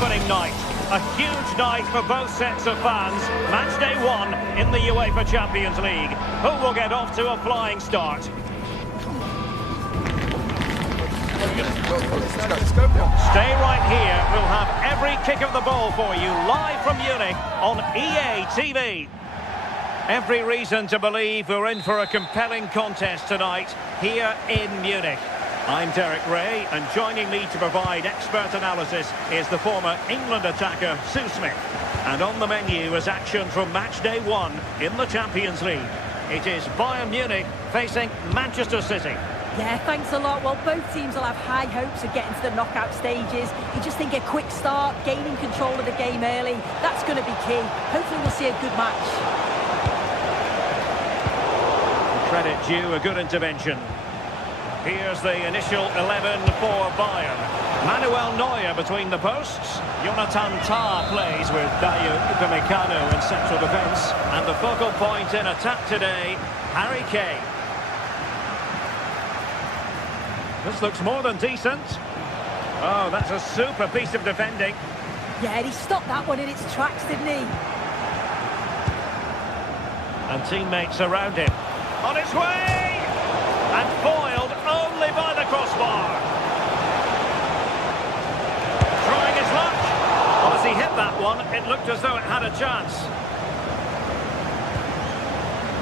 opening night. A huge night for both sets of fans. Match day 1 in the UEFA Champions League. Who will get off to a flying start? Stay right here. We'll have every kick of the ball for you live from Munich on EA TV. Every reason to believe we're in for a compelling contest tonight here in Munich. I'm Derek Ray, and joining me to provide expert analysis is the former England attacker Sue Smith. And on the menu is action from match day 1 in the Champions League. It is Bayern Munich facing Manchester City. Yeah, thanks a lot. Well, both teams will have high hopes of getting to the knockout stages. You just think a quick start, gaining control of the game early, that's going to be key. Hopefully we'll see a good match. Credit due, a good intervention. Here's the initial 11 for Bayern. Manuel Neuer between the posts. Jonathan Tah plays with Dayo Upamecano in central defence. And the focal point in attack today, Harry Kane. This looks more than decent. Oh, that's a super piece of defending. Yeah, he stopped that one in its tracks, didn't he? And teammates around him. On its way! And foiled only by the crossbar. Trying his luck. Well, as he hit that one, it looked as though it had a chance.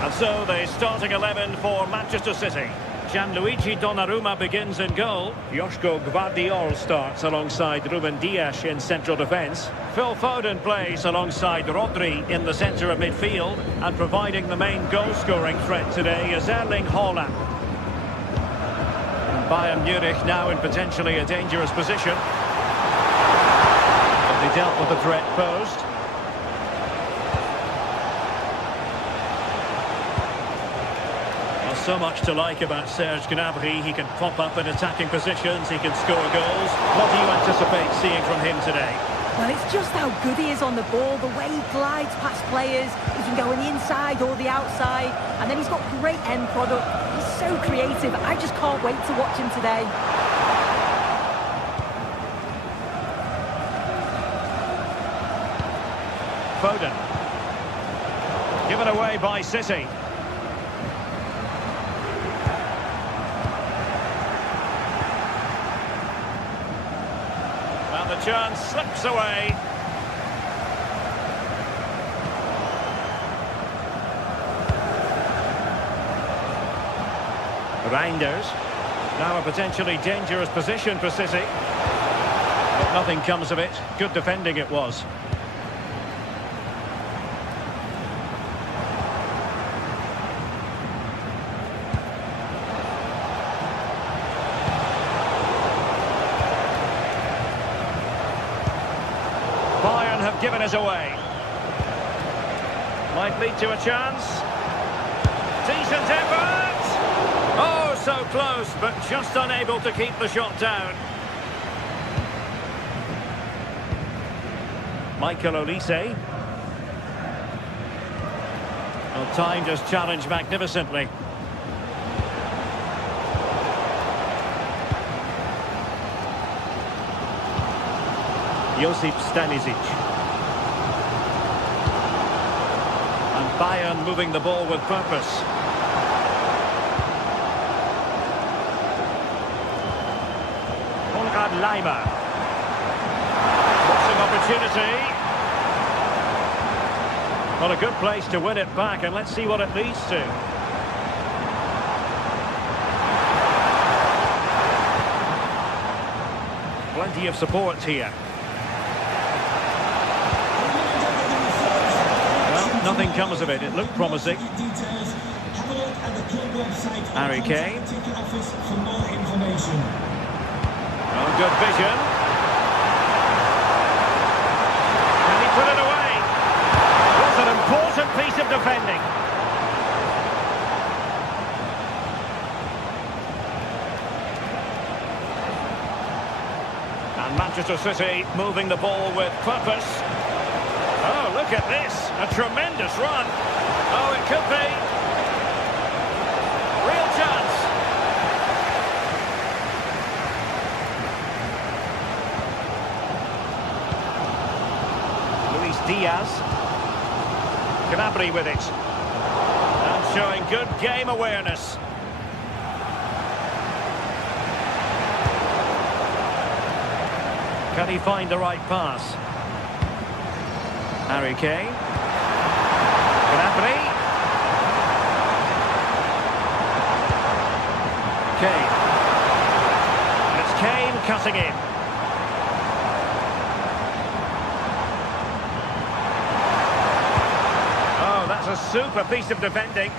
And so the starting 11 for Manchester City. Gianluigi Donnarumma begins in goal. Joško Gvardiol starts alongside Ruben Dias in central defence. Phil Foden plays alongside Rodri in the centre of midfield. And providing the main goal-scoring threat today is Erling Haaland. And Bayern Munich now in potentially a dangerous position. But they dealt with the threat posed. So much to like about Serge Gnabry. He can pop up in attacking positions, he can score goals. What do you anticipate seeing from him today? Well, it's just how good he is on the ball, the way he glides past players. He can go on the inside or the outside, and then he's got great end product. He's so creative. I just can't wait to watch him today. Foden. Given away by City. The chance slips away. Reinders. Now a potentially dangerous position for City. But nothing comes of it. Good defending it was. Bayern have given us away. Might lead to a chance. Decent effort! Oh, so close, but just unable to keep the shot down. Michael Olise. Well, timed his challenge magnificently. Josip Stanisic. And Bayern moving the ball with purpose. Konrad Laimer. Crossing opportunity. Well, a good place to win it back, and let's see what it leads to. Plenty of support here. Nothing comes of it. It looked promising. Harry Kane. Oh, good vision. Can he put it away? That's an important piece of defending. And Manchester City moving the ball with purpose. Oh, look at this. A tremendous run. Oh, it could be. Real chance. Diaz. Gnabry with it. And showing good game awareness. Can he find the right pass? Harry Kane. Gnabry. Kane. And it's Kane cutting in. Oh, that's a super piece of defending.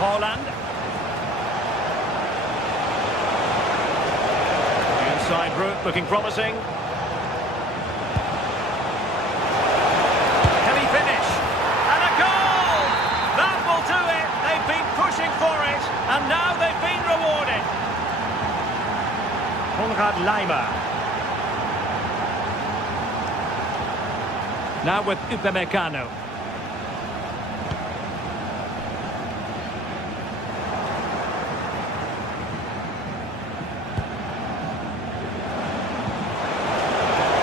Haaland. The inside route looking promising. Can he finish? And a goal! That will do it. They've been pushing for it, and now they've been rewarded. Konrad Laimer. Now with Upamecano.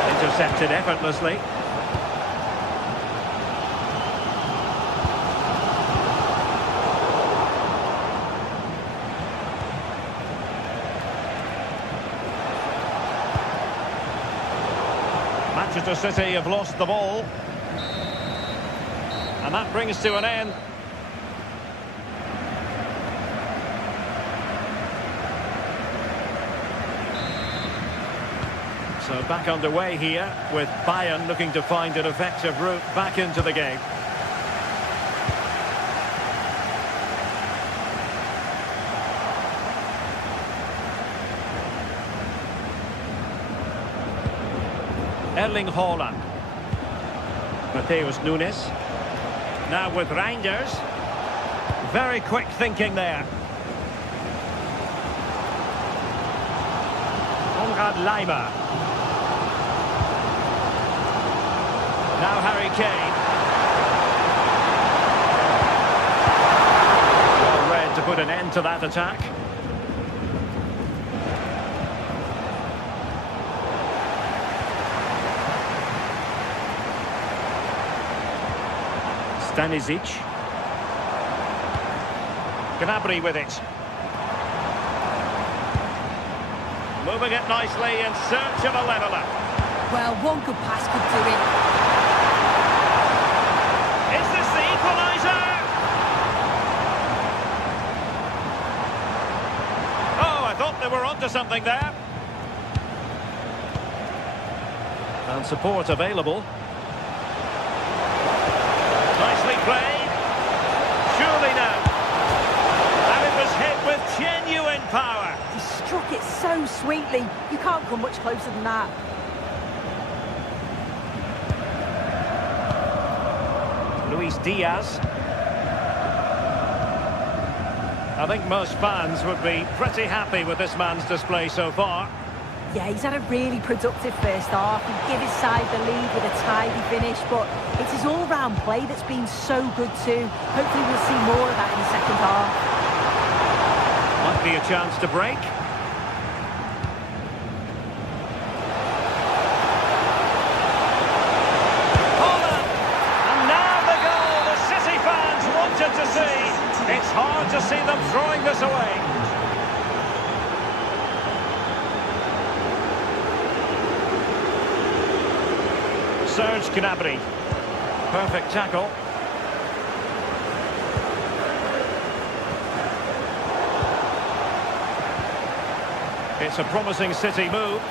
Intercepted effortlessly. Manchester City have lost the ball. And that brings to an end. So back underway here with Bayern looking to find an effective route back into the game. Erling Haaland. Mateus Nunes. Now with Reinders. Very quick thinking there. Konrad Laimer. Now Harry Kane. Well read to put an end to that attack. Stanisic. Gnabry with it. Moving it nicely in search of a leveller. Well, one good pass could do it. Is this the equaliser? Oh, I thought they were onto something there. And support available. Nicely played. Surely now. And it was hit with genuine power. He struck it so sweetly. You can't come much closer than that. Luis Diaz. I think most fans would be pretty happy with this man's display so far. Yeah, he's had a really productive first half. He gave his side the lead with a tidy finish, but it's his all-round play that's been so good too. Hopefully we'll see more of that in the second half. Might be a chance to break. Haaland! And now the goal the City fans wanted to see. It's hard to see them throwing this away. Serge Gnabry. Perfect tackle. It's a promising City move.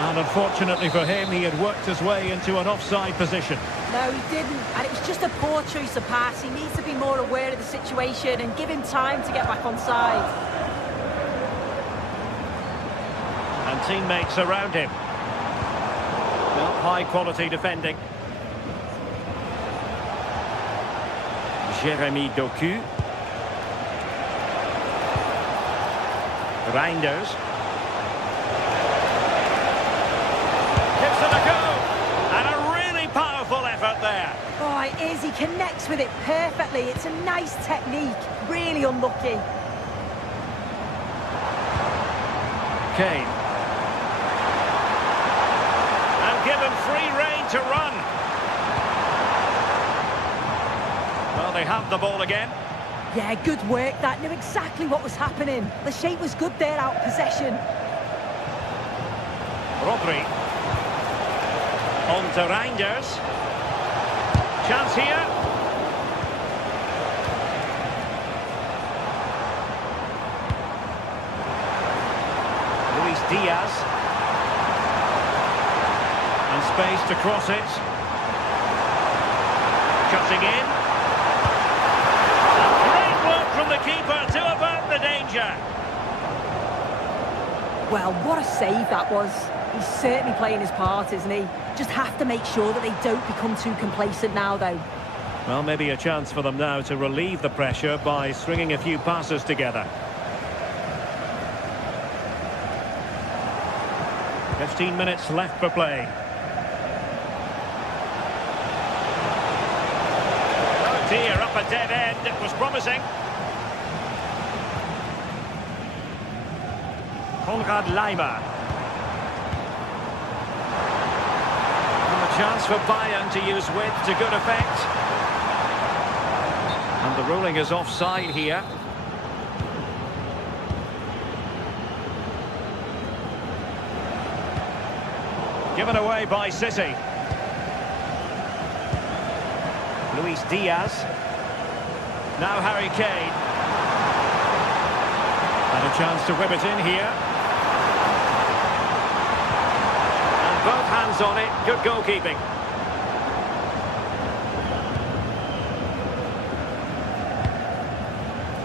And unfortunately for him, he had worked his way into an offside position. No, he didn't. And it was just a poor choice of pass. He needs to be more aware of the situation and give him time to get back on side. And teammates around him. Well, high quality defending. Jeremy Doku. Reinders. Gives it a go. And a really powerful effort there. Oh, it is. He connects with it perfectly. It's a nice technique. Really unlucky. Kane. And given free rein to run. Well, they have the ball again. Yeah, good work. That knew exactly what was happening. The shape was good there, out of possession. Rodri. On to Reinders. Chance here. Luis Diaz. And space to cross it. Cutting in. And great work from the keeper to avert the danger. Well, what a save that was. He's certainly playing his part, isn't he? Just have to make sure that they don't become too complacent now, though. Well, maybe a chance for them now to relieve the pressure by stringing a few passes together. 15 minutes left for play. Oh dear, up a dead end. It was promising. Konrad Laimer. And a chance for Bayern to use width to good effect. And the ruling is offside here. Given away by City. Luis Diaz. Now Harry Kane. And a chance to whip it in here. And both hands on it. Good goalkeeping.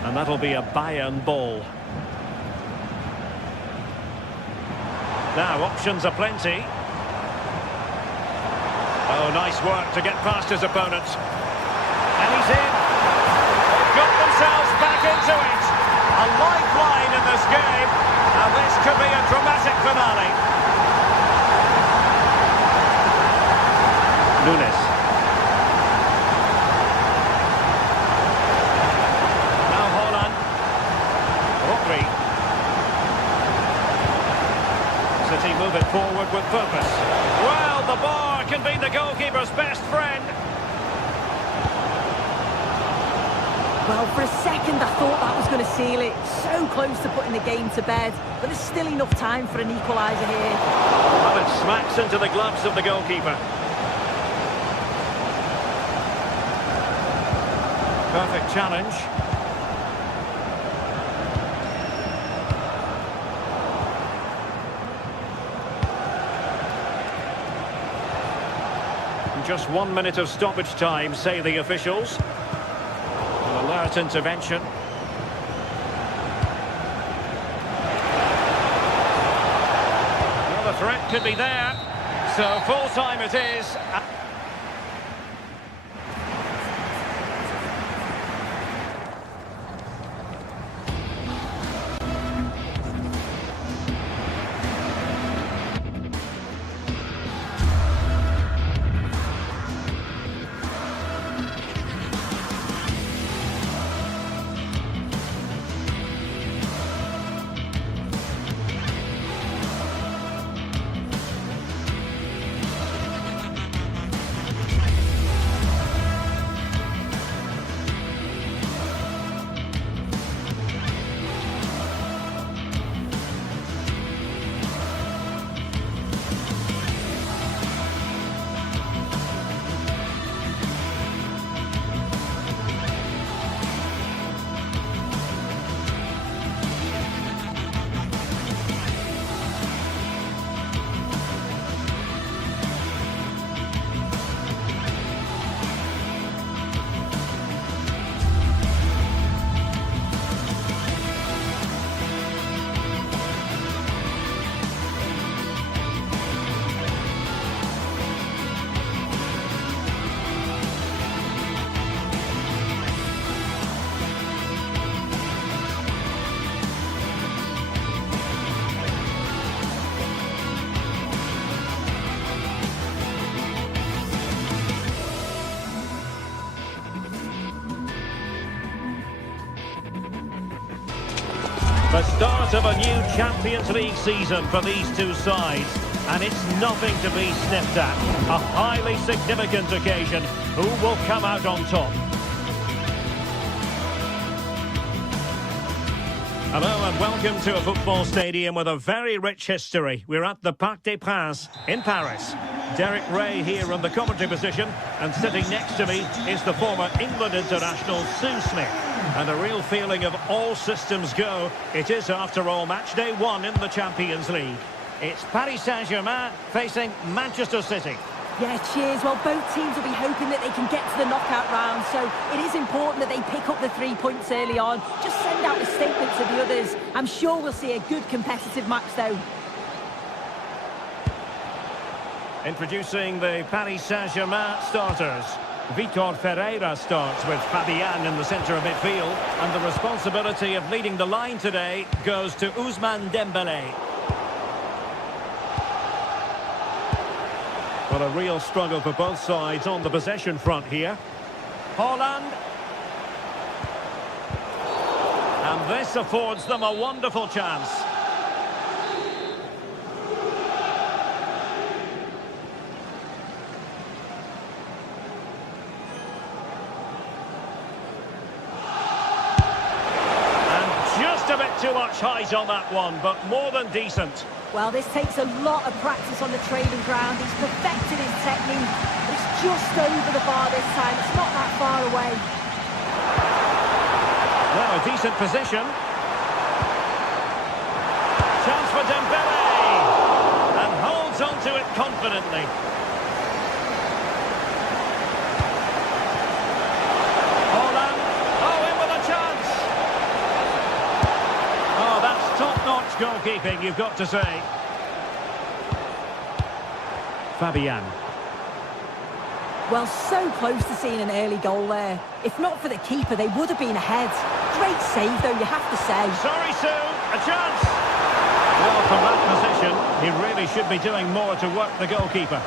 And that'll be a Bayern ball. Now options are plenty. Oh, nice work to get past his opponent. And he's in. They've got themselves back into it. A lifeline in this game. And this could be a dramatic finale. Nunes. Now Haaland. Rodri. City move it forward with purpose. Well, the bar can be the goalkeeper's best friend. Well, for a second I thought that was going to seal it. So close to putting the game to bed. But there's still enough time for an equaliser here. Well, it smacks into the gloves of the goalkeeper. Perfect challenge. Just 1 minute of stoppage time, say the officials. An alert intervention. Well, the threat could be there. So full time it is. The start of a new Champions League season for these two sides, and it's nothing to be sniffed at. A highly significant occasion. Who will come out on top? Hello and welcome to a football stadium with a very rich history. We're at the Parc des Princes in Paris. Derek Ray here in the commentary position, and sitting next to me is the former England international Sue Smith. And a real feeling of all systems go. It is, after all, match day 1 in the Champions League. It's Paris Saint-Germain facing Manchester City. Yeah, cheers. Well, both teams will be hoping that they can get to the knockout round, so it is important that they pick up the 3 points early on. Just send out a statement to the others. I'm sure we'll see a good competitive match, though. Introducing the Paris Saint-Germain starters. Vitor Ferreira starts with Fabian in the centre of midfield, and the responsibility of leading the line today goes to Ousmane Dembélé. Well, a real struggle for both sides on the possession front here. Haaland. And this affords them a wonderful chance. A bit too much height on that one, but more than decent. Well, this takes a lot of practice on the training ground. He's perfected his technique. It's just over the bar this time. It's not that far away. Well, a decent position. Chance for Dembélé. And holds on to it confidently. Top-notch goalkeeping, you've got to say. Fabian. Well, so close to seeing an early goal there. If not for the keeper, they would have been ahead. Great save, though, you have to say. Sorry, Sue. A chance. Well, from that position, he really should be doing more to work the goalkeeper.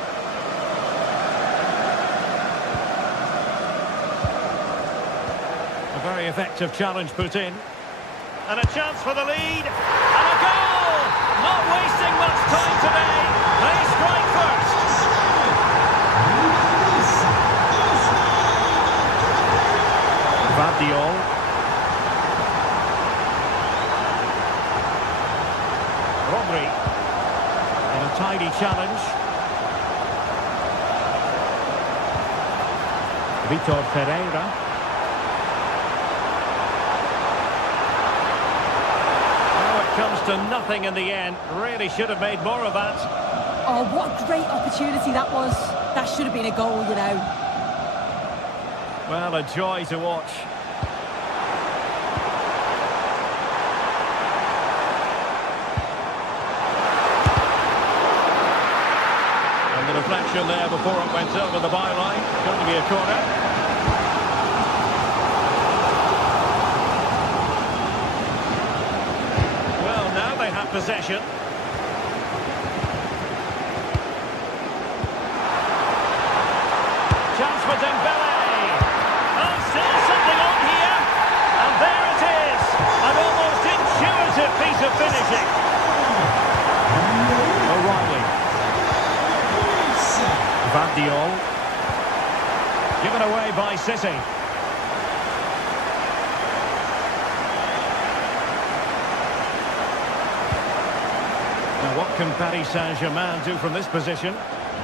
A very effective challenge put in. And a chance for the lead. And a goal! Not wasting much time today. They strike first. Vardiol. Rodri. In a tidy challenge. Vitor Ferreira. Comes to nothing in the end. Really should have made more of that. Oh, what a great opportunity that was. That should have been a goal, you know. Well, a joy to watch. And the deflection there before it went over the byline. Going to be a corner. Possession. Chance for Dembélé. Oh, still something on here. And there it is. An almost intuitive piece of finishing. O'Reilly. Vardiol. Given away by City. Now, what can Paris Saint-Germain do from this position?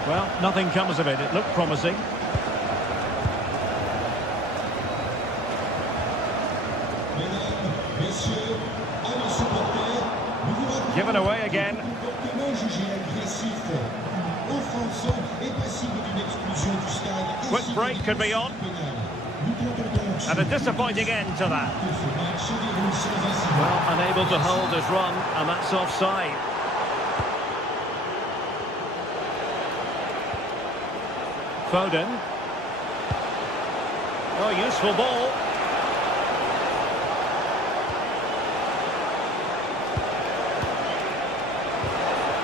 Well, nothing comes of it. It looked promising. Given away again. Quick break could be on. And a disappointing end to that. Well, unable to hold his run, and that's offside. Foden. Oh, useful ball.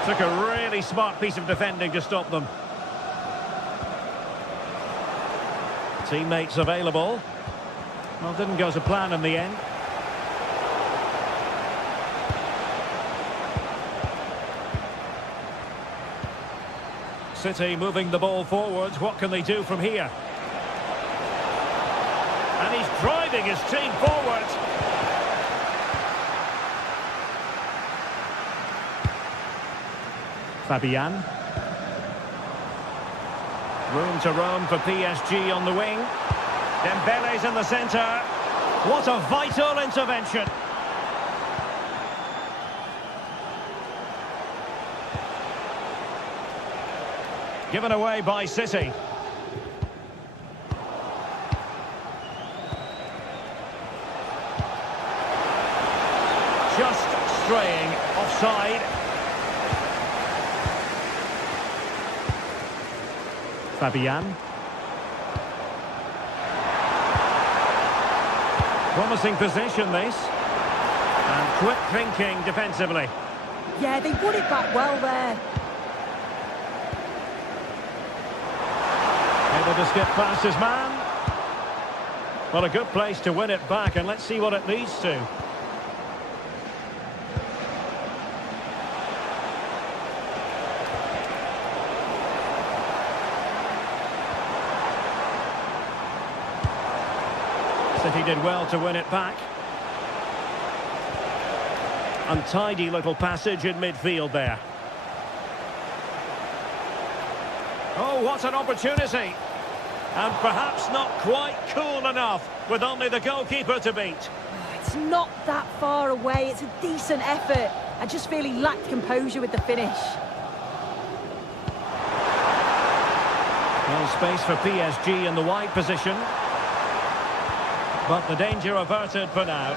Took a really smart piece of defending to stop them. Teammates available. Well, didn't go to plan in the end. City moving the ball forwards. What can they do from here? And he's driving his team forward. Fabian. Room to roam for PSG on the wing. Dembele's in the centre. What a vital intervention. Given away by City. Just straying offside. Fabian. Promising possession, this. And quick thinking defensively. Yeah, they won it back well there. Able to skip past his man. Well, a good place to win it back, and let's see what it leads to. City did well to win it back. Untidy little passage in midfield there. Oh, what an opportunity. And perhaps not quite cool enough with only the goalkeeper to beat. It's not that far away. It's a decent effort. I just feel he lacked composure with the finish. Well, space for PSG in the wide position. But the danger averted for now.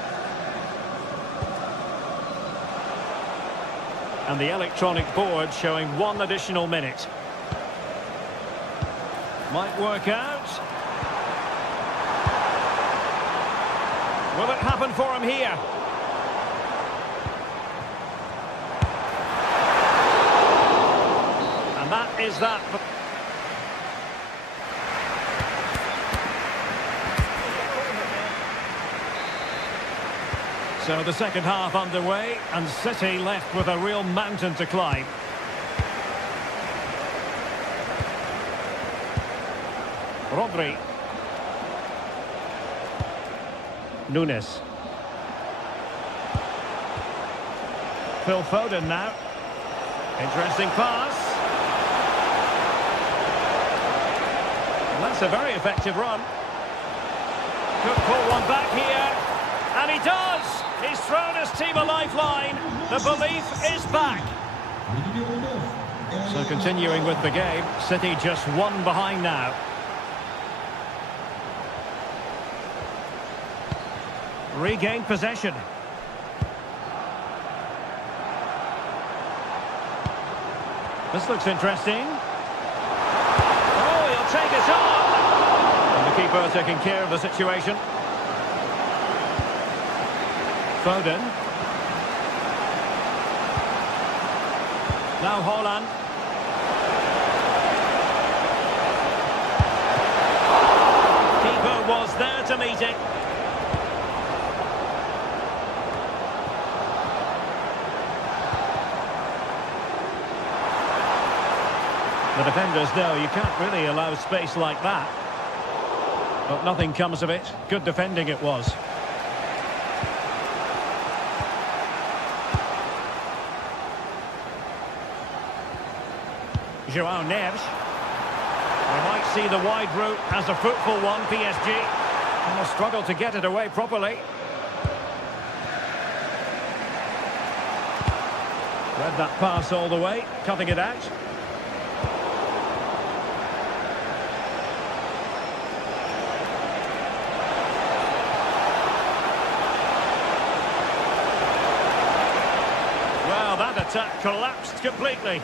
And the electronic board showing 1 additional minute. Might work out. Will it happen for him here? And that is that. So the second half underway, and City left with a real mountain to climb. Rodri. Nunes. Phil Foden now. Interesting pass. And that's a very effective run. Could pull one back here. And he does! He's thrown his team a lifeline. The belief is back. So continuing with the game, City just 1 behind now. Regained possession. This looks interesting. Oh, he'll take it on! And the keeper taking care of the situation. Foden. Now Haaland. Keeper was there to meet it. The defenders know you can't really allow space like that. But nothing comes of it. Good defending it was. Joao Neves. We might see the wide route as a fruitful one, PSG. And they'll struggle to get it away properly. Read that pass all the way, cutting it out. Well, that attack collapsed completely.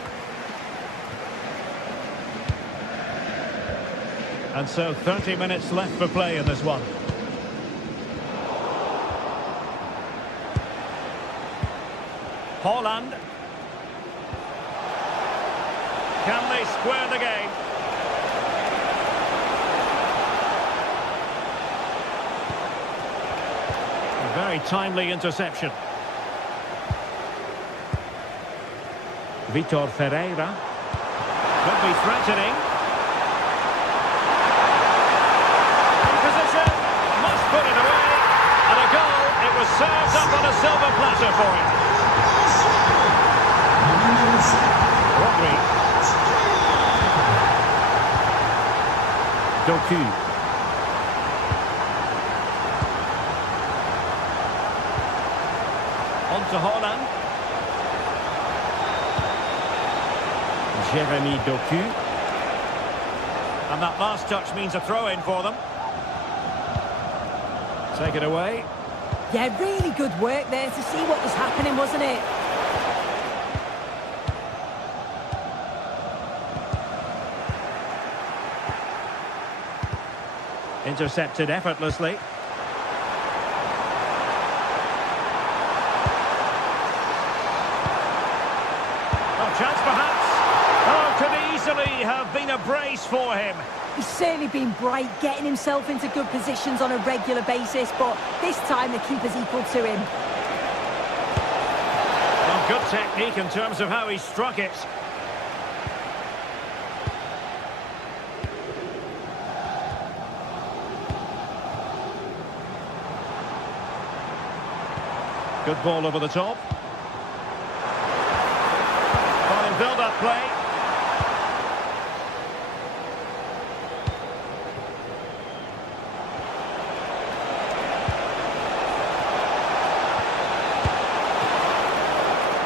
And so 30 minutes left for play in this one. Haaland. Can they square the game? A very timely interception. Vitor Ferreira. Could be threatening. In position. Must put it away. And a goal. It was served up on a silver platter for him. Rodri. Doku. On to Haaland. Jeremy Doku. And that last touch means a throw-in for them. Take it away. Yeah, really good work there to see what was happening, wasn't it? Intercepted effortlessly. Oh, chance perhaps. Oh, could easily have been a brace for him. He's certainly been bright, getting himself into good positions on a regular basis, but this time the keeper's equal to him. Well, good technique in terms of how he struck it. Good ball over the top. Fine build-up play.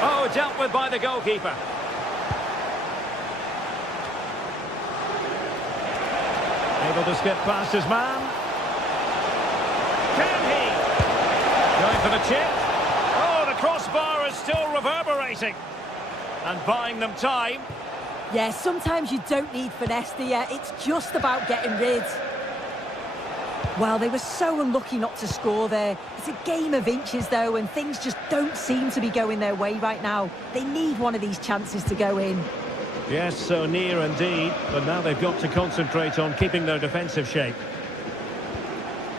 Oh, dealt with by the goalkeeper. Able to skip past his man. Can he? Going for the chip. Crossbar is still reverberating and buying them time. Yeah, sometimes you don't need finesse, do you? It's just about getting rid. Well, they were so unlucky not to score there. It's a game of inches, though, and things just don't seem to be going their way right now. They need one of these chances to go in. Yes, so near indeed, but now they've got to concentrate on keeping their defensive shape.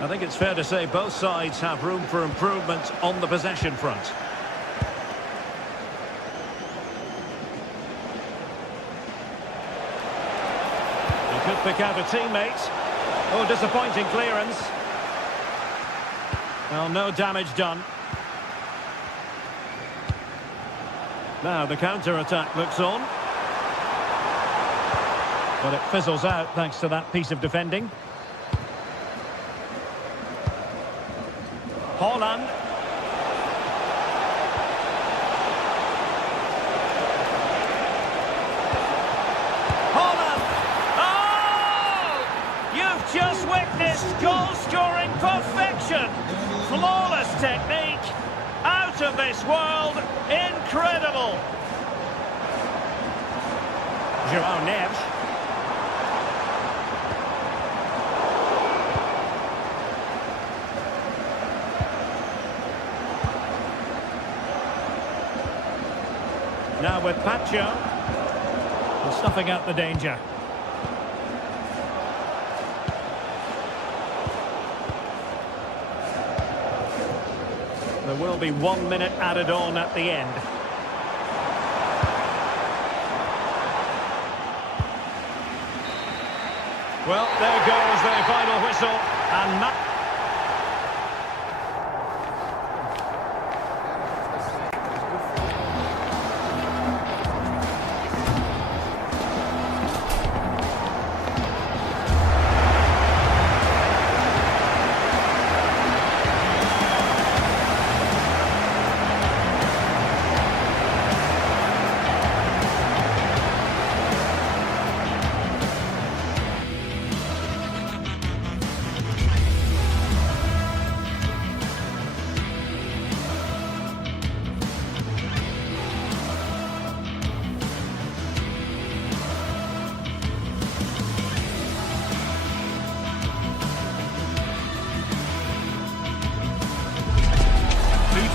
I think it's fair to say both sides have room for improvement on the possession front. He could pick out a teammate. Oh, disappointing clearance. Well, no damage done. Now the counter-attack looks on. But it fizzles out thanks to that piece of defending. Haaland. Haaland! Oh! You've just witnessed goal-scoring perfection. Flawless technique. Out of this world. Incredible. João Neves. Now with Pacho, and snuffing out the danger. There will be 1 minute added on at the end. Well, there goes the final whistle, and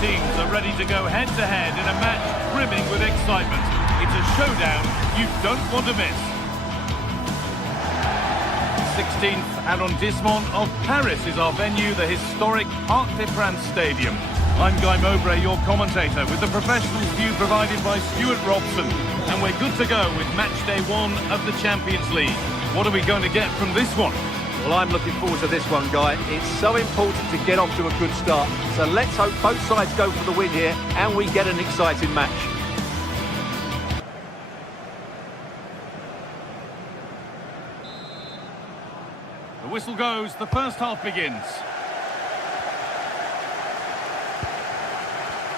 teams are ready to go head-to-head in a match brimming with excitement. It's a showdown you don't want to miss. 16th arrondissement of Paris is our venue, the historic Arc de France Stadium. I'm Guy Mowbray, your commentator, with the professionals view provided by Stuart Robson. And we're good to go with match day 1 of the Champions League. What are we going to get from this one? Well, I'm looking forward to this one, Guy. It's so important to get off to a good start. So let's hope both sides go for the win here and we get an exciting match. The whistle goes, the first half begins.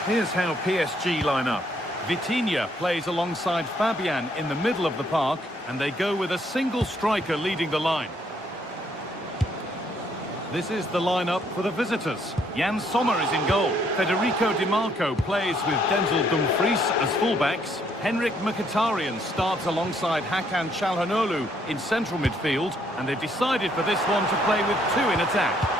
Here's how PSG line up. Vitinha plays alongside Fabian in the middle of the park, and they go with a single striker leading the line. This is the lineup for the visitors. Jan Sommer is in goal. Federico Di Marco plays with Denzel Dumfries as fullbacks. Henrik Mkhitaryan starts alongside Hakan Çalhanoğlu in central midfield, and they've decided for this one to play with 2 in attack.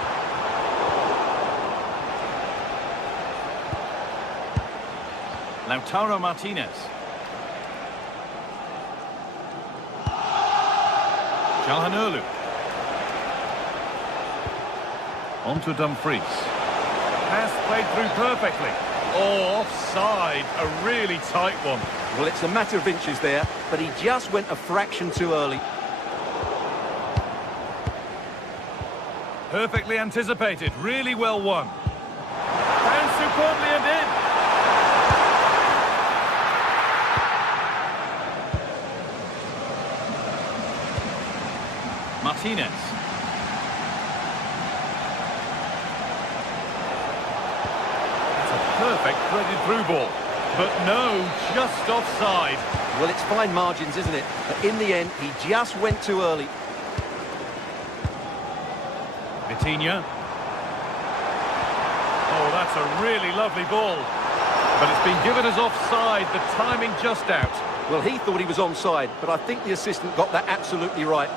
Lautaro Martinez. Çalhanoğlu. On to Dumfries. Pass played through perfectly. Oh, offside. A really tight one. Well, it's a matter of inches there, but he just went a fraction too early. Perfectly anticipated. Really well won. And superbly and in. Martinez. It's a perfect threaded through ball. But no, just offside. Well, it's fine margins, isn't it? But in the end, he just went too early. Vitinha. Oh, that's a really lovely ball. But it's been given as offside, the timing just out. Well, he thought he was onside, but I think the assistant got that absolutely right.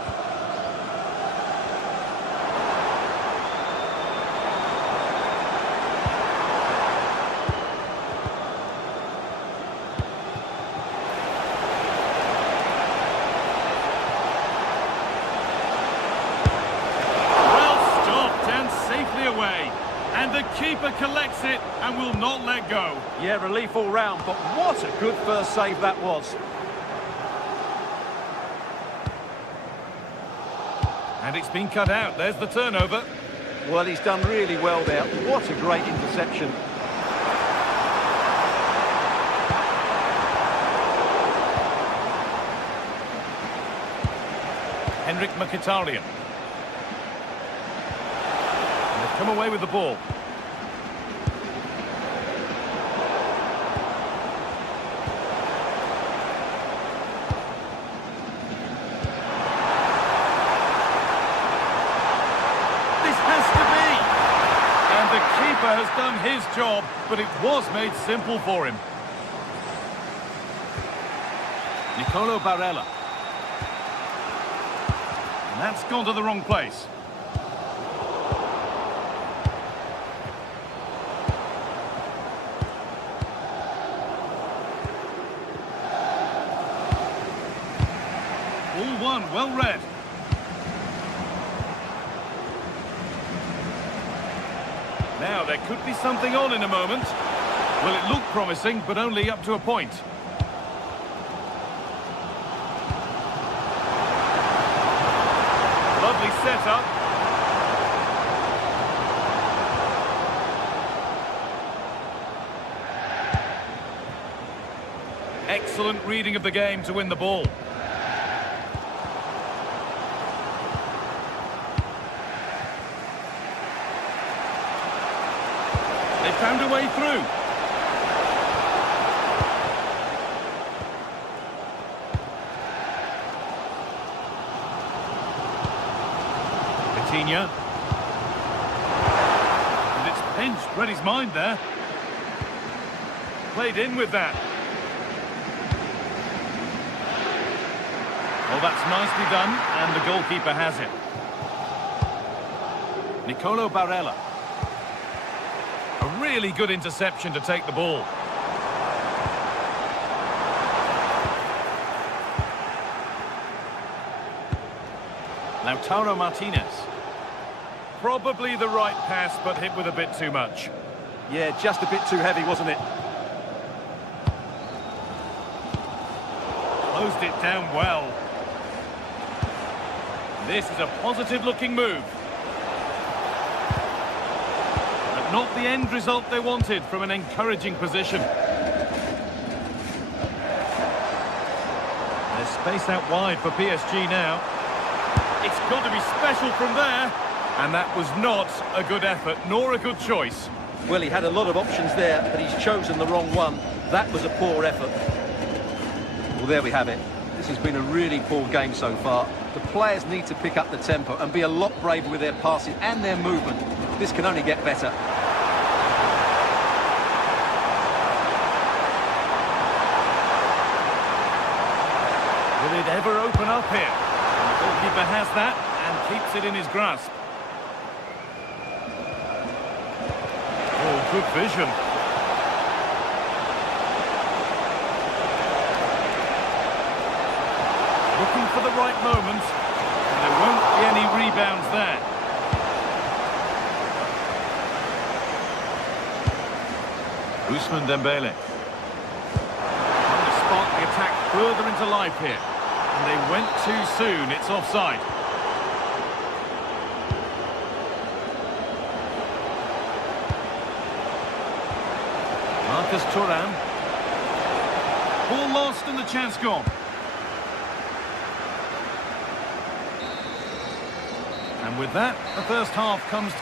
And the keeper collects it and will not let go. Yeah, relief all round, but what a good first save that was. And it's been cut out. There's the turnover. Well, he's done really well there. What a great interception. Henrik Mkhitaryan. Come away with the ball. This has to be! And the keeper has done his job, but it was made simple for him. Nicolo Barella. And that's gone to the wrong place. All one, well read. Now, there could be something on in a moment. Well, it looked promising, but only up to a point. Lovely setup. Excellent reading of the game to win the ball. They found a way through. Vitinha. And it's pinched. Read his mind there. Played in with that. Oh, that's nicely done, and the goalkeeper has it. Nicolo Barella. A really good interception to take the ball. Lautaro Martinez. Probably the right pass, but hit with a bit too much. Yeah, just a bit too heavy, wasn't it? Closed it down well. This is a positive-looking move. But not the end result they wanted from an encouraging position. There's space out wide for PSG now. It's got to be special from there. And that was not a good effort, nor a good choice. Well, he had a lot of options there, but he's chosen the wrong one. That was a poor effort. Well, there we have it. This has been a really poor game so far. The players need to pick up the tempo and be a lot braver with their passing and their movement. This can only get better. Will it ever open up here? And the goalkeeper has that and keeps it in his grasp. Oh, good vision. Looking for the right moment. And there won't be any rebounds there. Ousmane Dembele. Trying to spark the attack further into life here. And they went too soon. It's offside. Marcus Thuram. Ball lost and the chance gone. And with that, the first half comes.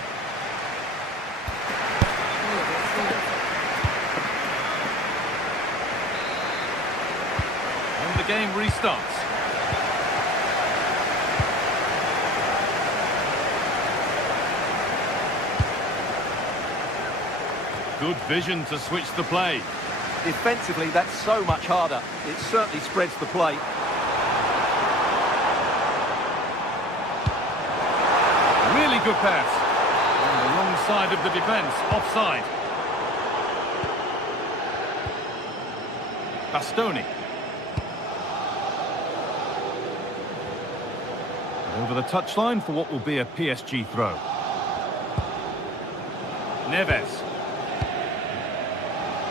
And the game restarts. Good vision to switch the play. Defensively, that's so much harder. It certainly spreads the play. Really good pass. On the wrong side of the defence, offside. Bastoni. Over the touchline for what will be a PSG throw. Neves.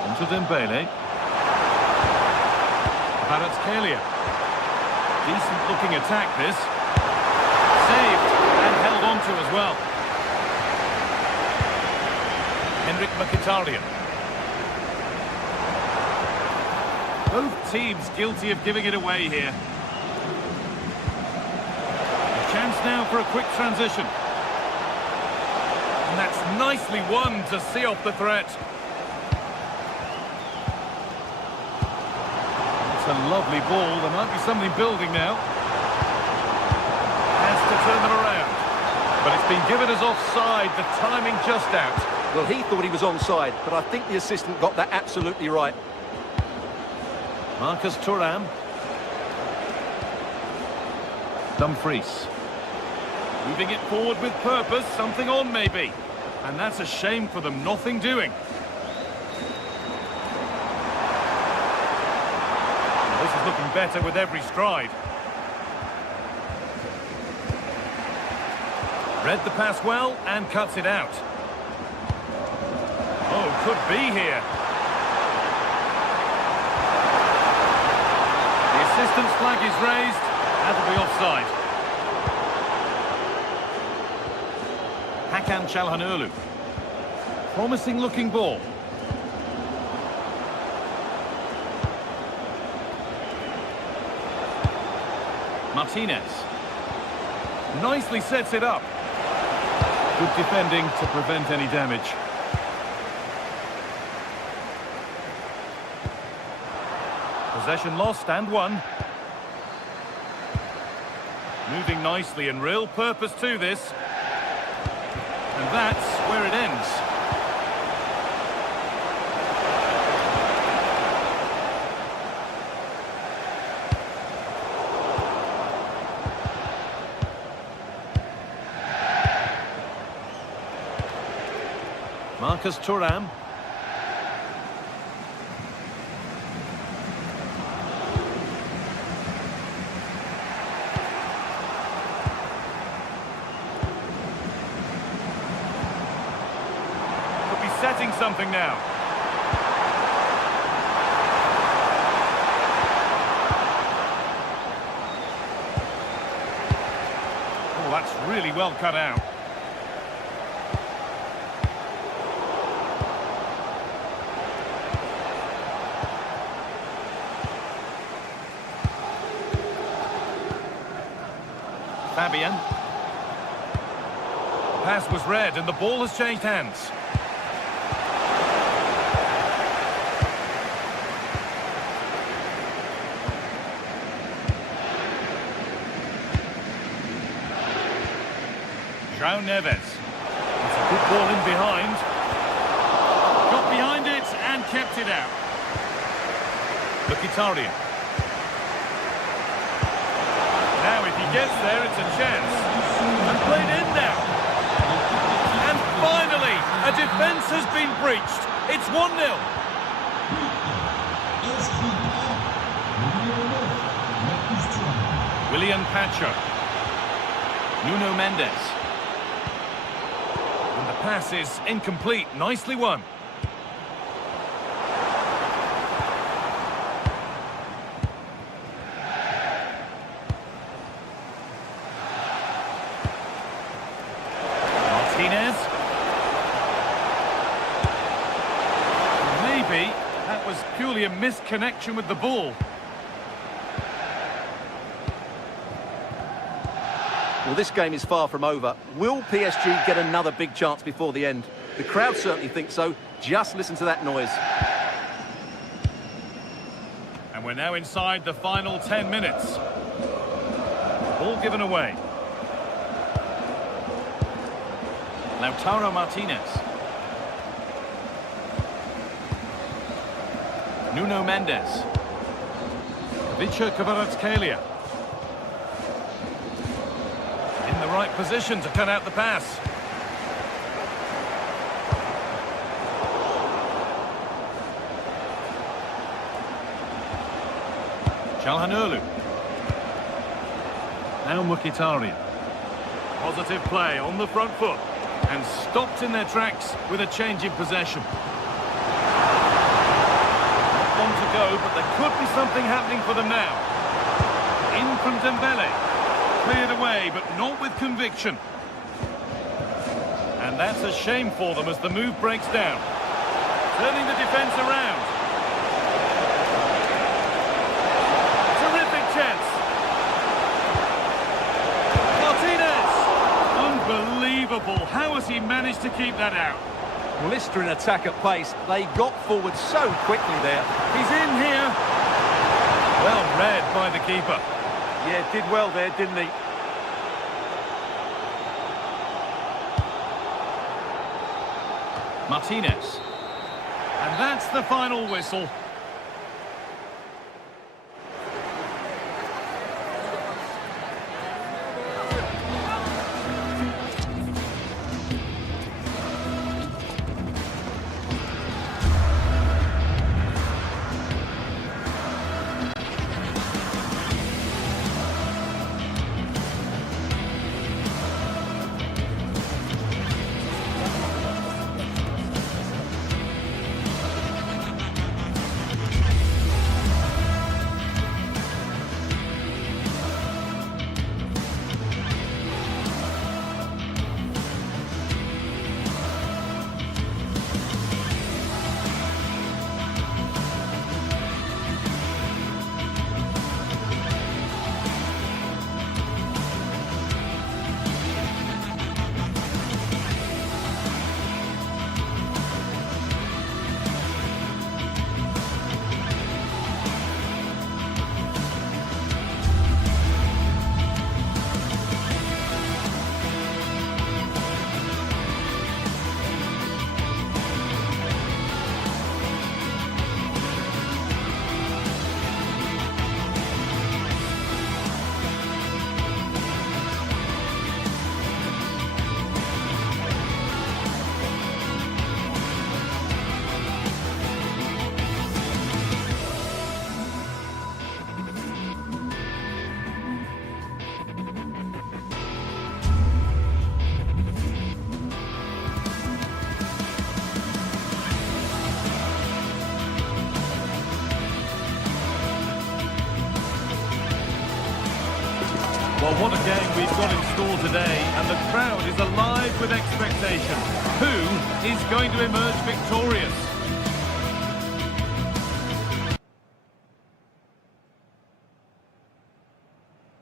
Onto Dembele. Kvaratskhelia. Decent looking attack this. Saved and held on to as well. Henrik Mkhitaryan. Both teams guilty of giving it away here. A chance now for a quick transition. And that's nicely won to see off the threat. It's a lovely ball. There might be something building now. Has to turn them around. But it's been given as offside. The timing just out. Well, he thought he was onside, but I think the assistant got that absolutely right. Marcus Thuram. Dumfries. Moving it forward with purpose. Something on, maybe. And that's a shame for them. Nothing doing. This is looking better with every stride. Read the pass well and cuts it out. Oh, could be here. The assistant's flag is raised. That'll be offside. Hakan Çalhanoğlu. Promising looking ball. Martinez. Nicely sets it up. Good defending to prevent any damage. Possession lost and won. Moving nicely and real purpose to this. And that's where it ends. Marcus Thuram. Could be setting something now. That's really well cut out. Fabian. Pass was read and the ball has changed hands. João Neves. It's a good ball in behind. Got behind it and kept it out. Mkhitaryan. Now if he gets there, it's a chance. And played in now. And finally, a defence has been breached. It's 1-0. William Pacho. Nuno Mendes. And the pass is incomplete. Nicely won. Martinez. Maybe that was purely a misconnection with the ball. Well, this game is far from over. Will PSG get another big chance before the end? The crowd certainly think so. Just listen to that noise. And we're now inside the final 10 minutes. Ball given away. Lautaro Martinez. Nuno Mendes. Vicha Kvaratskhelia. In the right position to cut out the pass. Çalhanoğlu. Now Mkhitaryan. Positive play on the front foot. And stopped in their tracks with a change in possession. Not long to go, but there could be something happening for them now. In from Dembele. Cleared away, but not with conviction. And that's a shame for them as the move breaks down. Turning the defence around. Terrific chance. Martinez! Unbelievable. How has he managed to keep that out? Blistering attack at pace. They got forward so quickly there. He's in here. Well read by the keeper. Yeah, did well there, didn't he? Martinez. And that's the final whistle. Well, what a game we've got in store today, and the crowd is alive with expectation. Who is going to emerge victorious?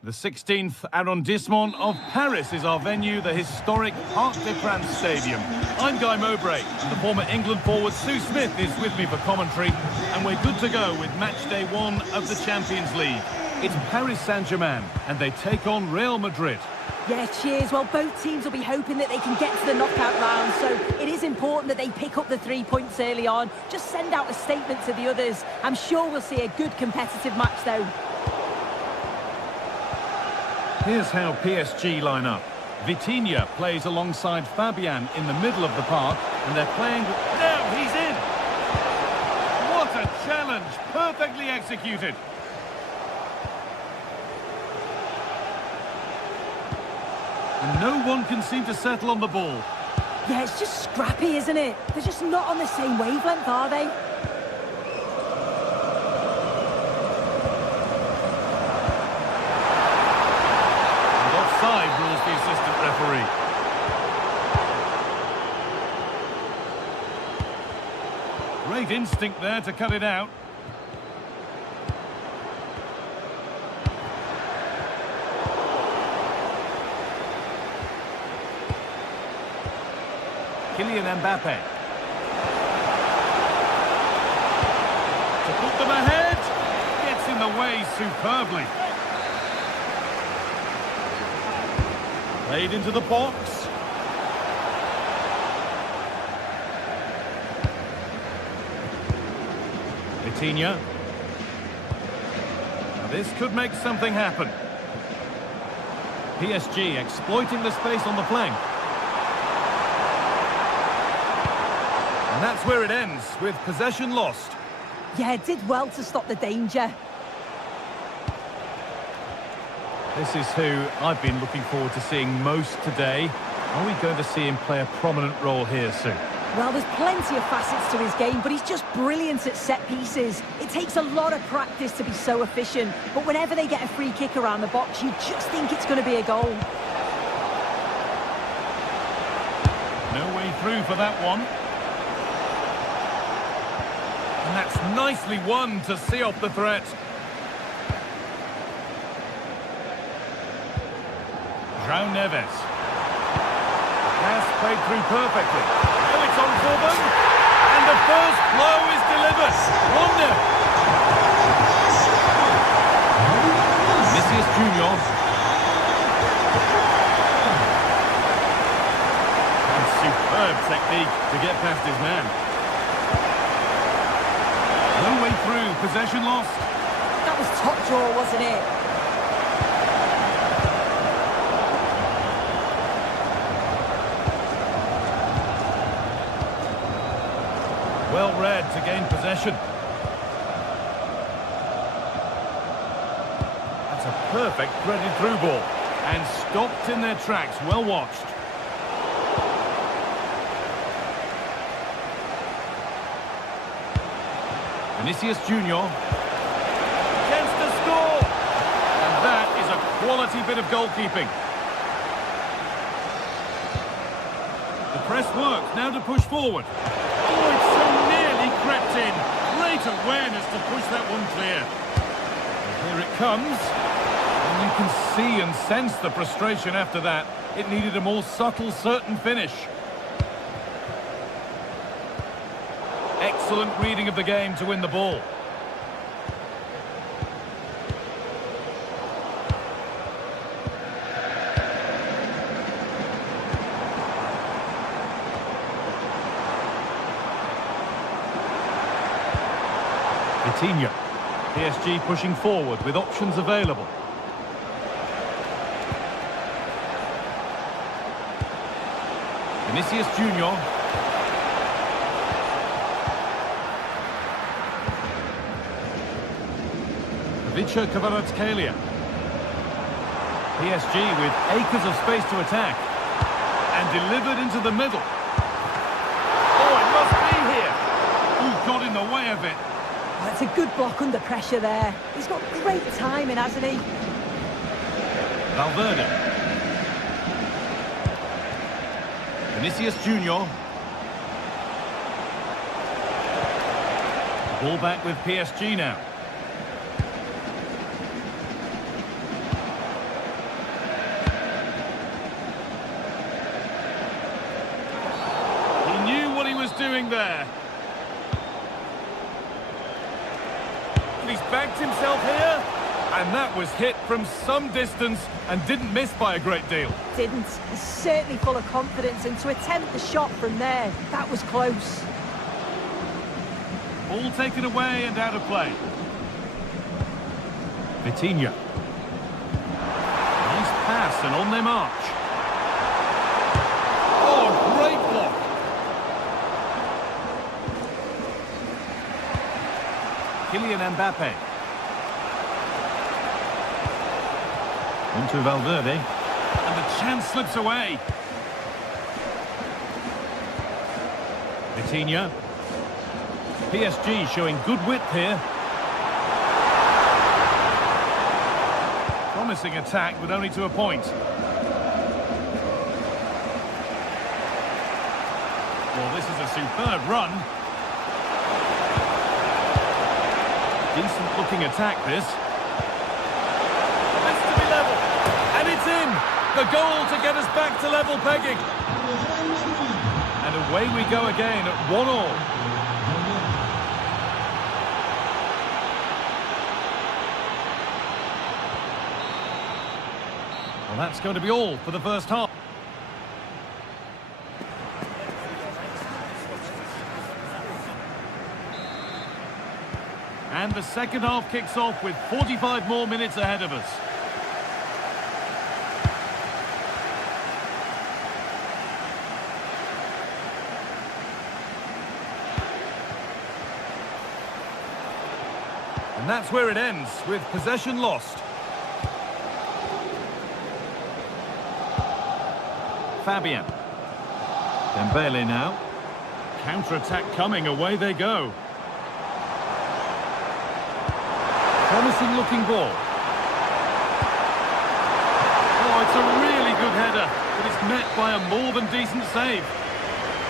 The 16th arrondissement of Paris is our venue, the historic Parc des Princes Stadium. I'm Guy Mowbray, and the former England forward Sue Smith is with me for commentary, and we're good to go with match day 1 of the Champions League. It's Paris Saint-Germain, and they take on Real Madrid. Yeah, cheers. Well, both teams will be hoping that they can get to the knockout round, so it is important that they pick up the 3 points early on. Just send out a statement to the others. I'm sure we'll see a good competitive match, though. Here's how PSG line up. Vitinha plays alongside Fabian in the middle of the park, and they're playing... Now he's in! What a challenge! Perfectly executed. And no one can seem to settle on the ball. Yeah, it's just scrappy, isn't it? They're just not on the same wavelength, are they? Offside rules the assistant referee. Great instinct there to cut it out. Kylian Mbappe. To put them ahead. Gets in the way superbly. Played into the box. Vitinha. Now this could make something happen. PSG exploiting the space on the flank. And that's where it ends, with possession lost. Yeah, did well to stop the danger. This is who I've been looking forward to seeing most today. Are we going to see him play a prominent role here soon? Well, there's plenty of facets to his game, but he's just brilliant at set pieces. It takes a lot of practice to be so efficient, but whenever they get a free kick around the box, you just think it's going to be a goal. No way through for that one. And that's nicely won to see off the threat. João Neves. Pass played through perfectly. Now it's on for them. And the first blow is delivered. 1-0. Vinicius Junior. And superb technique to get past his man. No way through, possession lost. That was top draw, wasn't it? Well read to gain possession. That's a perfect threaded through ball. And stopped in their tracks, well watched. Vinicius Junior. Chance to score! And that is a quality bit of goalkeeping. The press works, now to push forward. Oh, it's so nearly crept in. Great awareness to push that one clear. Here it comes. And you can see and sense the frustration after that. It needed a more subtle, certain finish. Excellent reading of the game to win the ball. Vitinha. PSG pushing forward with options available. Vinicius Junior. Vicha Kvaratskhelia. PSG with acres of space to attack. And delivered into the middle. Oh, it must be here. Who got in the way of it? Oh, it's a good block under pressure there. He's got great timing, hasn't he? Valverde. Vinicius Junior. Ball back with PSG now. He knew what he was doing there. He's backed himself here, and that was hit from some distance and didn't miss by a great deal. Didn't. He's certainly full of confidence, and to attempt the shot from there, that was close. Ball taken away and out of play. Vitinha. Nice pass and on their march. Oh, great block. Kylian Mbappe. Onto Valverde. And the chance slips away. Vitinha. PSG showing good width here. Promising attack, but only to a point. Well, this is a superb run. Decent looking attack, this. This to be level. And it's in. The goal to get us back to level pegging. And away we go again at 1-1. Well, that's going to be all for the first half. And the second half kicks off with 45 more minutes ahead of us. And that's where it ends, with possession lost. Fabian. Dembele now. Counter-attack coming, away they go. Promising looking ball. Oh, it's a really good header, but it's met by a more than decent save.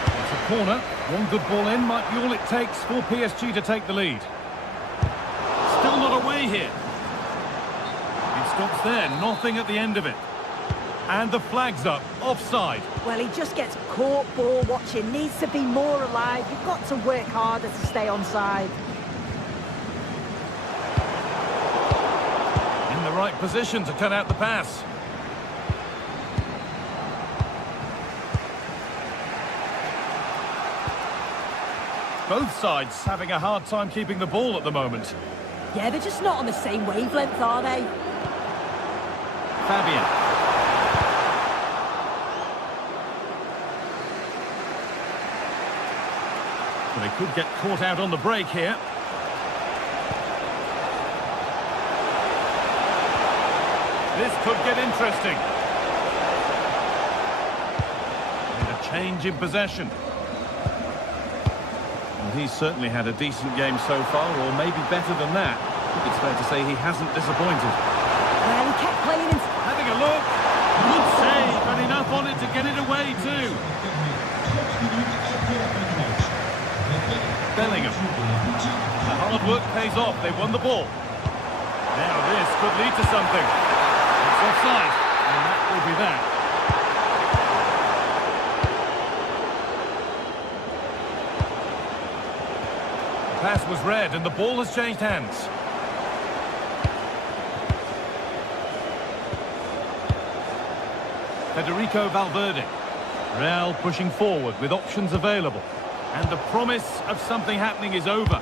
It's a corner. One good ball in might be all it takes for PSG to take the lead. Still not away here. It stops there, nothing at the end of it. And the flag's up, offside. Well, he just gets caught ball watching, needs to be more alive. You've got to work harder to stay onside. In the right position to cut out the pass. Both sides having a hard time keeping the ball at the moment. Yeah, they're just not on the same wavelength, are they? Fabian. Well, they could get caught out on the break here. This could get interesting. And a change in possession. Well, he's certainly had a decent game so far, or maybe better than that. It's fair to say he hasn't disappointed. Well, he kept playing and... Having a look. Good save, and enough on it to get it away too. Bellingham. The hard work pays off. They won the ball. Now this could lead to something. It's offside, and that will be that. The pass was read, and the ball has changed hands. Federico Valverde. Real pushing forward with options available. And the promise of something happening is over.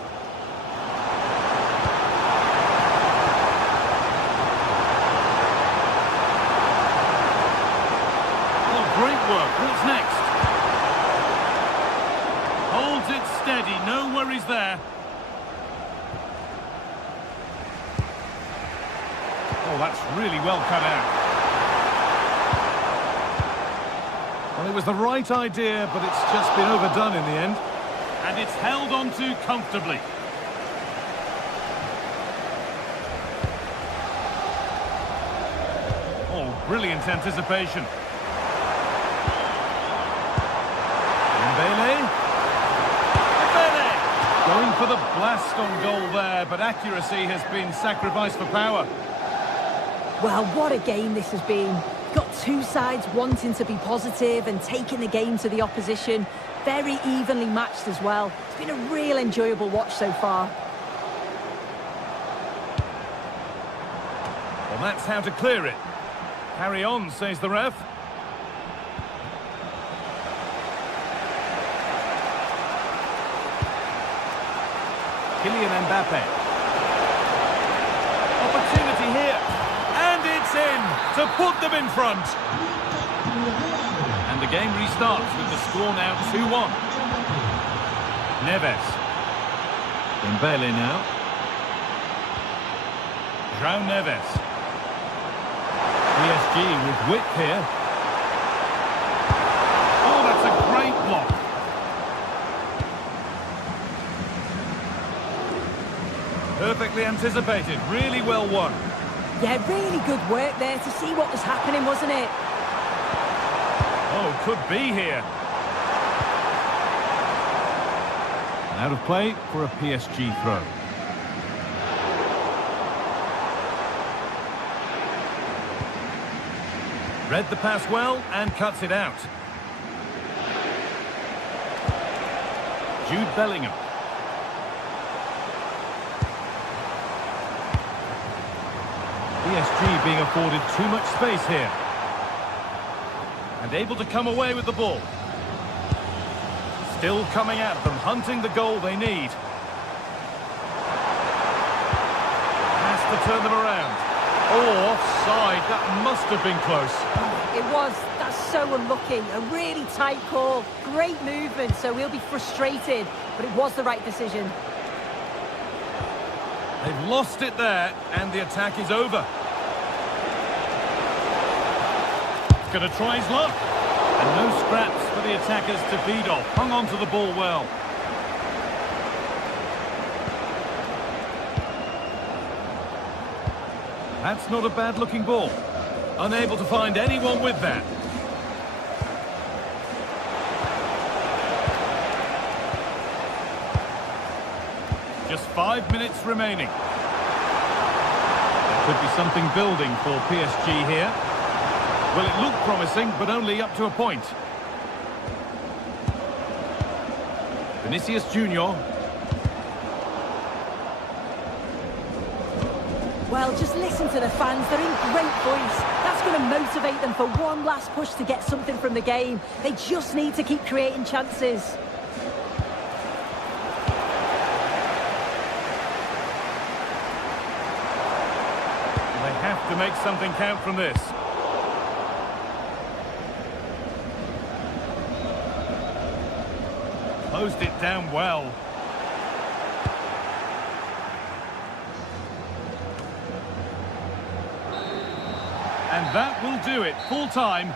Oh, great work. What's next? Holds it steady. No worries there. Oh, that's really well cut out. Well, it was the right idea, but it's just been overdone in the end. And it's held on to comfortably. Oh, Brilliant anticipation. Dembele. Going for the blast on goal there, but accuracy has been sacrificed for power. Well, what a game this has been. Got two sides wanting to be positive and taking the game to the opposition. Very evenly matched as well. It's been a real enjoyable watch so far. Well, that's how to clear it. Carry on, says the ref. Kylian Mbappe. Opportunity here. And it's in to put them in front. And the game restarts with the score now 2-1. Neves. Dembele now. João Neves. PSG with width here. Oh, that's a great block. Perfectly anticipated, really well won. Yeah, really good work there to see what was happening, wasn't it? Oh, could be here. Out of play for a PSG throw. Read the pass well and cuts it out. Jude Bellingham. PSG being afforded too much space here. And able to come away with the ball. Still coming at them, hunting the goal they need. Has to turn them around. Oh, offside. That must have been close. It was. That's so unlucky. A really tight call. Great movement, so we'll be frustrated. But it was the right decision. They've lost it there, and the attack is over. He's going to try his luck. And no scraps for the attackers to feed off. Hung on to the ball well. That's not a bad-looking ball. Unable to find anyone with that. Just 5 minutes remaining. There could be something building for PSG here. Well, it looked promising, but only up to a point. Vinicius Junior. Well, just listen to the fans. They're in great voice. That's going to motivate them for one last push to get something from the game. They just need to keep creating chances. They have to make something count from this. Closed it down well. And that will do it. Full time.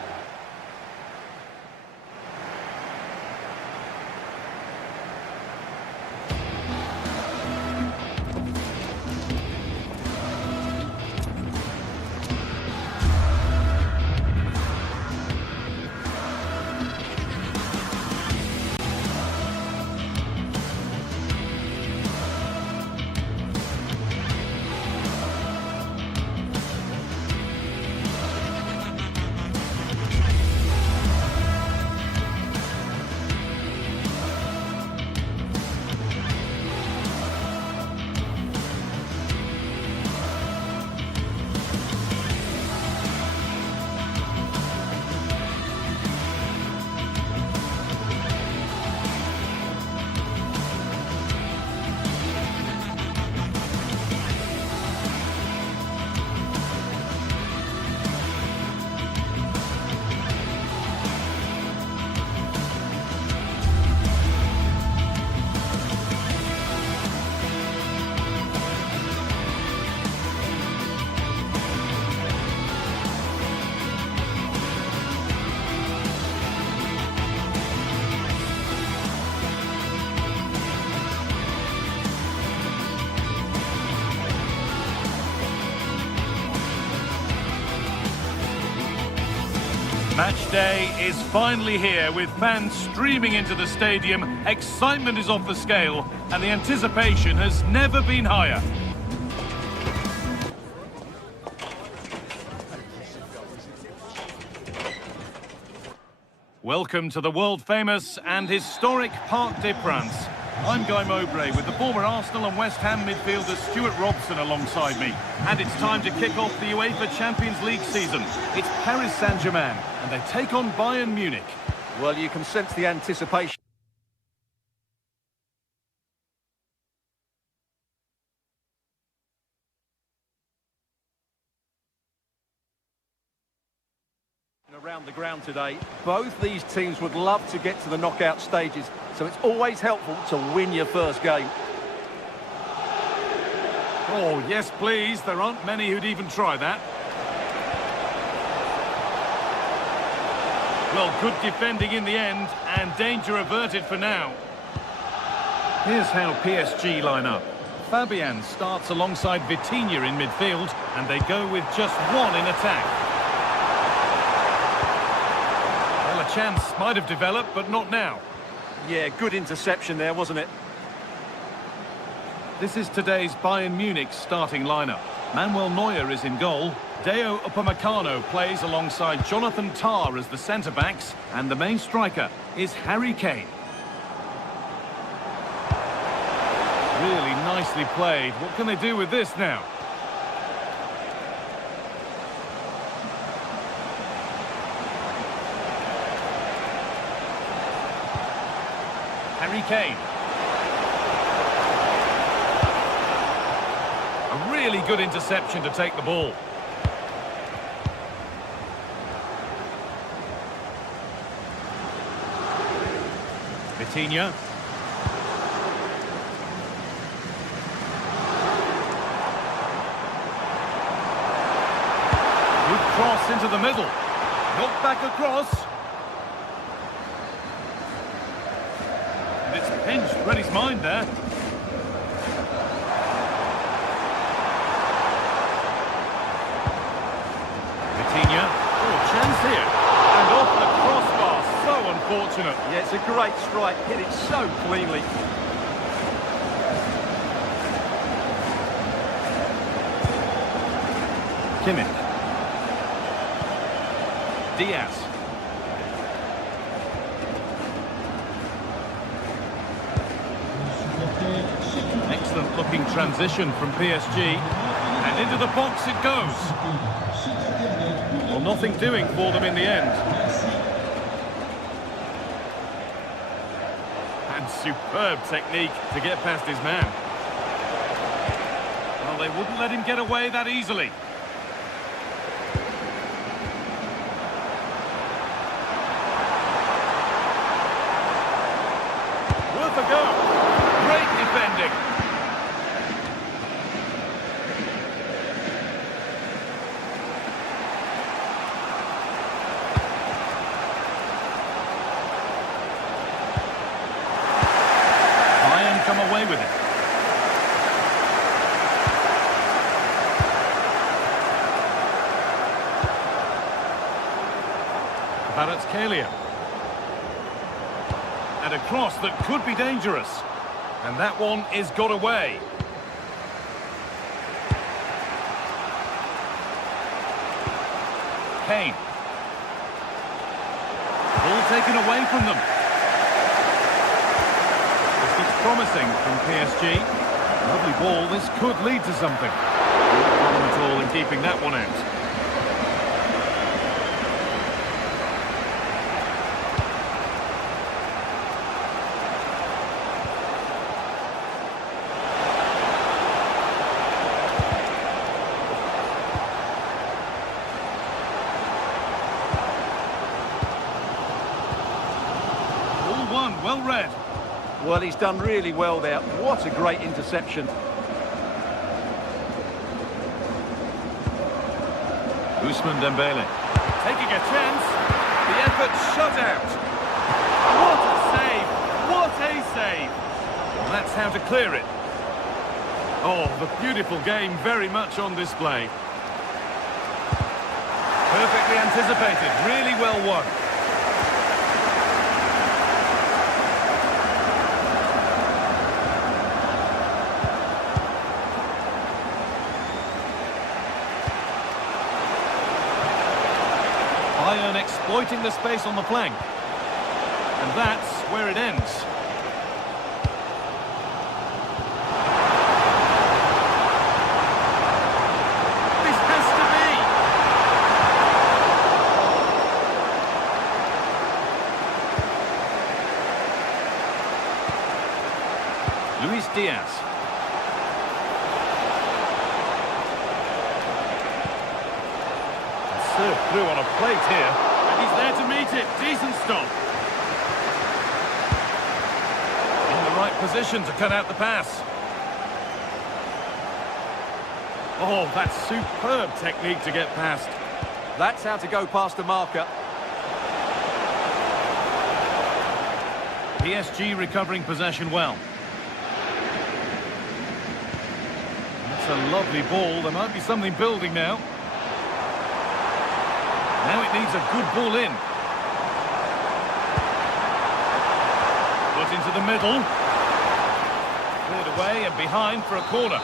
Match day is finally here with fans streaming into the stadium. Excitement is off the scale and the anticipation has never been higher. Welcome to the world-famous and historic Parc des Princes. I'm Guy Mowbray with the former Arsenal and West Ham midfielder Stuart Robson alongside me. And it's time to kick off the UEFA Champions League season. It's Paris Saint-Germain and they take on Bayern Munich. Well, you can sense the anticipation around the ground today. Both these teams would love to get to the knockout stages, so it's always helpful to win your first game. Oh, yes, please. There aren't many who'd even try that. Well, good defending in the end, and danger averted for now. Here's how PSG line up. Fabian starts alongside Vitinha in midfield, and they go with just one in attack. A chance might have developed, but not now. Yeah, good interception there, wasn't it? This is today's Bayern Munich starting lineup. Manuel Neuer is in goal. Deo Upamecano plays alongside Jonathan Tah as the centre-backs, and the main striker is Harry Kane. Really nicely played. What can they do with this now? Harry Kane. A really good interception to take the ball. Vitinha. Good cross into the middle. Knocked back across. It's pinched Reddy's mind there. Vitinha. Oh, chance here. And off the crossbar. So unfortunate. Yeah, it's a great strike. Hit it so cleanly. Kimmich. Diaz. Excellent looking transition from PSG, and into the box it goes. Well, nothing doing for them in the end. And superb technique to get past his man. Well, they wouldn't let him get away that easily. Worth a go. Great defending. Bayern come away with it. Kvaratskhelia. And a cross that could be dangerous. And that one is got away. Kane. Ball taken away from them. This looks promising from PSG. Lovely ball, this could lead to something. No problem at all in keeping that one out. Well read. Well, he's done really well there. What a great interception. Ousmane Dembele taking a chance. The effort shut out. What a save! What a save! Well, that's how to clear it. Oh, the beautiful game very much on display. Perfectly anticipated, really well won. Bayern exploiting the space on the flank. And that's where it ends. This has to be. Luis Diaz. Served through on a plate here, and he's there to meet it. Decent stop. In the right position to cut out the pass. Oh, that's superb technique to get past. That's how to go past the marker. PSG recovering possession well. That's a lovely ball. There might be something building now. Now it needs a good ball in. Put into the middle. Cleared away and behind for a corner.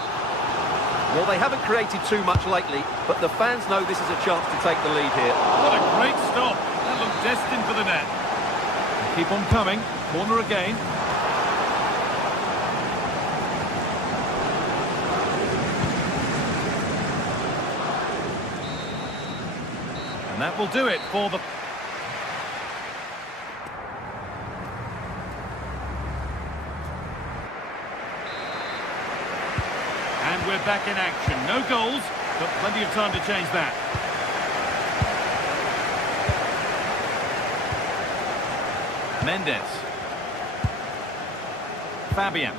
Well, they haven't created too much lately, but the fans know this is a chance to take the lead here. What a great stop. That looked destined for the net. And keep on coming. Corner again. And that will do it for the... And we're back in action. No goals, but plenty of time to change that. Mendes. Fabian.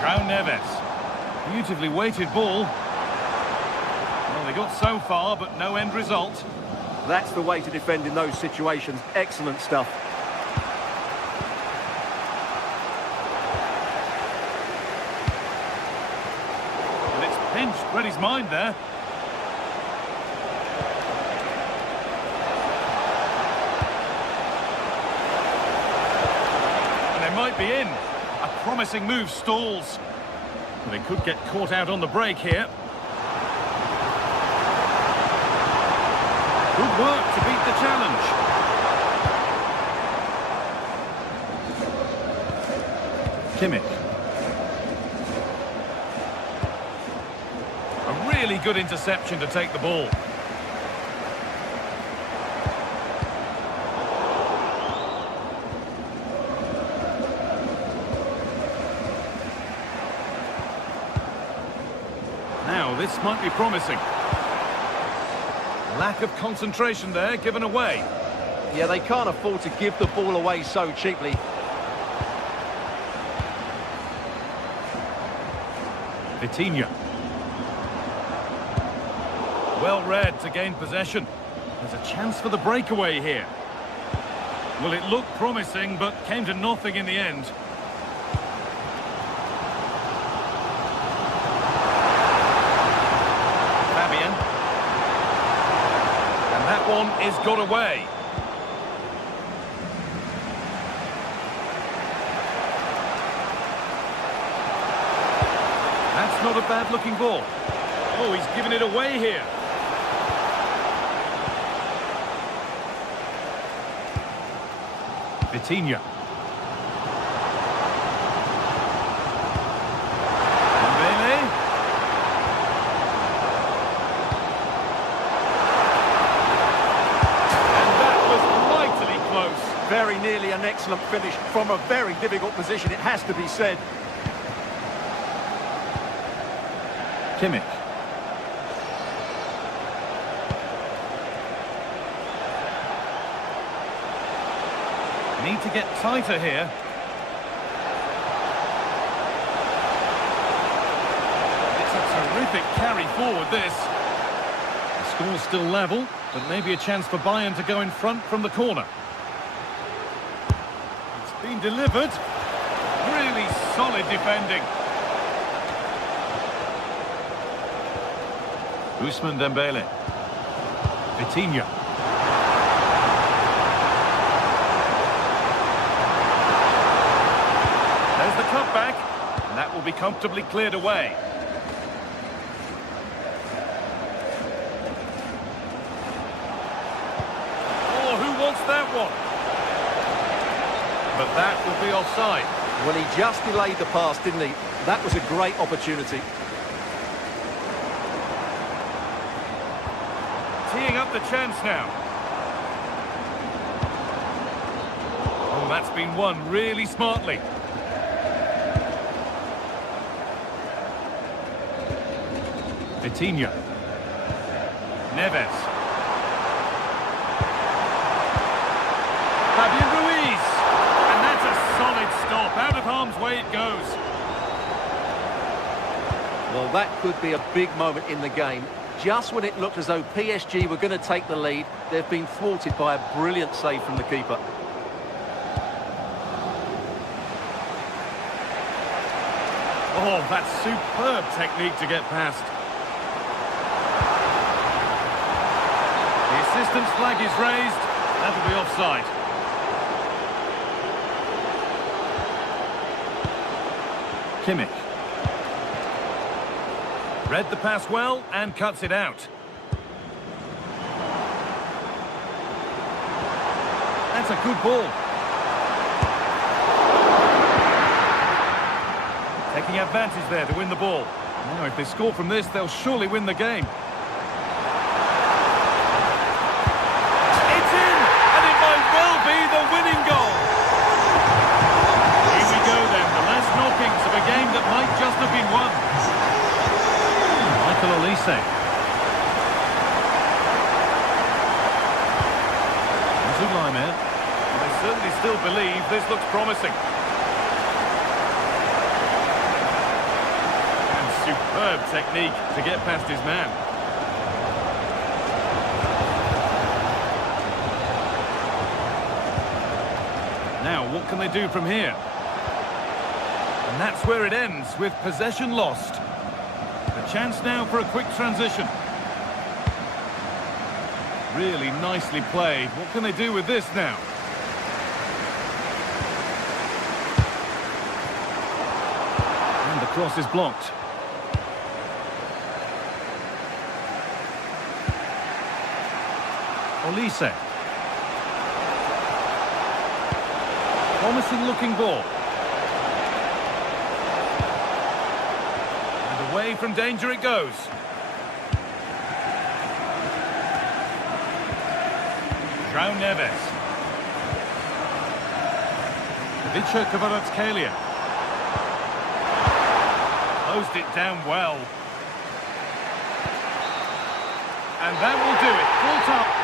João Neves. Beautifully weighted ball. Well, they got so far, but no end result. That's the way to defend in those situations. Excellent stuff. And it's pinched, read his mind there. And they might be in. A promising move stalls. Well, they could get caught out on the break here. Good work to beat the challenge. Kimmich. A really good interception to take the ball. Now, this might be promising. Lack of concentration there, given away. Yeah, they can't afford to give the ball away so cheaply. Vitinha. Well read to gain possession. There's a chance for the breakaway here. Well, it looked promising, but came to nothing in the end. Fabian. And that one is got away. That's not a bad-looking ball. Oh, he's given it away here. Vitinha. Dembele. And that was mightily close. Very nearly an excellent finish from a very difficult position, it has to be said. Kimmich. Need to get tighter here. It's a terrific carry forward, this. The score's still level, but maybe a chance for Bayern to go in front from the corner. It's been delivered. Really solid defending. Ousmane Dembele. Vitinha. There's the cutback, and that will be comfortably cleared away. Oh, who wants that one? But that will be offside. Well, he just delayed the pass, didn't he? That was a great opportunity. Teeing up the chance now. Oh, that's been won really smartly. Vitinha. Neves. Fabian Ruiz. And that's a solid stop. Out of harm's way it goes. Well, that could be a big moment in the game. Just when it looked as though PSG were going to take the lead, they've been thwarted by a brilliant save from the keeper. Oh, that's superb technique to get past. The assistant's flag is raised. That'll be offside. Kimmich. Read the pass well and cuts it out. That's a good ball. Taking advantage there to win the ball. Now, if they score from this, they'll surely win the game. It's in! And it might well be the winning goal. Here we go then, the last knockings of a game that might just have been won. Olise. Zulayman. I certainly still believe this looks promising. And superb technique to get past his man. Now, what can they do from here? And that's where it ends, with possession lost. A chance now for a quick transition. Really nicely played. What can they do with this now? And the cross is blocked. Olise. Promising looking ball. Away from danger it goes. João Neves. Vicha Kvaratskhelia. Closed it down well. And that will do it. Full time.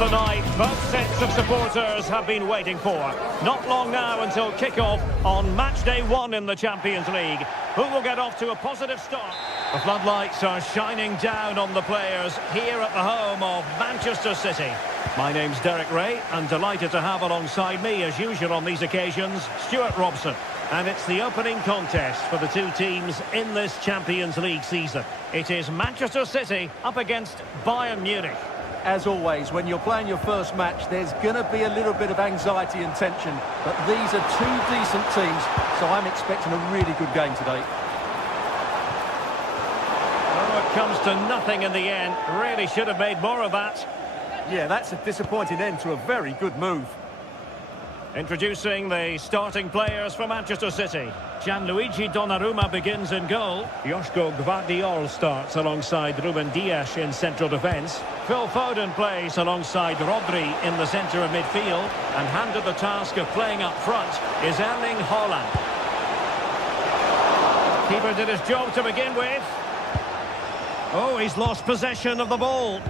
the night both sets of supporters have been waiting for. Not long now until kick-off on match day 1 in the Champions League. Who will get off to a positive start? The floodlights are shining down on the players here at the home of Manchester City. My name's Derek Ray, and delighted to have alongside me, as usual on these occasions, Stuart Robson. And it's the opening contest for the two teams in this Champions League season. It is Manchester City up against Bayern Munich. As always, when you're playing your first match, there's going to be a little bit of anxiety and tension. But these are two decent teams, so I'm expecting a really good game today. Oh, it comes to nothing in the end. Really should have made more of that. Yeah, that's a disappointing end to a very good move. Introducing the starting players for Manchester City. Gianluigi Donnarumma begins in goal. Joško Gvardiol starts alongside Ruben Dias in central defence. Phil Foden plays alongside Rodri in the centre of midfield. And handed the task of playing up front is Erling Haaland. Keeper did his job to begin with. Oh, he's lost possession of the ball.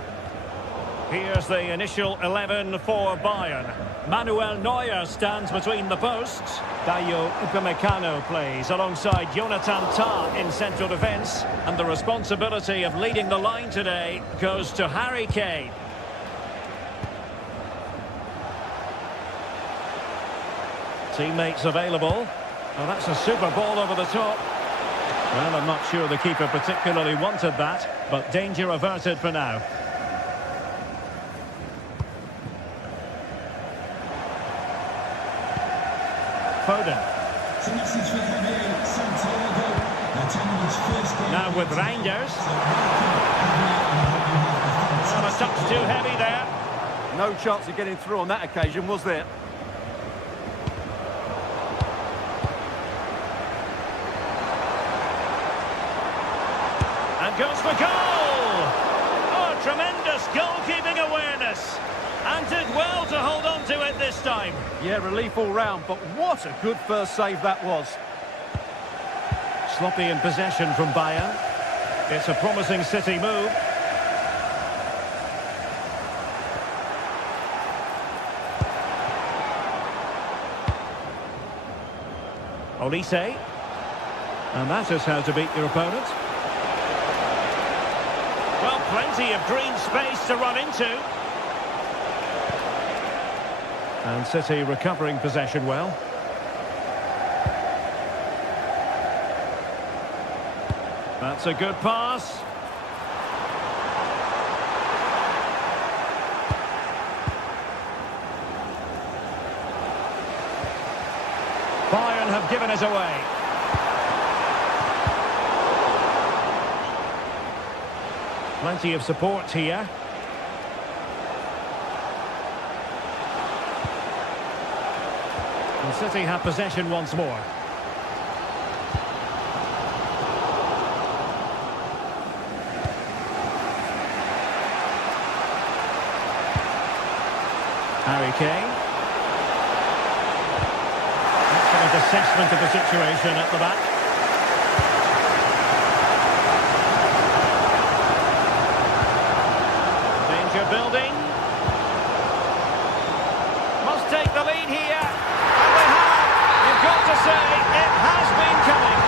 Here's the initial 11 for Bayern. Manuel Neuer stands between the posts. Dayo Upamecano plays alongside Jonathan Tah in central defence. And the responsibility of leading the line today goes to Harry Kane. Teammates available. Well, that's a super ball over the top. Well, I'm not sure the keeper particularly wanted that, but danger averted for now. Foden. Now with Reinders. Not a touch too heavy there. No chance of getting through on that occasion, was there? And goes for goal! Oh, tremendous goalkeeping awareness. And did well to hold on to it this time. Yeah, relief all round, but what a good first save that was. Sloppy in possession from Bayern. It's a promising City move. Olise. And that is how to beat your opponent. Well, plenty of green space to run into. And City recovering possession well. That's a good pass. Bayern have given it away. Plenty of support here. And City have possession once more. Harry Kane. Excellent assessment of the situation at the back. Danger building. Must take the lead here. And they have. You've got to say, it has been coming.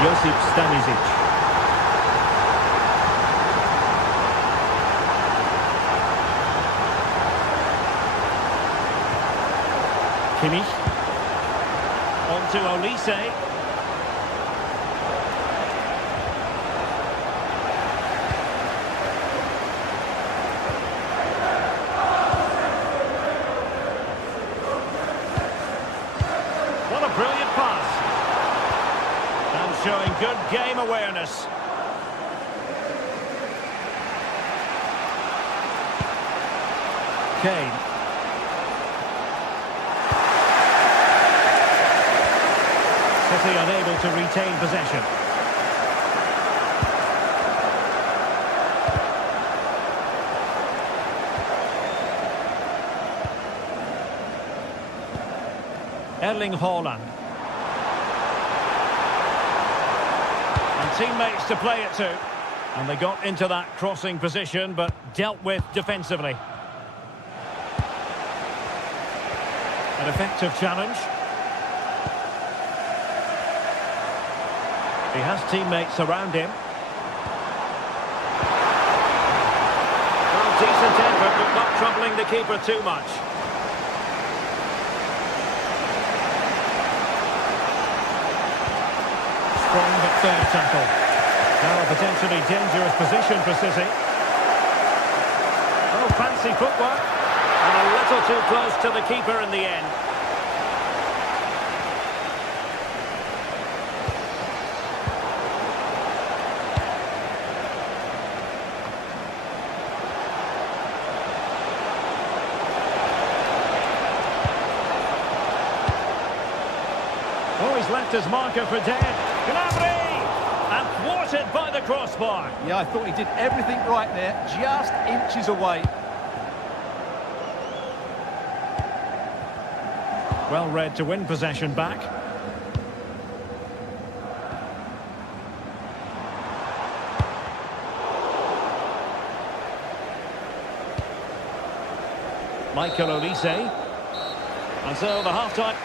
Josip Stanisic. Kimmich. On to Olise. What a brilliant pass. And showing good game awareness. Kane. City unable to retain possession. Erling Haaland. And teammates to play it to. And they got into that crossing position, but dealt with defensively. An effective challenge. He has teammates around him. Well, decent effort, but not troubling the keeper too much. Strong but fair tackle. Now a potentially dangerous position for City. Oh, fancy footwork. And a little too close to the keeper in the end. Oh, he's left his marker for dead. Gnabry! And thwarted by the crossbar. Yeah, I thought he did everything right there, just inches away. Well read to win possession back. Michael Olise. And so the half-time...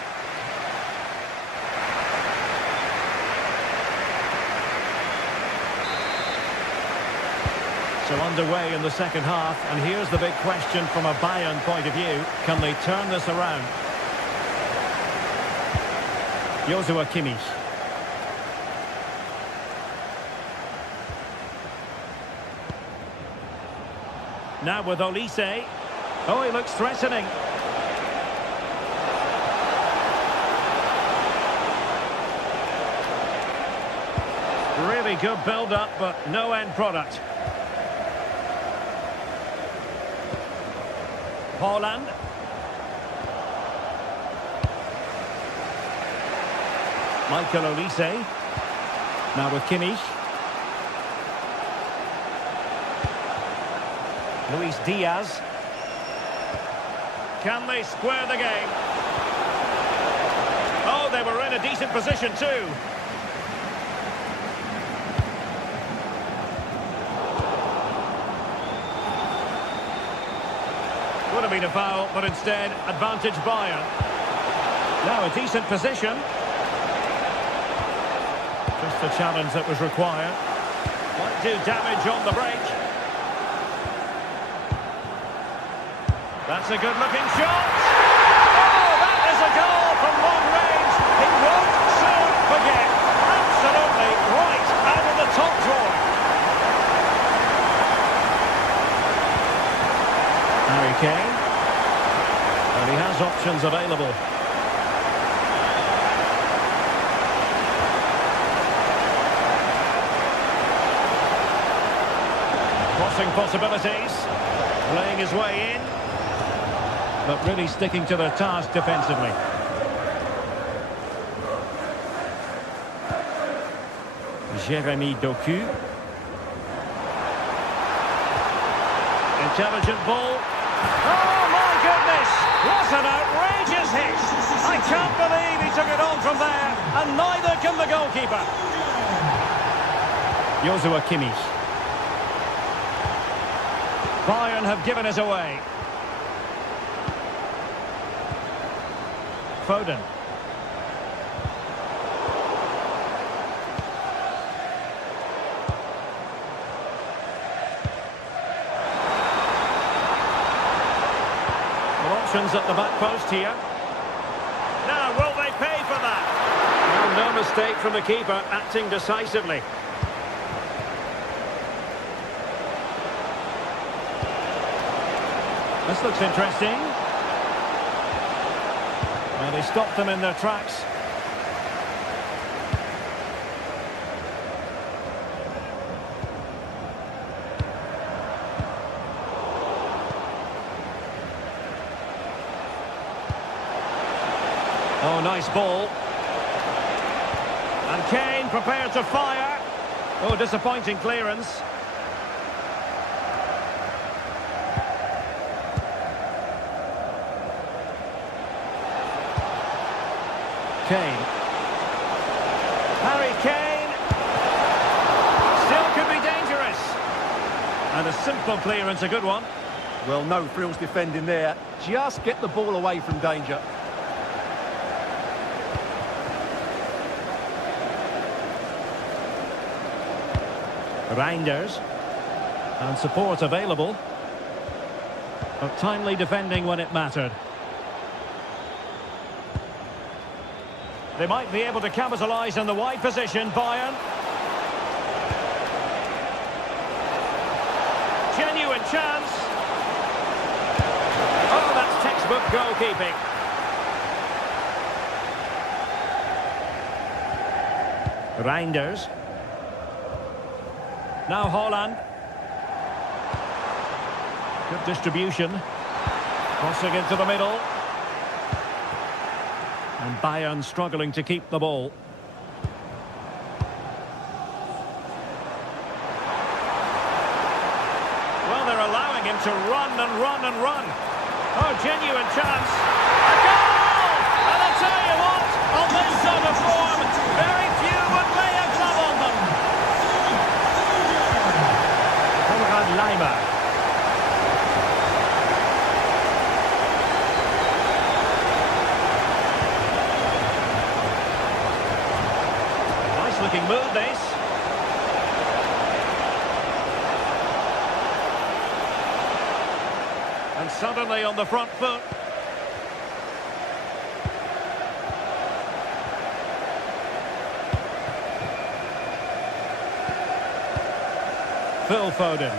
So underway in the second half, and here's the big question from a Bayern point of view. Can they turn this around? Joshua Kimmich. Now with Olise. Oh, he looks threatening. Really good build-up, but no end product. Haaland. Michael Olise. Now with Kimmich. Luis Diaz. Can they square the game? Oh, they were in a decent position too. Would have been a foul, but instead, advantage Bayern. Now a decent position. Just the challenge that was required. Might do damage on the break. That's a good-looking shot. Oh, that is a goal from long range. He won't soon forget. Absolutely right out of the top drawer. Harry Kane. And he has options available. Crossing possibilities. Playing his way in. But really sticking to their task defensively. Jeremy Doku. Intelligent ball. Oh my goodness! What an outrageous hit! I can't believe he took it on from there, and neither can the goalkeeper. Joshua Kimmich. Bayern have given it away. Foden. Well, options at the back post here. Now, will they pay for that? Well, no mistake from the keeper, acting decisively. This looks interesting. Well, they stopped them in their tracks. Oh, nice ball. And Kane prepared to fire. Oh, disappointing clearance. Kane. Harry Kane. Still could be dangerous. And a simple clearance, a good one. Well, no frills defending there. Just get the ball away from danger. Reinders. And support available. But timely defending when it mattered. They might be able to capitalise in the wide position, Bayern. Genuine chance. Oh, that's textbook goalkeeping. Reinders. Now Haaland. Good distribution. Crossing into the middle. And Bayern struggling to keep the ball. Well, they're allowing him to run and run and run. Oh, genuine chance. A goal! And I'll tell you what, on this sort of form, very few would lay a glove on them. Konrad Laimer. Nice looking move, this. And suddenly on the front foot. Phil Foden.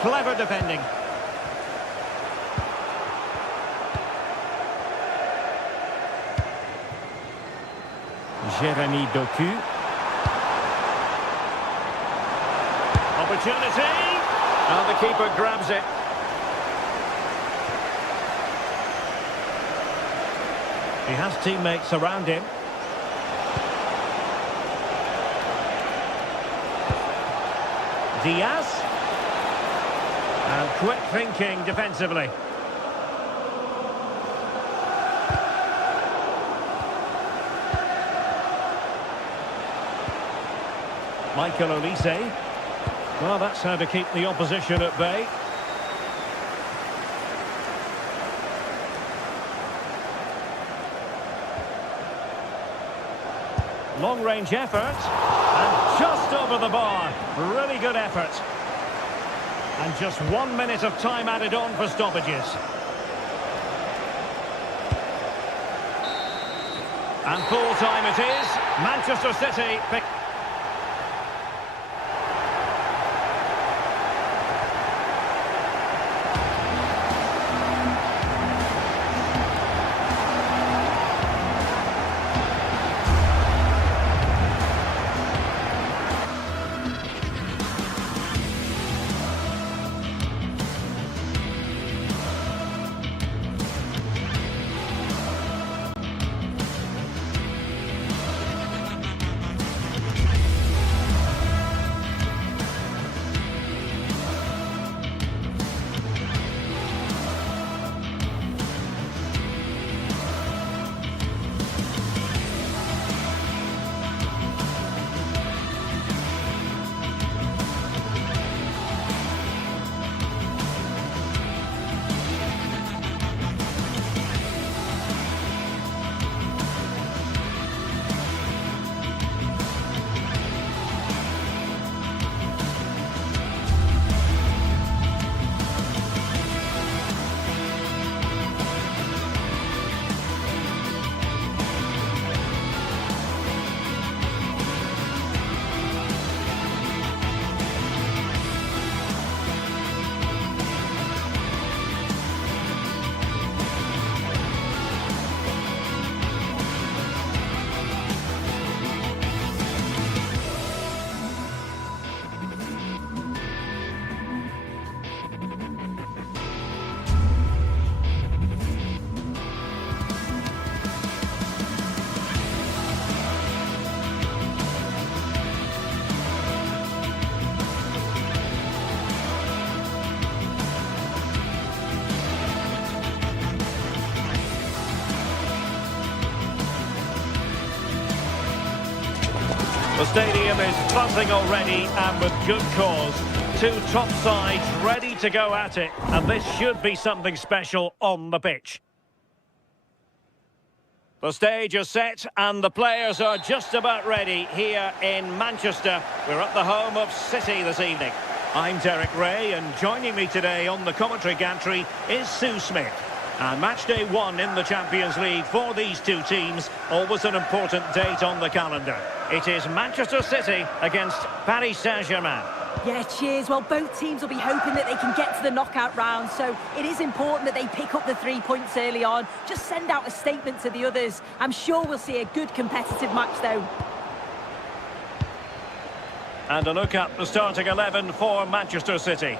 Clever defending. Jeremy Doku. Opportunity. And the keeper grabs it. He has teammates around him. Diaz. And quick thinking defensively. Michael Olise. Well, that's how to keep the opposition at bay. Long-range effort, and just over the bar. Really good effort. And just 1 minute of time added on for stoppages. And full time it is. Manchester City pick. The stadium is buzzing already, and with good cause. two top sides ready to go at it, and this should be something special on the pitch. The stage is set and the players are just about ready here in Manchester. We're at the home of City this evening. I'm Derek Ray, and joining me today on the commentary gantry is Sue Smith. And match day 1 in the Champions League for these two teams, always an important date on the calendar. It is Manchester City against Paris Saint-Germain. Yeah, cheers. Well, both teams will be hoping that they can get to the knockout round, so it is important that they pick up the 3 points early on. Just send out a statement to the others. I'm sure we'll see a good competitive match, though. And a look at the starting 11 for Manchester City.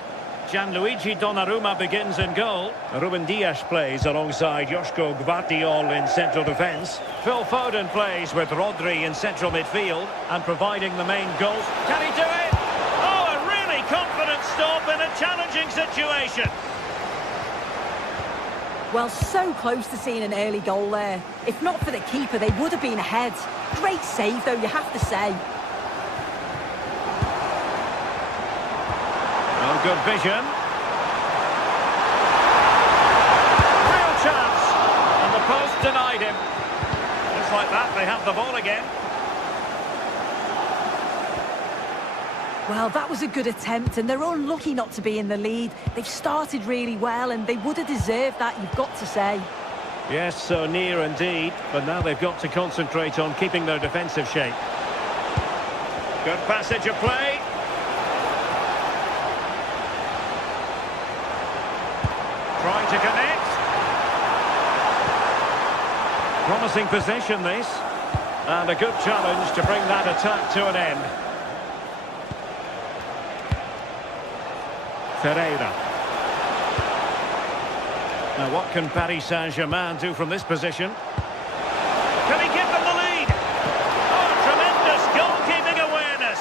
Gianluigi Donnarumma begins in goal. Ruben Dias plays alongside Joško Gvardiol in central defence. Phil Foden plays with Rodri in central midfield and providing the main goals. Can he do it? Oh, a really confident stop in a challenging situation. Well, so close to seeing an early goal there. If not for the keeper, they would have been ahead. Great save, though, you have to say. Oh, good vision. Real chance. And the post denied him. Just like that, they have the ball again. Well, that was a good attempt, and they're unlucky not to be in the lead. They've started really well, and they would have deserved that, you've got to say. Yes, so near indeed. But now they've got to concentrate on keeping their defensive shape. Good passage of play. Trying to connect. Promising possession, this. And a good challenge to bring that attack to an end. Ferreira. Now, what can Paris Saint-Germain do from this position? Can he give them the lead? Oh, tremendous goalkeeping awareness.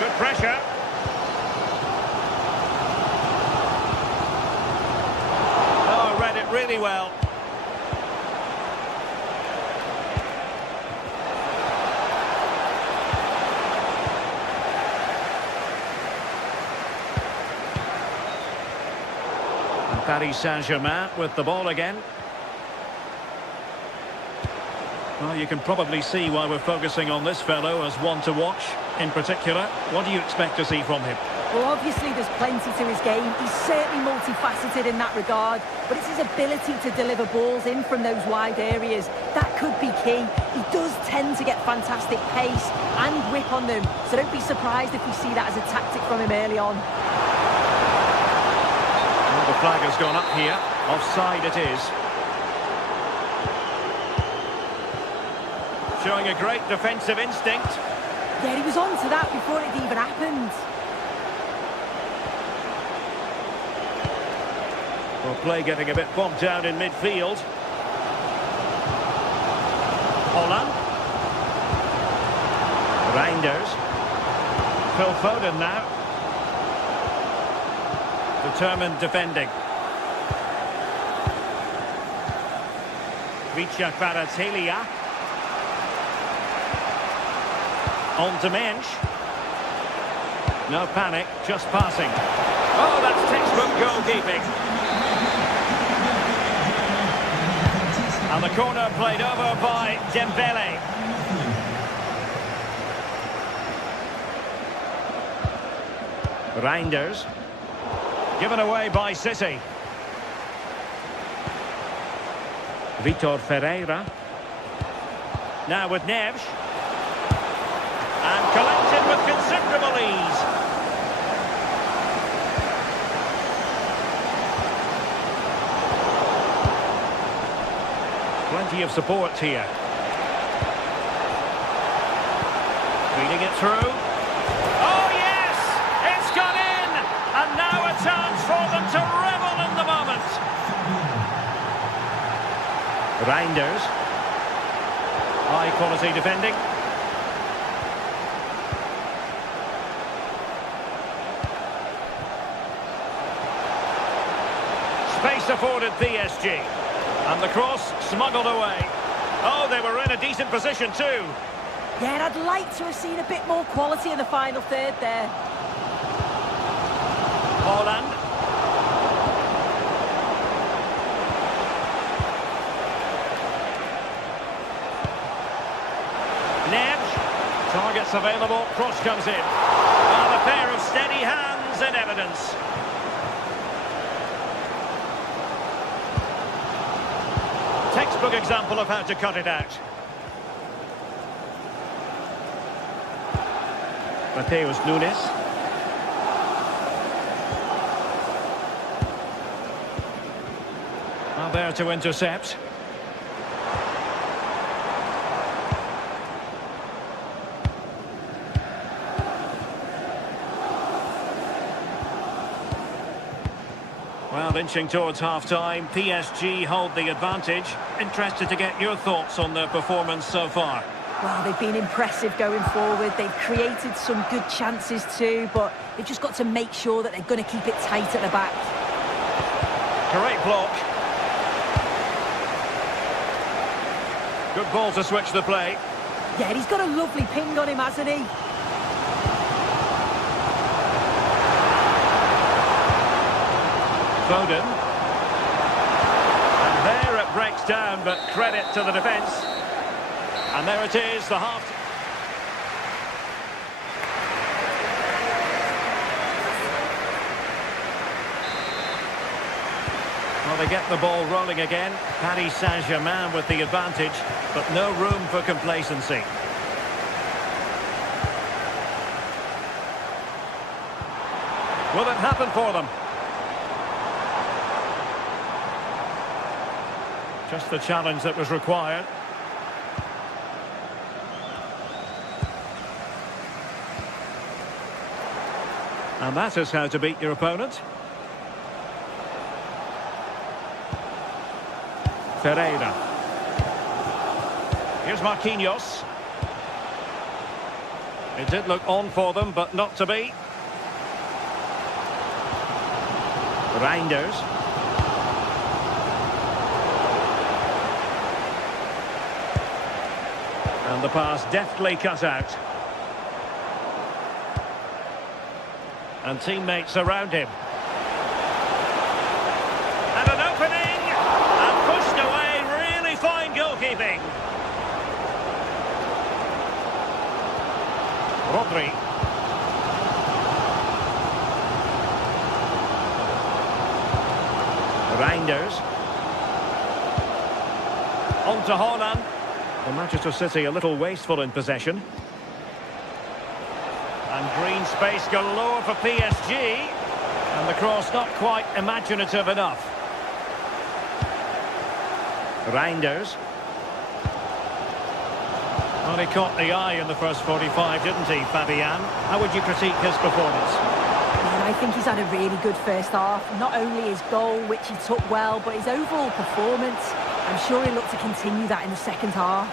Good pressure. Really well. And Paris Saint-Germain with the ball again. Well, you can probably see why we're focusing on this fellow as one to watch in particular. What do you expect to see from him? Well, obviously there's plenty to his game. He's certainly multifaceted in that regard, but it's his ability to deliver balls in from those wide areas. That could be key. He does tend to get fantastic pace and whip on them, so don't be surprised if we see that as a tactic from him early on. Well, the flag has gone up here. Offside it is. Showing a great defensive instinct. Yeah, he was on to that before it even happened. Well, play getting a bit bogged down in midfield. Holland. Reinders. Phil Foden now. Determined defending. Vicha Kvaratskhelia. On to Mensch. No panic, just passing. Oh, that's textbook goalkeeping. And the corner played over by Dembele. Reinders. Given away by City. Vitor Ferreira. Now with Neves. And collected with considerable ease. Plenty of support here. Feeding it through. Oh, yes! It's gone in! And now a chance for them to revel in the moment. Reinders. High-quality defending. Space afforded PSG. And the cross smuggled away. Oh, they were in a decent position too. Yeah, and I'd like to have seen a bit more quality in the final third there. Holland. Targets available, cross comes in. And a pair of steady hands in evidence. Textbook example of how to cut it out. Mateus Nunes. Now there to intercept. Well, inching towards half-time, PSG hold the advantage. Interested to get your thoughts on their performance so far. Well, they've been impressive going forward. They've created some good chances too, but they've just got to make sure that they're going to keep it tight at the back. Great block. Good ball to switch the play. Yeah, and he's got a lovely ping on him, hasn't he? Foden. And there it breaks down, but credit to the defence. And there it is, the half. Well, they get the ball rolling again. Paris Saint-Germain with the advantage, but no room for complacency. Will it happen for them? Just the challenge that was required. And that is how to beat your opponent. Ferreira. Here's Marquinhos. It did look on for them, but not to be. Reinders. And the pass deftly cut out. And teammates around him. And an opening! And pushed away, really fine goalkeeping. Rodri. Reinders. On to Holland. The Manchester City a little wasteful in possession. And green space galore for PSG. And the cross not quite imaginative enough. Reinders. Well, he caught the eye in the first 45, didn't he, Fabian? How would you critique his performance? And I think he's had a really good first half. Not only his goal, which he took well, but his overall performance. I'm sure he'll look to continue that in the second half.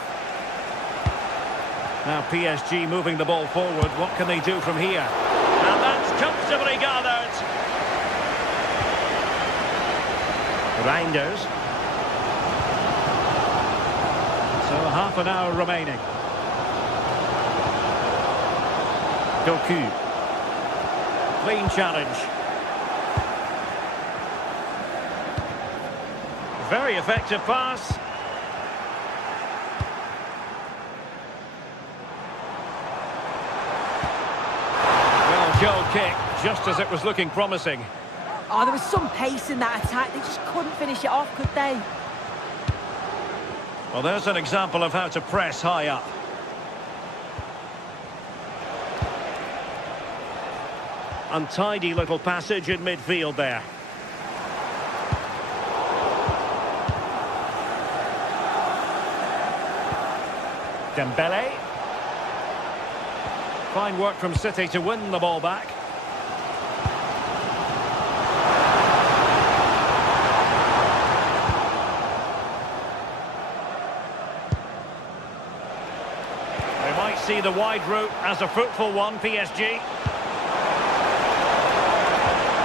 Now PSG moving the ball forward. What can they do from here? And that's comfortably gathered. Reinders. So half an hour remaining. Doku. Clean challenge. Very effective pass. Well, goal kick, just as it was looking promising. Oh, there was some pace in that attack. They just couldn't finish it off, could they? Well, there's an example of how to press high up. Untidy little passage in midfield there. Dembele. Fine work from City to win the ball back. They might see the wide route as a fruitful one, PSG.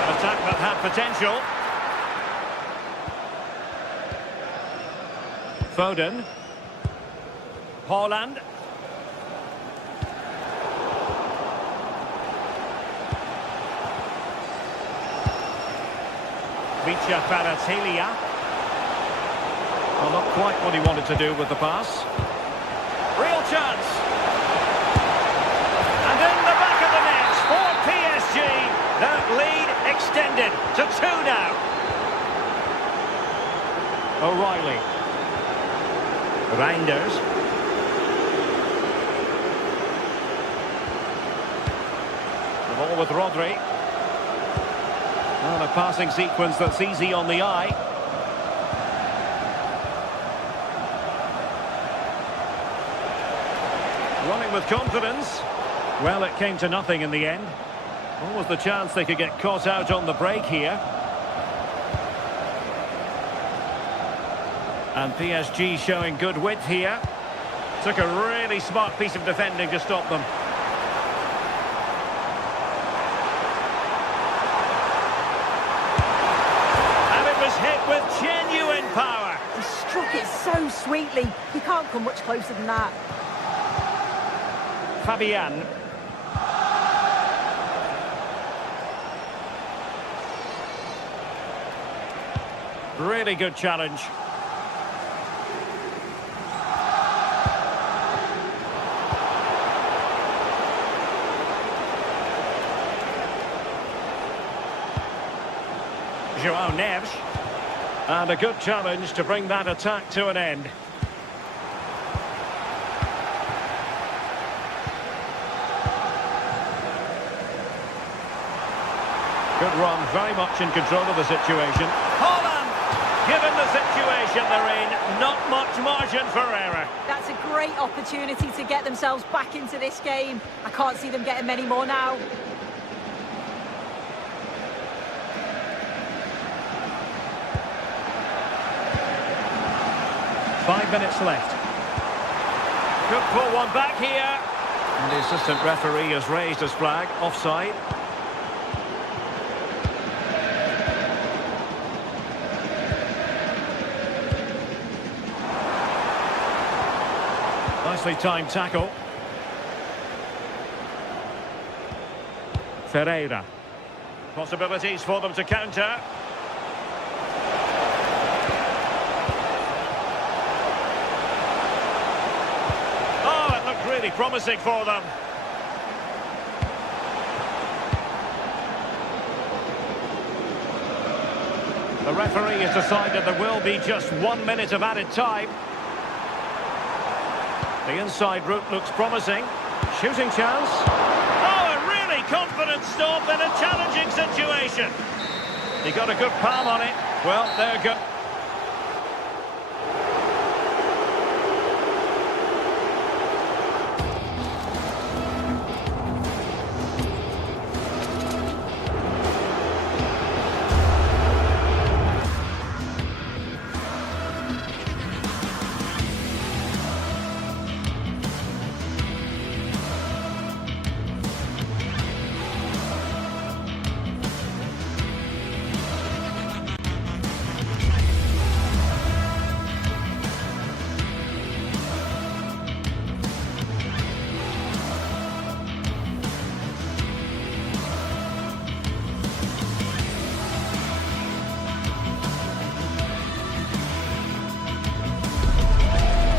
An attack that had potential. Foden. Holland. Kvaratskhelia. Well, not quite what he wanted to do with the pass. Real chance. And in the back of the net for PSG. That lead extended to 2 now. O'Reilly. Reinders. The ball with Rodri. And a passing sequence that's easy on the eye. Running with confidence. Well, it came to nothing in the end. What was the chance they could get caught out on the break here? And PSG showing good width here. Took a really smart piece of defending to stop them. And it was hit with genuine power. He struck it so sweetly. You can't come much closer than that. Fabian. Really good challenge. João Neves. And a good challenge to bring that attack to an end. Good run, very much in control of the situation. Holland! Given the situation they're in, not much margin for error. That's a great opportunity to get themselves back into this game. I can't see them getting many more now. Five minutes left. Could pull one back here. And the assistant referee has raised his flag, offside. Nicely timed tackle. Ferreira. Possibilities for them to counter. Oh, it looked really promising for them. The referee has decided there will be just 1 minute of added time. The inside route looks promising. Shooting chance. Oh, a really confident stop in a challenging situation. He got a good palm on it. Well, they're good.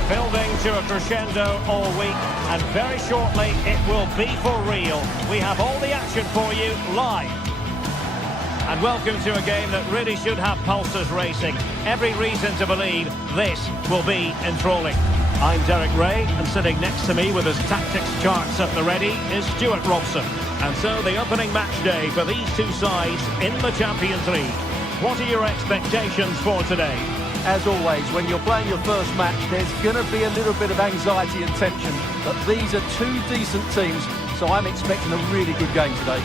Building to a crescendo all week, and very shortly it will be for real. We have all the action for you live. And welcome to a game that really should have pulses racing. Every reason to believe this will be enthralling. I'm Derek Ray, and sitting next to me with his tactics charts at the ready is Stuart Robson. And so the opening match day for these two sides in the Champions League. What are your expectations for today? As always, when you're playing your first match, there's going to be a little bit of anxiety and tension. But these are two decent teams, so I'm expecting a really good game today.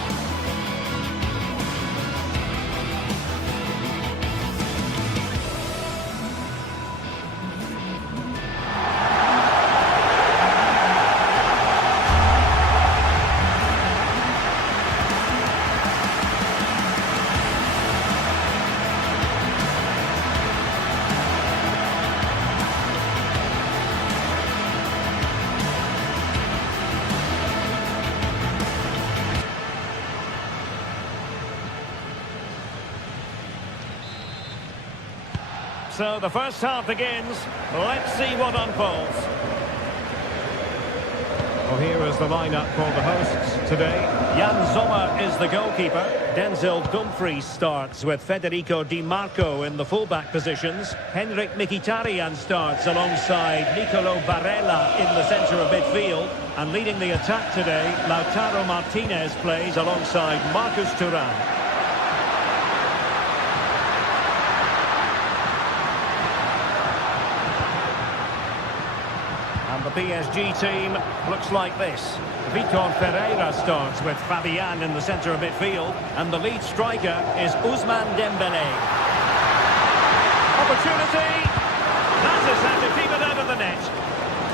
So the first half begins. Let's see what unfolds. Well, here is the lineup for the hosts today. Jan Sommer is the goalkeeper. Denzel Dumfries starts with Federico Di Marco in the fullback positions. Henrik Mkhitaryan starts alongside Nicolo Barella in the centre of midfield. And leading the attack today, Lautaro Martinez plays alongside Marcus Thuram. The PSG team looks like this. Vitor Ferreira starts with Fabian in the centre of midfield, and the lead striker is Ousmane Dembélé. Opportunity! Matters had to keep it out of the net.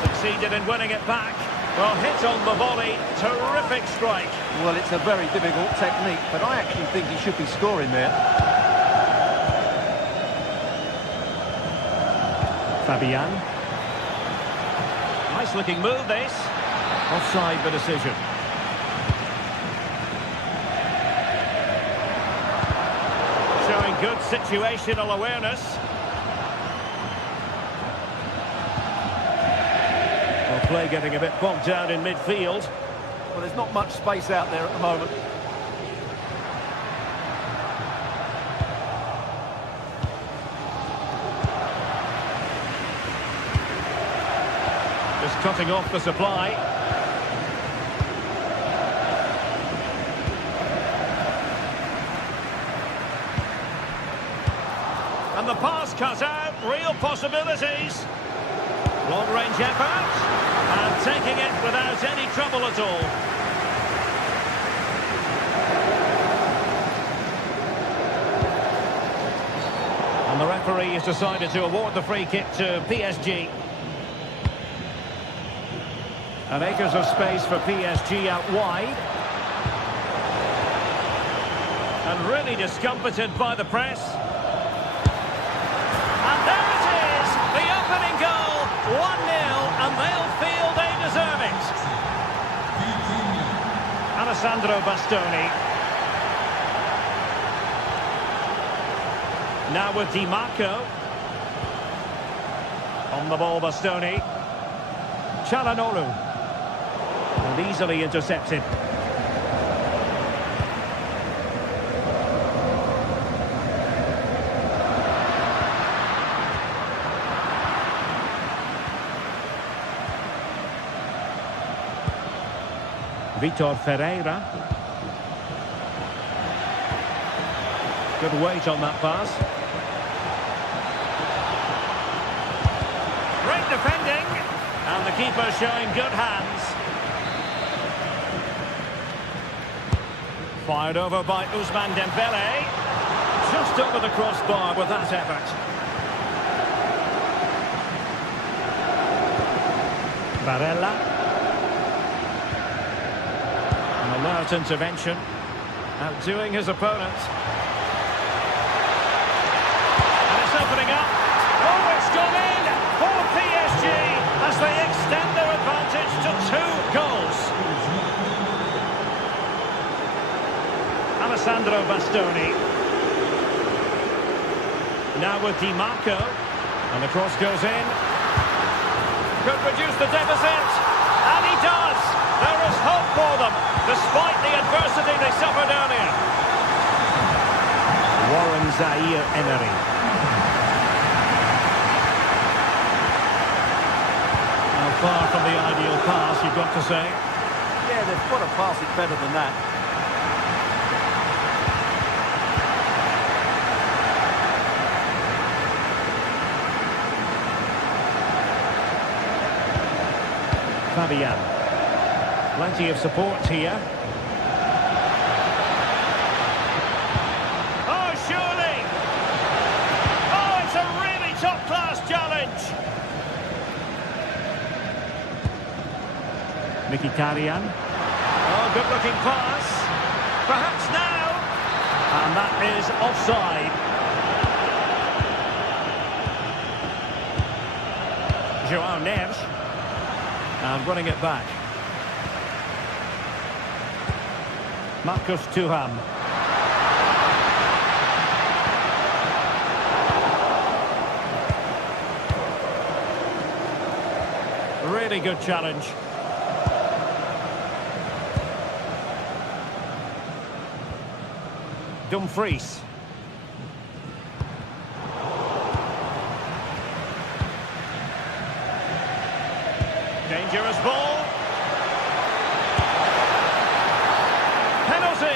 Succeeded in winning it back. Well, hit on the volley. Terrific strike. Well, it's a very difficult technique, but I actually think he should be scoring there. Fabian. Nice looking move, this. Offside the decision. Showing good situational awareness. Well, play getting a bit bogged down in midfield. Well, there's not much space out there at the moment. Just cutting off the supply. And the pass cut out. Real possibilities. Long-range effort. And taking it without any trouble at all. And the referee has decided to award the free kick to PSG. And acres of space for PSG out wide. And really discomfited by the press. And there it is! The opening goal! 1-0, and they'll feel they deserve it. Alessandro Bastoni. Now with Di Marco. On the ball, Bastoni. Çalhanoğlu. And easily intercepted. Vitor Ferreira. Good weight on that pass. Great defending. And the keeper showing good hands. Fired over by Ousmane Dembélé. Just over the crossbar with that effort. Barella. An alert intervention. Outdoing his opponent. And it's opening up. Oh, it's gone in for PSG as they extend their advantage to 2 goals. Alessandro Bastoni. Now with Di Marco. And the cross goes in. Could reduce the deficit. And he does. There is hope for them, despite the adversity they suffered earlier. Warren Zaïre-Emery. Now, far from the ideal pass, you've got to say. Yeah, they've got to pass it better than that. Fabian. Plenty of support here. Oh, surely! Oh, it's a really top-class challenge! Mkhitaryan. Oh, good-looking pass. Perhaps now. And that is offside. João Neves. And running it back. Marcus Thuram. really good challenge. Dumfries. Dangerous ball. Penalty,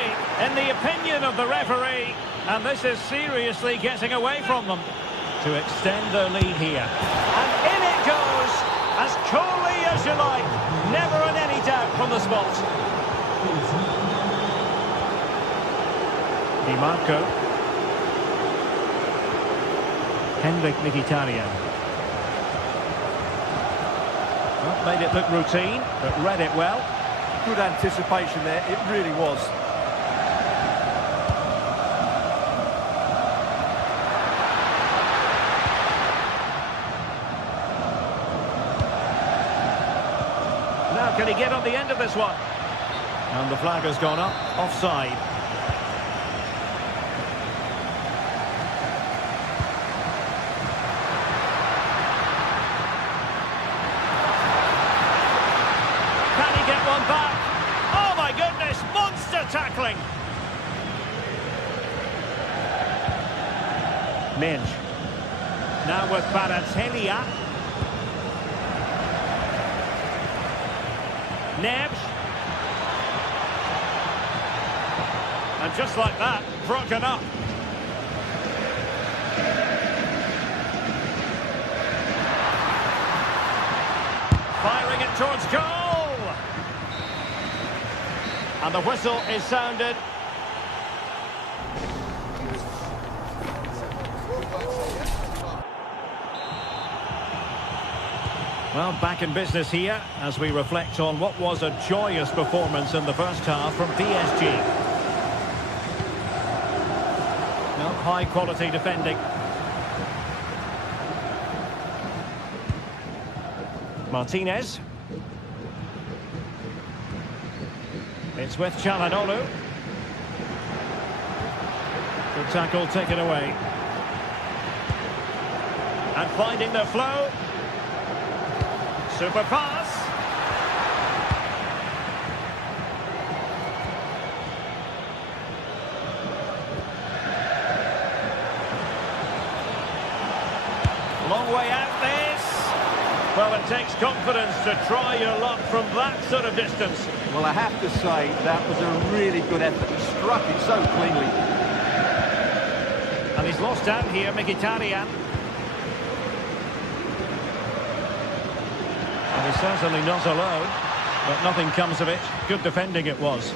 in the opinion of the referee. And this is seriously getting away from them. To extend their lead here. And in it goes, as coolly as you like. Never in any doubt from the spot. Di Marco. Henrik Mkhitaryan. Well, made it look routine, but read it well. Good anticipation there, it really was. Now, can he get on the end of this one? And the flag has gone up, offside. Back. Oh my goodness, monster tackling. Minge. Now with Kvaratskhelia. Neves. And just like that, broken up. Firing it towards goal. And the whistle is sounded. Well, back in business here as we reflect on what was a joyous performance in the first half from PSG. Well, high quality defending. Martinez. It's with Çalhanoğlu. Good tackle taken away. And finding the flow. Super pass. Long way out this. Well, it takes confidence to try your luck from that sort of distance. Well, I have to say, that was a really good effort. He struck it so cleanly. And he's lost out here, Mkhitaryan. And he's certainly not alone, but nothing comes of it. Good defending it was.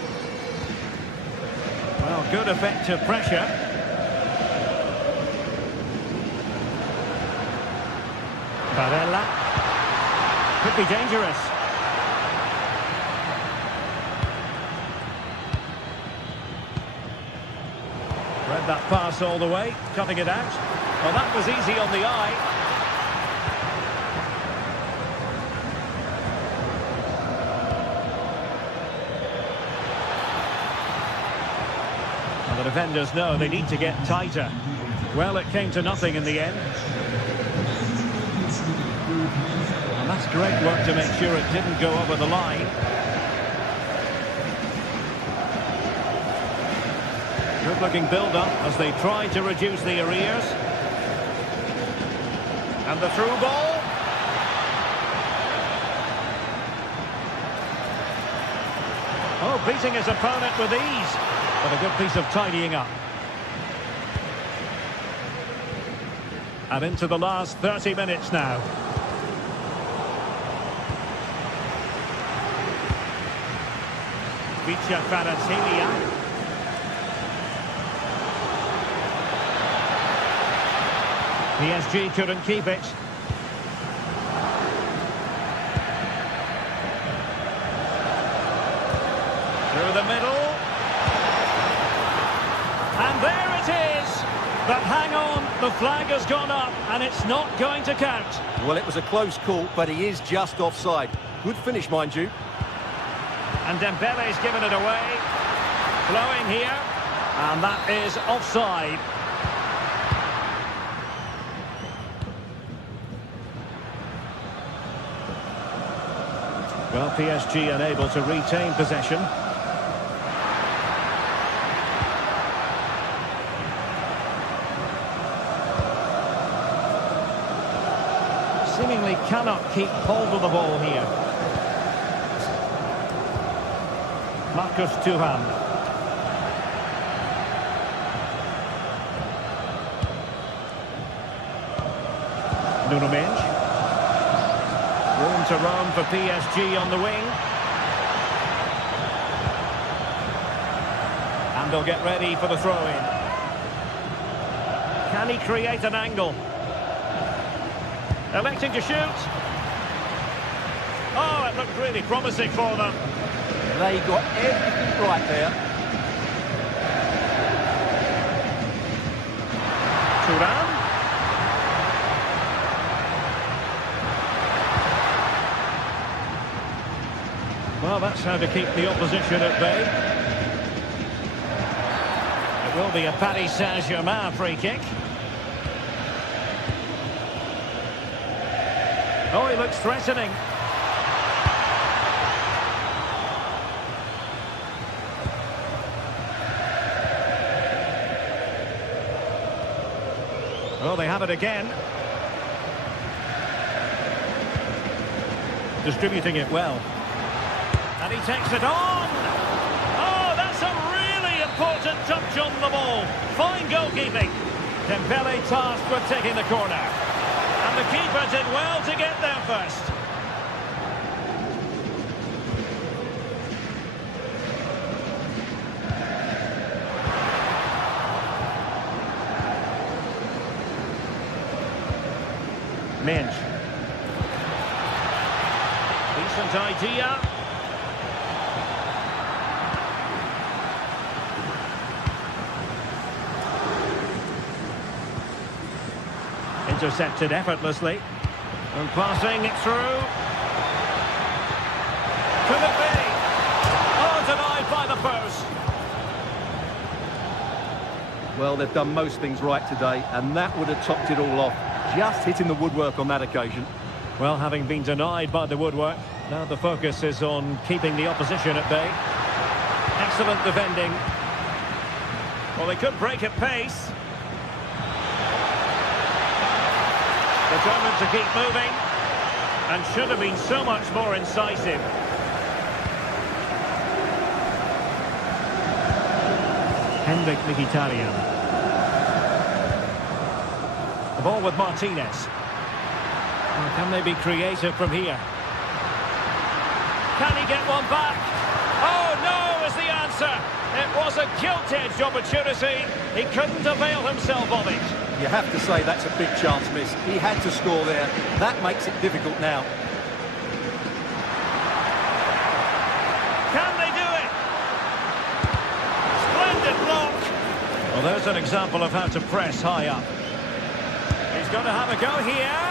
Well, good effective pressure. Barella. Could be dangerous. Read that pass all the way, cutting it out. Well, that was easy on the eye. And the defenders know they need to get tighter. Well, it came to nothing in the end. And that's great work to make sure it didn't go over the line. Good-looking build-up as they tried to reduce the arrears. And the through ball. Oh, beating his opponent with ease. But a good piece of tidying up. And into the last 30 minutes now. Vicha Kvaratskhelia. PSG couldn't keep it. Through the middle. And there it is. But hang on, the flag has gone up and it's not going to count. Well, it was a close call, but he is just offside. Good finish, mind you. And Dembele's given it away. Flowing here. And that is offside. Well, PSG unable to retain possession. Seemingly cannot keep hold of the ball here. Marcus Thuram. Nuno Mendes. Room to run for PSG on the wing. And they'll get ready for the throw-in. Can he create an angle? Electing to shoot. Oh, it looked really promising for them. They got everything right there. Thuram. Well, that's how to keep the opposition at bay. It will be a Paris Saint-Germain free kick. Oh, he looks threatening. Oh, they have it again. Distributing it well. And he takes it on. Oh, that's a really important touch on the ball. Fine goalkeeping. Dembele tasked with taking the corner. And the keeper did well to get there first. Mendes. Decent idea. Intercepted effortlessly. And passing it through. Could it be? Oh, denied by the post. Well, they've done most things right today, and that would have topped it all off. Just hitting the woodwork on that occasion. Well, having been denied by the woodwork, now the focus is on keeping the opposition at bay. Excellent defending. Well, they could break at pace. Determined to keep moving, and should have been so much more incisive. Henrik Mkhitaryan. The ball with Martinez. Well, can they be creative from here? Can he get one back? Oh, no is the answer. It was a gilt-edged opportunity. He couldn't avail himself of it. You have to say that's a big chance miss. He had to score there. That makes it difficult now. Can they do it? Splendid block. Well, there's an example of how to press high up. He's going to have a go here.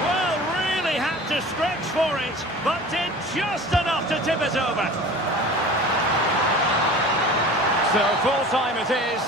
Well, really had to stretch for it, but did just enough to tip it over. So full time it is.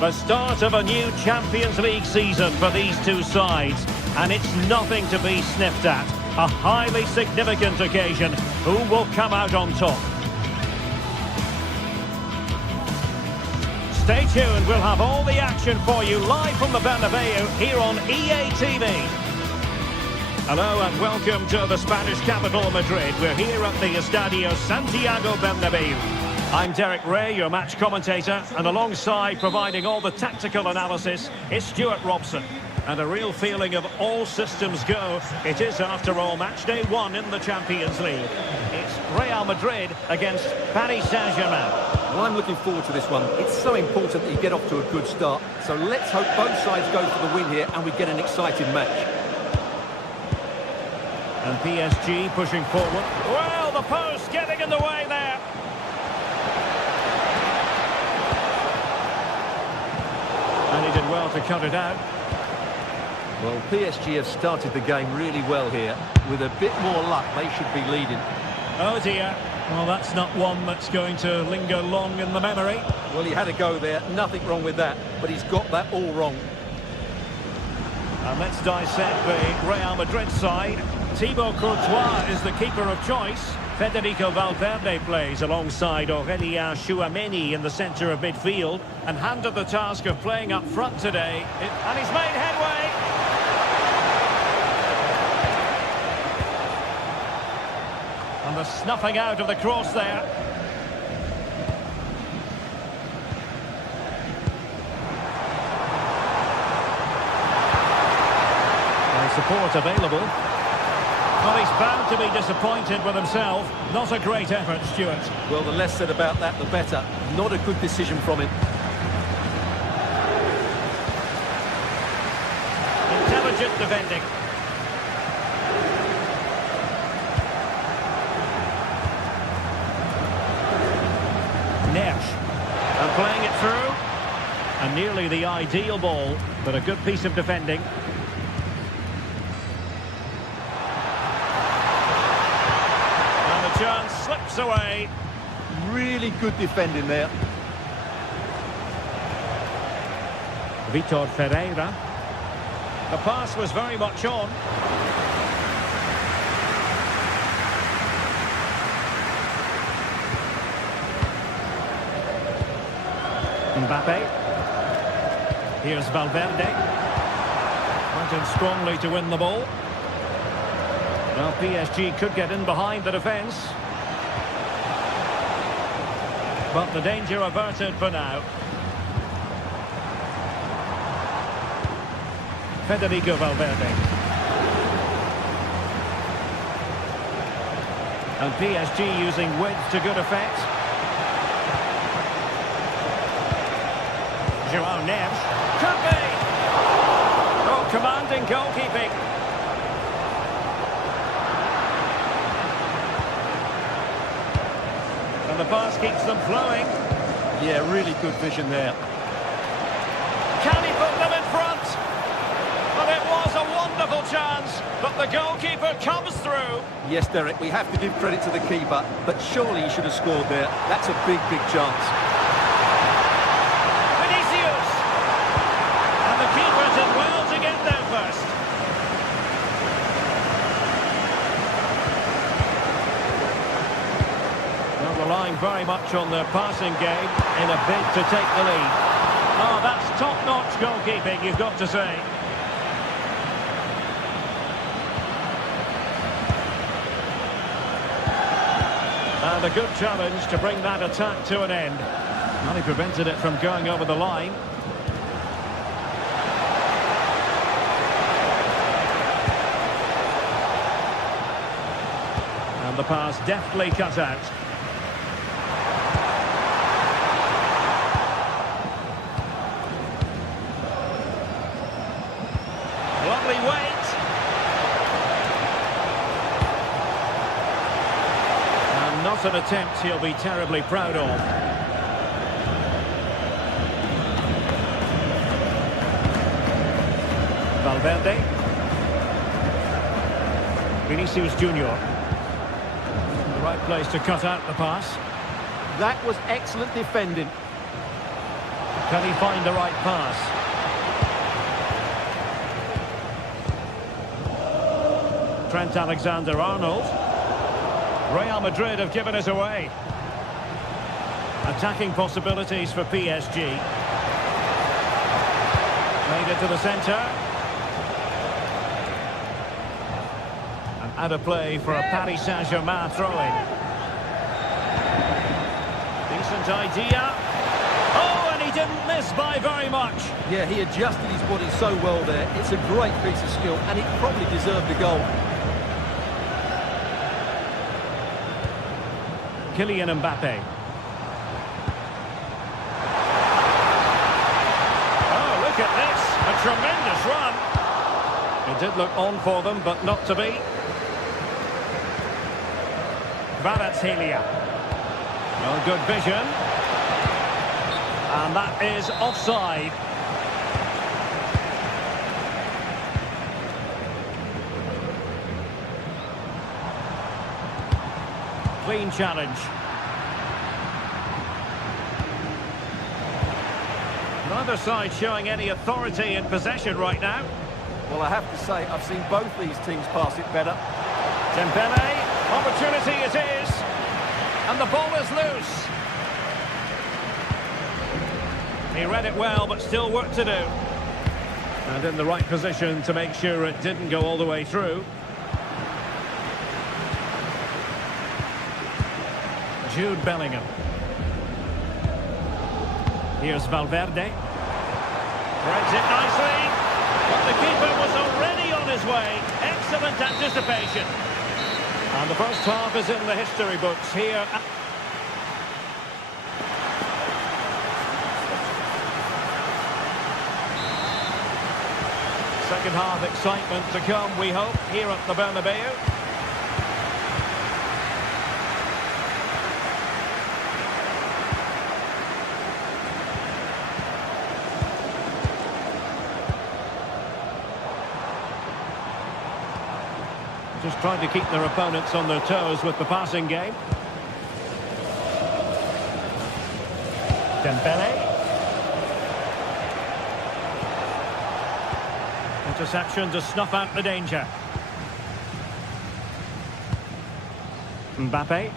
The start of a new Champions League season for these two sides, and it's nothing to be sniffed at. A highly significant occasion. Who will come out on top? Stay tuned, we'll have all the action for you live from the Bernabeu here on EA TV. Hello and welcome to the Spanish capital, Madrid. We're here at the Estadio Santiago Bernabeu. I'm Derek Ray, your match commentator, and alongside providing all the tactical analysis is Stuart Robson. And a real feeling of all systems go. It is, after all, match day 1 in the Champions League. It's Real Madrid against Paris Saint-Germain. Well, I'm looking forward to this one. It's so important that you get off to a good start. So let's hope both sides go for the win here and we get an exciting match. And PSG pushing forward. Well, the post getting in the way there. And he did well to cut it out. Well, PSG have started the game really well here. With a bit more luck, they should be leading. Oh dear. Well, that's not one that's going to linger long in the memory. Well, he had a go there. Nothing wrong with that. But he's got that all wrong. And let's dissect the Real Madrid side. Thibaut Courtois is the keeper of choice. Federico Valverde plays alongside Aurélien Tchouaméni in the centre of midfield and handed the task of playing up front today. And he's made headway. And the snuffing out of the cross there. And support available. Well, he's bound to be disappointed with himself. Not a great effort, Stuart. Well, the less said about that, the better. Not a good decision from him. Intelligent defending. Nesh. And playing it through. And nearly the ideal ball, but a good piece of defending. Chance slips away. Really good defending there. Vitor Ferreira. The pass was very much on. Mbappe. Here's Valverde. Went in strongly to win the ball. Well, PSG could get in behind the defence. But the danger averted for now. Federico Valverde. And PSG using width to good effect. João Neves. Could be! Oh, commanding goalkeeping. The pass keeps them flowing. Yeah, really good vision there. Can he put them in front? But it was a wonderful chance. But the goalkeeper comes through. Yes, Derek, we have to give credit to the keeper, but surely he should have scored there. That's a big, big chance. Vinicius. And the keeper did well to get there first. Relying very much on their passing game in a bid to take the lead. Oh, that's top-notch goalkeeping, you've got to say. And a good challenge to bring that attack to an end. Well, he prevented it from going over the line. And the pass deftly cut out. Lovely weight. And not an attempt he'll be terribly proud of. Valverde. Vinicius Junior. The right place to cut out the pass. That was excellent defending. Can he find the right pass? Trent Alexander-Arnold. Real Madrid have given it away. Attacking possibilities for PSG. Made it to the centre. And out of play for a Paris Saint-Germain throw-in. Decent idea. Oh, and he didn't miss by very much. Yeah, he adjusted his body so well there. It's a great piece of skill, and it probably deserved a goal. Kylian Mbappe. Oh, look at this. A tremendous run. It did look on for them, but not to be. Kvaratskhelia. Well, good vision. And that is offside. Clean challenge. Neither side showing any authority in possession right now. Well, I have to say, I've seen both these teams pass it better. Dembele, opportunity it is. And the ball is loose. He read it well, but still work to do. And in the right position to make sure it didn't go all the way through. Jude Bellingham. Here's Valverde. Threads it nicely. But the keeper was already on his way. Excellent anticipation. And the first half is in the history books here. Second half excitement to come, we hope, here at the Bernabeu. Just trying to keep their opponents on their toes with the passing game. Dembele. Interception to snuff out the danger. Mbappe.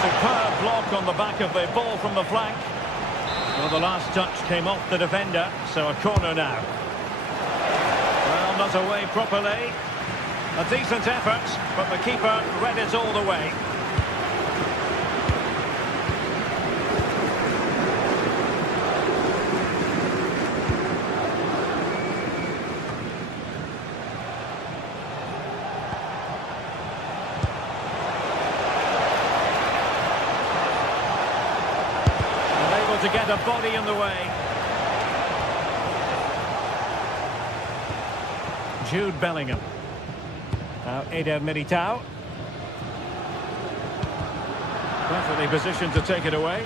Superb block on the back of the ball from the flank. Well, the last touch came off the defender, so a corner now. Well, not away properly. A decent effort, but the keeper read it all the way. Unable to get a body in the way. Jude Bellingham. Now Eder Militao. Perfectly positioned to take it away.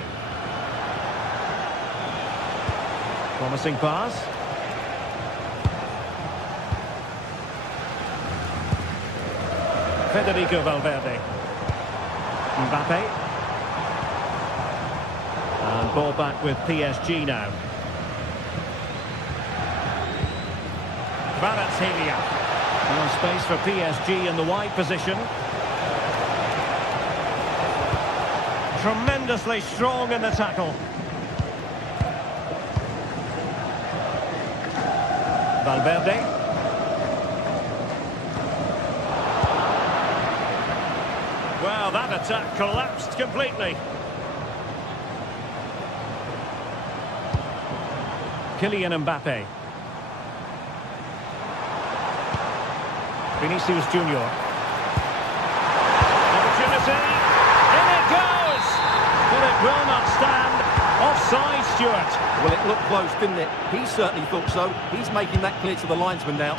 Promising pass. Federico Valverde. Mbappe. And ball back with PSG now. Kvaratskhelia. No space for PSG in the wide position. Tremendously strong in the tackle. Valverde. Well, that attack collapsed completely. Kylian Mbappe. Vinicius Junior. Opportunity. In it goes! But it will not stand. Offside, Stuart. Well, it looked close, didn't it? He certainly thought so. He's making that clear to the linesman now.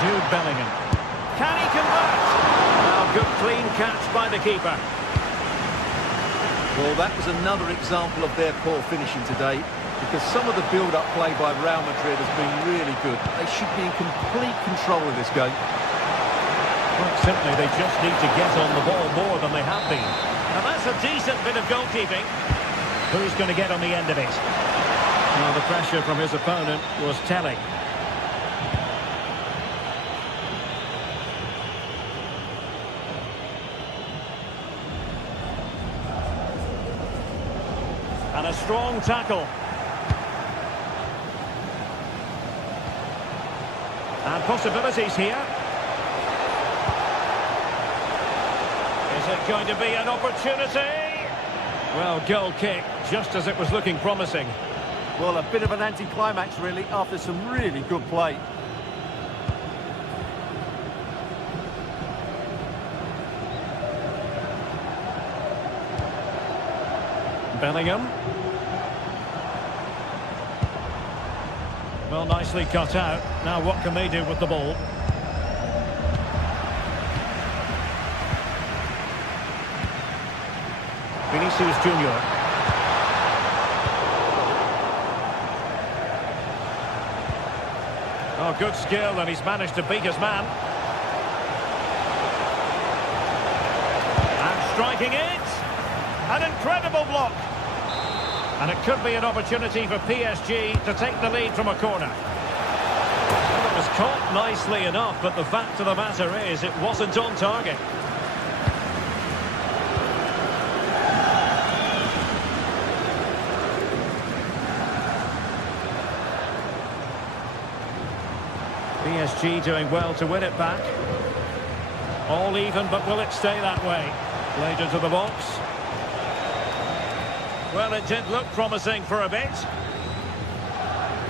Jude Bellingham. Can he convert? Well, good clean catch by the keeper. Well, that was another example of their poor finishing today, because some of the build-up play by Real Madrid has been really good. They should be in complete control of this game. Quite simply, they just need to get on the ball more than they have been. Now, that's a decent bit of goalkeeping. Who's going to get on the end of it? Well, the pressure from his opponent was telling. And a strong tackle. And possibilities here. Is it going to be an opportunity? Well, goal kick, just as it was looking promising. Well, a bit of an anticlimax, really, after some really good play. Bellingham. Well, nicely cut out. Now what can they do with the ball? Vinicius Junior. Oh, good skill, and he's managed to beat his man. And striking it. An incredible block. And it could be an opportunity for PSG to take the lead from a corner. Well, it was caught nicely enough, but the fact of the matter is it wasn't on target. PSG doing well to win it back. All even, but will it stay that way? Played into the box. Well, it did look promising for a bit.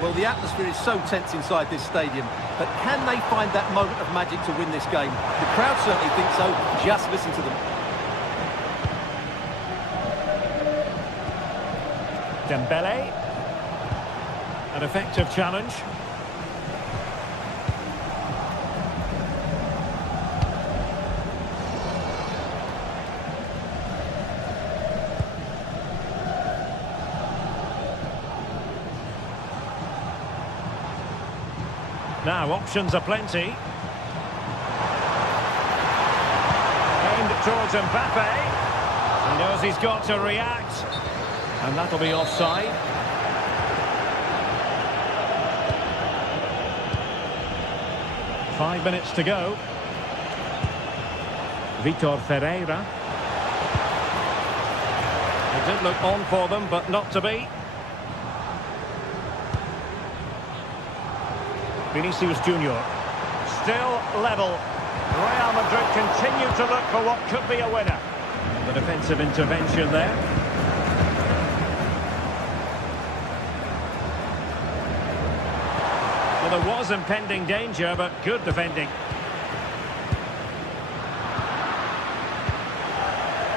Well, the atmosphere is so tense inside this stadium, but can they find that moment of magic to win this game? The crowd certainly think so. Just listen to them. Dembele. An effective challenge. Now, options are plenty. Aimed towards Mbappe. He knows he's got to react. And that'll be offside. Five minutes to go. Vitor Ferreira. It did look on for them, but not to be. Vinicius Junior. Still level. Real Madrid continue to look for what could be a winner. The defensive intervention there. Well, there was impending danger, but good defending.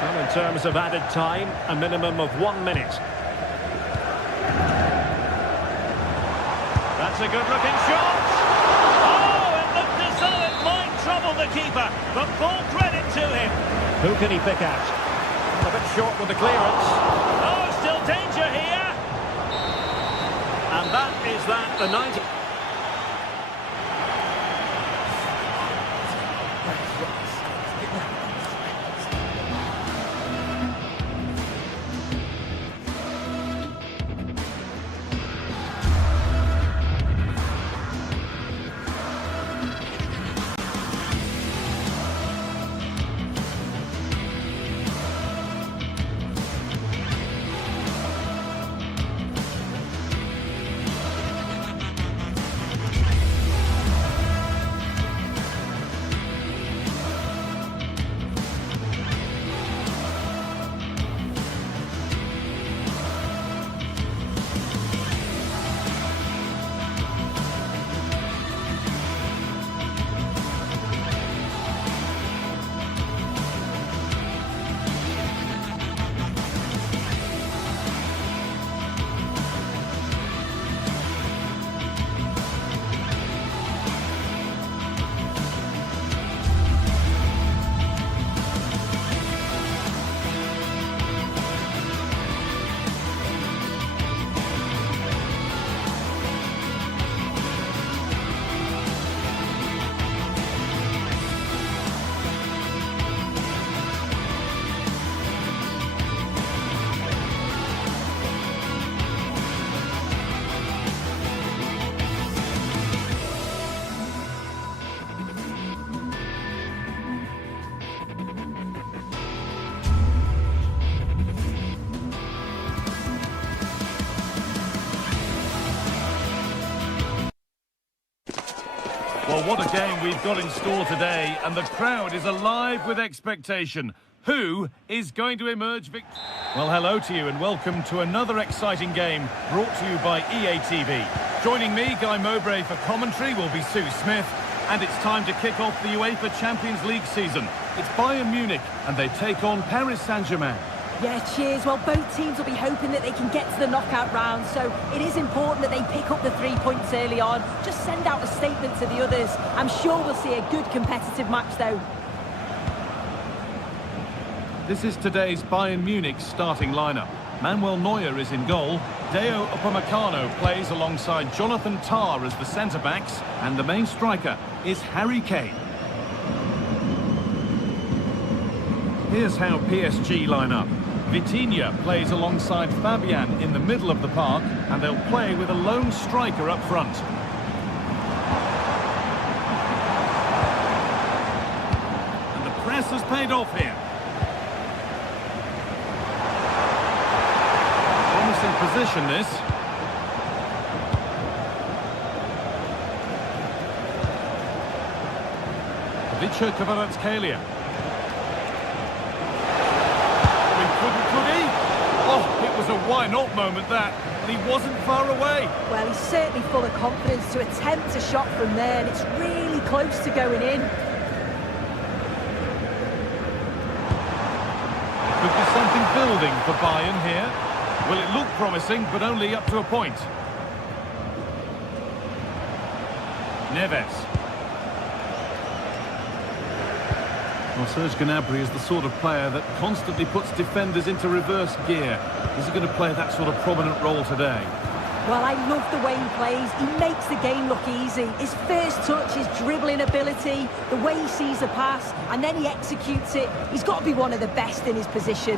Well, in terms of added time, a minimum of 1 minute. That's a good-looking shot. Oh, it looked as though it might trouble the keeper, but full credit to him. Who can he pick out? A bit short with the clearance. Oh, still danger here. And that is that, the 90... Well, what a game we've got in store today, and the crowd is alive with expectation. Who is going to emerge victor? Well, hello to you and welcome to another exciting game brought to you by EA TV. Joining me, Guy Mowbray, for commentary will be Sue Smith, and it's time to kick off the UEFA Champions League season. It's Bayern Munich, and they take on Paris Saint-Germain. Yeah, cheers. Well, both teams will be hoping that they can get to the knockout round, so it is important that they pick up the 3 points early on. Just send out a statement to the others. I'm sure we'll see a good competitive match, though. This is today's Bayern Munich starting lineup. Manuel Neuer is in goal. Deo Upamecano plays alongside Jonathan Tah as the centre-backs, and the main striker is Harry Kane. Here's how PSG line up. Vitinha plays alongside Fabian in the middle of the park, and they'll play with a lone striker up front. And the press has paid off here. Promising position, this. Vicha Kvaratskhelia. Could he? Oh, it was a why-not moment, that. And he wasn't far away. Well, he's certainly full of confidence to attempt a shot from there, and it's really close to going in. Could be something building for Bayern here. Well, it looked promising, but only up to a point. Neves. Well, Serge Gnabry is the sort of player that constantly puts defenders into reverse gear. Is he going to play that sort of prominent role today? Well, I love the way he plays. He makes the game look easy. His first touch, his dribbling ability, the way he sees a pass, and then he executes it. He's got to be one of the best in his position.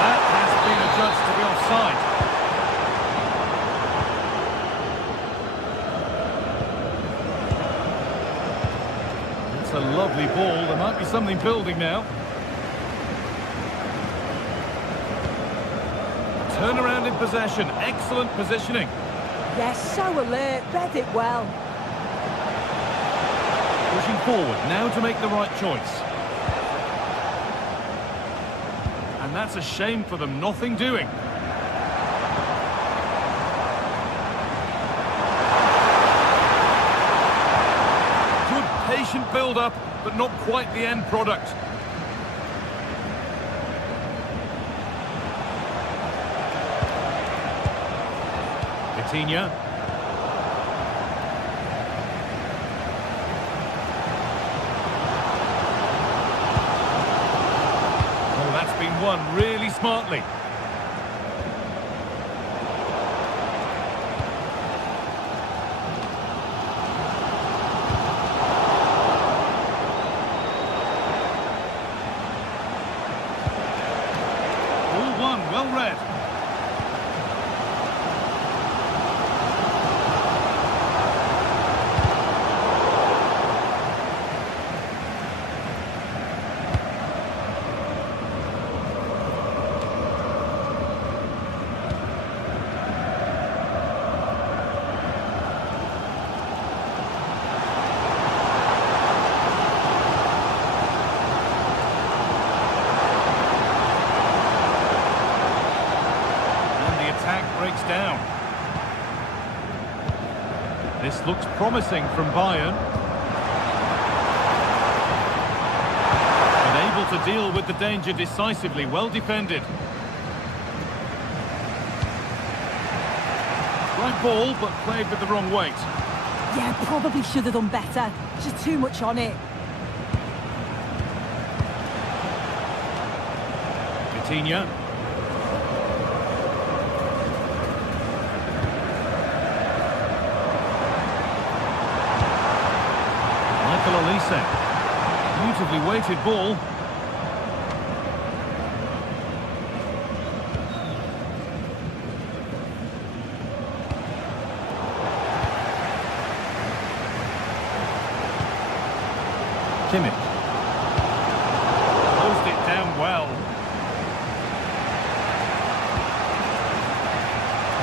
That has been adjudged to be offside. A lovely ball. There might be something building now. Turn around in possession. Excellent positioning. Yes, so alert. Read it well. Pushing forward now to make the right choice. And that's a shame for them. Nothing doing. Patient build-up, but not quite the end product. Vitinha. Oh, that's been won really smartly. Well read. Breaks down. This looks promising from Bayern. But able to deal with the danger decisively. Well defended. Right ball, but played with the wrong weight. Yeah, probably should have done better. Just too much on it. Vitinha. Beautifully weighted ball. Kimmich. Closed it down well.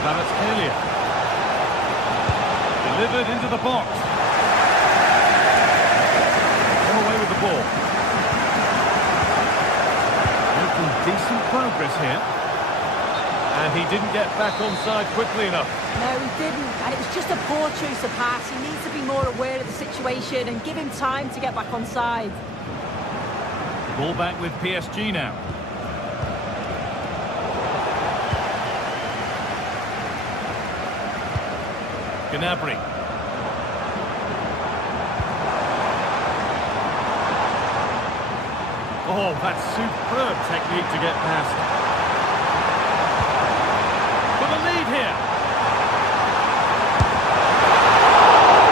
Kvaratskhelia. Delivered into the box. Come away with the ball. Making decent progress here. And he didn't get back onside quickly enough. No, he didn't. And it was just a poor choice of pass. He needs to be more aware of the situation and give him time to get back onside. Ball back with PSG now. Gnabry. Oh, that's superb technique to get past. For the lead here.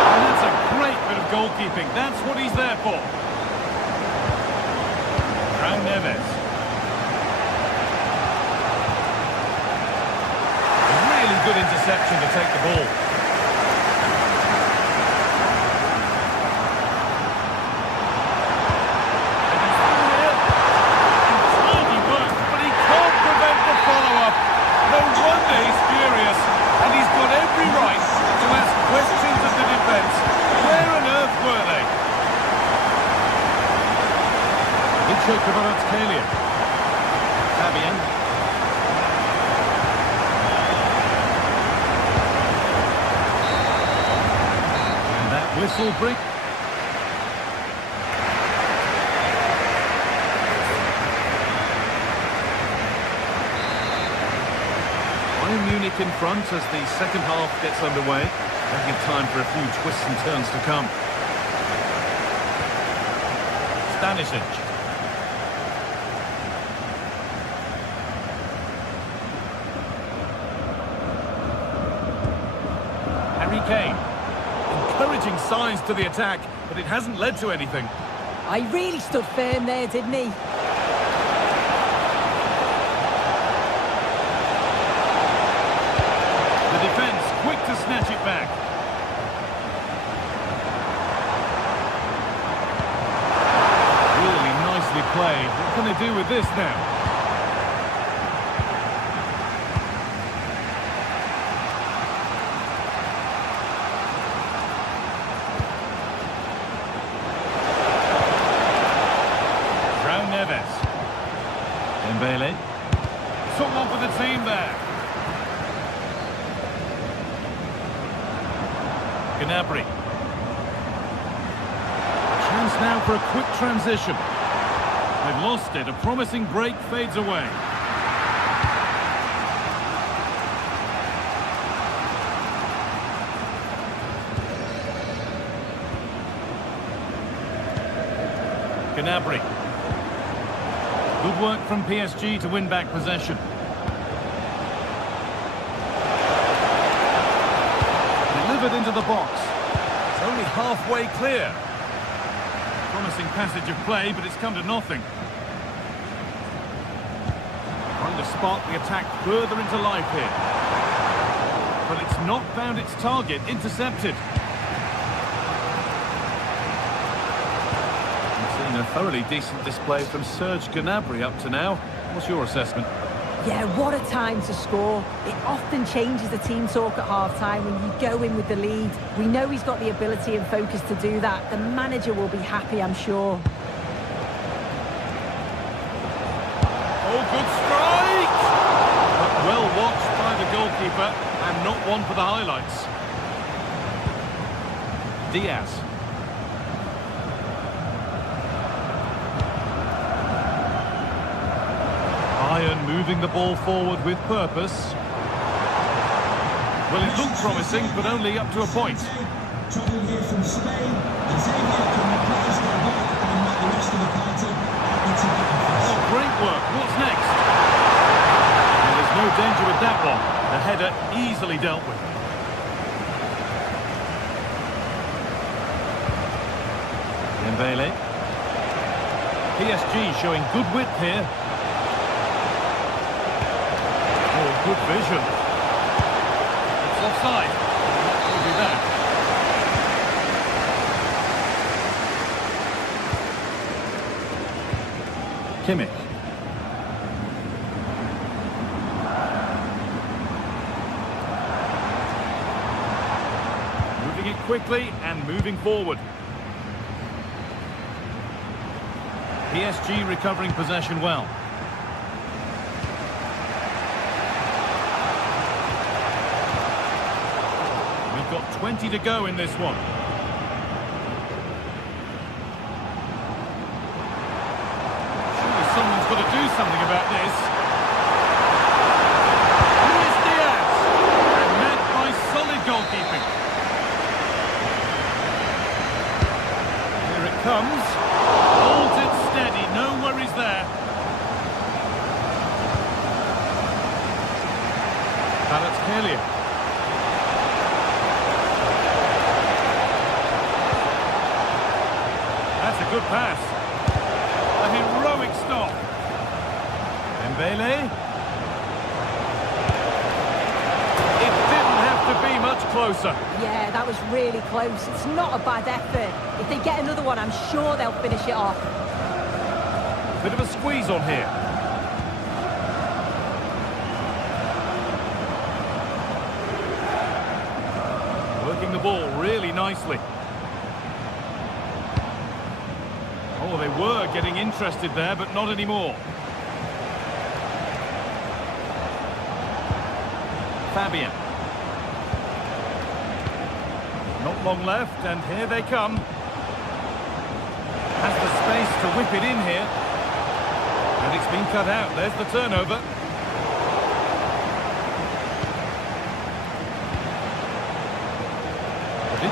And that's a great bit of goalkeeping. That's what he's there for. Raul Neves. A really good interception to take the ball. Whistle break. Bayern Munich in front as the second half gets underway. Plenty of time for a few twists and turns to come. Stanisic. Harry Kane. Encouraging signs to the attack, but it hasn't led to anything. He really stood firm there, didn't he? The defence quick to snatch it back. Really nicely played. What can they do with this now? Dembele. Someone for the team there. Gnabry. Chance now for a quick transition. They've lost it. A promising break fades away. Gnabry. Good work from PSG to win back possession. Delivered into the box. It's only halfway clear. Promising passage of play, but it's come to nothing. Trying to spark the attack further into life here. But it's not found its target. Intercepted. A thoroughly decent display from Serge Gnabry up to now. What's your assessment? Yeah, what a time to score. It often changes the team talk at half-time when you go in with the lead. We know he's got the ability and focus to do that. The manager will be happy, I'm sure. Oh, good strike! But well watched by the goalkeeper and not one for the highlights. Diaz. Bayern moving the ball forward with purpose. Well, it looked promising, but only up to a point. Trouble here from Spain. Oh, great work. What's next? Well, there's no danger with that one. The header easily dealt with. Dembele. PSG showing good width here. Oh, good vision. It's offside. Could be that. Kimmich. Moving quickly and moving forward. PSG recovering possession well. We've got 20 to go in this one. Surely someone's got to do something about this. Luis Diaz! And met by solid goalkeeping. Here it comes. Holds it steady, no worries there. Kvaratskhelia. That's a good pass. A heroic stop. Dembele. It didn't have to be much closer. Yeah, that was really close. It's not a bad effort. If they get another one, I'm sure they'll finish it off. Bit of a squeeze on here. Working the ball really nicely. Oh, they were getting interested there, but not anymore. Fabian. Not long left, and here they come. Has the space to whip it in here. And it's been cut out. There's the turnover.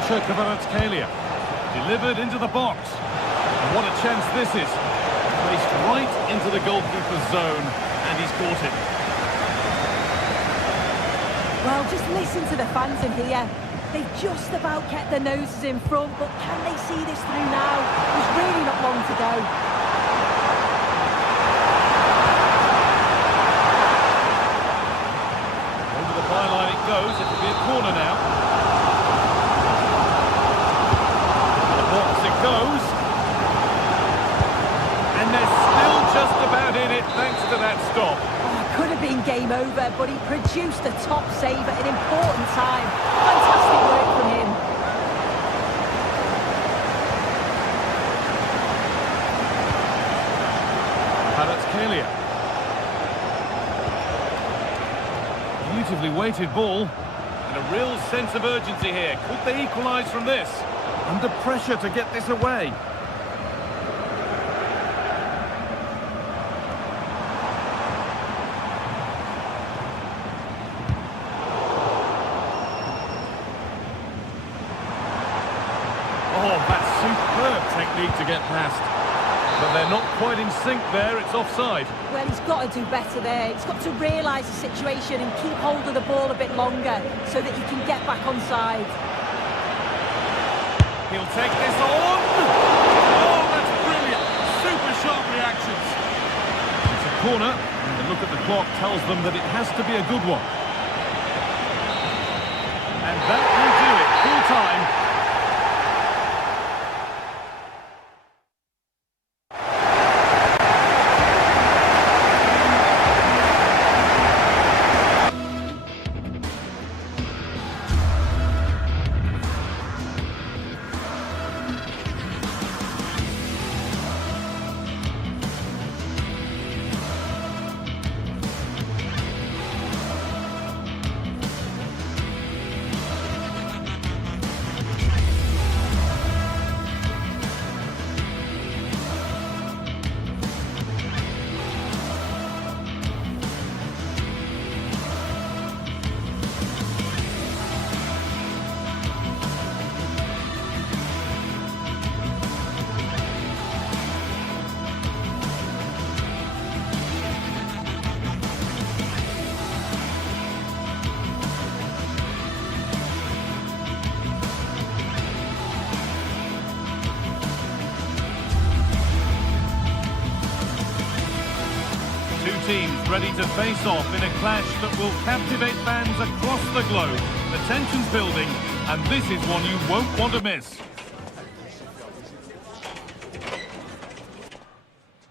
Kvaratskhelia. Delivered into the box. And what a chance this is. Placed right into the goalkeeper's zone. And he's caught it. Well, just listen to the fans in here. They've just about kept their noses in front, but can they see this through now? There's really not long to go. Over the byline it goes. It'll be a corner now. The box it goes. And they're still just about in it thanks to that stop. Could have been game over, but he produced a top save at an important time. Fantastic work from him. Kvaratskhelia. Beautifully weighted ball. And a real sense of urgency here. Could they equalise from this? Under pressure to get this away. Oh, that's superb technique to get past. But they're not quite in sync there, it's offside. Well, he's got to do better there. He's got to realise the situation and keep hold of the ball a bit longer so that he can get back on side. He'll take this on! Oh, that's brilliant! Super sharp reactions. It's a corner, and the look at the clock tells them that it has to be a good one. And that will do it, full time. Teams ready to face off in a clash that will captivate fans across the globe. The tension's building, and this is one you won't want to miss.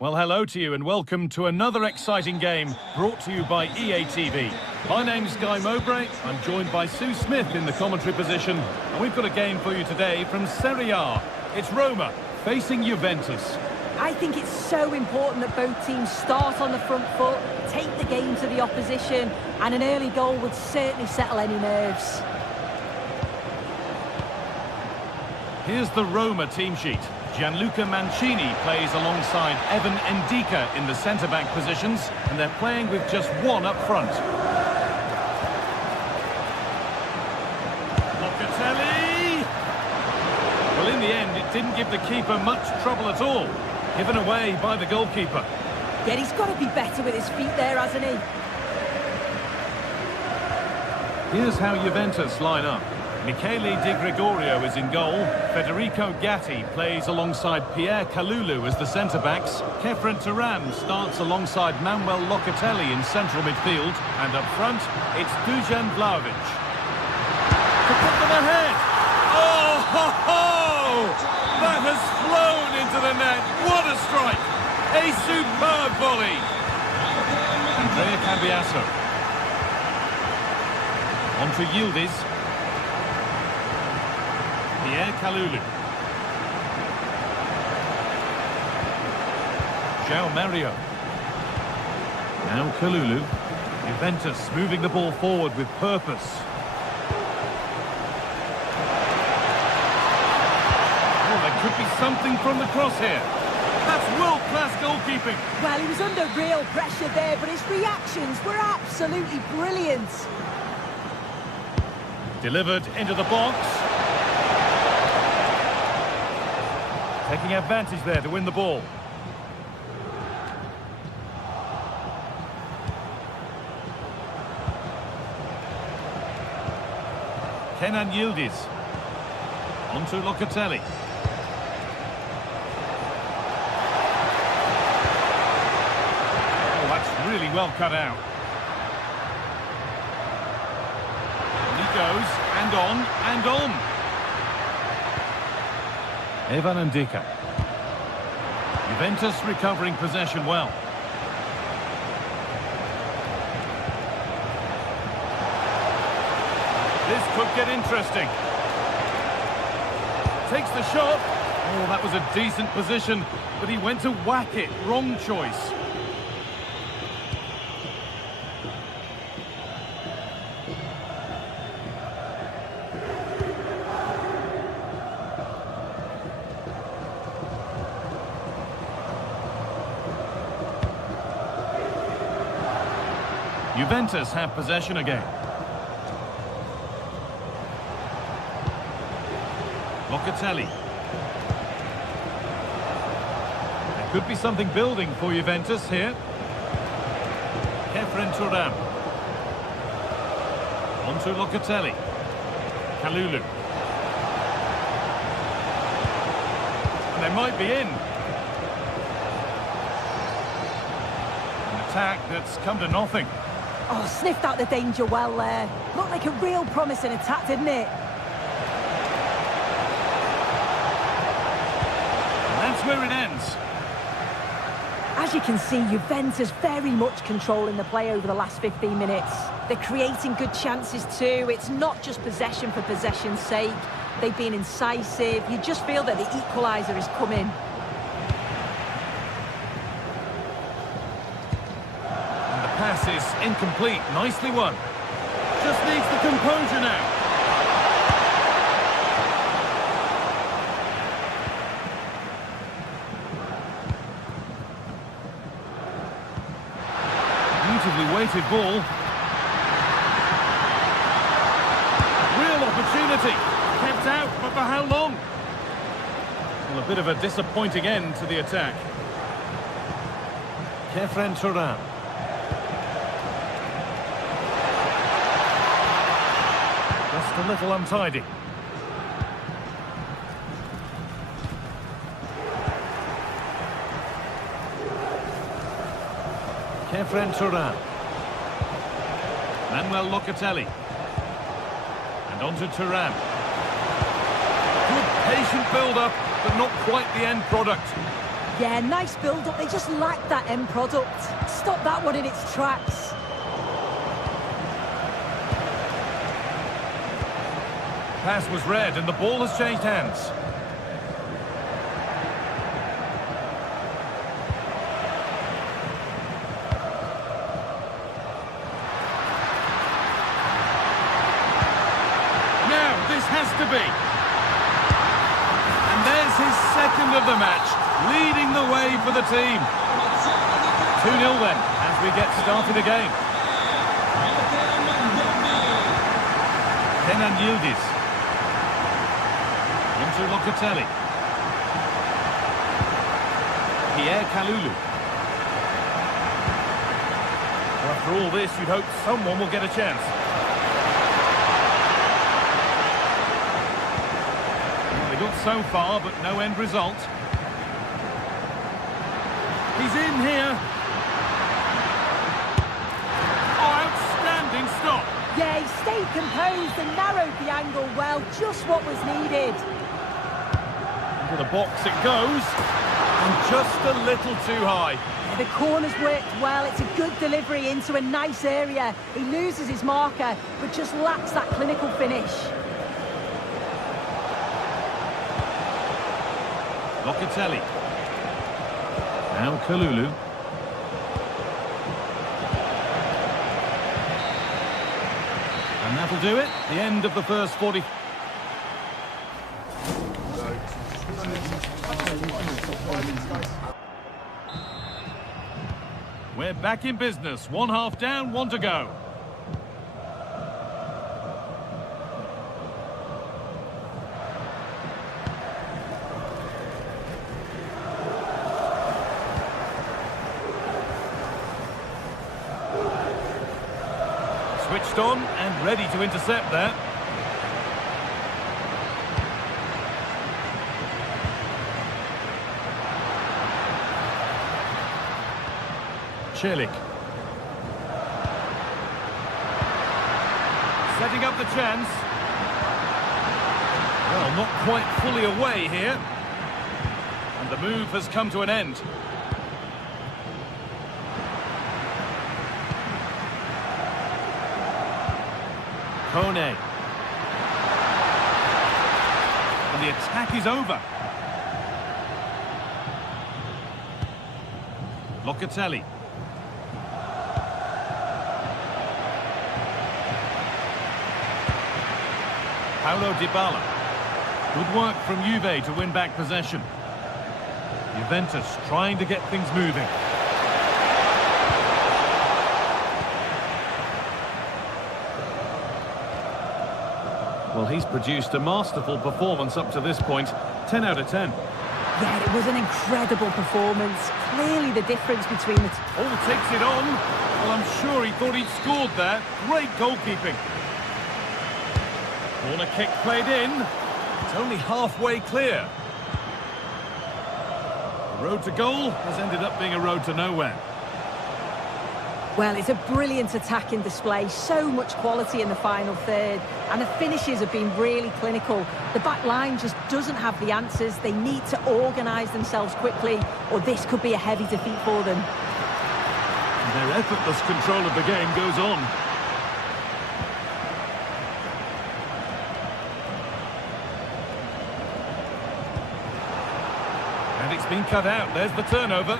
Well, hello to you and welcome to another exciting game brought to you by EA TV. My name's Guy Mowbray. I'm joined by Sue Smith in the commentary position. And we've got a game for you today from Serie A. It's Roma facing Juventus. I think it's so important that both teams start on the front foot, take the game to the opposition, and an early goal would certainly settle any nerves. Here's the Roma team sheet. Gianluca Mancini plays alongside Evan Ndika in the centre-back positions, and they're playing with just one up front. Locatelli! Well, in the end, it didn't give the keeper much trouble at all. Given away by the goalkeeper. Yeah, he's got to be better with his feet there, hasn't he? Here's how Juventus line up. Michele Di Gregorio is in goal. Federico Gatti plays alongside Pierre Kalulu as the centre-backs. Kefren Turam starts alongside Manuel Locatelli in central midfield. And up front, it's Dusan Vlahovic. To put them ahead! Oh, ho, ho! That has flown into the net. What a strike! A superb volley! Andrea Cambiasso. On to Yildiz. Pierre Kalulu. João Mario. Now Kalulu. Juventus moving the ball forward with purpose. Oh, there could be something from the cross here. That's world-class goalkeeping. Well, he was under real pressure there, but his reactions were absolutely brilliant. Delivered into the box. Taking advantage there to win the ball. Kenan Yildiz. On to Locatelli. Oh, that's really well cut out. And he goes, and on, and on. Evan Ndika. Juventus recovering possession well. This could get interesting. Takes the shot. Oh, that was a decent position, but he went to whack it. Wrong choice. Juventus have possession again. Locatelli. There could be something building for Juventus here. Kefren Turam. On to Locatelli. Kalulu. And they might be in. An attack that's come to nothing. Oh, sniffed out the danger well there. Looked like a real promising attack, didn't it? And that's where it ends. As you can see, Juventus very much controlling the play over the last 15 minutes. They're creating good chances too. It's not just possession for possession's sake. They've been incisive. You just feel that the equaliser is coming. Pass is incomplete. Nicely won. Just needs the composure now. Beautifully weighted ball. Real opportunity. Kept out, but for how long? Well, a bit of a disappointing end to the attack. Kefren Turam. Just a little untidy. Kefren Turam. Manuel Locatelli. And on to Turam. Good patient build-up, but not quite the end product. Yeah, nice build-up. They just lack that end product. Stop that one in its tracks. Pass was read and the ball has changed hands. Now, this has to be. And there's his second of the match, leading the way for the team. 2-0 then, as we get started again. Kenan Yildiz. Into Locatelli. Pierre Kalulu. Well, after all this, you'd hope someone will get a chance. Well, they got so far, but no end result. He's in here. Oh, outstanding stop. Yeah, he stayed composed and narrowed the angle well. Just what was needed. Into the box it goes. And just a little too high. The corner's worked well. It's a good delivery into a nice area. He loses his marker, but just lacks that clinical finish. Locatelli. Now Kalulu. And that'll do it. The end of the first 40. We're back in business. 1 half down, 1 to go. Switched on and ready to intercept that. Celik. Setting up the chance. Well, not quite fully away here. And the move has come to an end. Kone. And the attack is over. Locatelli. Paulo Dybala. Good work from Juve to win back possession. Juventus trying to get things moving. Well, he's produced a masterful performance up to this point. 10 out of 10. Yeah, it was an incredible performance. Clearly the difference between the two. Oh, takes it on. Well, I'm sure he thought he'd scored there. Great goalkeeping. Corner kick played in. It's only halfway clear. The road to goal has ended up being a road to nowhere. Well, it's a brilliant attacking display. So much quality in the final third. And the finishes have been really clinical. The back line just doesn't have the answers. They need to organise themselves quickly, or this could be a heavy defeat for them. And their effortless control of the game goes on. And it's been cut out. There's the turnover.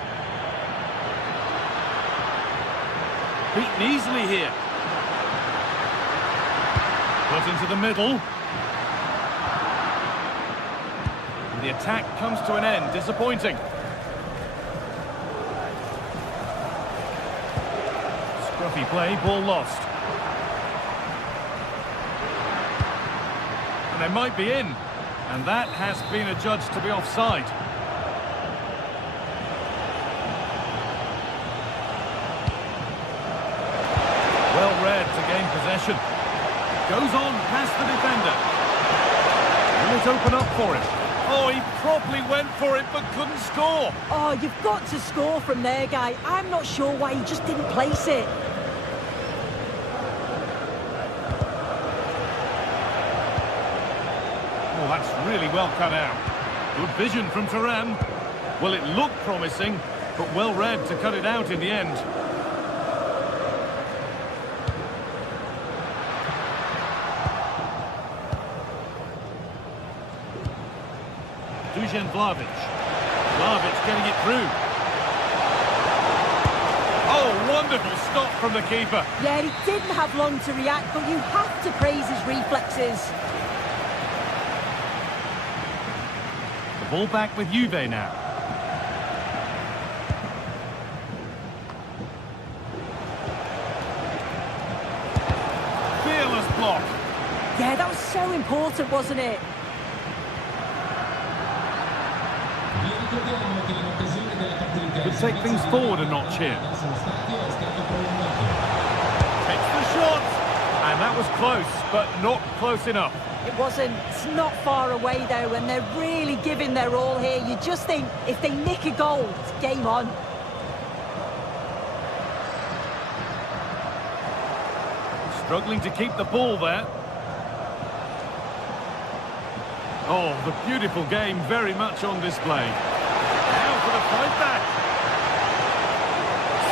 Beaten easily here. Put into the middle. And the attack comes to an end. Disappointing. Scruffy play, ball lost. And they might be in. And that has been adjudged to be offside. Well read to gain possession. Goes on past the defender. Will it open up for him? Oh, he probably went for it but couldn't score. Oh, you've got to score from there, guy. I'm not sure why he just didn't place it. Oh, that's really well cut out. Good vision from Thuram. Well, it looked promising, but well read to cut it out in the end. Dusan Vlahovic. Vlahovic getting it through. Oh, wonderful stop from the keeper. Yeah, he didn't have long to react, but you have to praise his reflexes. The ball back with Juve now. Fearless block. Yeah, that was so important, wasn't it? Could take things forward a notch here. Takes the shot. And that was close, but not close enough. It wasn't. It's not far away, though, and they're really giving their all here. You just think, if they nick a goal, it's game on. Struggling to keep the ball there. Oh, the beautiful game very much on display. Now for the fight back.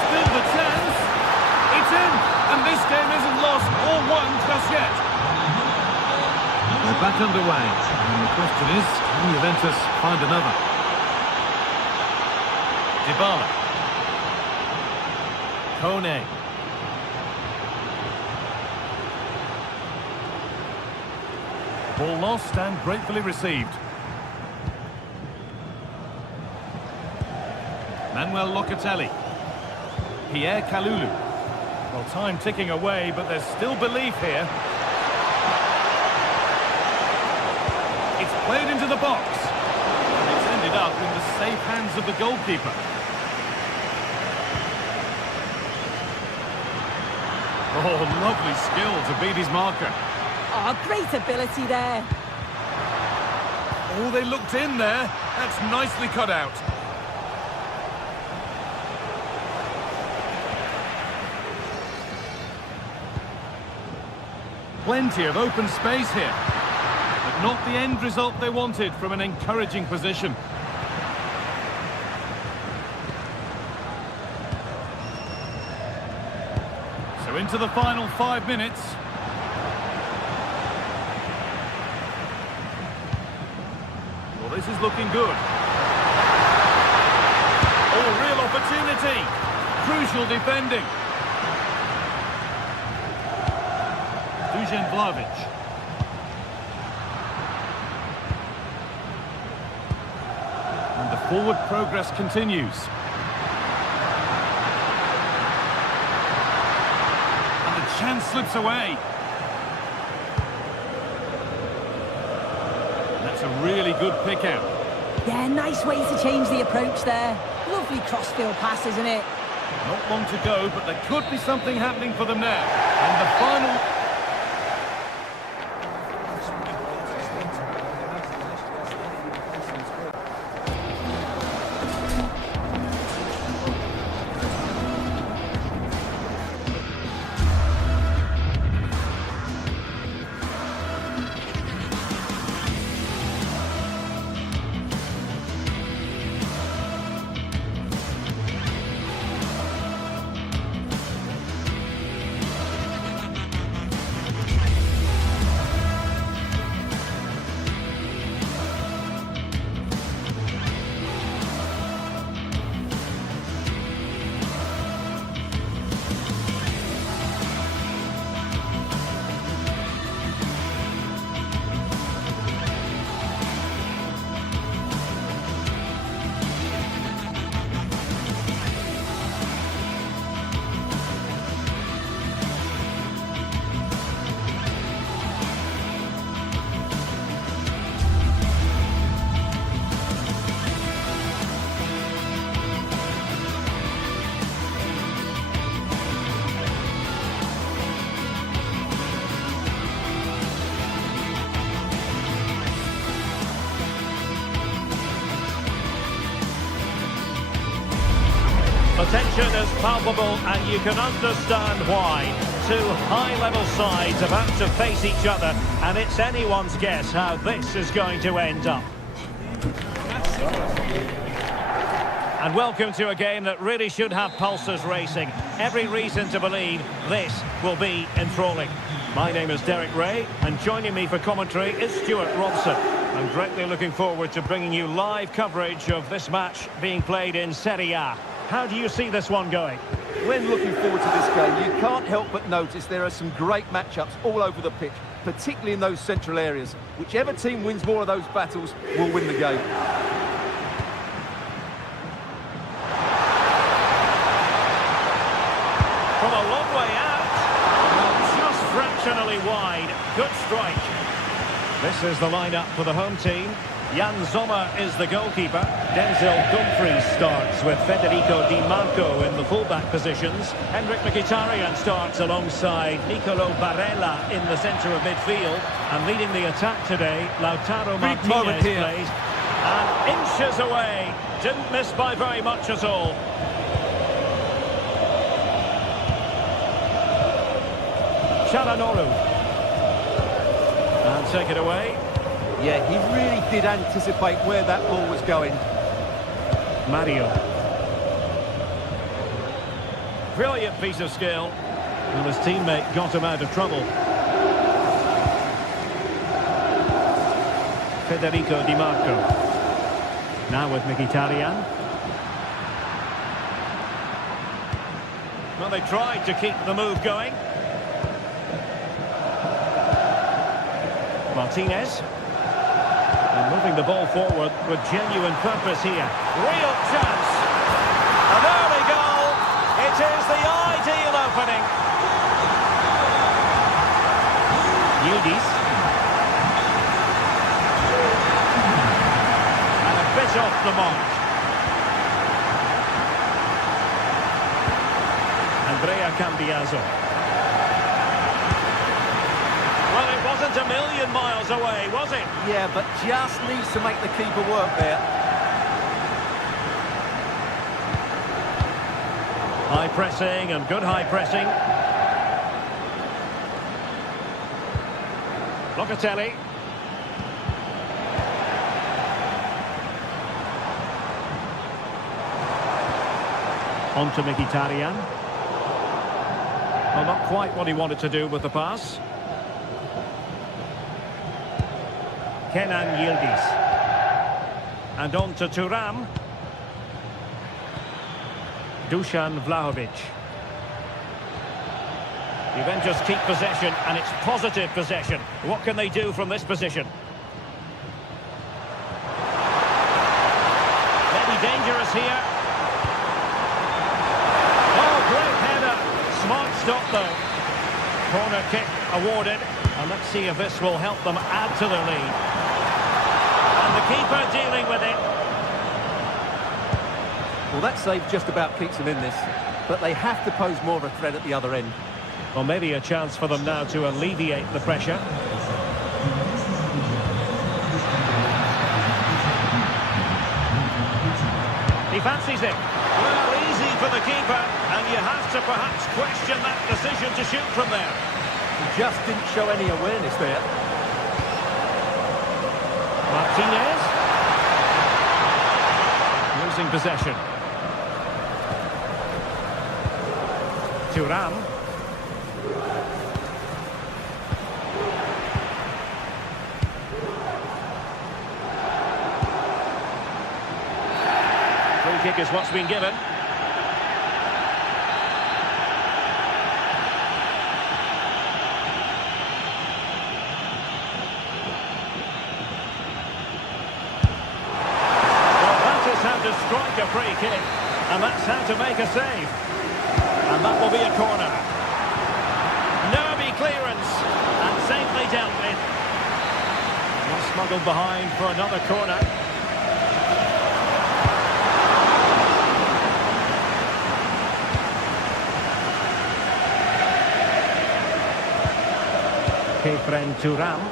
Still the chance. It's in, and this game isn't lost or won just yet. They're back underway, and the question is, can Juventus find another? Dybala. Kone. Ball lost and gratefully received. Manuel Locatelli. Pierre Kalulu. Well, time ticking away, but there's still belief here. It's played into the box. And it's ended up in the safe hands of the goalkeeper. Oh, lovely skill to beat his marker. Oh, great ability there. Oh, they looked in there. That's nicely cut out. Plenty of open space here. But not the end result they wanted from an encouraging position. So into the final 5 minutes. Well, this is looking good. Oh, real opportunity. Crucial defending. Dusan Vlahovic. And the forward progress continues. And the chance slips away. That's a really good pick out. Yeah, nice way to change the approach there. Lovely crossfield pass, isn't it? Not long to go, but there could be something happening for them now. And the final... The tension is palpable, and you can understand why. Two high-level sides about to face each other, and it's anyone's guess how this is going to end up. And welcome to a game that really should have pulses racing. Every reason to believe this will be enthralling. My name is Derek Ray, and joining me for commentary is Stuart Robson. I'm greatly looking forward to bringing you live coverage of this match being played in Serie A. How do you see this one going? When looking forward to this game, you can't help but notice there are some great matchups all over the pitch, particularly in those central areas. Whichever team wins more of those battles will win the game. From a long way out, just fractionally wide. Good strike. This is the lineup for the home team. Jan Sommer is the goalkeeper. Denzel Dumfries starts with Federico Di Marco in the fullback positions. Henrik Mkhitaryan starts alongside Nicolo Barella in the centre of midfield. And leading the attack today, Lautaro Martinez plays. And inches away. Didn't miss by very much at all. Çalhanoğlu. And take it away. Yeah, he really did anticipate where that ball was going. Mario. Brilliant piece of skill. And his teammate got him out of trouble. Federico Di Marco. Now with Mkhitaryan. Well, they tried to keep the move going. Martinez. And moving the ball forward with genuine purpose here. Real chance. An early goal. It is the ideal opening. Yildiz. And a bit off the mark. Andrea Cambiaso. Well, it wasn't a million miles away, was it? Yeah, but just needs to make the keeper work there. High pressing and good high pressing. Locatelli. On to Mkhitaryan. Well, not quite what he wanted to do with the pass. Kenan Yildiz. And on to Thuram. Dusan Vlahovic. Juventus keep possession, and it's positive possession. What can they do from this position? Maybe dangerous here. Oh, great header. Smart stop, though. Corner kick awarded. And let's see if this will help them add to their lead. And the keeper dealing with it. Well, that save just about keeps them in this, but they have to pose more of a threat at the other end. Well, maybe a chance for them now to alleviate the pressure. He fancies it. Well, easy for the keeper, and you have to perhaps question that decision to shoot from there. He just didn't show any awareness there. Martinez. Losing possession. Thuram. Free kick is what's been given. To strike a free kick, and that's how to make a save, and that will be a corner. Nervy clearance and safely dealt with. Not smuggled behind for another corner. Kefren Thuram.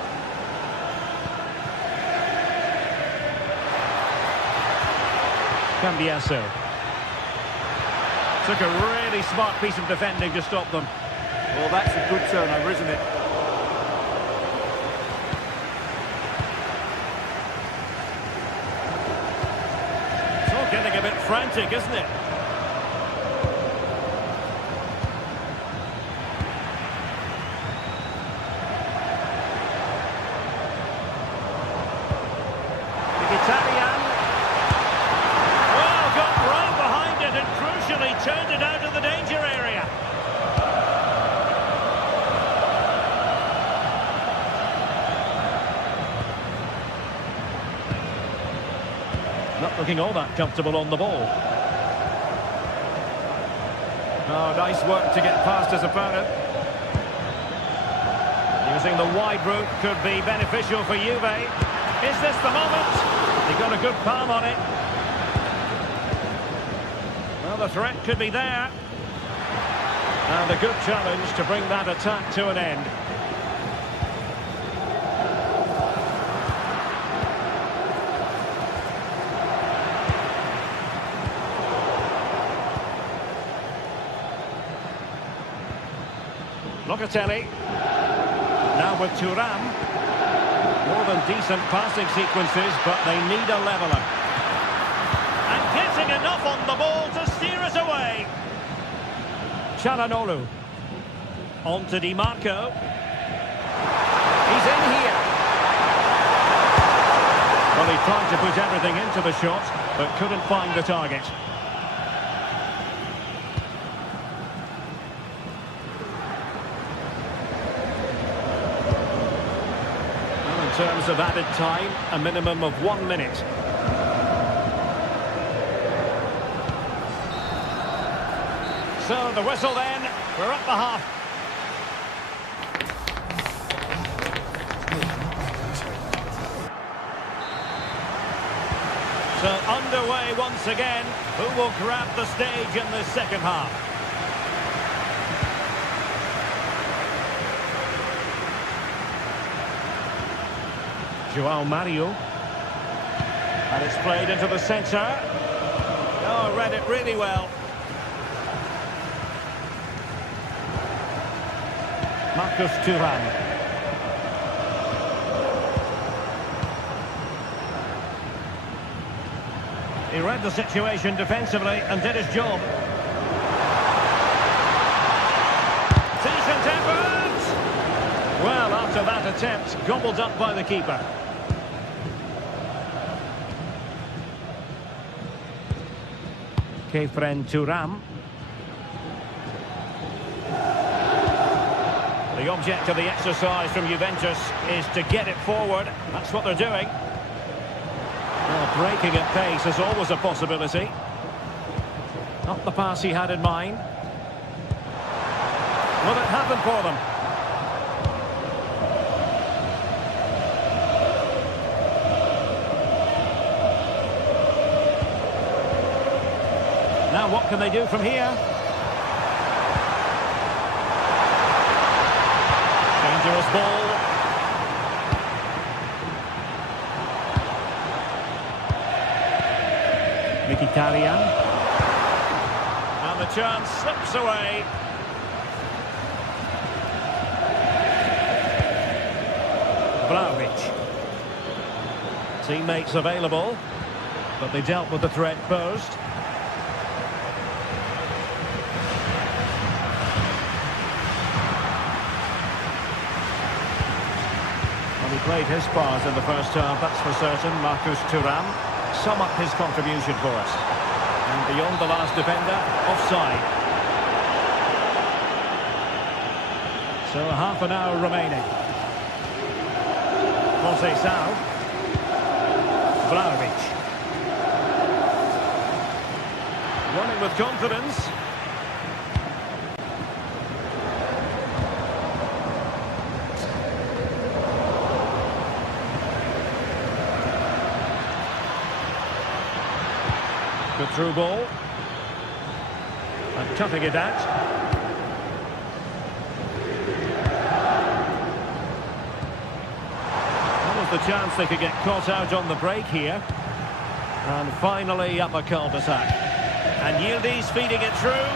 Cambiaso. Took a really smart piece of defending to stop them. Well, that's a good turnover, isn't it? It's all getting a bit frantic, isn't it? Mkhitaryan. Well, got right behind it and crucially turned it out of the danger area. Not looking all that comfortable on the ball. Oh, nice work to get past his opponent. Using the wide route could be beneficial for Juve. Is this the moment? He got a good palm on it. Well, the threat could be there. And a good challenge to bring that attack to an end. Locatelli. Now with Thuram. More than decent passing sequences, but they need a leveller. And getting enough on the ball to steer us away. Çalhanoğlu. On to Di Marco. He's in here. Well, he tried to put everything into the shot, but couldn't find the target. In terms of added time, a minimum of 1 minute. So the whistle then, we're at the half. So underway once again. Who will grab the stage in the second half? João Mario. And it's played into the centre. Oh, read it really well. Marcus Thuram. He read the situation defensively and did his job. Decent effort! Well, after that attempt, gobbled up by the keeper. Thuram. The object of the exercise from Juventus is to get it forward. That's what they're doing. Well, breaking at pace is always a possibility. Not the pass he had in mind. Will it happen for them? Now what can they do from here? Dangerous ball. Mkhitaryan. And the chance slips away. Vlahovic. Teammates available, but they dealt with the threat posed. He played his part in the first half, that's for certain. Marcus Thuram. Sum up his contribution for us. And beyond the last defender, offside. So half an hour remaining. Conceição. Vlahovic. Running with confidence. Good through ball. And cutting it out. That was the chance they could get caught out on the break here. And finally up a cul-de-sac. And Yildiz feeding it through.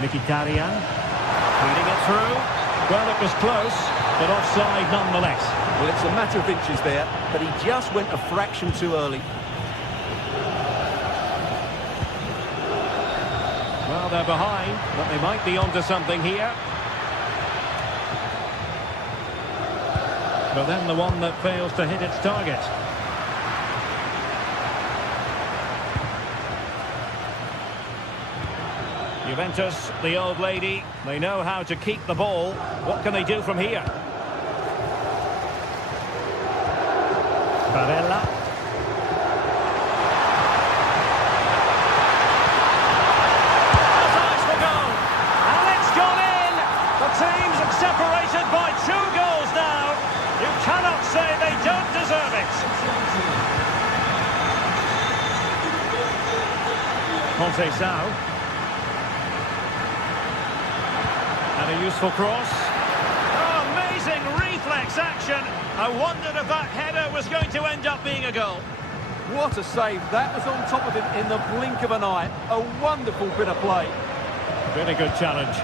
Mkhitaryan feeding it through. Well, it was close. but offside nonetheless. Well, it's a matter of inches there, but he just went a fraction too early. Well, they're behind, but they might be onto something here. But then the one that fails to hit its target. Juventus, the old lady, they know how to keep the ball. What can they do from here? Barella. Has eyes for goal. And it's gone in. The teams are separated by 2 goals now. You cannot say they don't deserve it. Conceição. And a useful cross. Oh, amazing reflex action. I wondered if that header was going to end up being a goal. What a save. That was on top of him in the blink of an eye. A wonderful bit of play. Really good challenge.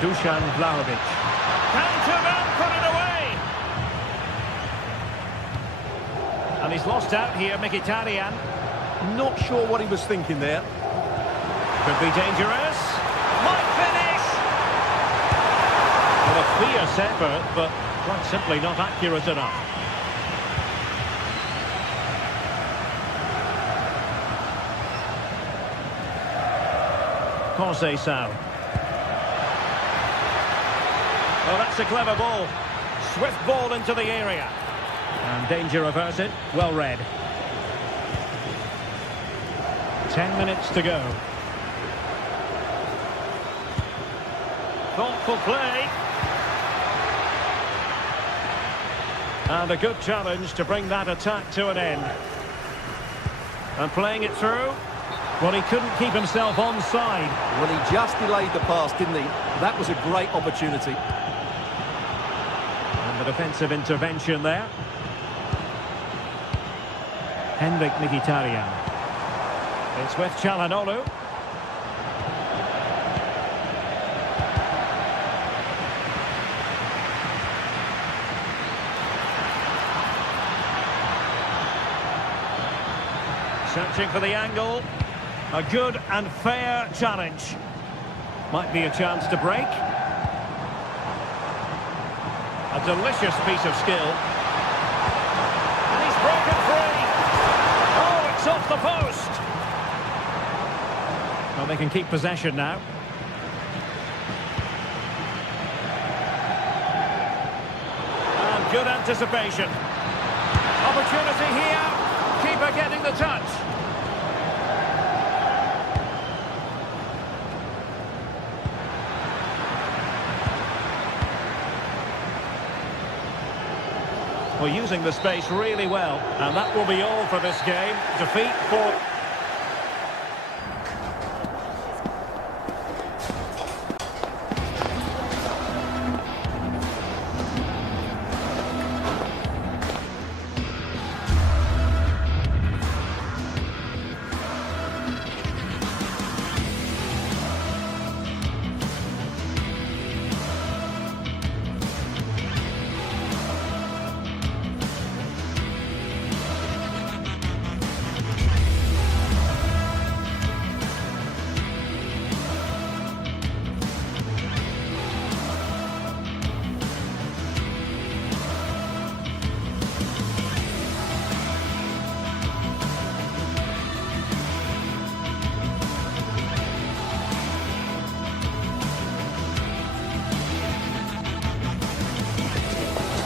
Dusan Vlahovic. Counterman, put it away. And he's lost out here, Mkhitaryan. Not sure what he was thinking there. Could be dangerous. Might finish. Well, a fierce effort, but quite simply not accurate enough. Conceição. Well, that's a clever ball. Swift ball into the area. And danger averted. Well read. 10 minutes to go. Thoughtful play. And a good challenge to bring that attack to an end. And playing it through. Well, he couldn't keep himself onside. Well, he just delayed the pass, didn't he? That was a great opportunity. And the defensive intervention there. Henrik Mkhitaryan. It's with Çalhanoğlu. Searching for the angle. A good and fair challenge. Might be a chance to break. A delicious piece of skill. And he's broken free. Oh, it's off the post. Well, they can keep possession now. And good anticipation. Opportunity here. Keeper getting the touch. Well, using the space really well. And that will be all for this game. Defeat for...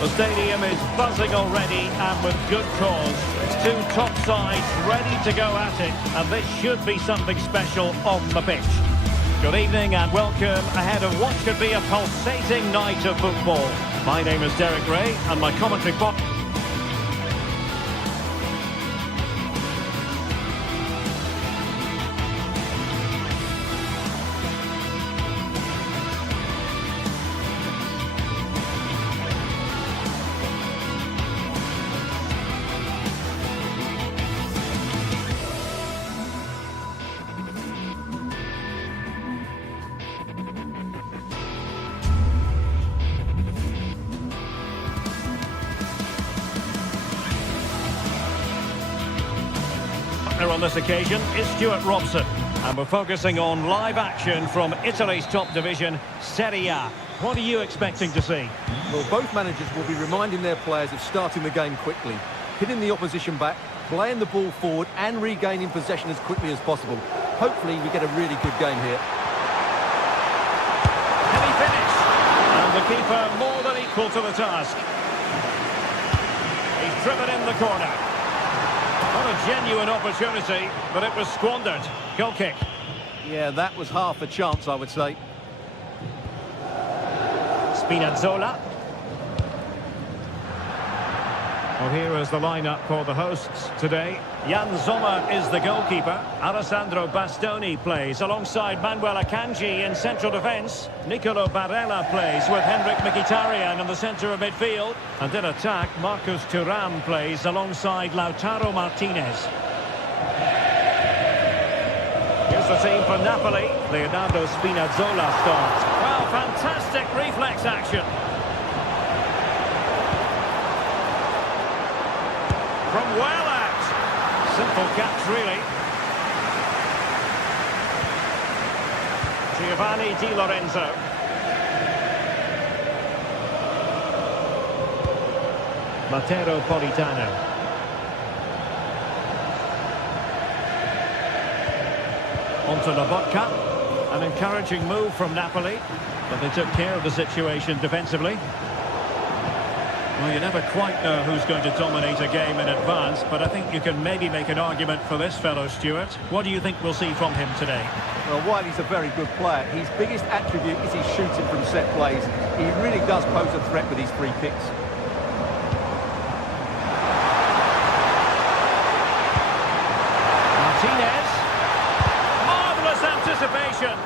The stadium is buzzing already, and with good cause. It's 2 top sides ready to go at it, and this should be something special on the pitch. Good evening and welcome ahead of what should be a pulsating night of football. My name is Derek Ray, and my commentary box... partner on this occasion is Stuart Robson. And we're focusing on live action from Italy's top division, Serie A. What are you expecting to see? Well, both managers will be reminding their players of starting the game quickly, hitting the opposition back, playing the ball forward and regaining possession as quickly as possible. Hopefully we get a really good game here. Heavy finish. And the keeper more than equal to the task. He's driven in the corner. Not a genuine opportunity, but it was squandered. Goal kick. Yeah, that was half a chance, I would say. Spinazzola. Well, here is the lineup for the hosts today. Jan Sommer is the goalkeeper. Alessandro Bastoni plays alongside Manuel Akanji in central defence. Nicolo Barella plays with Henrik Mkhitaryan in the centre of midfield. And in attack, Marcus Thuram plays alongside Lautaro Martinez. Here's the team for Napoli. Leonardo Spinazzola starts. Well, fantastic reflex action. From well out. Simple catch, really. Giovanni Di Lorenzo. Matteo Politano. Onto Lobotka. An encouraging move from Napoli, but they took care of the situation defensively. Well, you never quite know who's going to dominate a game in advance, but I think you can maybe make an argument for this fellow, Stuart. What do you think we'll see from him today? Well, while he's a very good player, his biggest attribute is his shooting from set plays. He really does pose a threat with his free kicks. Martinez. Marvellous anticipation.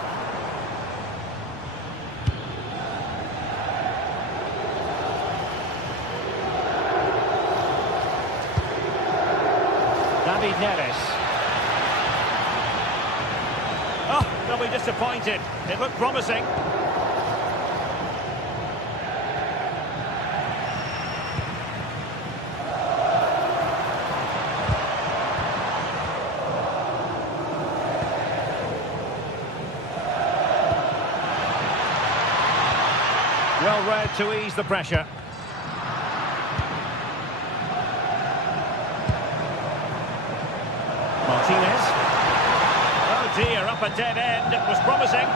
David Neres. Oh, they'll be disappointed. It looked promising. Well read to ease the pressure. Martinez. Oh dear, up a dead end. It was promising.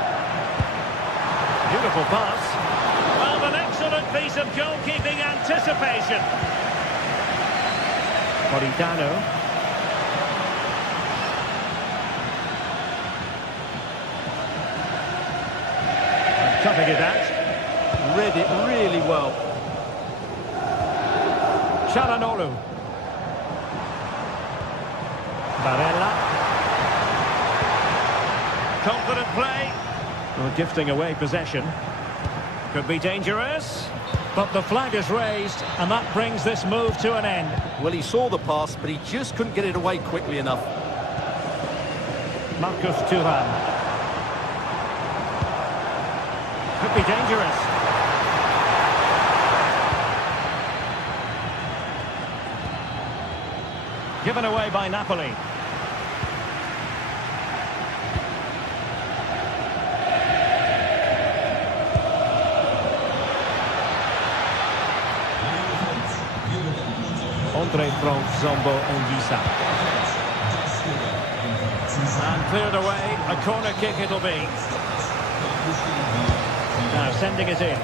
Beautiful pass. Well, an excellent piece of goalkeeping anticipation. Politano. And cutting it out. Read it really well. Çalhanoğlu. Barella. Confident play. Well, gifting away possession. Could be dangerous. But the flag is raised, and that brings this move to an end. Well, he saw the pass, but he just couldn't get it away quickly enough. Marcus Thuram. Could be dangerous. Given away by Napoli. Andre from Zombo Ongisa. And cleared away. A corner kick it'll be. Now sending it in.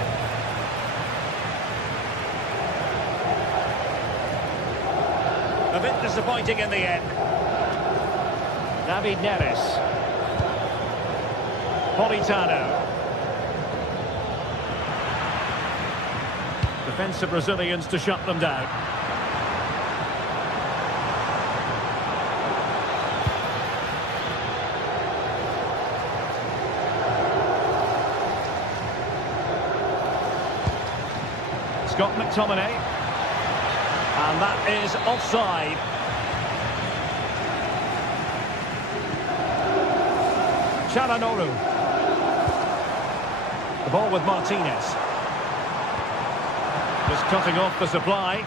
A bit disappointing in the end. David Neres. Politano. Defensive Brazilians to shut them down. Scott McTominay. And that is offside. Çalhanoğlu. The ball with Martinez. Just cutting off the supply.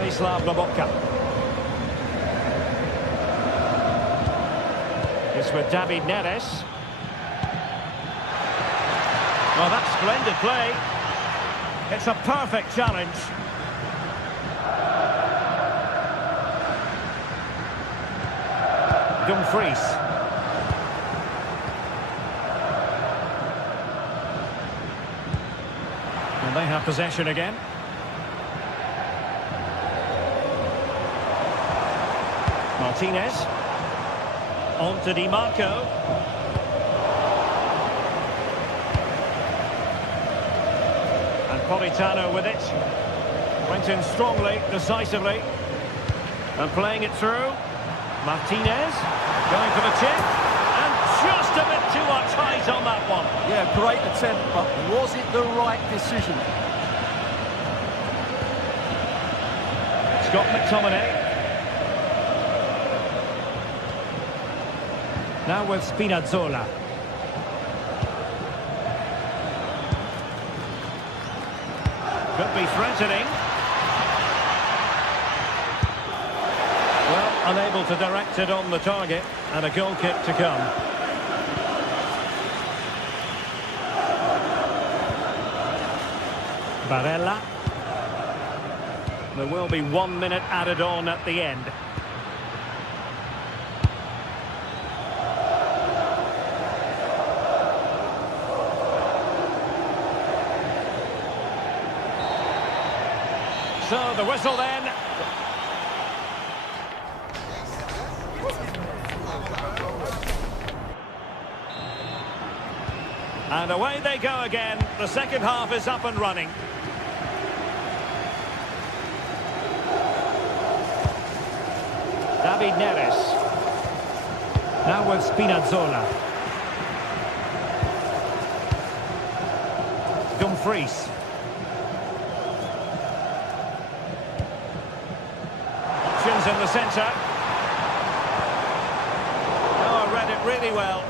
Stanislav Lobotka. It's with David Neres. Well, that's splendid play. It's a perfect challenge. Dumfries. And they have possession again. Martinez. On to Di Marco. And Politano with it. Went in strongly, decisively. And playing it through. Martinez. Going for the chip. And just a bit too much height on that one. Yeah, great attempt, but was it the right decision? Scott McTominay. Now with Spinazzola. Could be threatening. Well, unable to direct it on the target, and a goal kick to come. Barella. There will be 1 minute added on at the end. So the whistle then. And away they go again. The second half is up and running. David Neres. Now with Spinazzola. Dumfries. Options in the centre. Oh, read it really well.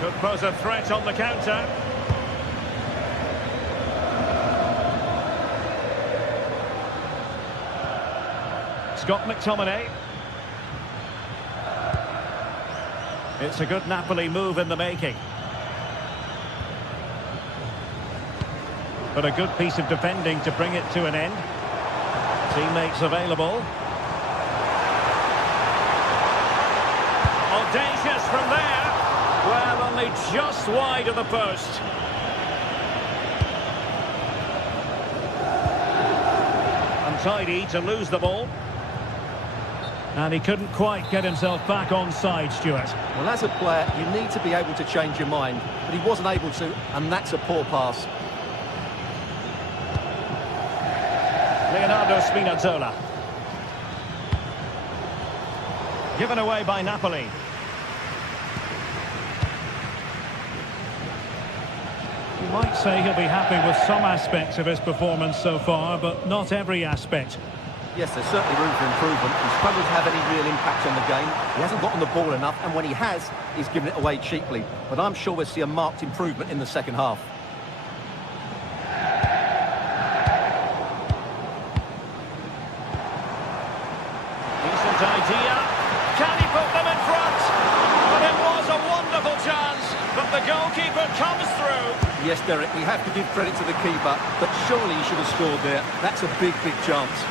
Could pose a threat on the counter. Scott McTominay. It's a good Napoli move in the making. But a good piece of defending to bring it to an end. Teammates available. Audacious from there. Well, only just wide of the post. Untidy to lose the ball. And he couldn't quite get himself back onside, Stuart. Well, as a player, you need to be able to change your mind, but he wasn't able to, and that's a poor pass. Leonardo Spinazzola. Given away by Napoli. You might say he'll be happy with some aspects of his performance so far, but not every aspect. Yes, there's certainly room for improvement. He's struggled to have any real impact on the game. He hasn't gotten the ball enough, and when he has, he's given it away cheaply. But I'm sure we'll see a marked improvement in the second half. Decent idea. Can he put them in front? But it was a wonderful chance, but the goalkeeper comes through. Yes, Derek, we have to give credit to the keeper, but surely he should have scored there. That's a big, big chance.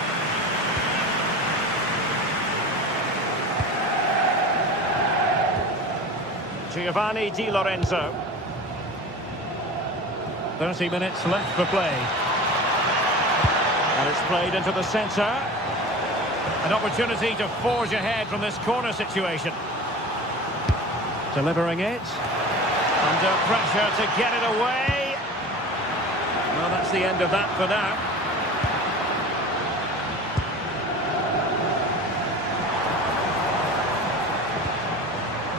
Giovanni Di Lorenzo. 30 minutes left for play. And it's played into the centre. An opportunity to forge ahead from this corner situation. Delivering it. Under pressure to get it away. Well, that's the end of that for now.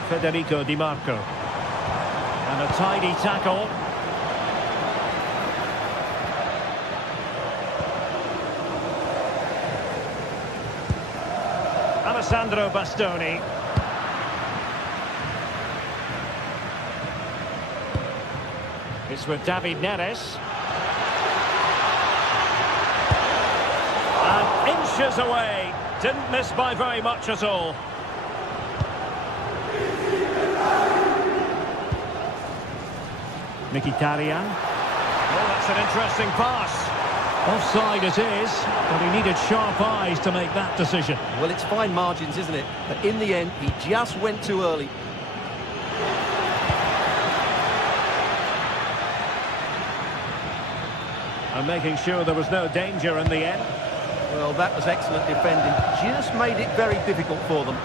Federico Di Marco. And a tidy tackle. Alessandro Bastoni. It's with David Neres. And inches Inches away. Didn't miss by very much at all. Mkhitaryan. Oh, that's an interesting pass. Offside it is, but he needed sharp eyes to make that decision. Well, it's fine margins, isn't it? But in the end, he just went too early. And making sure there was no danger in the end. Well, that was excellent defending. Just made it very difficult for them.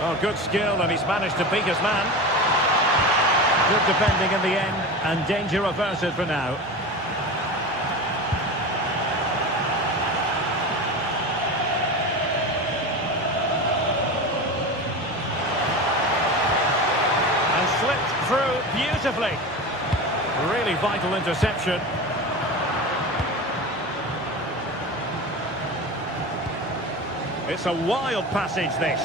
Oh, good skill, and he's managed to beat his man. Good defending in the end, and danger averted for now. And slipped through beautifully. Really vital interception. It's a wild passage, this.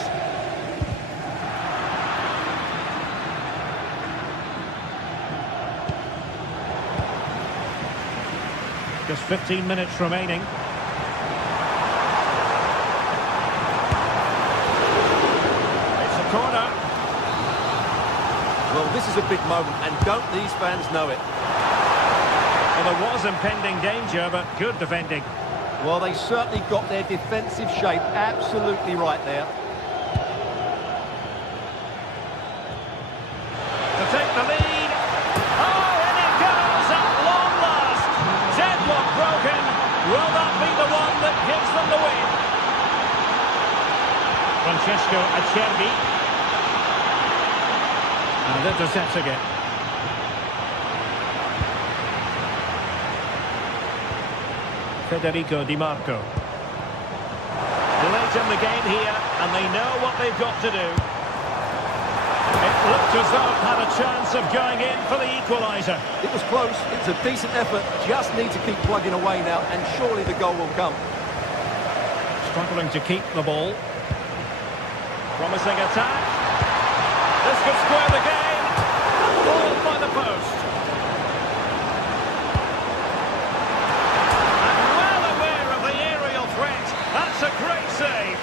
Just 15 minutes remaining. It's a corner. Well, this is a big moment, and don't these fans know it? Well, there was impending danger, but good defending. Well, they certainly got their defensive shape absolutely right there. To take the lead. Oh, and it goes at long last. Deadlock broken. Will that be the one that gives them the win? Francesco Acerbi. And intercepts again. Federico Di Marco. Late in the game here, and they know what they've got to do. It looked as though it had a chance of going in for the equaliser. It was close, it's a decent effort, just need to keep plugging away now, and surely the goal will come. Struggling to keep the ball. Promising attack. This could square the game. Ball by the post. That's a great save.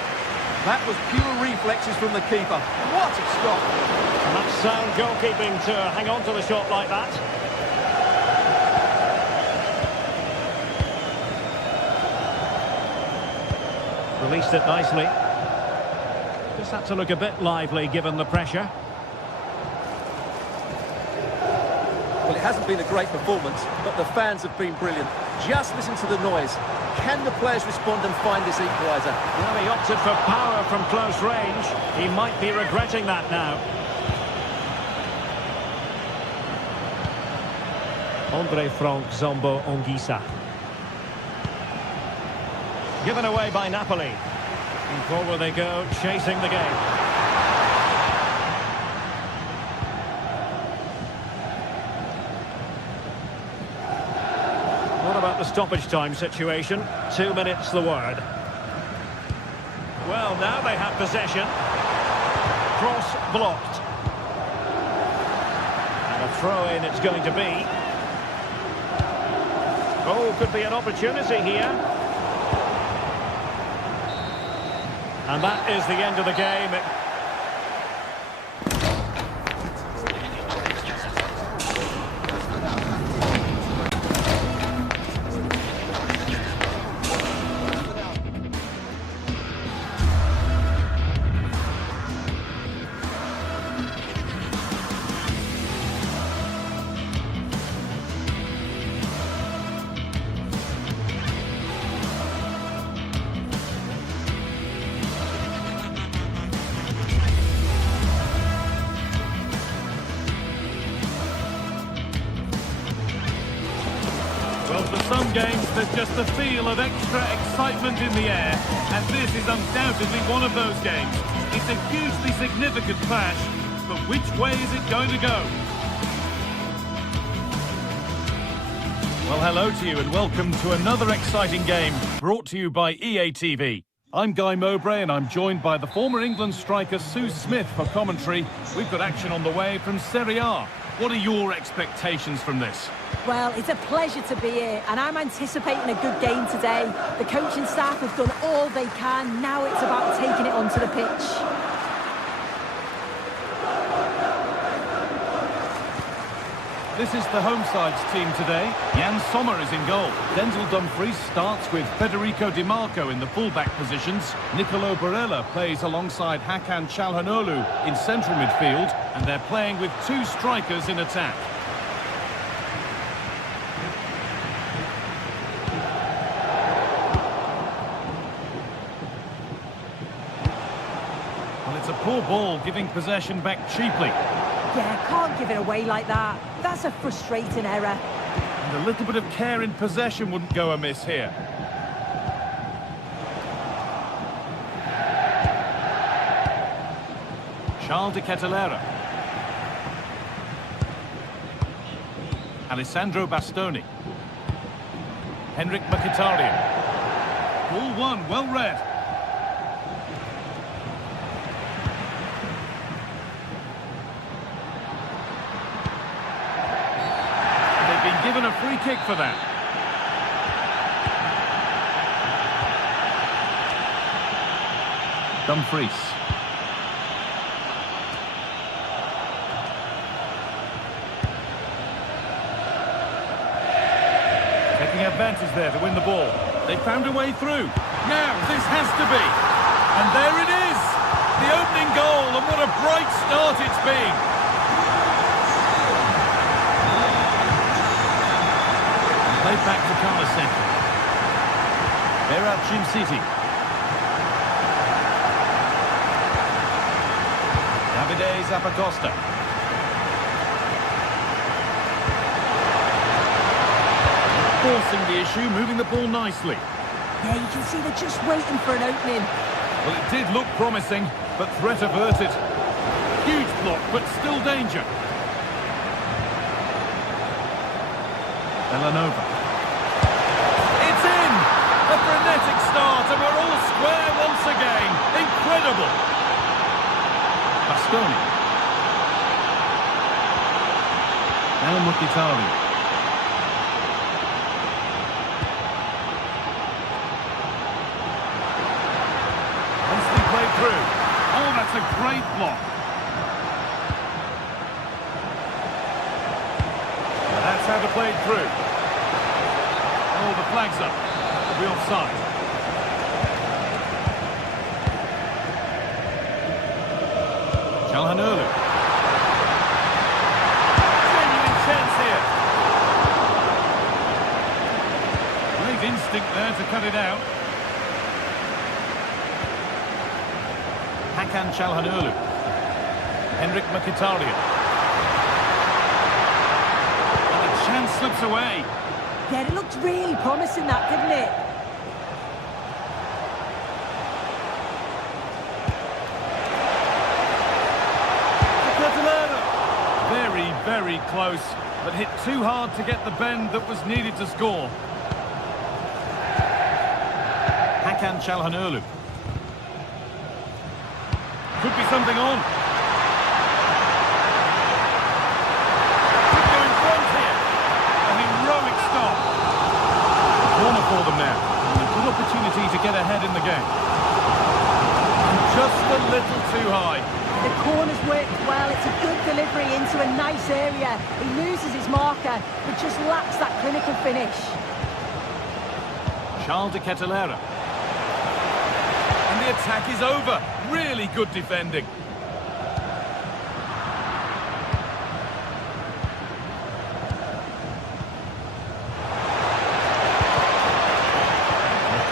That was pure reflexes from the keeper. What a stop. And that's sound goalkeeping to hang on to the shot like that. Released it nicely. Just had to look a bit lively given the pressure. Well, it hasn't been a great performance, but the fans have been brilliant. Just listen to the noise. Can the players respond and find this equaliser? Well, he opted for power from close range. He might be regretting that now. Andre Frank Zombo Ongisa. Given away by Napoli. And forward they go, chasing the game. What about the stoppage time situation? 2 minutes the word. Well, now they have possession. Cross blocked. And a throw-in it's going to be. Oh, could be an opportunity here. And that is the end of the game. Well, for some games, there's just a feel of extra excitement in the air, and this is undoubtedly one of those games. It's a hugely significant clash, but which way is it going to go? Well, hello to you and welcome to another exciting game brought to you by EA TV. I'm Guy Mowbray and I'm joined by the former England striker Sue Smith for commentary. We've got action on the way from Serie A. what are your expectations from this? Well, it's a pleasure to be here, and I'm anticipating a good game today. The coaching staff have done all they can. Now it's about taking it onto the pitch. This is the home side's team today. Jan Sommer is in goal. Denzel Dumfries starts with Federico Di Marco in the full-back positions. Nicolo Barella plays alongside Hakan Çalhanoğlu in central midfield, and they're playing with two strikers in attack. Well, it's a poor ball, giving possession back cheaply. Yeah, can't give it away like that. That's a frustrating error. And a little bit of care in possession wouldn't go amiss here. Charles de Kettelera. Alessandro Bastoni. Henrik Mkhitaryan. Ball one, well read. Given a free kick for that. Dumfries. Taking advantage there to win the ball. They found a way through. Now this has to be. And there it is. The opening goal, and what a bright start it's been. Played back to cover second. Berat City. Davide Zappacosta. Forcing the issue, moving the ball nicely. Yeah, you can see they're just waiting for an opening. Well, it did look promising, but threat averted. Huge block, but still danger. Villanova. It's in! A frenetic start, and we're all square once again. Incredible! Bastoni. Now Mkhitaryan. Nicely played through. Oh, that's a great block. That's how they played through. Oh, the flag's up. We're offside. Çalhanoğlu. Genuine chance here. Great instinct there to cut it out. Hakan Çalhanoğlu. Henrik Mkhitaryan. Chance slips away. Yeah, it looked really promising, that, didn't it? Very, very close, but hit too hard to get the bend that was needed to score. Hakan Çalhanoğlu. Could be something on. Corner for them now, and a good opportunity to get ahead in the game. Just a little too high. The corner's worked well. It's a good delivery into a nice area. He loses his marker, but just lacks that clinical finish. Charles de Kettelera. And the attack is over. Really good defending.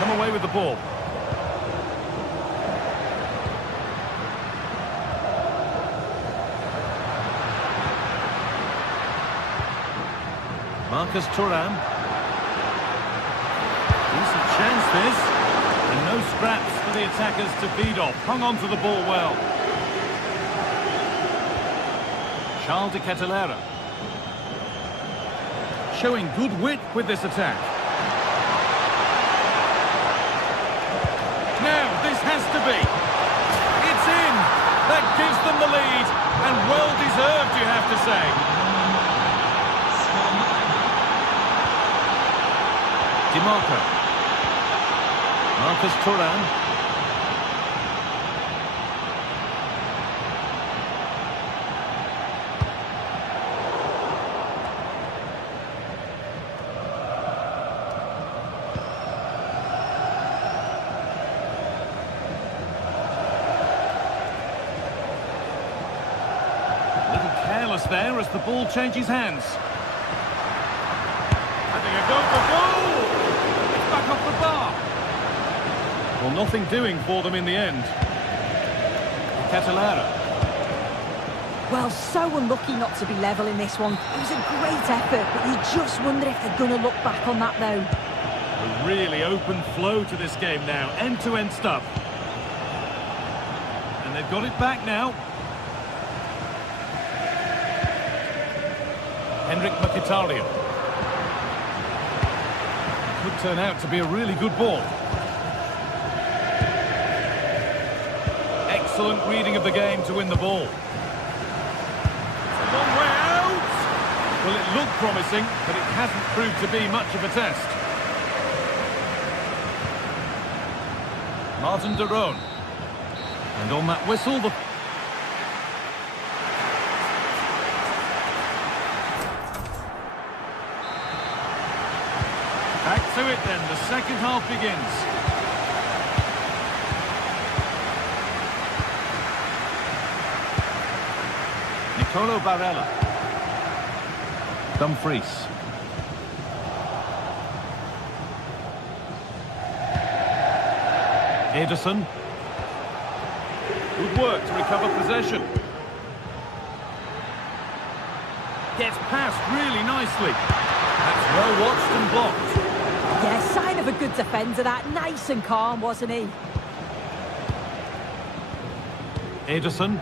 Away with the ball. Marcus Thuram. Decent chance this. And no scraps for the attackers to feed off. Hung on to the ball well. Charles de Kettelera. Showing good wit with this attack. Now, this has to be. It's in. That gives them the lead. And well-deserved, you have to say. DiMarco. Marcus Thuram. There as the ball changes hands. Having a go for goal! It's back off the bar. Well, nothing doing for them in the end. Catalara. Well, so unlucky not to be level in this one. It was a great effort, but you just wonder if they're going to look back on that, though. A really open flow to this game now. End-to-end stuff. And they've got it back now. Henrik Mkhitaryan. Could turn out to be a really good ball. Excellent reading of the game to win the ball. It's a long way out! Well, it looked promising, but it hasn't proved to be much of a test. Martin de Roon. And on that whistle, the... Back to it then, the second half begins. Nicolo Barella. Dumfries. Ederson. Good work to recover possession. Gets past really nicely. That's well watched and blocked. Yeah, sign of a good defender, that. Nice and calm, wasn't he? Ederson.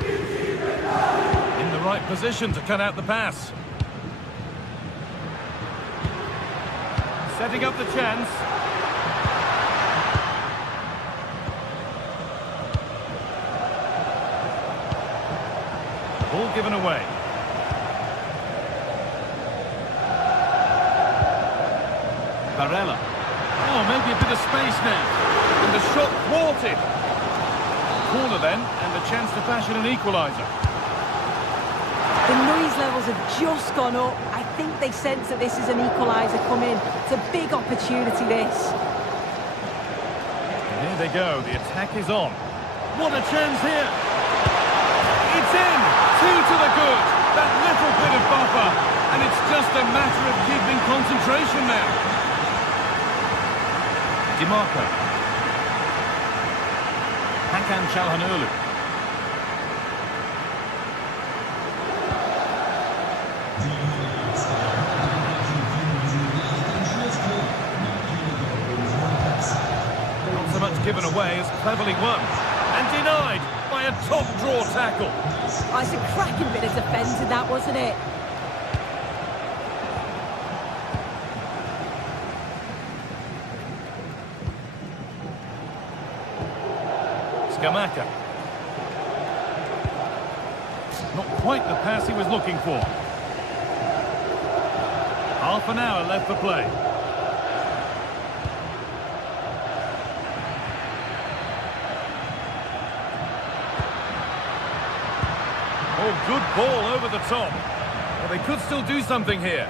In the right position to cut out the pass. Setting up the chance. Ball given away. Barella. Oh, maybe a bit of space now. And the shot thwarted. Corner then, and the chance to fashion an equaliser. The noise levels have just gone up. I think they sense that this is an equaliser coming. It's a big opportunity, this. And here they go. The attack is on. What a chance here. It's in. 2 to the good. That little bit of buffer. And it's just a matter of keeping concentration now. DiMarco. Hakan Çalhanoğlu. Not so much given away as cleverly won. And denied by a top draw tackle. Oh, it's a cracking bit of defending, that, wasn't it? Scamacca. Not quite the pass he was looking for. Half an hour left for play. Oh, good ball over the top. Well, they could still do something here.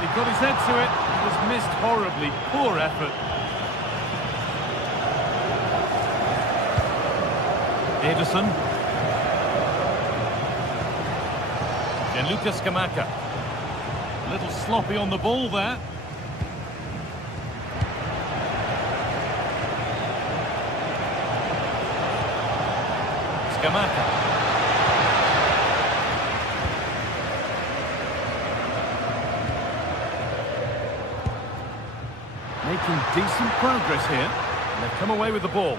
He got his head to it. It was missed horribly. Poor effort. Ederson. Gianluca Scamacca. A little sloppy on the ball there. Scamacca. Making decent progress here. And they've come away with the ball.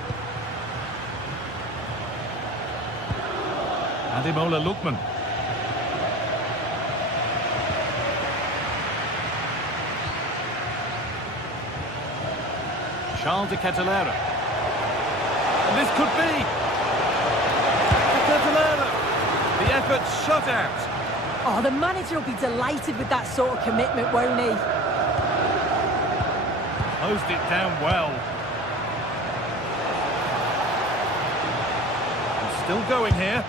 Ademola Lookman. Charles de Catalara. And this could be. De Catalara. The effort shut out. Oh, the manager will be delighted with that sort of commitment, won't he? Closed it down well. He's still going here.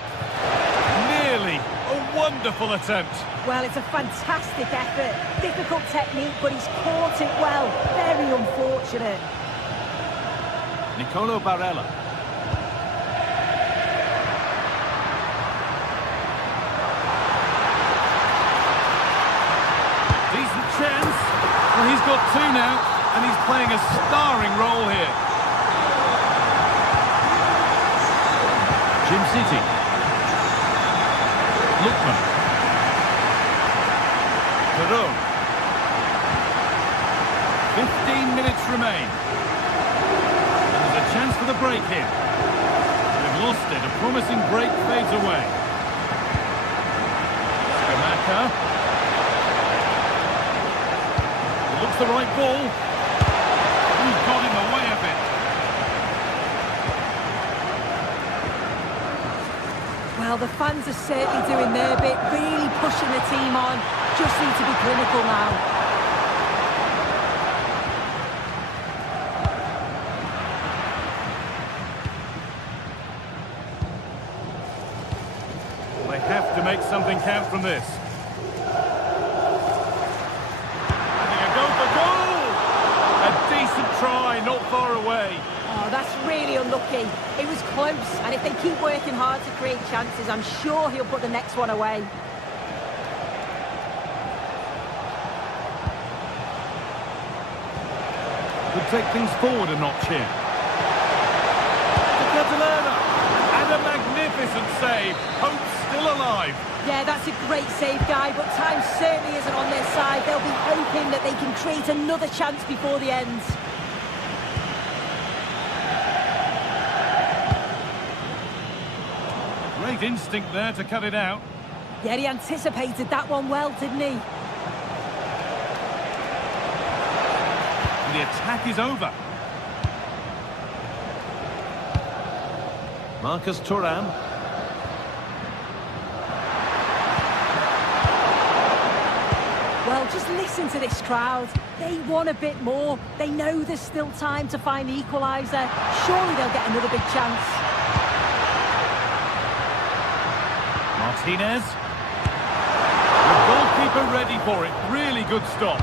Nearly. A wonderful attempt. Well, it's a fantastic effort. Difficult technique, but he's caught it well. Very unfortunate. Nicolo Barella. Decent chance. Well, he's got two now, and he's playing a starring role here. Jim City. Lookman. Perot. 15 minutes remain. There's a chance for the break here. They've lost it. A promising break fades away. Skamaka. Looks the right ball. He's got in the way of it. Well, the fans are certainly doing their bit, really pushing the team on. Just need to be clinical now. They have to make something count from this. Having a go for goal! A decent try, not far away. Oh, that's really unlucky. It was close, and if they keep working hard to create chances, I'm sure he'll put the next one away. Could take things forward a notch here. Catalana! And a magnificent save. Hope still alive. Yeah, that's a great save, Guy, but time certainly isn't on their side. They'll be hoping that they can create another chance before the end. Great instinct there to cut it out. Yeah, he anticipated that one well, didn't he? And the attack is over. Marcus Thuram. Well, just listen to this crowd. They want a bit more. They know there's still time to find the equaliser. Surely they'll get another big chance. Martinez. The goalkeeper ready for it. Really good stop.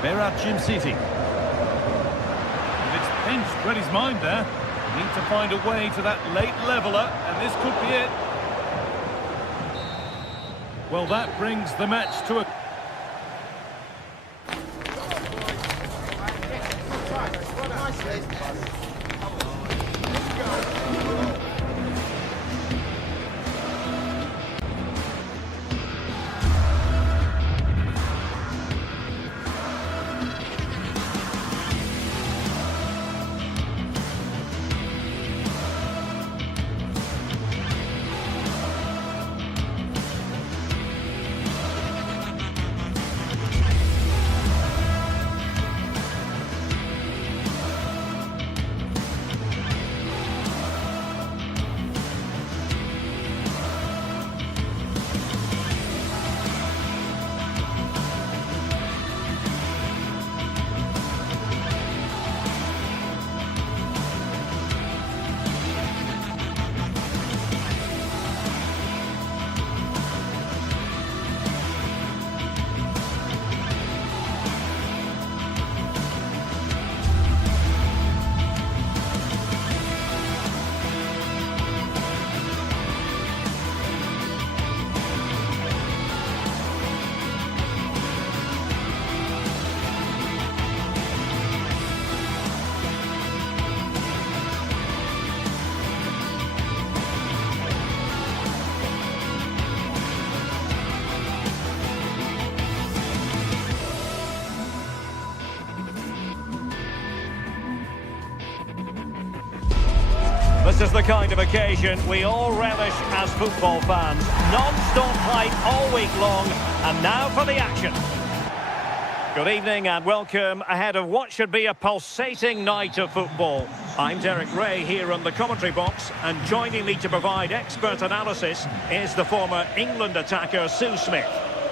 Berat Jim City. And it's pinched, read his mind there. Need to find a way to that late leveller, and this could be it. Well, that brings the match to a... This is the kind of occasion we all relish as football fans. Non-stop hype all week long, and now for the action. Good evening and welcome ahead of what should be a pulsating night of football. I'm Derek Ray here on the commentary box, and joining me to provide expert analysis is the former England attacker Sue Smith.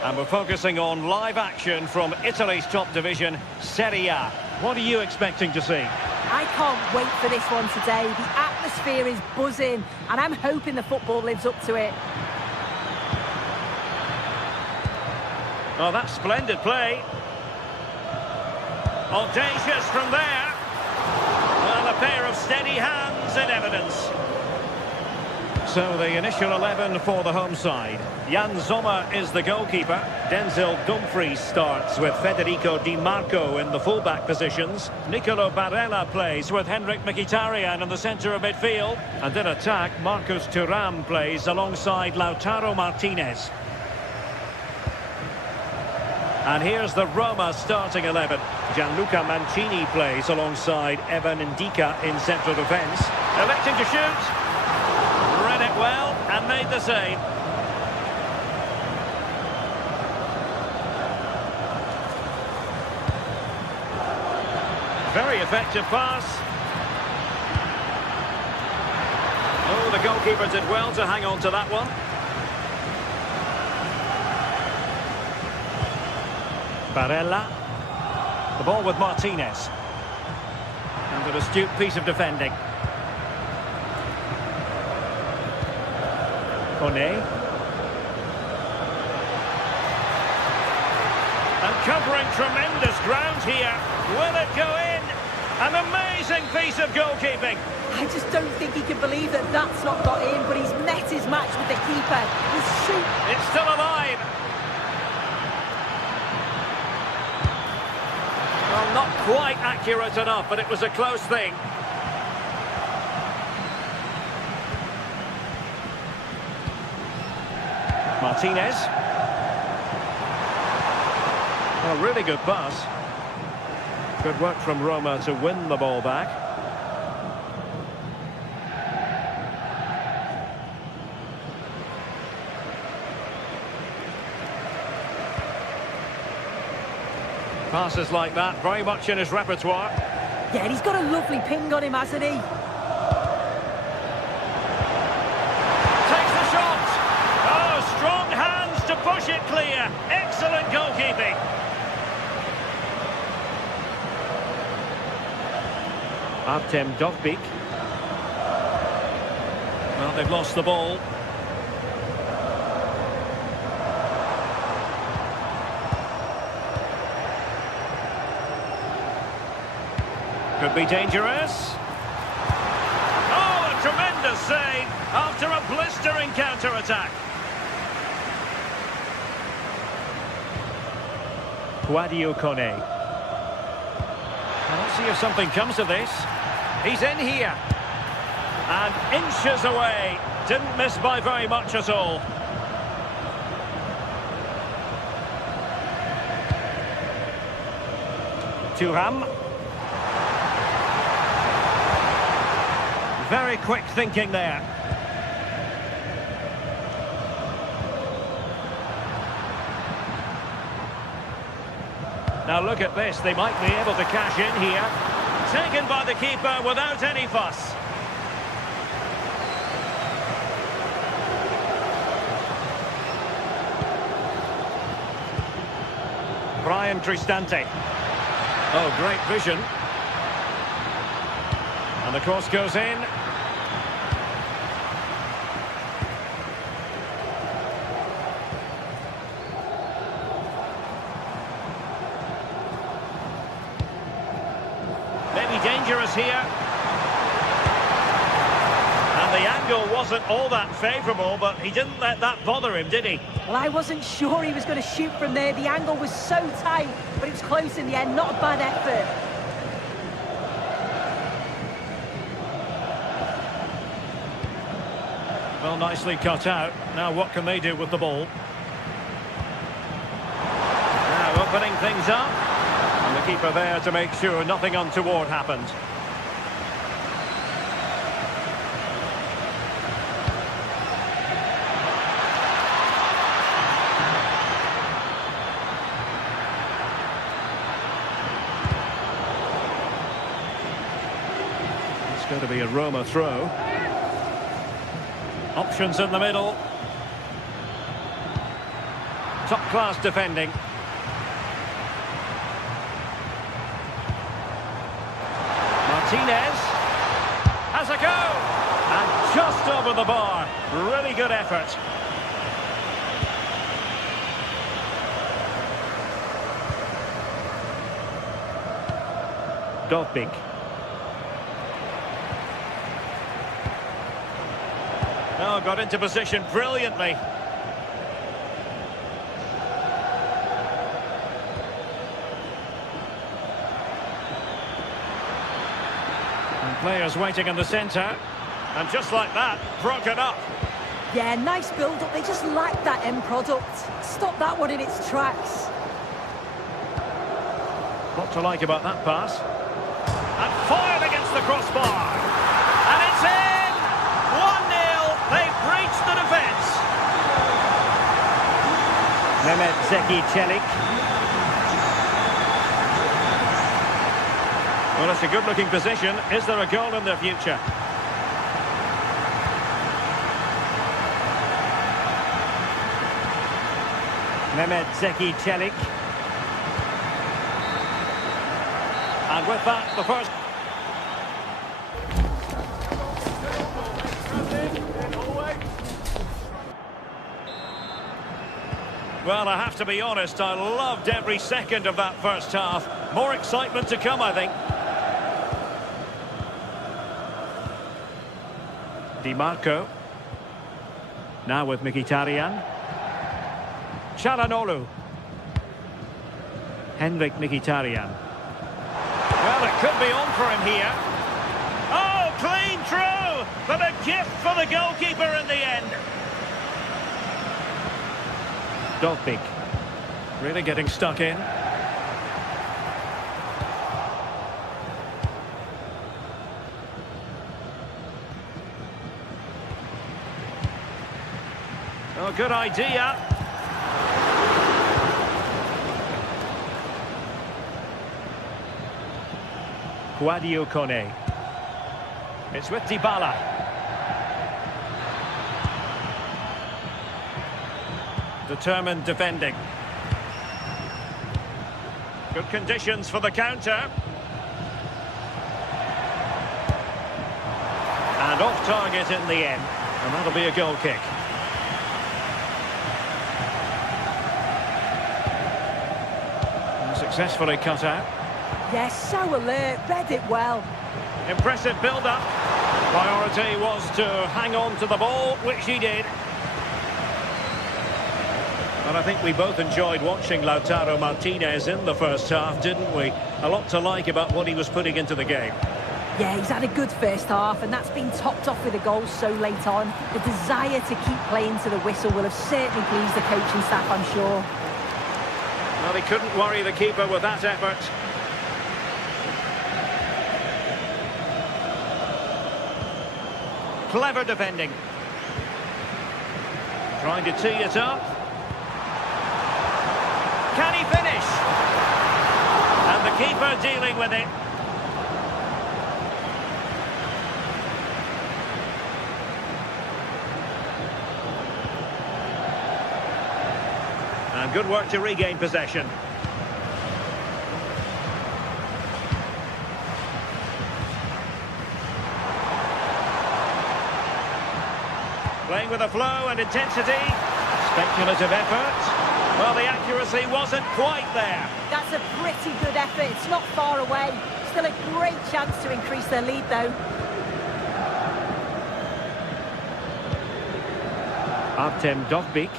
And we're focusing on live action from Italy's top division, Serie A. What are you expecting to see? I can't wait for this one today. The atmosphere is buzzing, and I'm hoping the football lives up to it. Oh, that's splendid play. Audacious from there. Well, a pair of steady hands in evidence. So the initial 11 for the home side. Jan Sommer is the goalkeeper. Denzel Dumfries starts with Federico Di Marco in the fullback positions. Nicolo Barella plays with Henrik Mkhitaryan in the centre of midfield. And in attack, Marcus Thuram plays alongside Lautaro Martinez. And here's the Roma starting 11. Gianluca Mancini plays alongside Evan Ndika in central defence. Electing to shoot. Read it well and made the save. Very effective pass. Oh, the goalkeeper did well to hang on to that one. Barella. The ball with Martinez. And an astute piece of defending. Kone. And covering tremendous ground here. Will it go in? An amazing piece of goalkeeping. I just don't think he can believe that that's not got in, but he's met his match with the keeper. He's shoot. It's still alive. Well, not quite accurate enough, but it was a close thing. Martinez. A really good pass. Good work from Roma to win the ball back. Passes like that, very much in his repertoire. Yeah, and he's got a lovely ping on him, hasn't he? Takes the shot. Oh, strong hands to push it clear. Excellent goalkeeping. Artem Dovbyk. Well, they've lost the ball. Could be dangerous. Oh, a tremendous save after a blistering counter-attack. Guadio Kone. Let's see if something comes of this. He's in here. And inches away. Didn't miss by very much at all. Thuram. Very quick thinking there. Now look at this, they might be able to cash in here. Taken by the keeper without any fuss. Brian Cristante. Oh, great vision. And the cross goes in. Maybe dangerous here. And the angle wasn't all that favourable, but he didn't let that bother him, did he? Well, I wasn't sure he was going to shoot from there. The angle was so tight, but it was close in the end. Not a bad effort. Well, nicely cut out. Now what can they do with the ball? Now opening things up. And the keeper there to make sure nothing untoward happened. going to be a Roma throw. Options in the middle. Top-class defending. Martinez has a go, and just over the bar. Really good effort. Dovbik. Oh, got into position brilliantly. Players waiting in the centre, and just like that, broken up. Yeah, nice build-up. They just lack that end product. Stop that one in its tracks. What to like about that pass? And fired against the crossbar. And it's in! 1-0. They've breached the defence. Mehmet Zeki Çelik. Well, it's a good-looking position. Is there a goal in their future? Mehmet Zeki Çelik. And with that, the first... Well, I have to be honest, I loved every second of that first half. More excitement to come, I think. Di Marco. Now with Mkhitaryan. Çalhanoğlu. Henrik Mkhitaryan. Well, it could be on for him here. Oh, clean through! But a gift for the goalkeeper in the end. Dovbik. Really getting stuck in. Oh, good idea. Guadio Kone. It's with Dybala. Determined defending. Good conditions for the counter. And off target in the end. And that'll be a goal kick. And successfully cut out. Yes, so alert, read it well. Impressive build-up. Priority was to hang on to the ball, which he did. And I think we both enjoyed watching Lautaro Martinez in the first half, didn't we? A lot to like about what he was putting into the game. Yeah, he's had a good first half, and that's been topped off with a goal so late on. The desire to keep playing to the whistle will have certainly pleased the coaching staff, I'm sure. Well, he couldn't worry the keeper with that effort. Clever defending. Trying to tee it up. Can he finish? And the keeper dealing with it. And good work to regain possession. Playing with a flow and intensity. Speculative effort. Well, the accuracy wasn't quite there. That's a pretty good effort. It's not far away. Still a great chance to increase their lead, though. Artem Dovbik.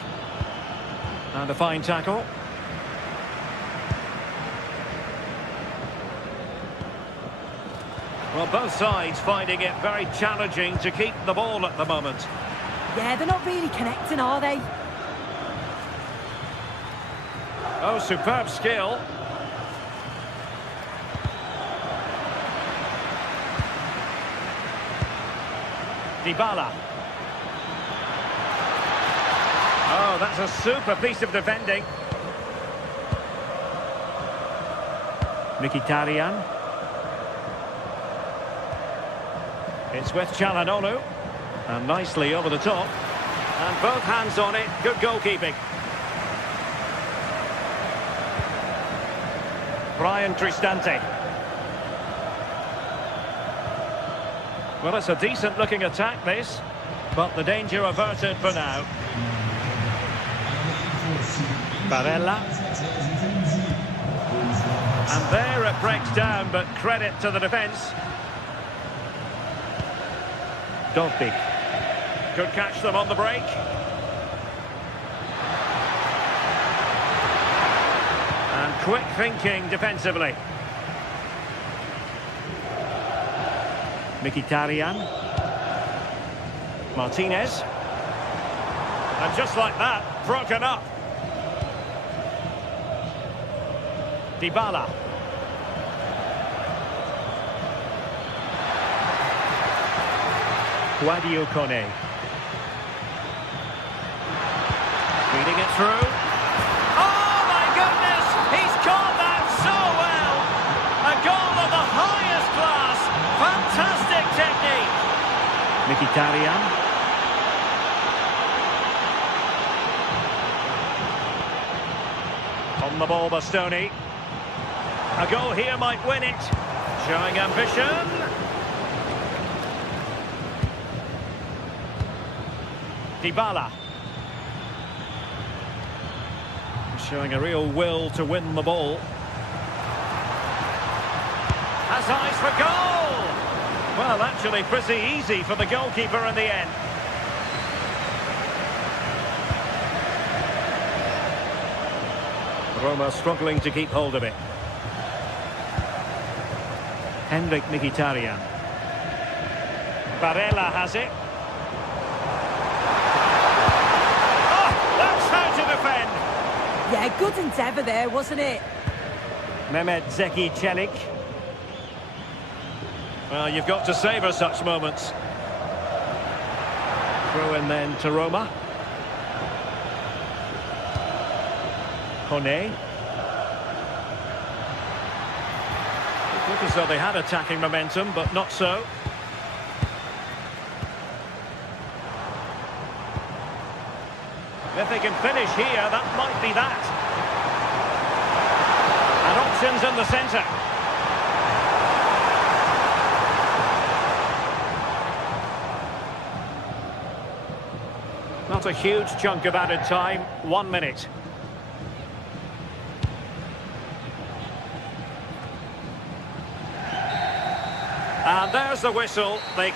And a fine tackle. Well, both sides finding it very challenging to keep the ball at the moment. Yeah, they're not really connecting, are they? Oh, superb skill. Dybala. Oh, that's a super piece of defending. Mkhitaryan. It's with Calhanoglu. And nicely over the top. And both hands on it. Good goalkeeping. Brian Cristante. Well, it's a decent-looking attack, this. But the danger averted for now. Barella. And there it breaks down, but credit to the defence. Dovbyk. Could catch them on the break. And quick thinking defensively. Mkhitaryan. Martinez. And just like that, broken up. Dybala. Guadio Kone. Feeding it through. Oh my goodness! He's caught that so well! A goal of the highest class! Fantastic technique! Mkhitaryan. On the ball, Bastoni. A goal here might win it. Showing ambition. Dybala. Showing a real will to win the ball. Has eyes for goal! Well, actually pretty easy for the goalkeeper in the end. Roma struggling to keep hold of it. Henrik Mkhitaryan. Barella has it. Yeah, good endeavour there, wasn't it? Mehmet Zeki Çelik. Well, you've got to savour such moments. Throw in then to Roma. Kone. It looked as though they had attacking momentum, but not so. If they can finish here, that might be that. And options in the centre. Not a huge chunk of added time, 1 minute. And there's the whistle. They...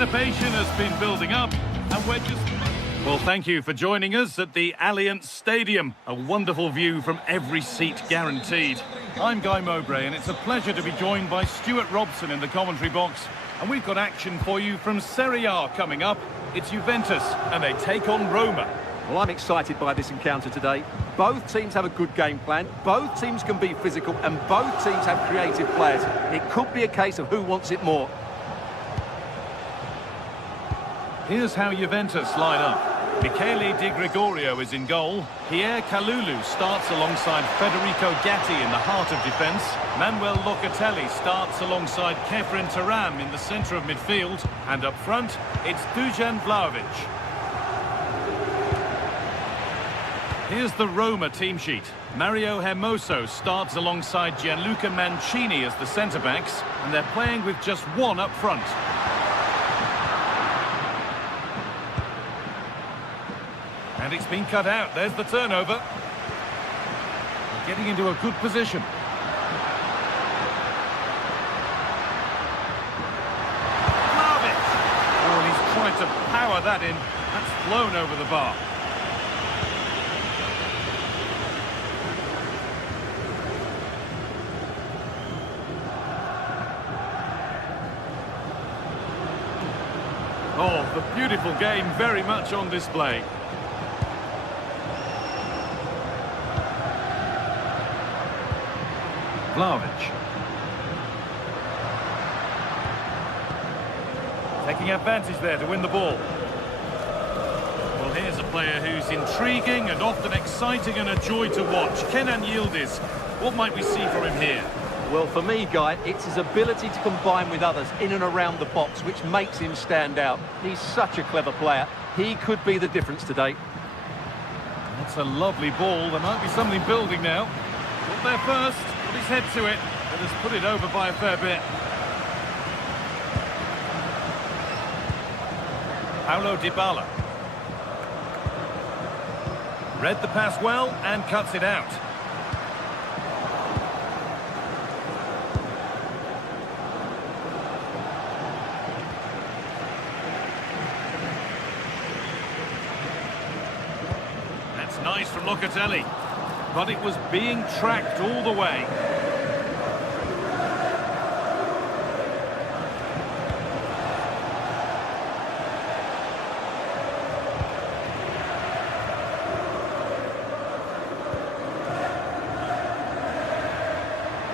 Anticipation has been building up, and we're just... Well, thank you for joining us at the Allianz Stadium. A wonderful view from every seat guaranteed. I'm Guy Mowbray, and it's a pleasure to be joined by Stuart Robson in the commentary box. And we've got action for you from Serie A coming up. It's Juventus, and they take on Roma. Well, I'm excited by this encounter today. Both teams have a good game plan, both teams can be physical, and both teams have creative players. It could be a case of who wants it more. Here's how Juventus line up. Michele Di Gregorio is in goal. Pierre Kalulu starts alongside Federico Gatti in the heart of defence. Manuel Locatelli starts alongside Kefren Turam in the centre of midfield. And up front, it's Dusan Vlahovic. Here's the Roma team sheet. Mario Hermoso starts alongside Gianluca Mancini as the centre-backs, and they're playing with just one up front. And it's been cut out. There's the turnover. They're getting into a good position. Vlahovic! Oh, and he's trying to power that in. That's flown over the bar. Oh, the beautiful game very much on display. Vlahovic. Taking advantage there to win the ball. Well, here's a player who's intriguing and often exciting and a joy to watch. Kenan Yildiz. What might we see from him here? Well, for me, Guy, it's his ability to combine with others in and around the box, which makes him stand out. He's such a clever player. He could be the difference today. That's a lovely ball. There might be something building now. Got there first, put his head to it, and has put it over by a fair bit. Paulo Dybala. Read the pass well and cuts it out. Nice from Locatelli, but it was being tracked all the way.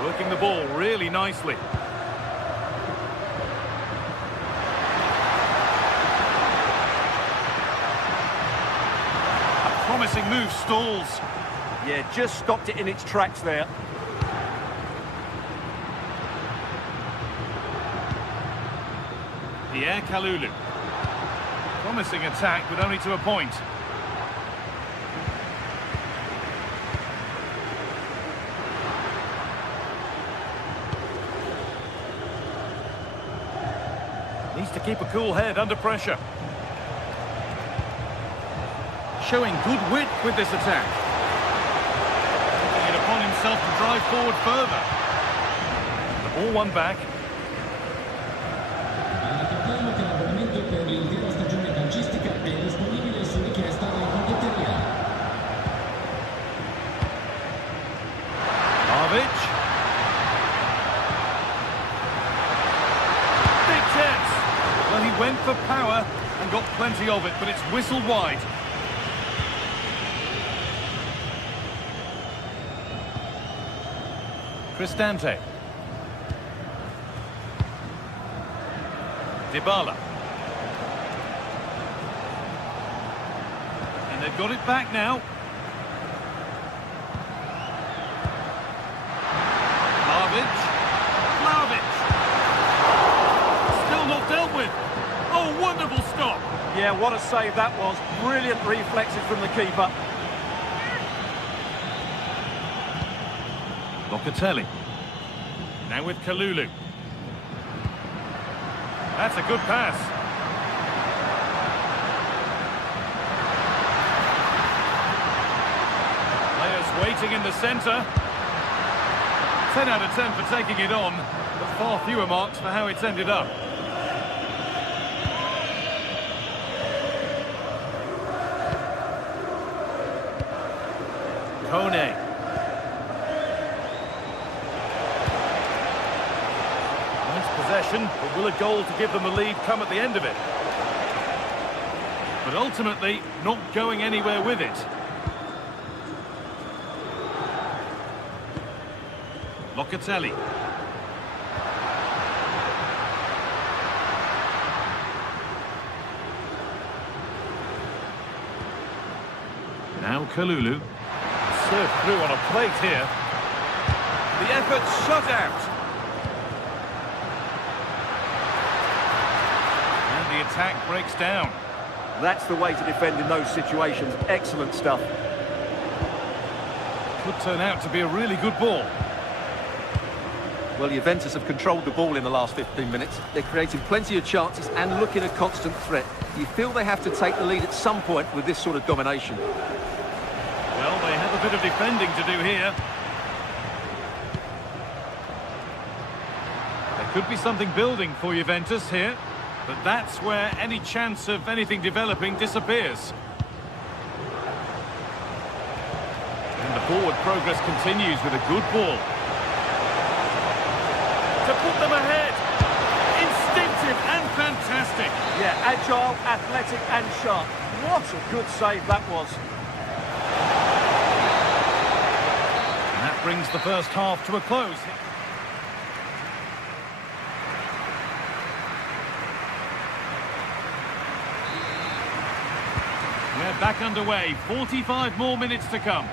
Working the ball really nicely. Promising move stalls. Yeah, just stopped it in its tracks there. Pierre Kalulu. Promising attack, but only to a point. Needs to keep a cool head under pressure. Showing good wit with this attack. Taking it upon himself to drive forward further. The ball won back. L'abbonamento per l'intera stagione calcistica è disponibile su richiesta in biglietteria. Vlahovic. Big chance. Well, he went for power and got plenty of it, but it's whistled wide. Cristante. Dybala. And they've got it back now. Vlahovic. Vlahovic. Still not dealt with. Oh, wonderful stop. Yeah, what a save that was. Brilliant reflexes from the keeper. Locatelli. Now with Kalulu. That's a good pass. Players waiting in the centre. 10 out of 10 for taking it on, but far fewer marks for how it's ended up. Kone. Nice possession, but will a goal to give them the lead come at the end of it? But ultimately, not going anywhere with it. Locatelli. Now Kalulu. Served through on a plate here. The effort's shut out. And the attack breaks down. That's the way to defend in those situations. Excellent stuff. Could turn out to be a really good ball. Well, Juventus have controlled the ball in the last 15 minutes. They're creating plenty of chances and looking a constant threat. You feel they have to take the lead at some point with this sort of domination. Well, they have a bit of defending to do here. There could be something building for Juventus here, but that's where any chance of anything developing disappears. And the forward progress continues with a good ball. To put them ahead. Instinctive and fantastic. Yeah, agile, athletic and sharp. What a good save that was. And that brings the first half to a close. We're back underway. 45 more minutes to come.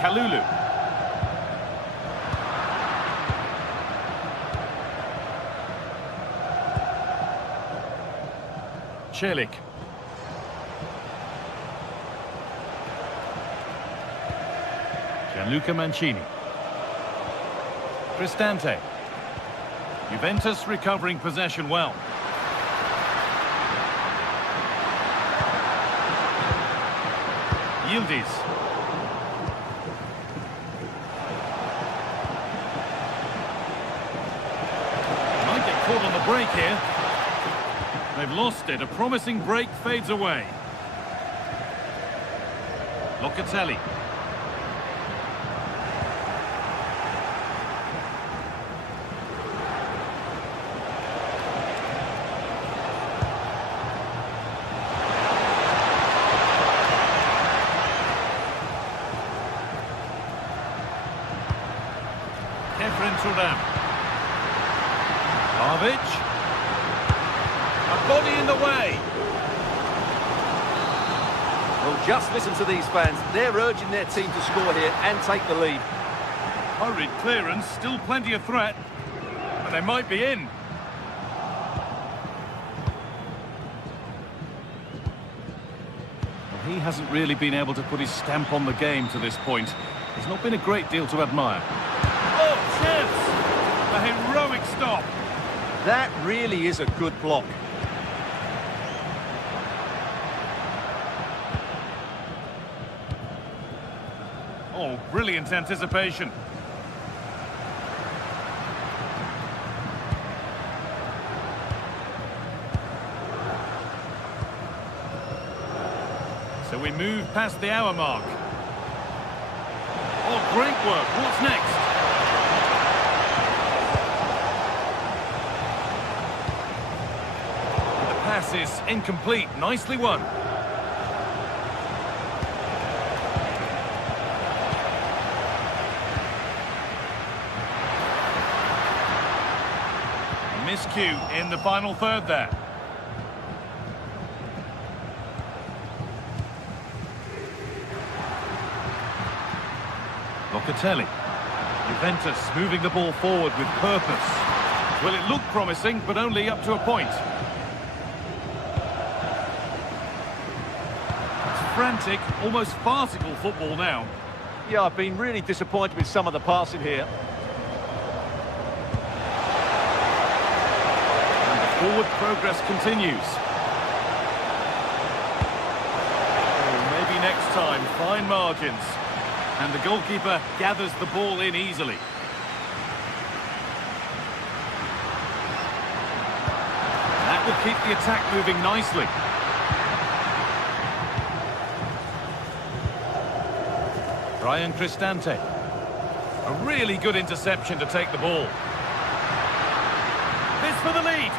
Kalulu. Celik. Gianluca Mancini. Cristante. Juventus recovering possession well. Yildiz. Caught on the break here. They've lost it. A promising break fades away. Locatelli. Kefren Turam. A body in the way. Well, just listen to these fans. They're urging their team to score here and take the lead. Hurried clearance, still plenty of threat. And they might be in. Well, he hasn't really been able to put his stamp on the game to this point. There's not been a great deal to admire. Oh, chance! A heroic stop. That really is a good block. Oh, brilliant anticipation. So we move past the hour mark. Oh, great work. What's next? Pass is incomplete. Nicely won. Miscue in the final third there. Locatelli. Juventus moving the ball forward with purpose. Well, it looked promising, but only up to a point. Frantic, almost farcical football now. Yeah, I've been really disappointed with some of the passing here. And the forward progress continues. Oh, maybe next time, fine margins. And the goalkeeper gathers the ball in easily. That will keep the attack moving nicely. Ryan Cristante. A really good interception to take the ball. This for the lead.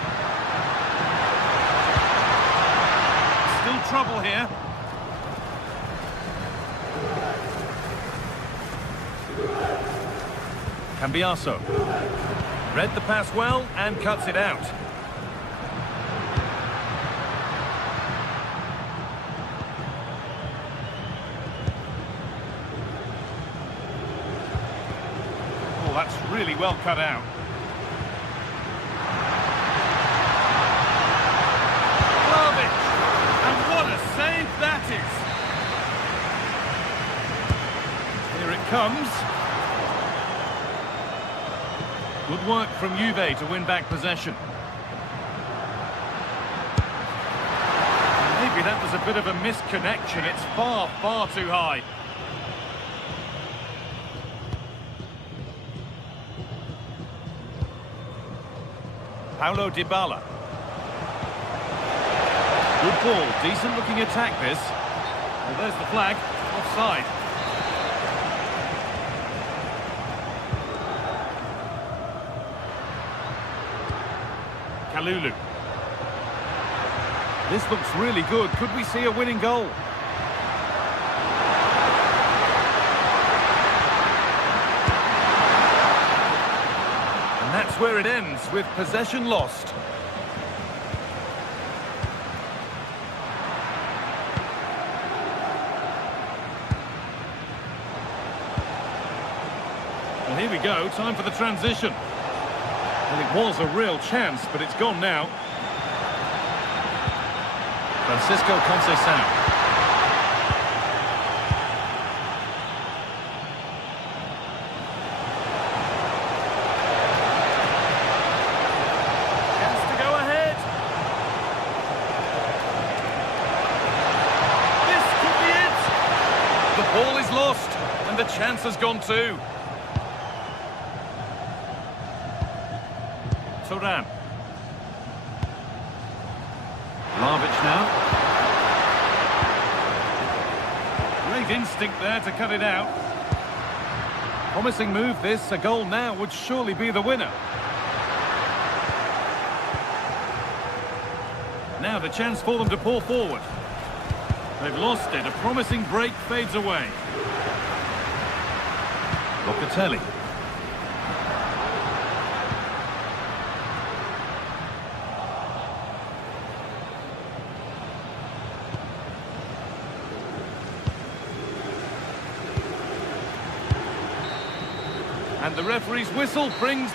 Still trouble here. Cambiaso. Read the pass well and cuts it out. Oh, that's really well cut out. And what a save that is! Here it comes. Good work from Juve to win back possession. Maybe that was a bit of a misconnection. It's far, far too high. Paulo Dybala. Good ball, decent looking attack this. Well, there's the flag, offside. Kalulu. This looks really good. Could we see a winning goal? And that's where it ends, with possession lost. Well, here we go, time for the transition. Well, it was a real chance, but it's gone now. Francisco Conceição. Chance to go ahead. This could be it. The ball is lost, and the chance has gone too. Turan. Vlahovic now. Great instinct there to cut it out. Promising move this. A goal now would surely be the winner. Now the chance for them to pour forward. They've lost it. A promising break fades away. Locatelli. And the referee's whistle brings...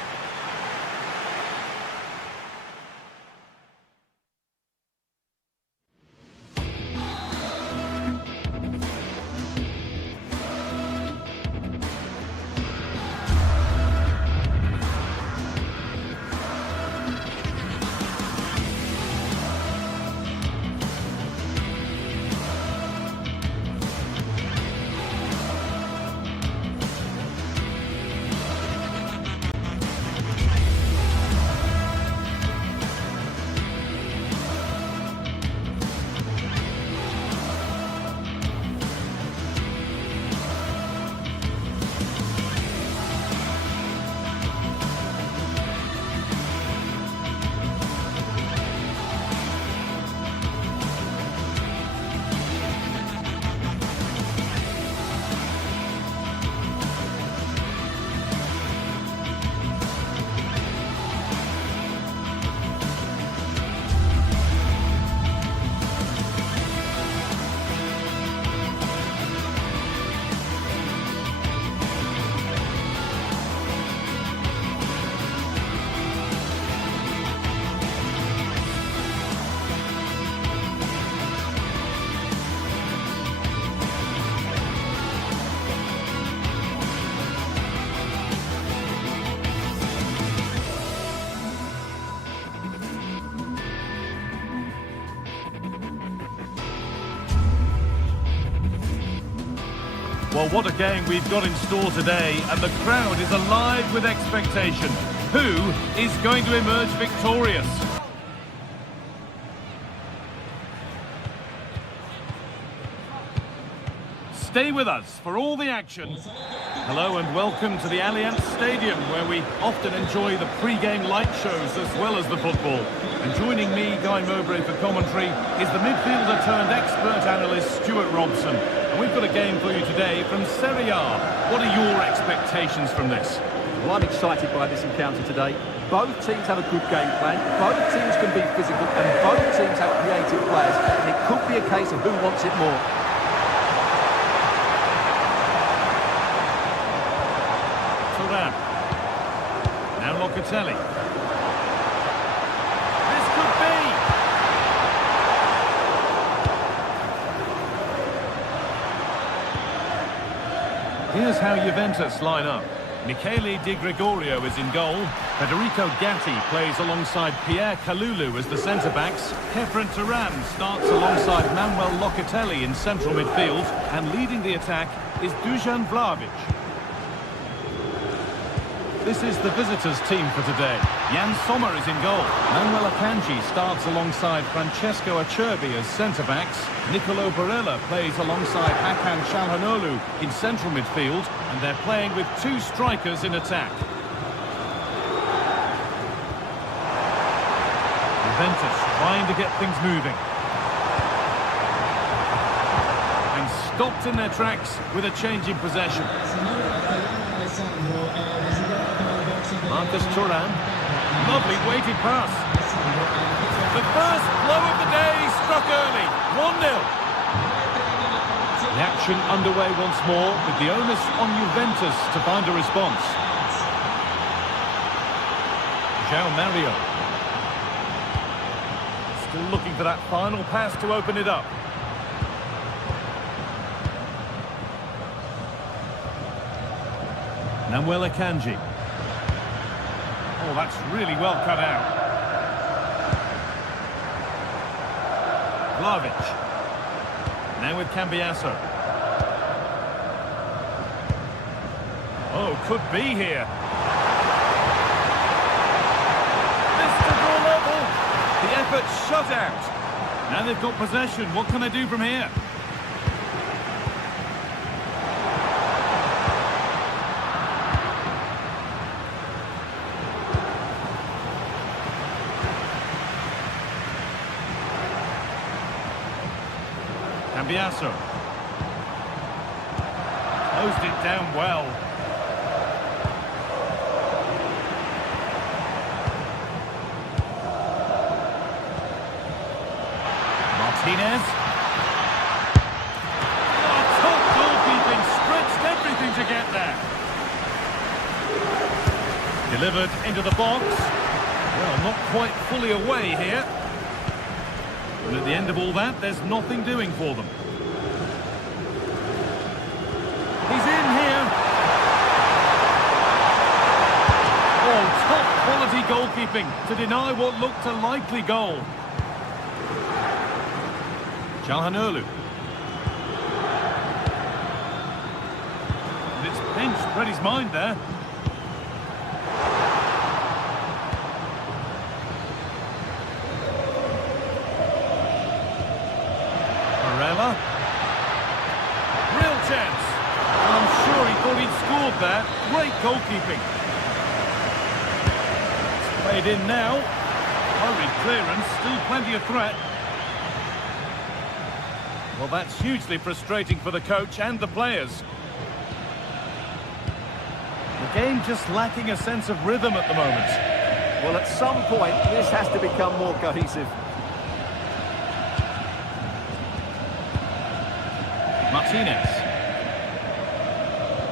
Well, what a game we've got in store today, and the crowd is alive with expectation. Who is going to emerge victorious? Stay with us for all the action. Hello and welcome to the Allianz Stadium, where we often enjoy the pre-game light shows as well as the football. And joining me, Guy Mowbray, for commentary is the midfielder turned expert analyst Stuart Robson. And we've got a game for you today from Serie A. What are your expectations from this? Well, I'm excited by this encounter today. Both teams have a good game plan, both teams can be physical, and both teams have creative players. And it could be a case of who wants it more. Turan. Now Locatelli. This could be! Here's how Juventus line up. Michele Di Gregorio is in goal. Federico Gatti plays alongside Pierre Kalulu as the centre-backs. Kefren Turan starts alongside Manuel Locatelli in central midfield. And leading the attack is Dusan Vlahovic. This is the visitors' team for today. Jan Sommer is in goal. Manuel Akanji starts alongside Francesco Acerbi as centre-backs. Nicolo Barella plays alongside Hakan Çalhanoğlu in central midfield, and they're playing with two strikers in attack. Juventus trying to get things moving. And stopped in their tracks with a change in possession. Marcus Thuram. Lovely weighted pass. The first blow of the day struck early. 1-0. The action underway once more, with the onus on Juventus to find a response. João Mario. Still looking for that final pass to open it up. Manuel Akanji. Oh, that's really well cut out. Vlahovic. Now with Cambiasso. Oh, could be here. This to draw level. The effort shut out. Now they've got possession. What can they do from here? Cambiasso. Closed it down well. Martinez. Oh, top goalkeeping, stretched everything to get there. Delivered into the box. Well, not quite fully away here. And at the end of all that, there's nothing doing for them. He's in here. Oh, top quality goalkeeping to deny what looked a likely goal. Çalhanoğlu. And it's pinched Freddie's mind there. Real chance. I'm sure he thought he'd scored there. Great goalkeeping. It's played in now. Hurried clearance, still plenty of threat. Well, that's hugely frustrating for the coach and the players. The game just lacking a sense of rhythm at the moment. Well, at some point, this has to become more cohesive. Martinez.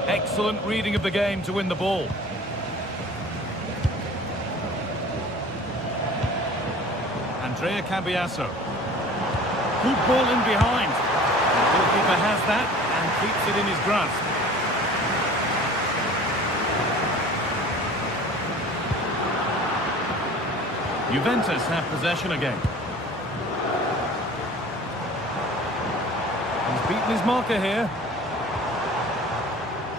Excellent reading of the game to win the ball. Andrea Cambiasso. Good ball in behind. The goalkeeper has that and keeps it in his grasp. Juventus have possession again. He's beaten his marker here.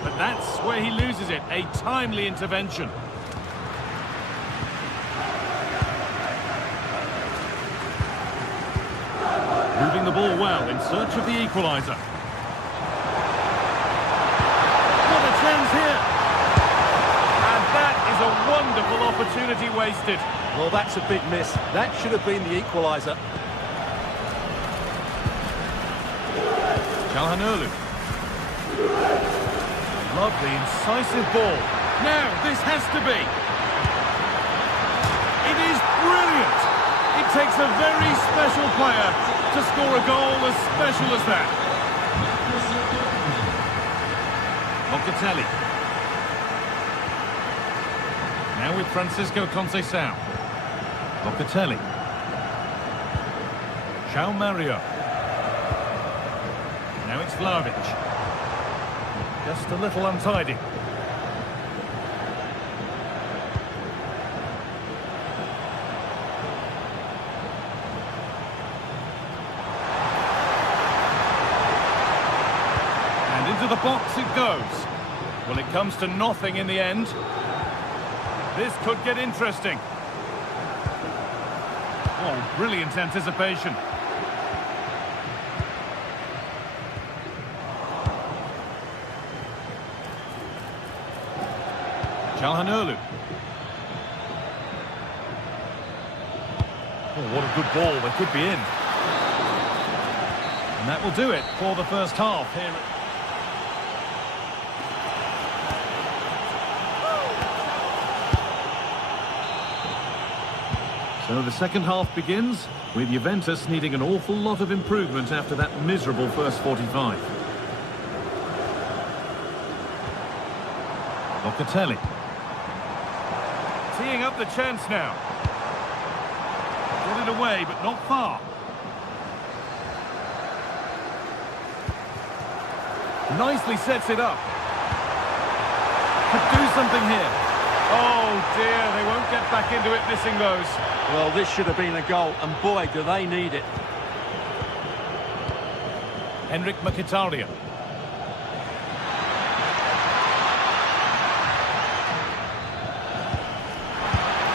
But that's where he loses it. A timely intervention. Moving the ball well in search of the equaliser. opportunity wasted. Well, that's a big miss. That should have been the equaliser. Calhanoglu. Lovely, incisive ball. Now, this has to be. It is brilliant. It takes a very special player to score a goal as special as that. Locatelli. Now with Francisco Conceição. Locatelli. João Mario. Now it's Vlahovic. Just a little untidy. And into the box it goes. Well, it comes to nothing in the end. This could get interesting. Oh, brilliant anticipation. Calhanoglu. Oh, what a good ball. They could be in. And that will do it for the first half here. So the second half begins with Juventus needing an awful lot of improvement after that miserable first 45. Locatelli. Teeing up the chance now. Got it away, but not far. Nicely sets it up. Could do something here. Oh dear, they won't get back into it missing those. Well, this should have been a goal, and boy, do they need it. Henrik Mkhitaryan.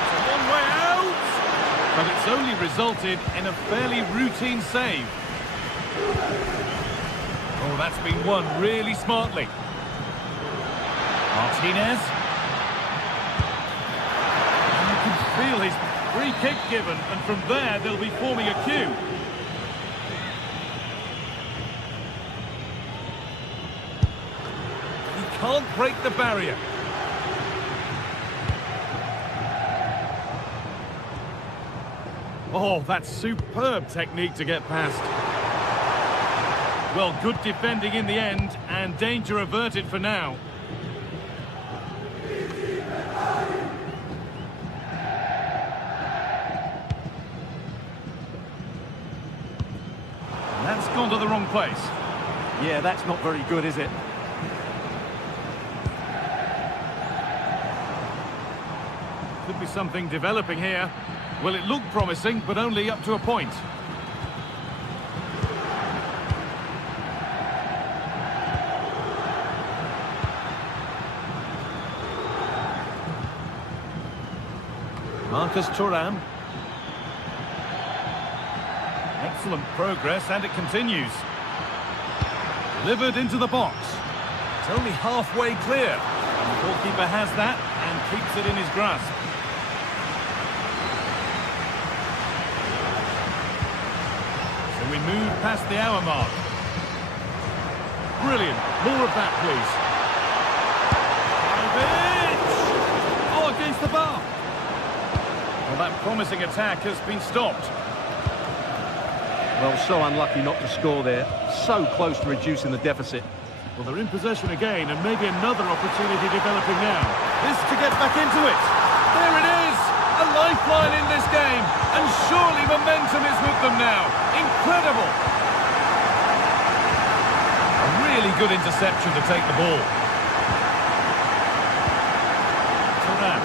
It's a long way out, but it's only resulted in a fairly routine save. Oh, that's been won really smartly. Martinez. And you can feel his free kick given, and from there they'll be forming a queue. He can't break the barrier. Oh, that's superb technique to get past. Well, good defending in the end, and danger averted for now. That's gone to the wrong place. Yeah, that's not very good, is it? Could be something developing here. Well, it looked promising, but only up to a point. Marcus Thuram. Excellent progress, and it continues. Delivered into the box. It's only halfway clear. And the goalkeeper has that and keeps it in his grasp. So we move past the hour mark. Brilliant. More of that, please. Oh, against the bar. Well, that promising attack has been stopped. Well, so unlucky not to score there. So close to reducing the deficit. Well, they're in possession again, and maybe another opportunity developing now. This to get back into it. There it is! A lifeline in this game, and surely momentum is with them now. Incredible! A really good interception to take the ball. Thuram.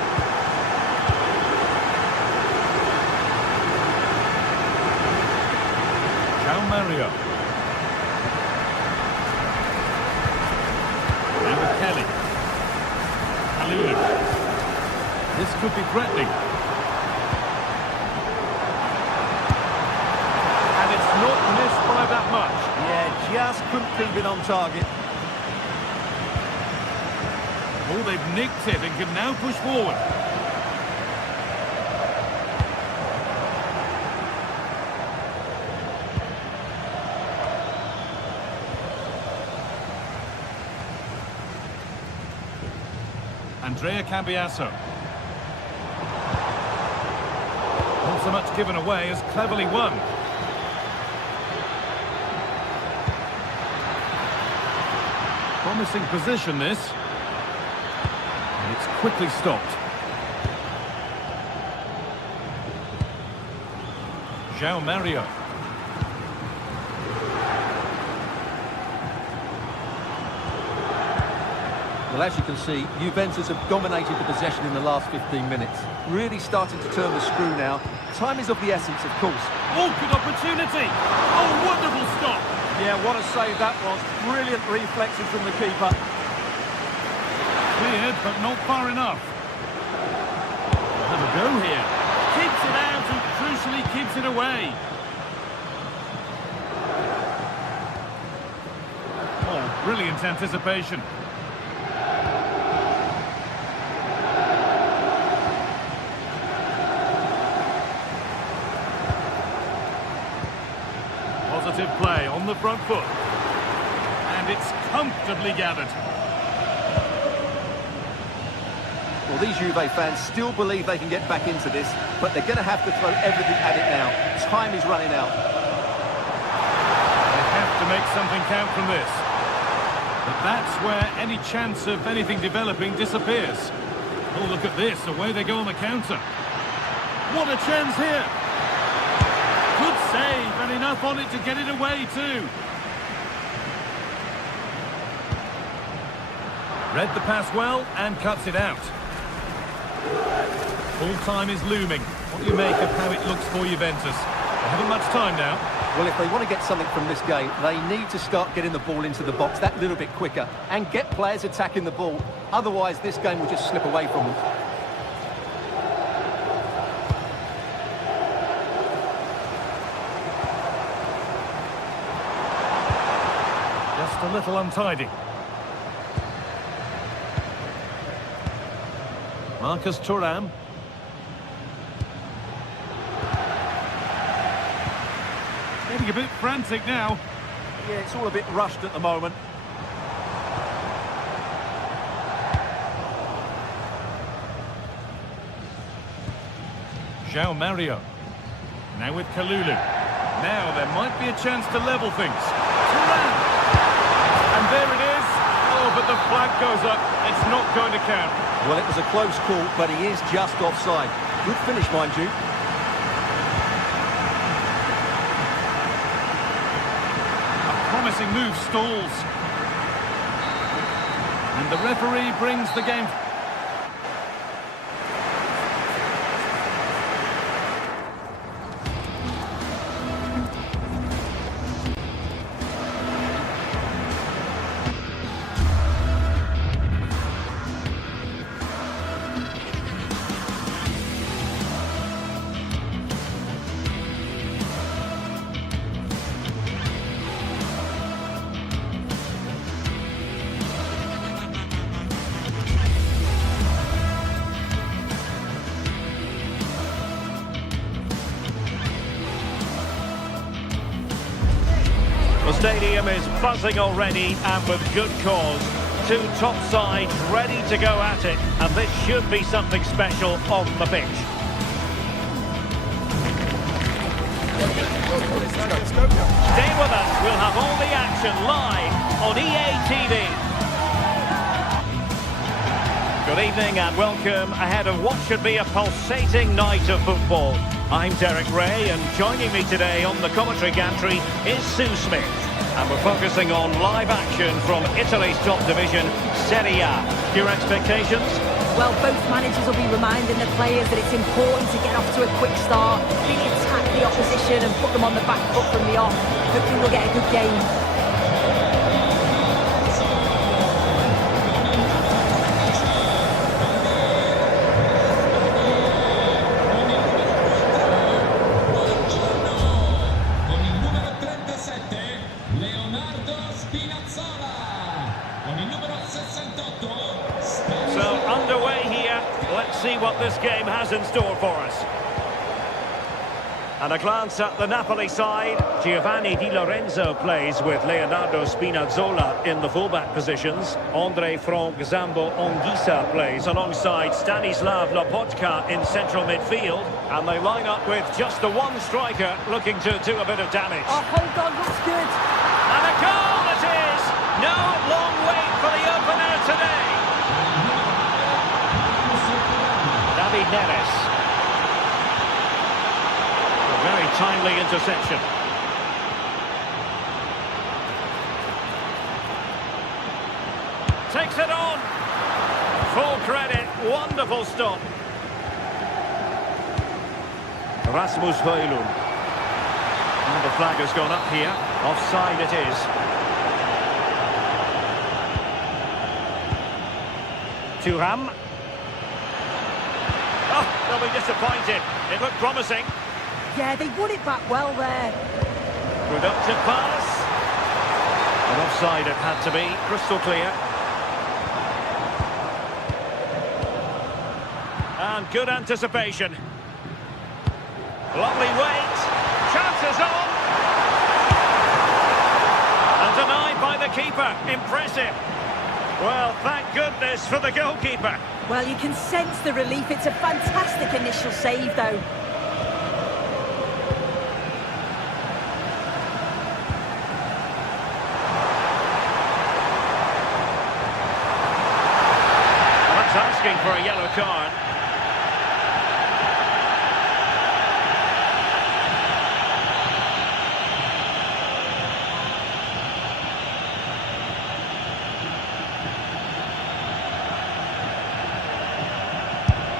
João Mario. And with Kelly. Kalulu. This could be threatening. And it's not missed by that much. Yeah, just couldn't keep it on target. Oh, they've nicked it and can now push forward. Andrea Cambiasso. Not so much given away as cleverly won. Promising position, this. And it's quickly stopped. João Mario. Well, as you can see, Juventus have dominated the possession in the last 15 minutes. Really starting to turn the screw now. Time is of the essence, of course. Oh, good opportunity! Oh, wonderful stop! Yeah, what a save that was. Brilliant reflexes from the keeper. Cleared, but not far enough. Have a go here. Keeps it out and crucially keeps it away. Oh, brilliant anticipation. Positive play on the front foot. And it's comfortably gathered. Well, these Juve fans still believe they can get back into this, but they're going to have to throw everything at it now. Time is running out. They have to make something count from this. But that's where any chance of anything developing disappears. Oh, look at this. Away they go on the counter. What a chance here. Good save, and enough on it to get it away too. Read the pass well and cuts it out. Full time is looming. What do you make of how it looks for Juventus? They haven't much time now. Well, if they want to get something from this game, they need to start getting the ball into the box that little bit quicker and get players attacking the ball. Otherwise, this game will just slip away from them. Just a little untidy. Marcus Thuram. Getting a bit frantic now. Yeah, it's all a bit rushed at the moment. João Mario. Now with Kalulu. Now there might be a chance to level things. Thuram. And there it is. Oh, but the flag goes up. It's not going to count. Well, it was a close call, but he is just offside. Good finish, mind you. A promising move stalls. And the referee brings the game. The stadium is buzzing already, and with good cause. Two top sides ready to go at it, and this should be something special on the pitch. Stay with us, we'll have all the action live on EA TV. Good evening and welcome ahead of what should be a pulsating night of football. I'm Derek Ray, and joining me today on the commentary gantry is Sue Smith. And we're focusing on live action from Italy's top division, Serie A. Your expectations? Well, both managers will be reminding the players that it's important to get off to a quick start, really attack the opposition and put them on the back foot from the off. Hopefully we'll get a good game. See what this game has in store for us. And a glance at the Napoli side. Giovanni Di Lorenzo plays with Leonardo Spinazzola in the fullback positions. Andre Frank Zambo Anguissa plays alongside Stanislav Lobotka in central midfield. And they line up with just the one striker looking to do a bit of damage. Oh, hold on, looks good. And a goal it is! No long wait for the opener today. David Neres. Very timely interception. Takes it on. Full credit. Wonderful stop. Rasmus Højlund. And the flag has gone up here. Offside it is. Thuram. Oh, they'll be disappointed. It looked promising. Yeah, they won it back well there. Productive pass. And offside it had to be, crystal clear. And good anticipation. Lovely wait. Chances on. And denied by the keeper. Impressive. Well, thank goodness for the goalkeeper. Well, you can sense the relief. It's a fantastic initial save, though. Asking for a yellow card.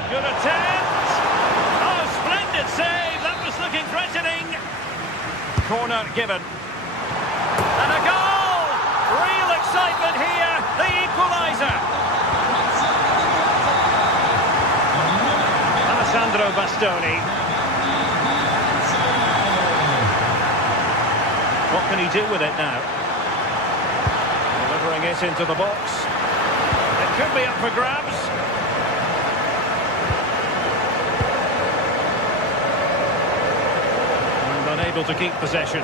Good attempt. Oh, splendid save. That was looking threatening. Corner given. And a goal. Real excitement here. The equaliser. Sandro Bastoni. What can he do with it now? Delivering it into the box. It could be up for grabs. And unable to keep possession.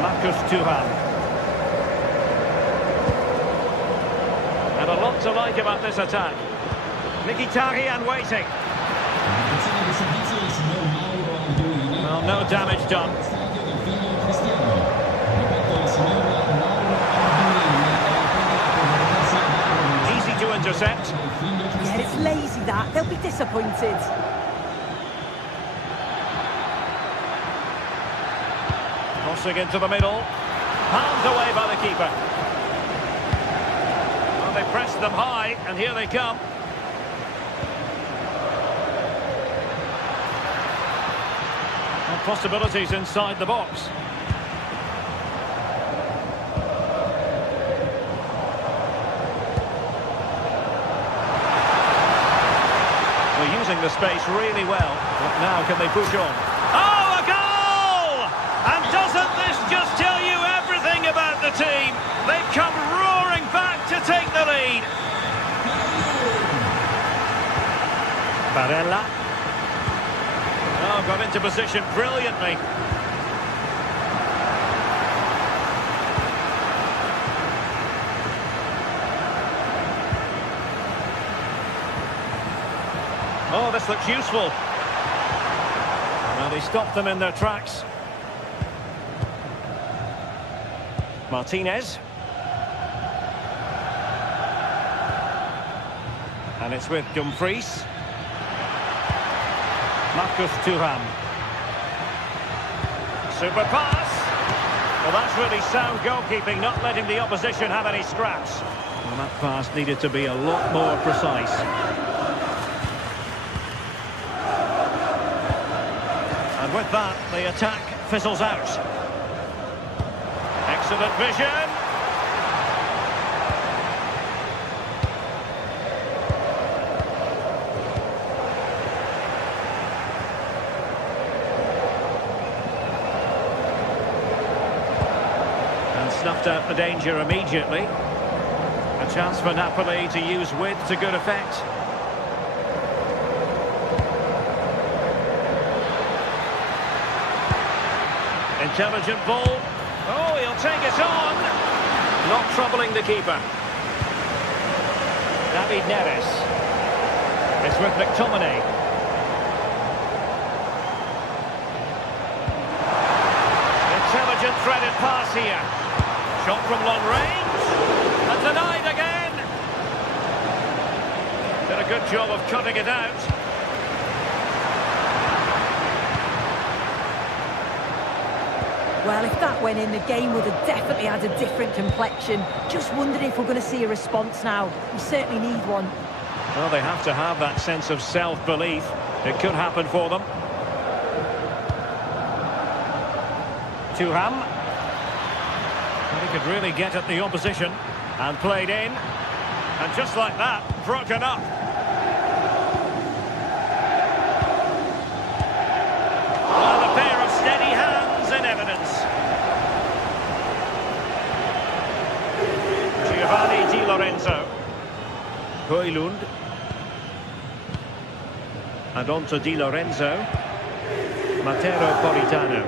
Marcus Thuram. And a lot to like about this attack. Mkhitaryan waiting. Well, no damage done. Easy to intercept. Yeah, it's lazy that. They'll be disappointed. Crossing into the middle. Palmed away by the keeper. They pressed them high, and here they come. And possibilities inside the box. They're using the space really well, but now can they push on? Oh, a goal! And doesn't this just tell you everything about the team? They've come roaring back to take the lead. Barella. Oh, got into position brilliantly. Oh, this looks useful. Well, he stopped them in their tracks. Martinez. And it's with Dumfries. Marcus Thuram. Super pass. Well, that's really sound goalkeeping, not letting the opposition have any scraps. Well, that pass needed to be a lot more precise. And with that, the attack fizzles out. Excellent vision. And snuffed out the danger immediately. A chance for Napoli to use width to good effect. Intelligent ball. Oh, he'll take it on. Not troubling the keeper. David Neres. It's with McTominay. Intelligent threaded pass here. Shot from long range. And denied again. Did a good job of cutting it out. Well, if that went in, the game would have definitely had a different complexion. Just wondering if we're going to see a response now. We certainly need one. Well, they have to have that sense of self-belief. It could happen for them. Thuram. He could really get at the opposition. And played in. And just like that, broken up. Well, a pair of steady hands in evidence. Giovanni Di Lorenzo. Højlund. And on to Di Lorenzo. Matero Politano.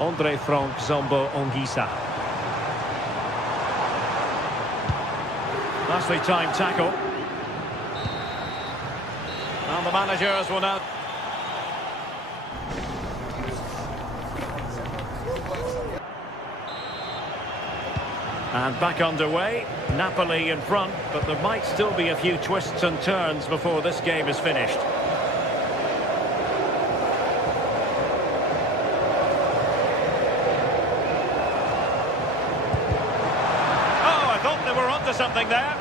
Andre Frank Zombo Ongisa. Nicely timed tackle. And the managers will now... And back underway. Napoli in front, but there might still be a few twists and turns before this game is finished. We're onto something there.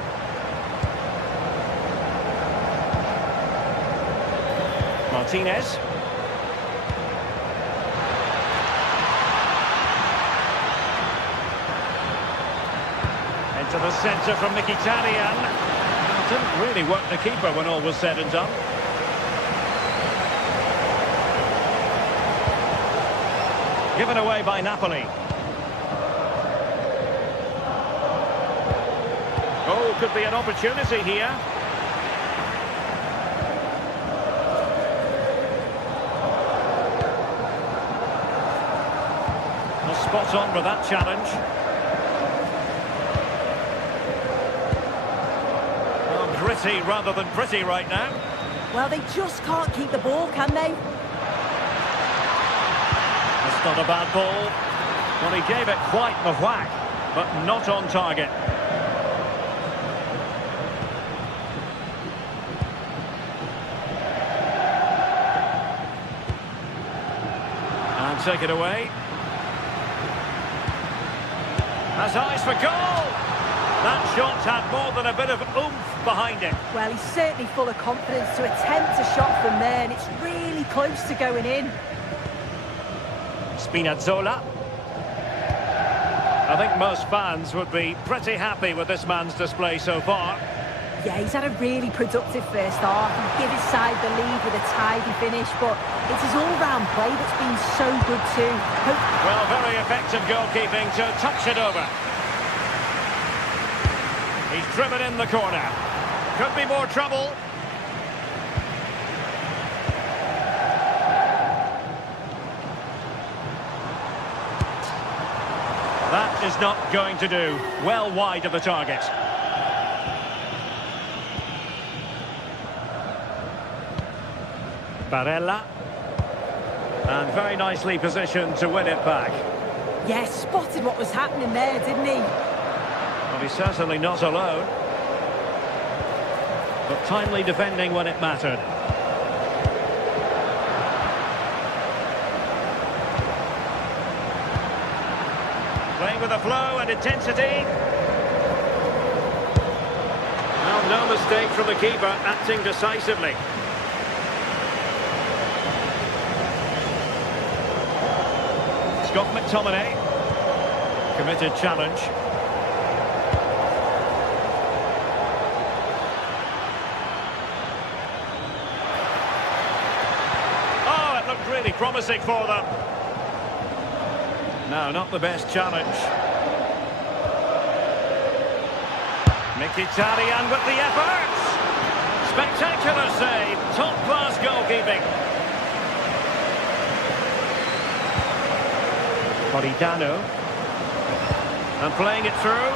Martinez. Into the centre from Mkhitaryan. Didn't really work the keeper when all was said and done. Given away by Napoli. Oh, could be an opportunity here. Well, spot on with that challenge. Well, gritty rather than pretty right now. Well, they just can't keep the ball, can they? That's not a bad ball. Well, he gave it quite the whack, but not on target. Take it away. Has eyes for goal. That shot had more than a bit of oomph behind it. Well, he's certainly full of confidence to attempt a shot from there, and it's really close to going in. Spinazzola. I think most fans would be pretty happy with this man's display so far. Yeah, he's had a really productive first half. He gave his side the lead with a tidy finish, but it's his all-round play that's been so good too. Well, very effective goalkeeping to touch it over. He's driven in the corner. Could be more trouble. That is not going to do. Well wide of the target. Barella. And very nicely positioned to win it back. Yeah, spotted what was happening there, didn't he? Well, he's certainly not alone. But timely defending when it mattered. Playing with a flow and intensity. Well, no mistake from the keeper, acting decisively. Got McTominay. Committed challenge. Oh, it looked really promising for them. No, not the best challenge. Mkhitaryan with the effort. Spectacular save. Top-class goalkeeping. Politano. And playing it through.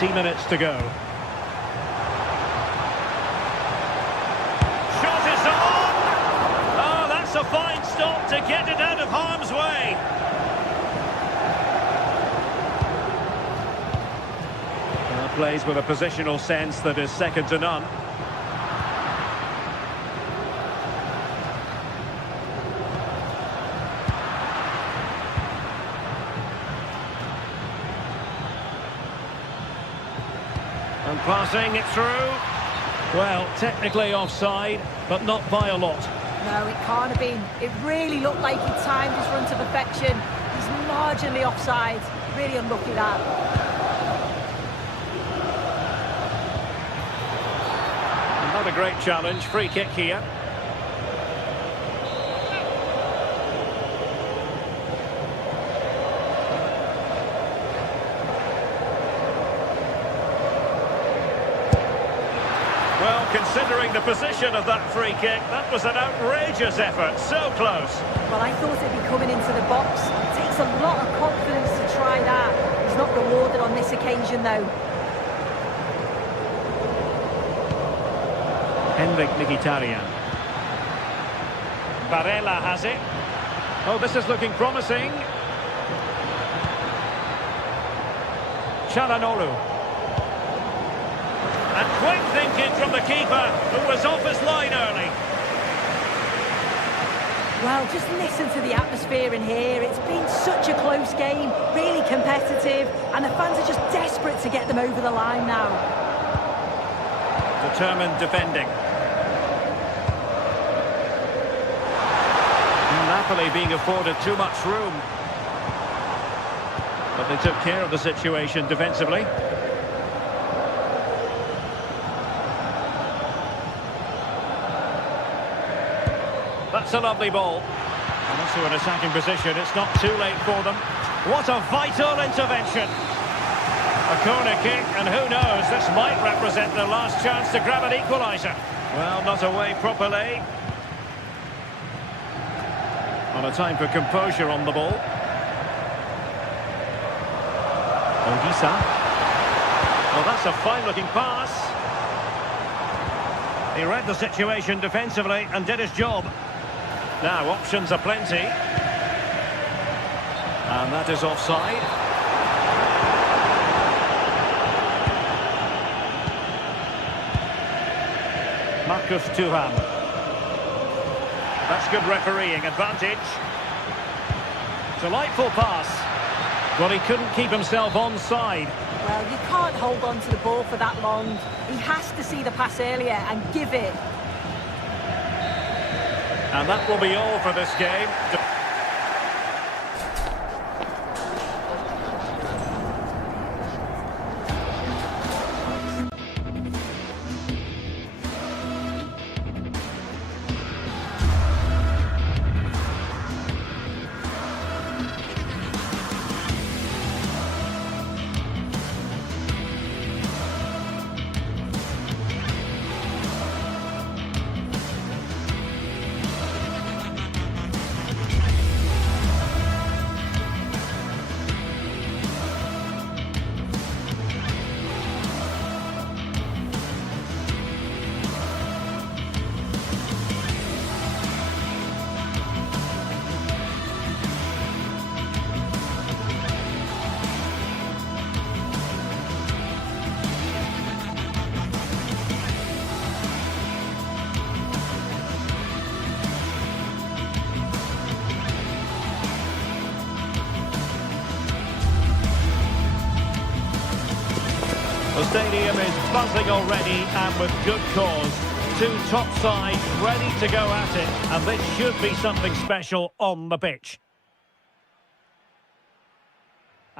Minutes to go. Shot is on! Oh, that's a fine stop to get it out of harm's way. Plays with a positional sense that is second to none. And passing it through. Well, technically offside, but not by a lot. No, it can't have been. It really looked like he timed his run to perfection. He's marginally offside. Really unlucky that. Not a great challenge. Free kick here. Well, considering the position of that free kick, that was an outrageous effort. So close. Well, I thought he'd be coming into the box. It takes a lot of confidence to try that. He's not rewarded on this occasion, though. Henrik Mkhitaryan. Barella has it. Oh, this is looking promising. Çalhanoğlu. And quick thinking from the keeper, who was off his line early. Well, just listen to the atmosphere in here. It's been such a close game, really competitive, and the fans are just desperate to get them over the line now. Determined defending. Napoli being afforded too much room. But they took care of the situation defensively. That's a lovely ball. And also an attacking position. It's not too late for them. What a vital intervention. A corner kick, and who knows, this might represent their last chance to grab an equaliser. Well, not away properly. On a time for composure on the ball. Odisa. Well, that's a fine-looking pass. He read the situation defensively and did his job. Now, options are plenty. And that is offside. Marcus Thuram. That's good refereeing advantage. Delightful pass. Well, he couldn't keep himself onside. Well, you can't hold on to the ball for that long. He has to see the pass earlier and give it. And that will be all for this game. The stadium is buzzing already, and with good cause. Two top sides ready to go at it, and this should be something special on the pitch.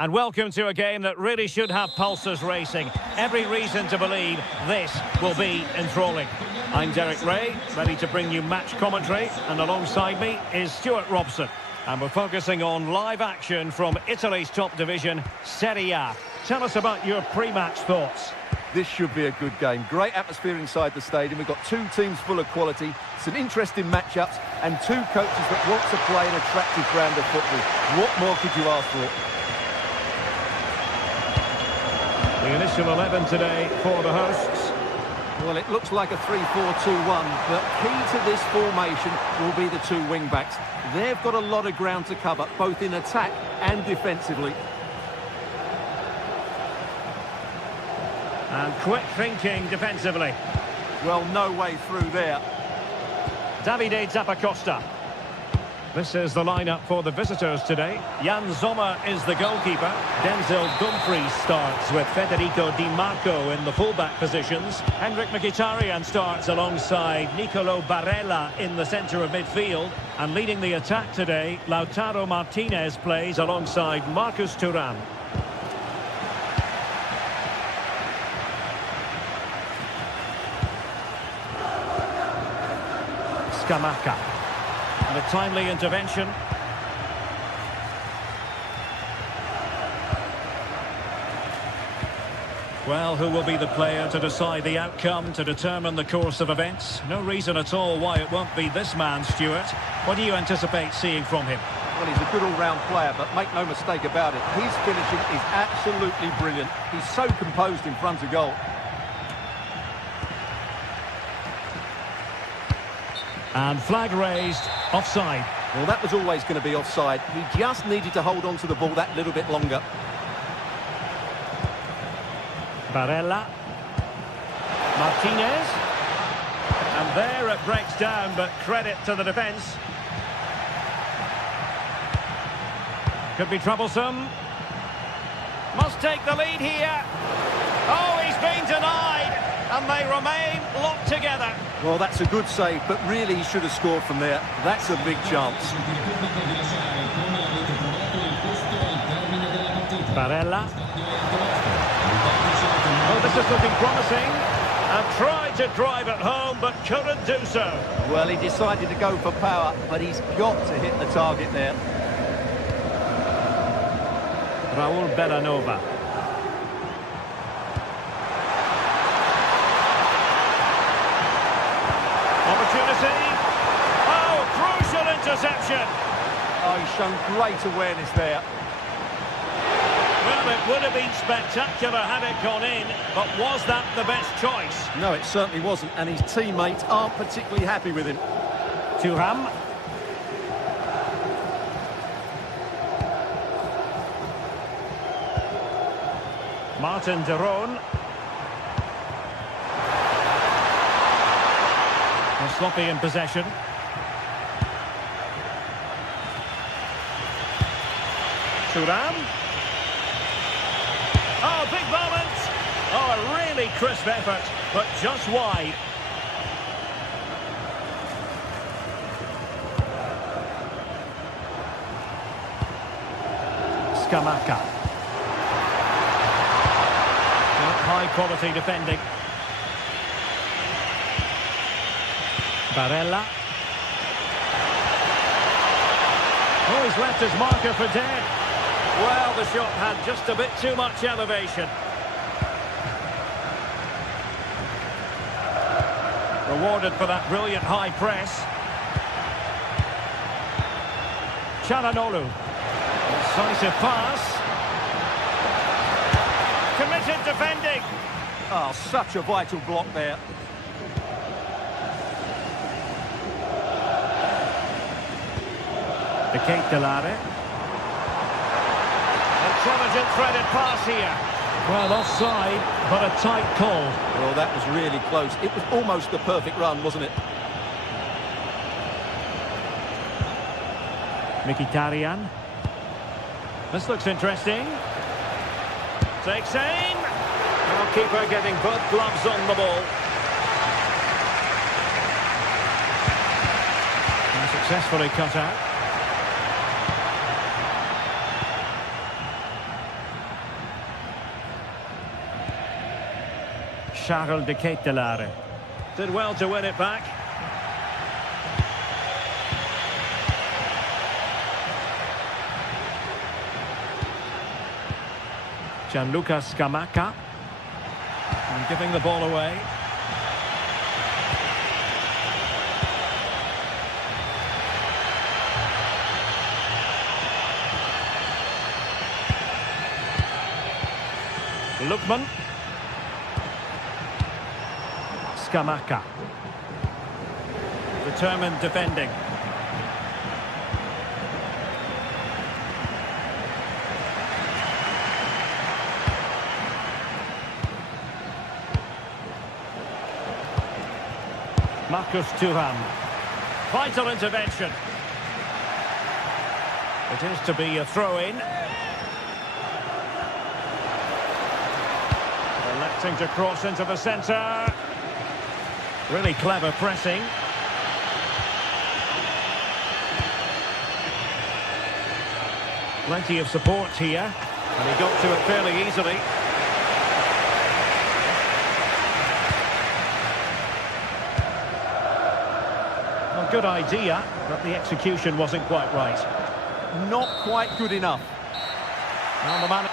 And welcome to a game that really should have pulses racing. Every reason to believe this will be enthralling. I'm Derek Ray, ready to bring you match commentary, and alongside me is Stuart Robson. And we're focusing on live action from Italy's top division, Serie A. Tell us about your pre-match thoughts. This should be a good game. Great atmosphere inside the stadium. We've got two teams full of quality, some interesting matchups, and two coaches that want to play an attractive brand of football. What more could you ask for? The initial 11 today for the hosts. Well, it looks like a 3-4-2-1, but key to this formation will be the two wing-backs. They've got a lot of ground to cover, both in attack and defensively. And quick thinking defensively. Well, no way through there. Davide Zappacosta. This is the lineup for the visitors today. Jan Sommer is the goalkeeper. Denzel Dumfries starts with Federico Di Marco in the fullback positions. Henrik Mkhitaryan starts alongside Nicolo Barella in the centre of midfield. And leading the attack today, Lautaro Martinez plays alongside Marcus Thuram. Scamacca. And a timely intervention. Well, who will be the player to decide the outcome, to determine the course of events? No reason at all why it won't be this man, Stuart. What do you anticipate seeing from him? Well, he's a good all-round player, but make no mistake about it, his finishing is absolutely brilliant. He's so composed in front of goal. And flag raised, offside. Well, that was always going to be offside. He just needed to hold on to the ball that little bit longer. Barella. Martinez. And there it breaks down, but credit to the defence. Could be troublesome. Must take the lead here. Oh, he's been denied. And they remain locked together. Well, that's a good save, but really he should have scored from there. That's a big chance. Barella. Oh, this is looking promising. And tried to drive it home, but couldn't do so. Well, he decided to go for power, but he's got to hit the target there. Raul Bellanova. Opportunity. Oh, crucial interception. Oh, he's shown great awareness there. Well, it would have been spectacular had it gone in, but was that the best choice? No, it certainly wasn't, and his teammates aren't particularly happy with him. Thuram. Martin de Roon. Sloppy in possession. Thuram. Oh, big moment. Oh, a really crisp effort, but just wide. Scamacca. High quality defending. Barella. Oh, he's left his marker for dead. Well, the shot had just a bit too much elevation. Rewarded for that brilliant high press. Çalhanoğlu. Decisive pass. Committed defending. Oh, such a vital block there. The Kate Delare. Intelligent threaded pass here. Well, offside, but a tight call. Well, that was really close. It was almost the perfect run, wasn't it? Mkhitaryan. This looks interesting. Takes aim. Goalkeeper getting both gloves on the ball. And successfully cut out. Charles de Ketelaere. Did well to win it back. Gianluca Scamacca. And giving the ball away. Lookman. Scamacca. Determined defending. Marcus Thuram. Vital intervention. It is to be a throw-in. Electing to cross into the centre. Really clever pressing. Plenty of support here. And he got to it fairly easily. A good idea, but the execution wasn't quite right. Not quite good enough. Now the man...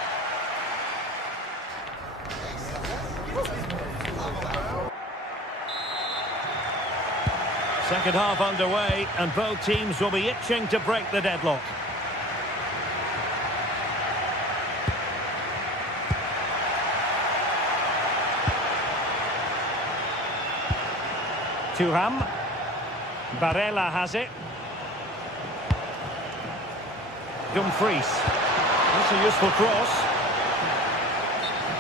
Second half underway, and both teams will be itching to break the deadlock. Thuram. Barella has it. Dumfries. That's a useful cross.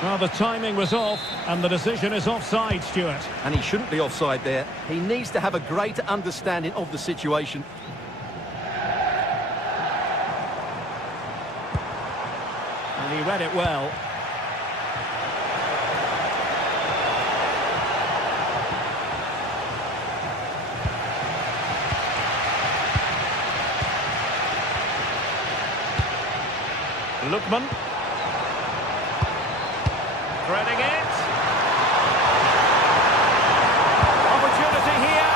Well, the timing was off, and the decision is offside, Stuart. And he shouldn't be offside there. He needs to have a greater understanding of the situation. And he read it well. Lookman. Threading it. Opportunity here.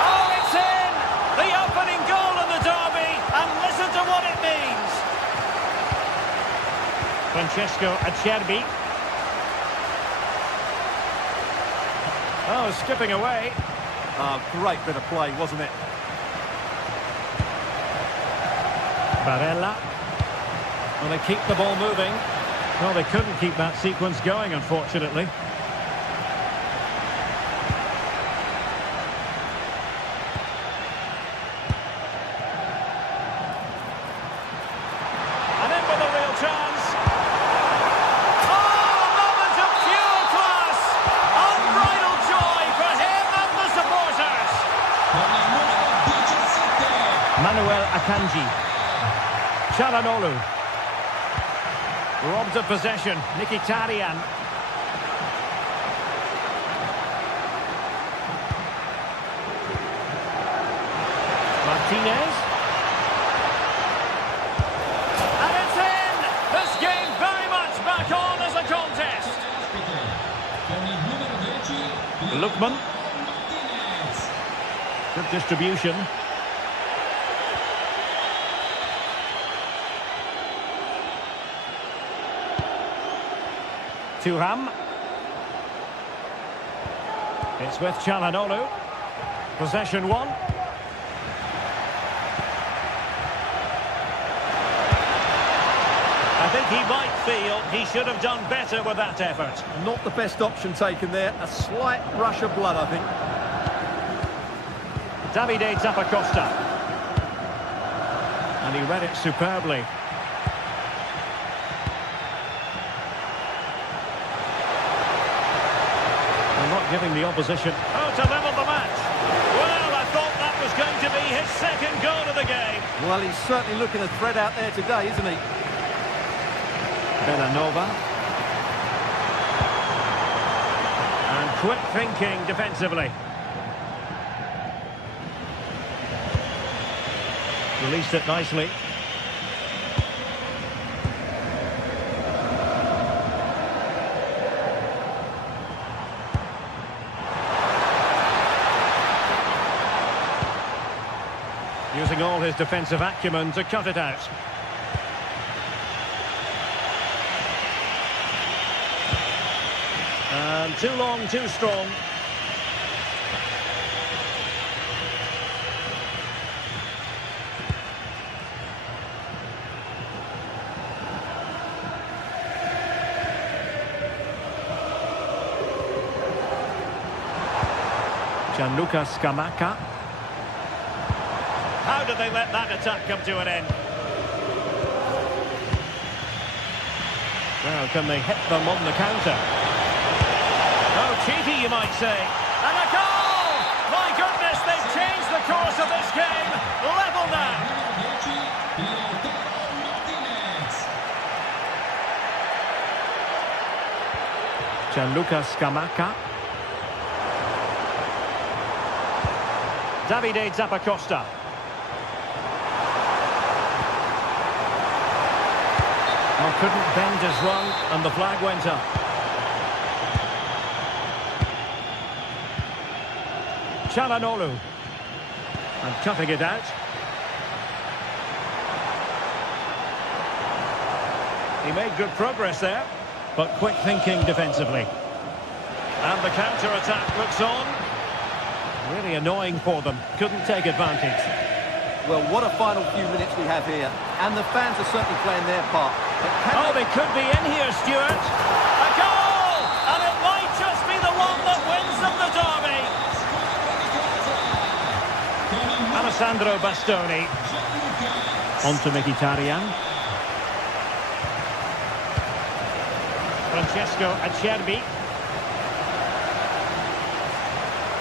Oh, it's in! The opening goal in the derby, and listen to what it means. Francesco Acerbi. Oh, skipping away. Oh, great bit of play, wasn't it? Barella. Well, they keep the ball moving. Well, they couldn't keep that sequence going, unfortunately. And in with a real chance. Oh, a moment of pure class! Unbridled joy for him and the supporters. Manuel Akanji. Çalhanoğlu. Robbed of possession, Mkhitaryan. Martinez. And it's in! This game very much back on as a contest. Lookman. Good distribution. Thuram. It's with Çalhanoğlu. Possession one. I think he might feel he should have done better with that effort. Not the best option taken there. A slight rush of blood, I think. Davide Zappacosta. And he read it superbly. Not giving the opposition. Oh, to level the match. Well, I thought that was going to be his second goal of the game. Well, he's certainly looking a threat out there today, isn't he? Villanova. And quick thinking defensively. Released it nicely. Using all his defensive acumen to cut it out. And too long, too strong. Gianluca Scamacca. How did they let that attack come to an end? Well, can they hit them on the counter? Oh, cheeky, you might say. And a goal! My goodness, they've changed the course of this game. Level now. Gianluca Scamacca. Davide Zappacosta. Oh, couldn't bend his run, and the flag went up. Çalhanoğlu. And cutting it out. He made good progress there, but quick thinking defensively. And the counter-attack looks on. Really annoying for them. Couldn't take advantage. Well, what a final few minutes we have here. And the fans are certainly playing their part. Oh, they could be in here, Stuart. A goal! And it might just be the one that wins them the derby. Alessandro Bastoni. On to Mkhitaryan. Francesco Acerbi.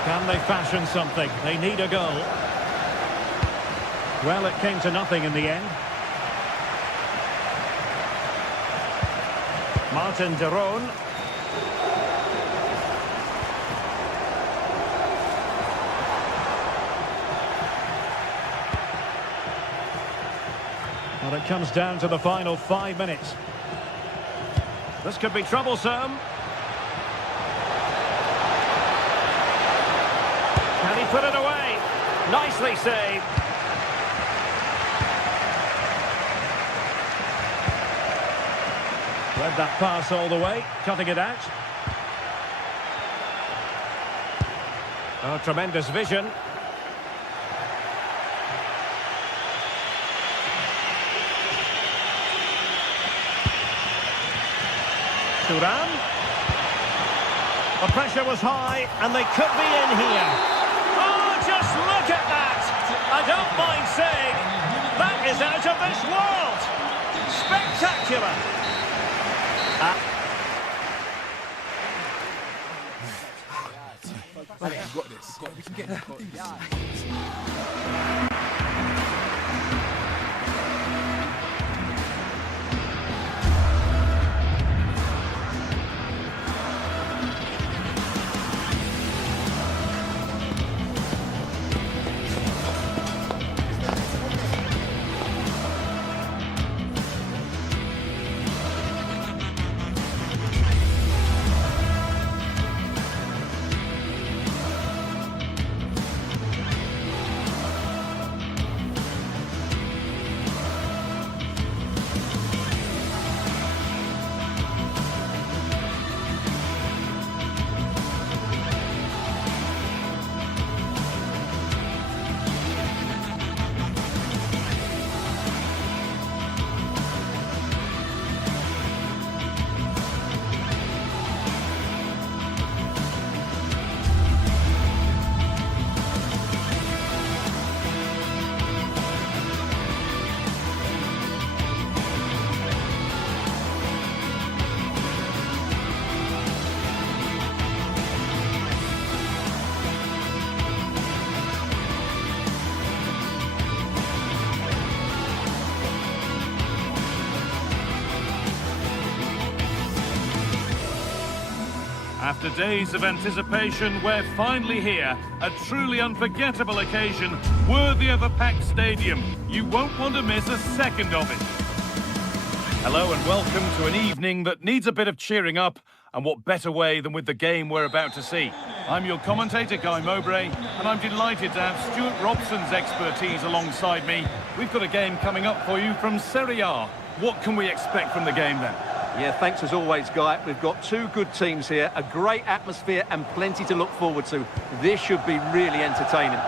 Can they fashion something? They need a goal. Well, it came to nothing in the end. Martin de Roon. Well, it comes down to the final 5 minutes. This could be troublesome. Can he put it away? Nicely saved. Read that pass all the way, cutting it out. Oh, tremendous vision. Thuram. The pressure was high, and they could be in here. Oh, just look at that! I don't mind saying, that is out of this world! Spectacular! We've got this. We can get this. After days of anticipation, we're finally here. A truly unforgettable occasion, worthy of a packed stadium. You won't want to miss a second of it. Hello and welcome to an evening that needs a bit of cheering up, and what better way than with the game we're about to see. I'm your commentator, Guy Mowbray, and I'm delighted to have Stuart Robson's expertise alongside me. We've got a game coming up for you from Serie A. What can we expect from the game then? Yeah, thanks as always, Guy. We've got two good teams here, a great atmosphere and plenty to look forward to. This should be really entertaining.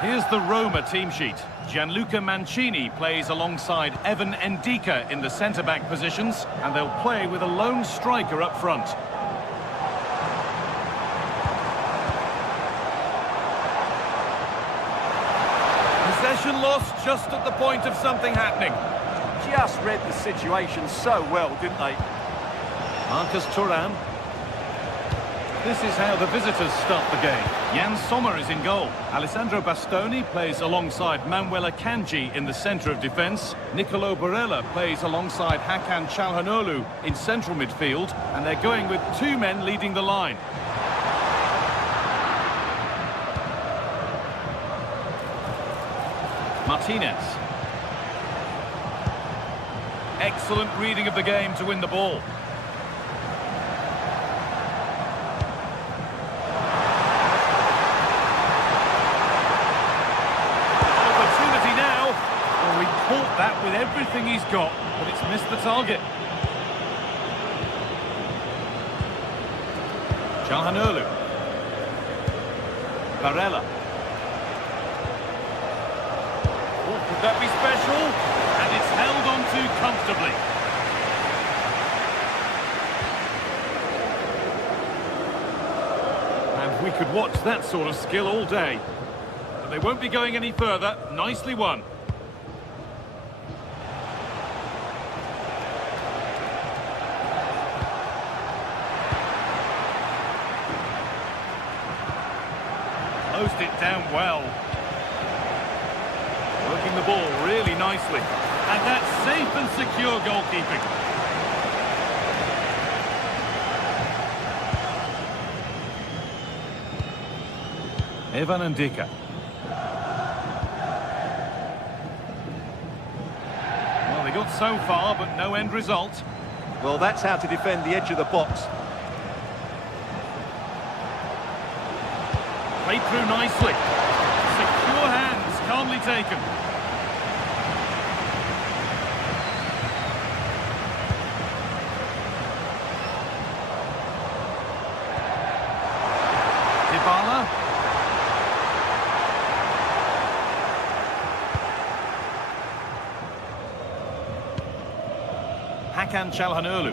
Here's the Roma team sheet. Gianluca Mancini plays alongside Evan Ndika in the centre-back positions, and they'll play with a lone striker up front. Possession lost just at the point of something happening. Just read the situation so well, didn't they? Marcus Thuram. This is how the visitors start the game. Jan Sommer is in goal. Alessandro Bastoni plays alongside Manuel Akanji in the centre of defence. Nicolo Barella plays alongside Hakan Çalhanoğlu in central midfield. And they're going with two men leading the line. Martinez. Excellent reading of the game to win the ball. Caught that with everything he's got, but it's missed the target. Çalhanoğlu. Barella. Oh, could that be special? And it's held on to comfortably. And we could watch that sort of skill all day. But they won't be going any further. Nicely won. Closed it down well. Working the ball really nicely. And that's safe and secure goalkeeping. Evan Ndika. Well, they got so far, but no end result. Well, that's how to defend the edge of the box. Played through nicely. Secure hands, calmly taken. Dybala. Hakan Çalhanoğlu.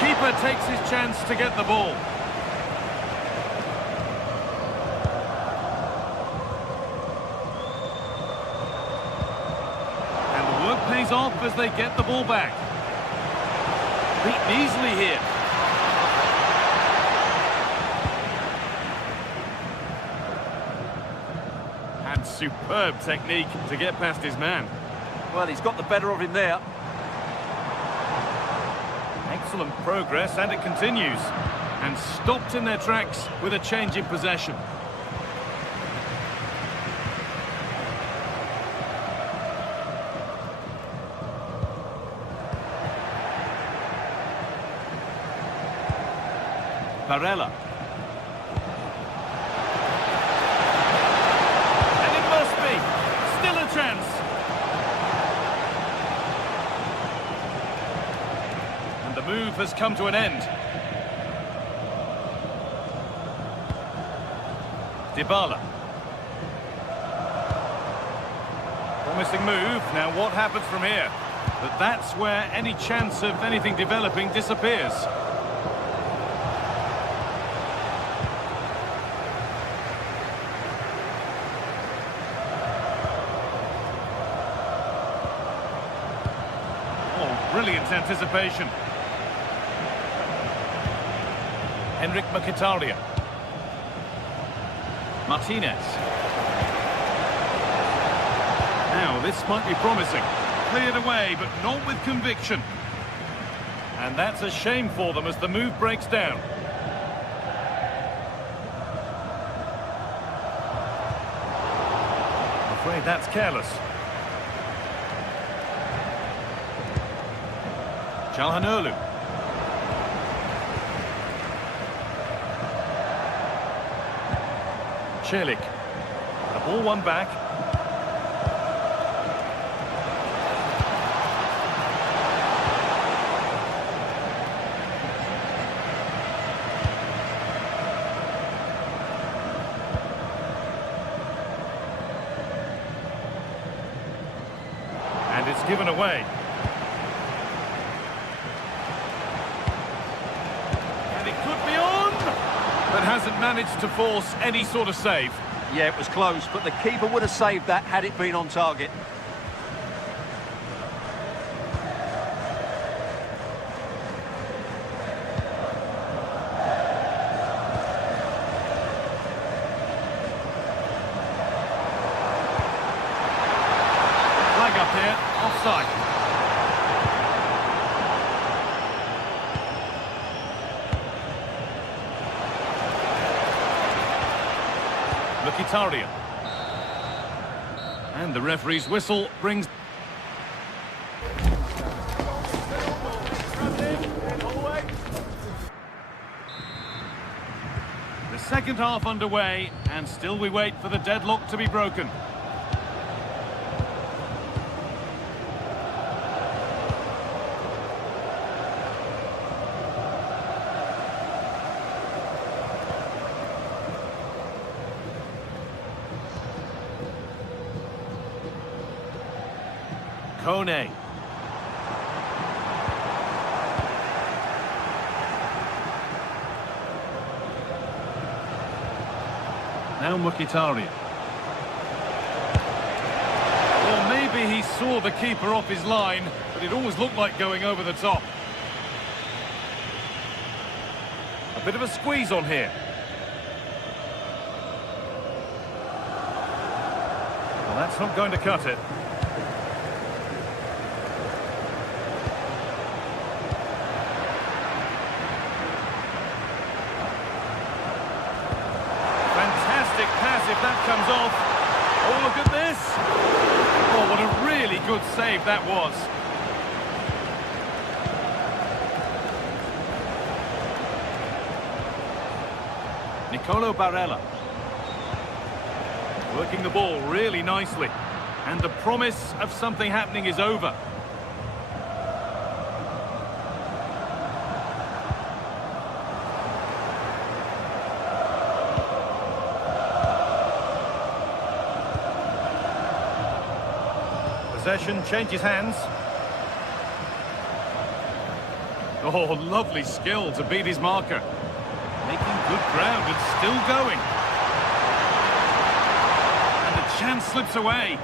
Keeper takes his chance to get the ball. And the work pays off as they get the ball back. Beaten easily here. And superb technique to get past his man. Well, he's got the better of him there. Excellent progress, and it continues. And stopped in their tracks with a change in possession. Barella. And it must be. Still a chance. The move has come to an end. Dybala. Promising move. Now what happens from here? But that's where any chance of anything developing disappears. Oh, brilliant anticipation. Henrik Mkhitaryan. Martinez. Now, this might be promising. Cleared away, but not with conviction. And that's a shame for them as the move breaks down. Afraid that's careless. Çalhanoğlu. Çelik. The ball won back. And it's given away. And it could be on, but hasn't managed to force any sort of save. Yeah, it was close, but the keeper would have saved that had it been on target. Flag up here, offside. Mkhitaryan. And the referee's whistle brings... The second half underway, and still we wait for the deadlock to be broken. Kone. Now Mkhitaryan. Well, maybe he saw the keeper off his line, but it always looked like going over the top. A bit of a squeeze on here. Well, that's not going to cut it. Pass if that comes off. Oh, look at this. Oh, what a really good save that was. Nicolo Barella. Working the ball really nicely. And the promise of something happening is over. Possession changes hands. Oh, lovely skill to beat his marker. Making good ground and still going. And the chance slips away.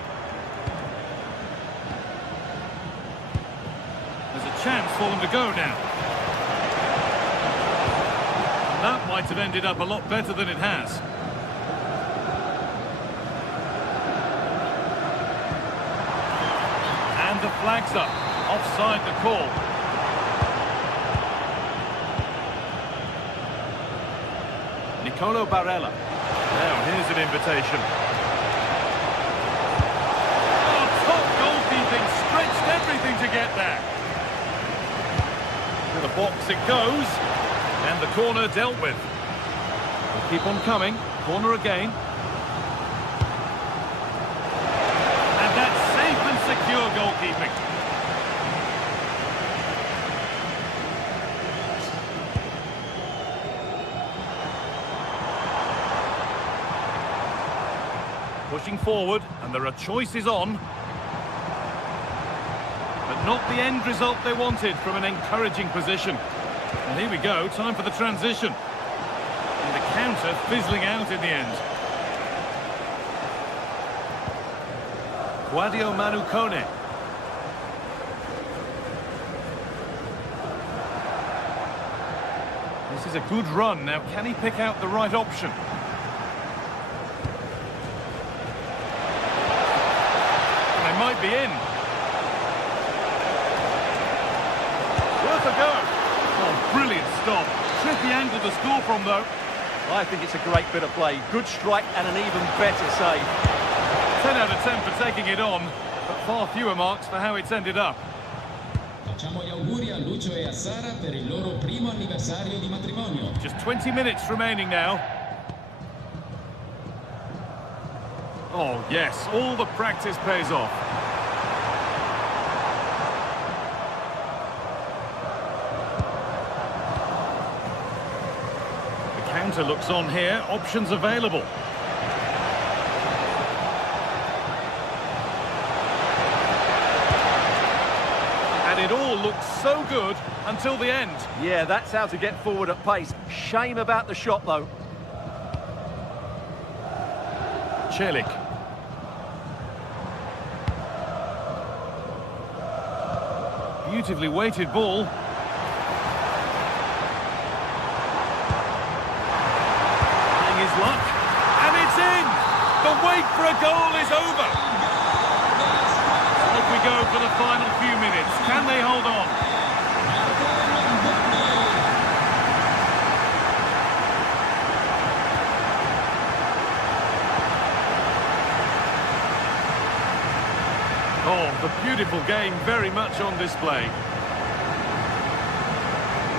There's a chance for them to go now. And that might have ended up a lot better than it has. The flag's up, offside the call. Nicolo Barella. Now here's an invitation. Oh, top goalkeeping, stretched everything to get there. To the box it goes, and the corner dealt with. We'll keep on coming, corner again. Secure goalkeeping. Pushing forward, and there are choices on. But not the end result they wanted from an encouraging position. And here we go, time for the transition. And the counter fizzling out in the end. Guadio Manu Kone. This is a good run. Now, can he pick out the right option? They might be in. Worth a go. Oh, brilliant stop. Tricky angle to score from, though. I think it's a great bit of play. Good strike and an even better save. 10 out of 10 for taking it on, but far fewer marks for how it's ended up. Facciamo gli auguri a Lucio e a Sara per il loro primo anniversario di matrimonio. Just 20 minutes remaining now. Oh, yes, all the practice pays off. The counter looks on here, options available. And it all looks so good until the end. Yeah, that's how to get forward at pace. Shame about the shot, though. Celik. Beautifully weighted ball. Trying his luck. And it's in! The wait for a goal is over. Off we go for the final few minutes. Can they hold on? Oh, the beautiful game very much on display.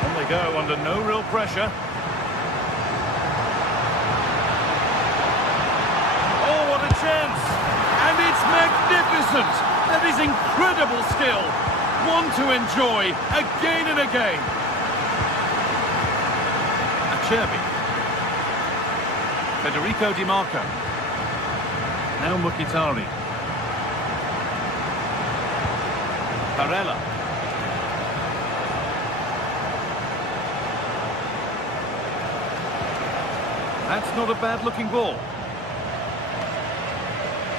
On they go under no real pressure. Oh, what a chance! And it's magnificent! That is incredible skill. One to enjoy again and again. Acerbi. Federico Di Marco. Now Mkhitaryan. Barella. That's not a bad-looking ball.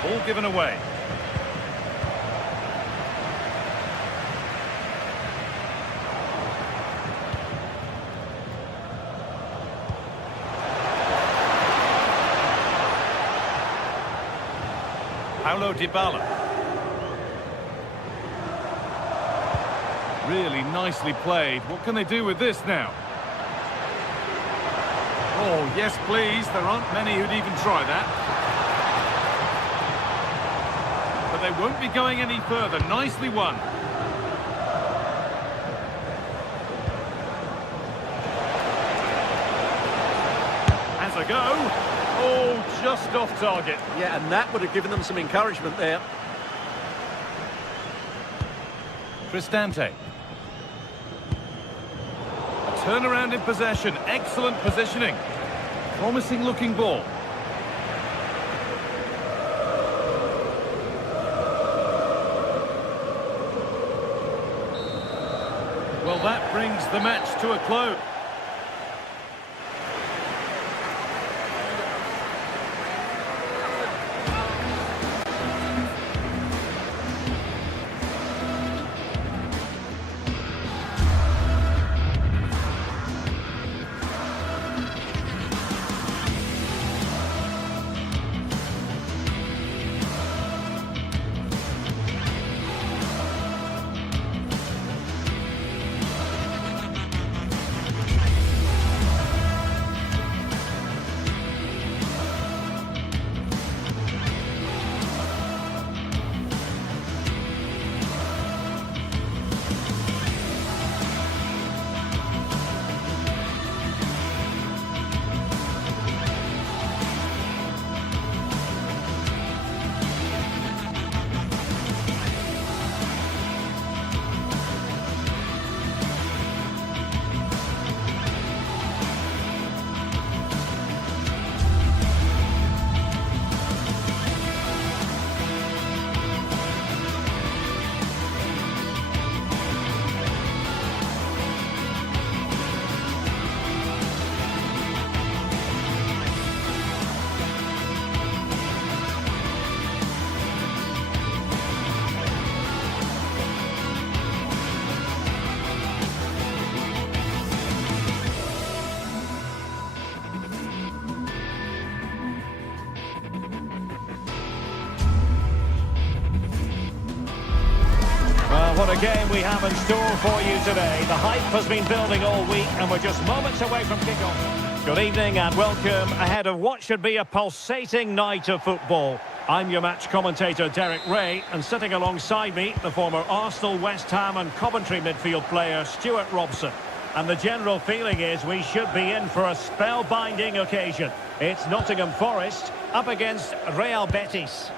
Ball given away. Paulo Dybala. Really nicely played. What can they do with this now? Oh, yes, please. There aren't many who'd even try that. But they won't be going any further. Nicely won. As a go. Oh, just off target. Yeah, and that would have given them some encouragement there. Cristante. Turnaround in possession, excellent positioning. Promising looking ball. Well, that brings the match to a close. game we have in store for you today. The hype has been building all week and we're just moments away from kickoff. Good evening and welcome ahead of what should be a pulsating night of football. I'm your match commentator Derek Ray, and sitting alongside me, the former Arsenal, West Ham and Coventry midfield player Stuart Robson. And the general feeling is we should be in for a spellbinding occasion. It's Nottingham Forest up against Real Betis.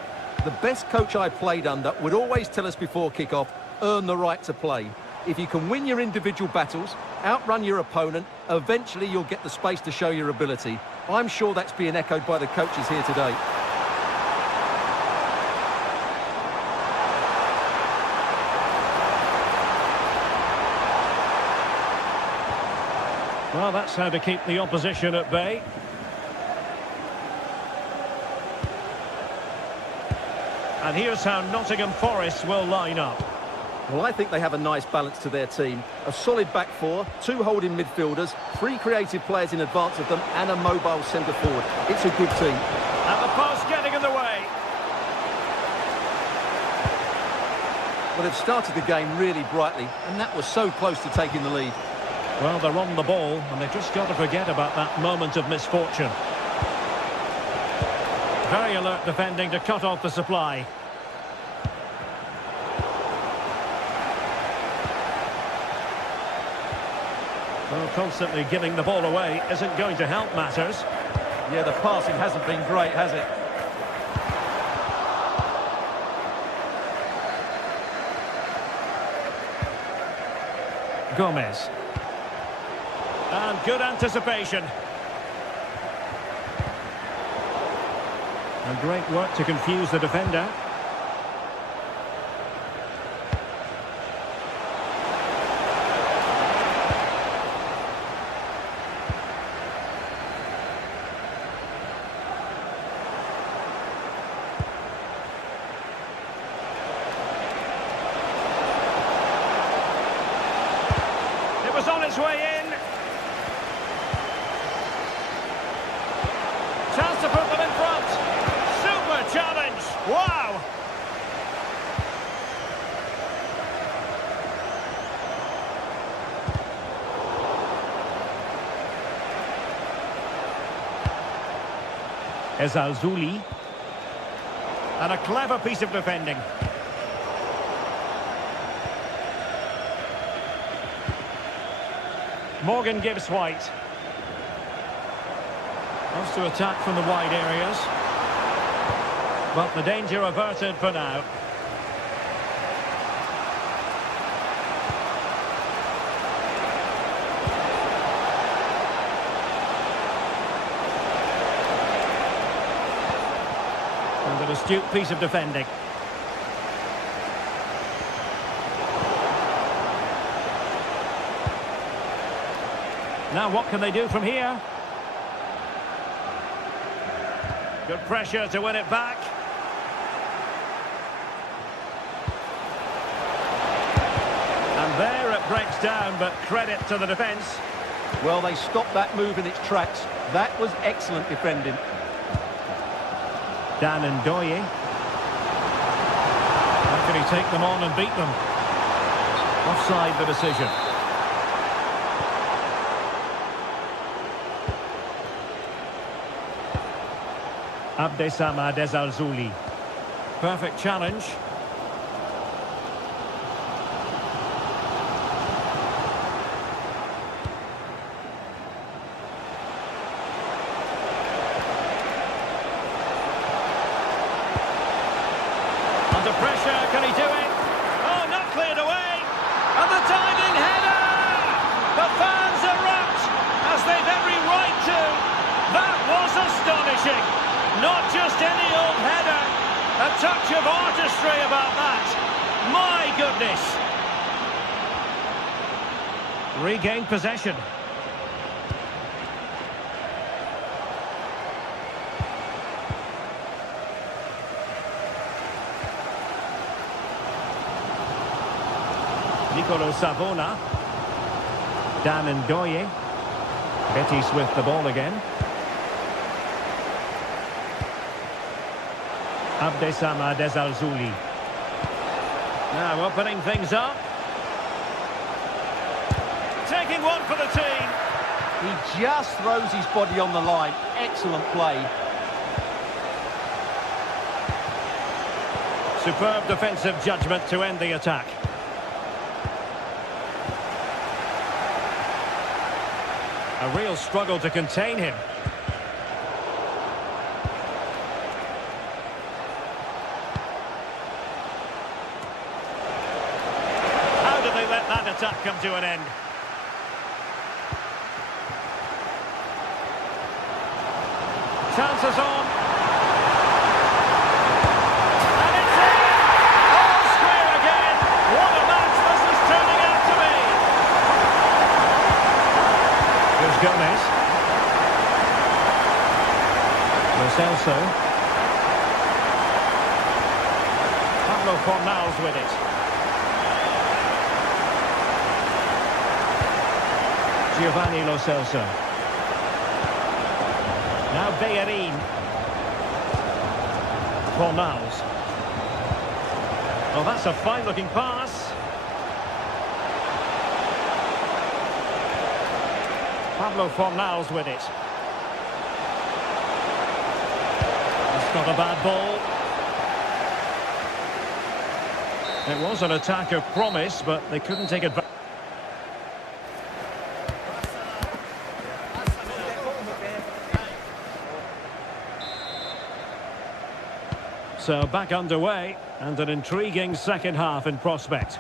The best coach I played under would always tell us before kick-off, earn the right to play. If you can win your individual battles, outrun your opponent, eventually you'll get the space to show your ability. I'm sure that's being echoed by the coaches here today. Well, that's how to keep the opposition at bay. And here's how Nottingham Forest will line up. Well, I think they have a nice balance to their team. A solid back four, two holding midfielders, three creative players in advance of them, and a mobile centre forward. It's a good team. And the post getting in the way. Well, they've started the game really brightly, and that was so close to taking the lead. Well, they're on the ball, and they've just got to forget about that moment of misfortune. Very alert defending to cut off the supply. Well, constantly giving the ball away isn't going to help matters. Yeah, the passing hasn't been great, has it? Gomez. And good anticipation. And great work to confuse the defender. It was on its way in. Chance to put them in front. Super challenge. Wow. Ezalzouli. And a clever piece of defending. Morgan gives White. Wants to attack from the wide areas. But the danger averted for now. And an astute piece of defending. Now what can they do from here? Good pressure to win it back. And there it breaks down, but credit to the defence. Well, they stopped that move in its tracks. That was excellent defending. Dan Ndoye. How can he take them on and beat them? Offside the decision. Abdessamad Ezalzouli. Perfect challenge. Under pressure, can he do it? Oh, not cleared away. And the diving header! The fans erupt, as they've every right to. That was astonishing. Not just any old header. A touch of artistry about that. My goodness. Regained possession. Nicolo Savona. Dan Ndoye. Betis with the ball again. Abdessamad Ezalzouli. Now opening things up. taking one for the team. He just throws his body on the line. Excellent play. Superb defensive judgment to end the attack. A real struggle to contain him. How did they let that attack come to an end? Chances on. And it's in! All square again! What a match this is turning out to be! Here's Gomez. Lo Celso. Pablo Fornals with it. Giovanni Lo Celso. Now Bellerin. Fornals. Oh, that's a fine-looking pass. Pablo Fornals with it. That's not a bad ball. It was an attack of promise, but they couldn't take advantage. So back underway, and an intriguing second half in prospect.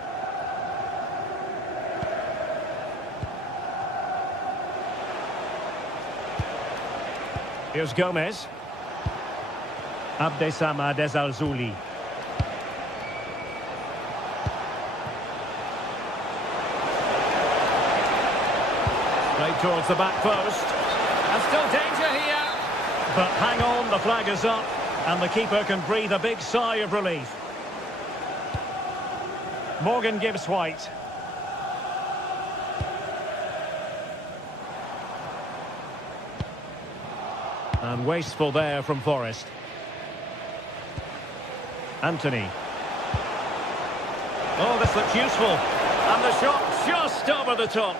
Here's Gomez. Abdessamad Ezalzouli. Straight towards the back post. And still danger here. But hang on, the flag is up. And the keeper can breathe a big sigh of relief. Morgan gives White. And wasteful there from Forest. Anthony. Oh, this looks useful. And the shot just over the top.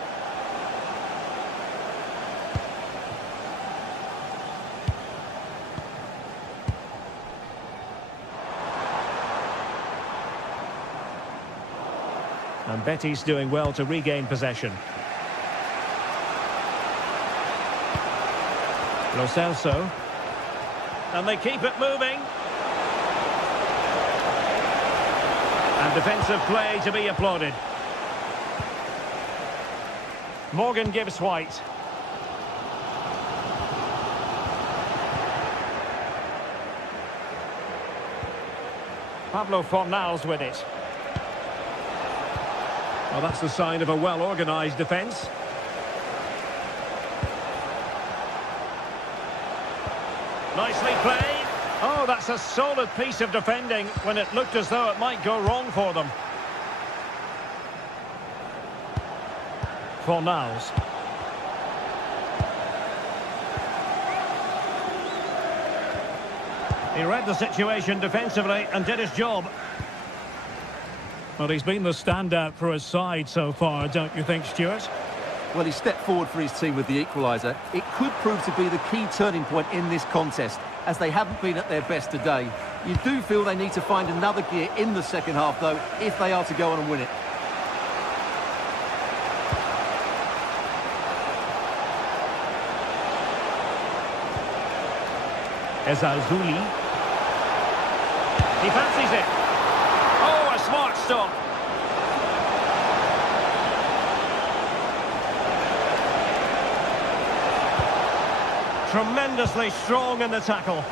And Betis doing well to regain possession. Lo Celso. And they keep it moving. And defensive play to be applauded. Morgan gives White. Pablo Fornals with it. Well, that's the sign of a well-organised defence. Nicely played. Oh, that's a solid piece of defending when it looked as though it might go wrong for them. Fornals. He read the situation defensively and did his job. Well, he's been the standout for his side so far, don't you think, Stuart? Well, he stepped forward for his team with the equaliser. It could prove to be the key turning point in this contest, as they haven't been at their best today. You do feel they need to find another gear in the second half, though, if they are to go on and win it. Ezalzouli. He fancies it. Oh, a smart stop. Tremendously strong in the tackle.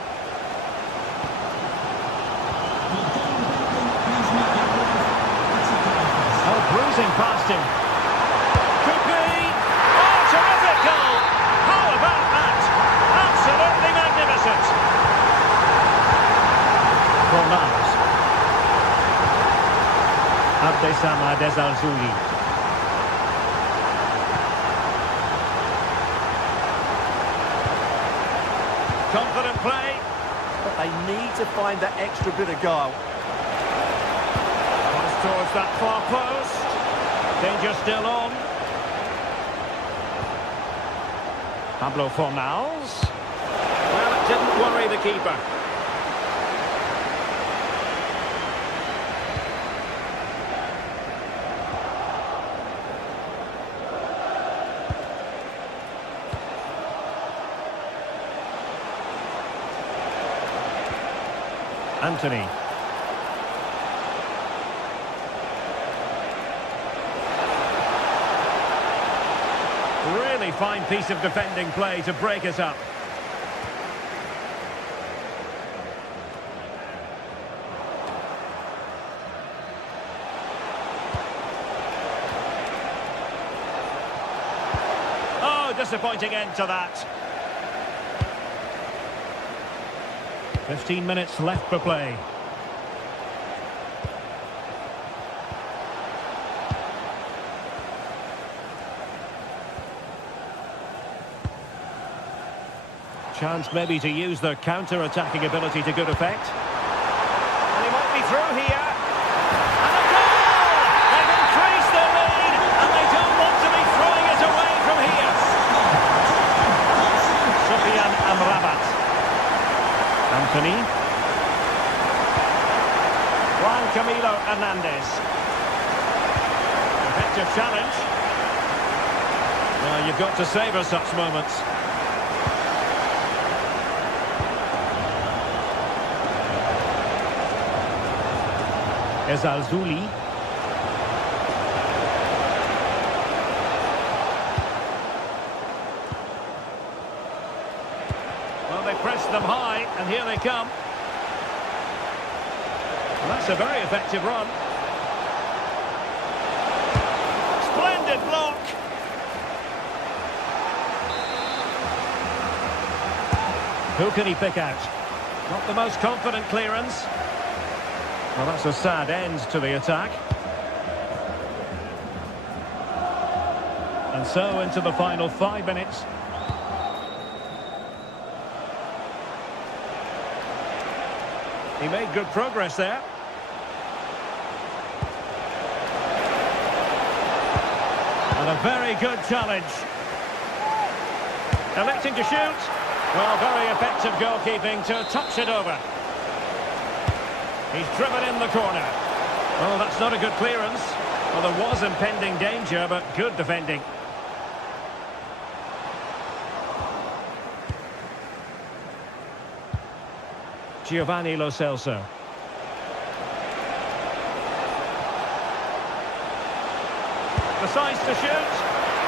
Oh, bruising past him. Could be. Oh, terrific goal. How about that? Absolutely magnificent. Fornals. Abdessamad Ezalzouli. Confident play. But they need to find that extra bit of guile. Pass towards that far post. Danger still on. Pablo Fornals. Well, it didn't worry the keeper. Anthony. Really fine piece of defending play to break us up. Oh, disappointing end to that. 15 minutes left for play. Chance maybe to use their counter-attacking ability to good effect. And he might be through here. And a goal! They've increased their lead, and they don't want to be throwing it away from here. Sufyan Amrabat. Anthony. Juan Camilo Hernandez. Effective challenge. Well, you've got to savour such moments. Ezalzouli. Well, they pressed them high, and here they come. Well, that's a very effective run. Splendid block. Who can he pick out? Not the most confident clearance. Well, that's a sad end to the attack. And so into the final 5 minutes. He made good progress there. And a very good challenge. Electing to shoot. Well, very effective goalkeeping to touch it over. He's driven in the corner. Oh, that's not a good clearance. Well, there was impending danger, but good defending. Giovanni Lo Celso. Decides to shoot.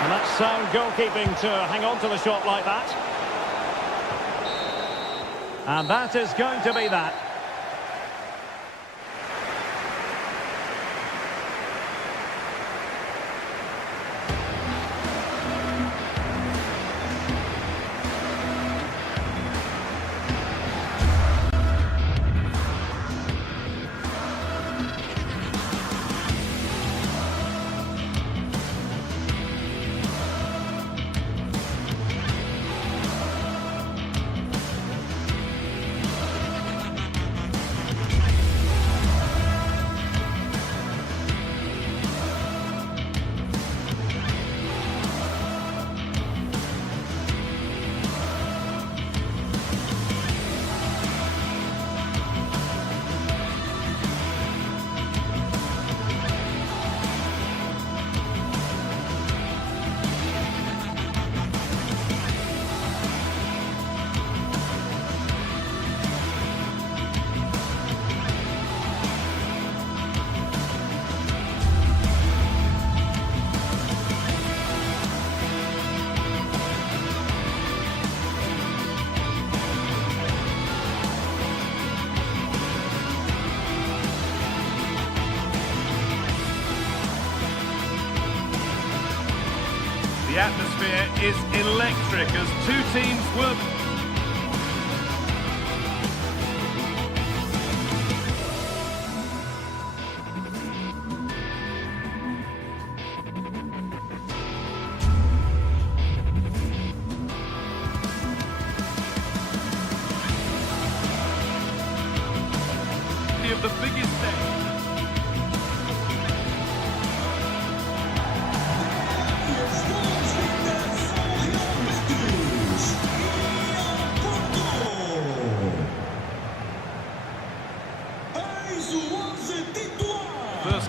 And that's sound goalkeeping to hang on to the shot like that. And that is going to be that. The atmosphere is electric as two teams work. Of the biggest stage.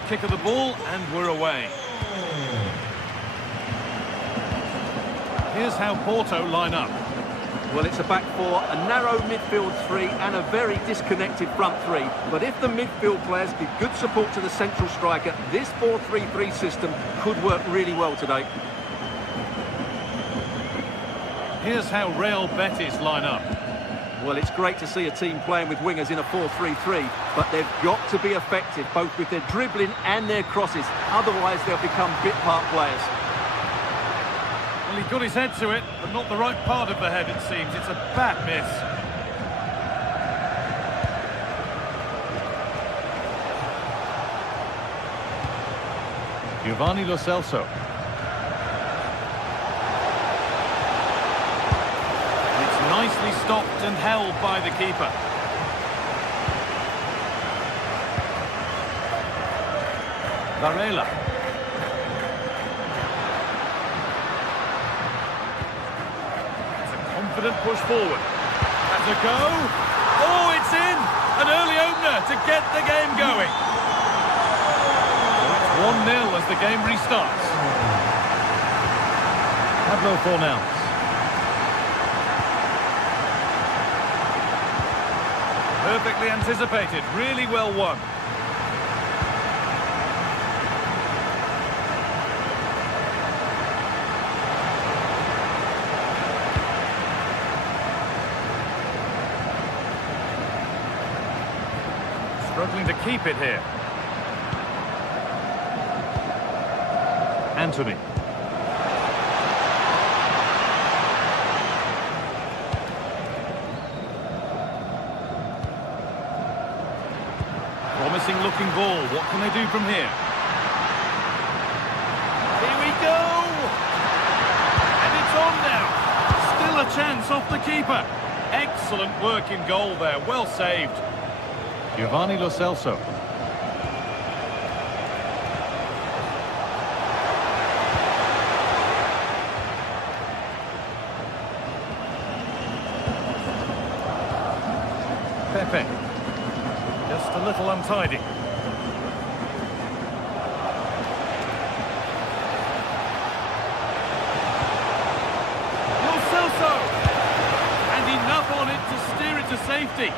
kick of the ball, and we're away. Here's how Porto line up. Well, it's a back four, a narrow midfield three, and a very disconnected front three. But if the midfield players give good support to the central striker, this 4-3-3 system could work really well today. Here's how Real Betis line up. Well, it's great to see a team playing with wingers in a 4-3-3, but they've got to be effective, both with their dribbling and their crosses. Otherwise, they'll become bit-part players. Well, he got his head to it, but not the right part of the head, it seems. It's a bad miss. Giovanni Lo Celso. It's nicely stopped and held by the keeper. Varela. Confident push forward. That's a go. Oh, it's in! An early opener to get the game going. It's 1-0 as the game restarts. Pablo Fornals. Perfectly anticipated. Really well won. Struggling to keep it here. Anthony. Promising looking ball. What can they do from here? Here we go! And it's on now. Still a chance off the keeper. Excellent work in goal there. Well saved. Giovanni Lo Celso. Pepe. Just a little untidy. Lo Celso! And enough on it to steer it to safety.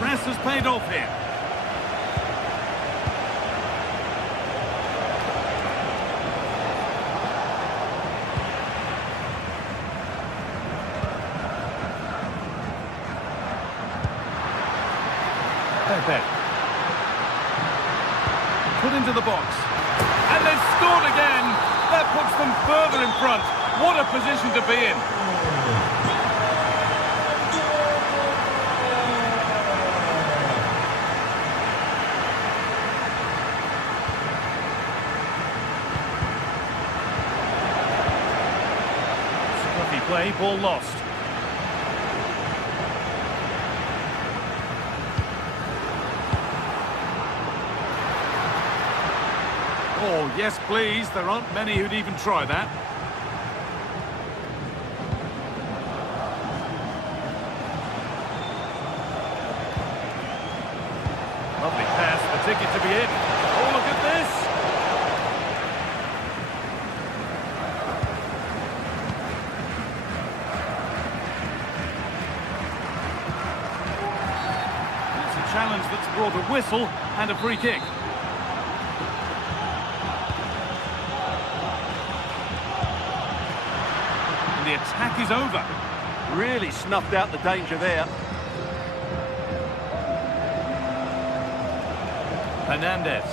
Press has paid off here. Pepe. Put into the box. And they've scored again. That puts them further in front. What a position to be in. Play, ball lost. Oh, yes, please. There aren't many who'd even try that. Lovely pass, the ticket to be in. Oh, look at this. Challenge that's brought a whistle and a free kick. And the attack is over. Really snuffed out the danger there. Hernandez.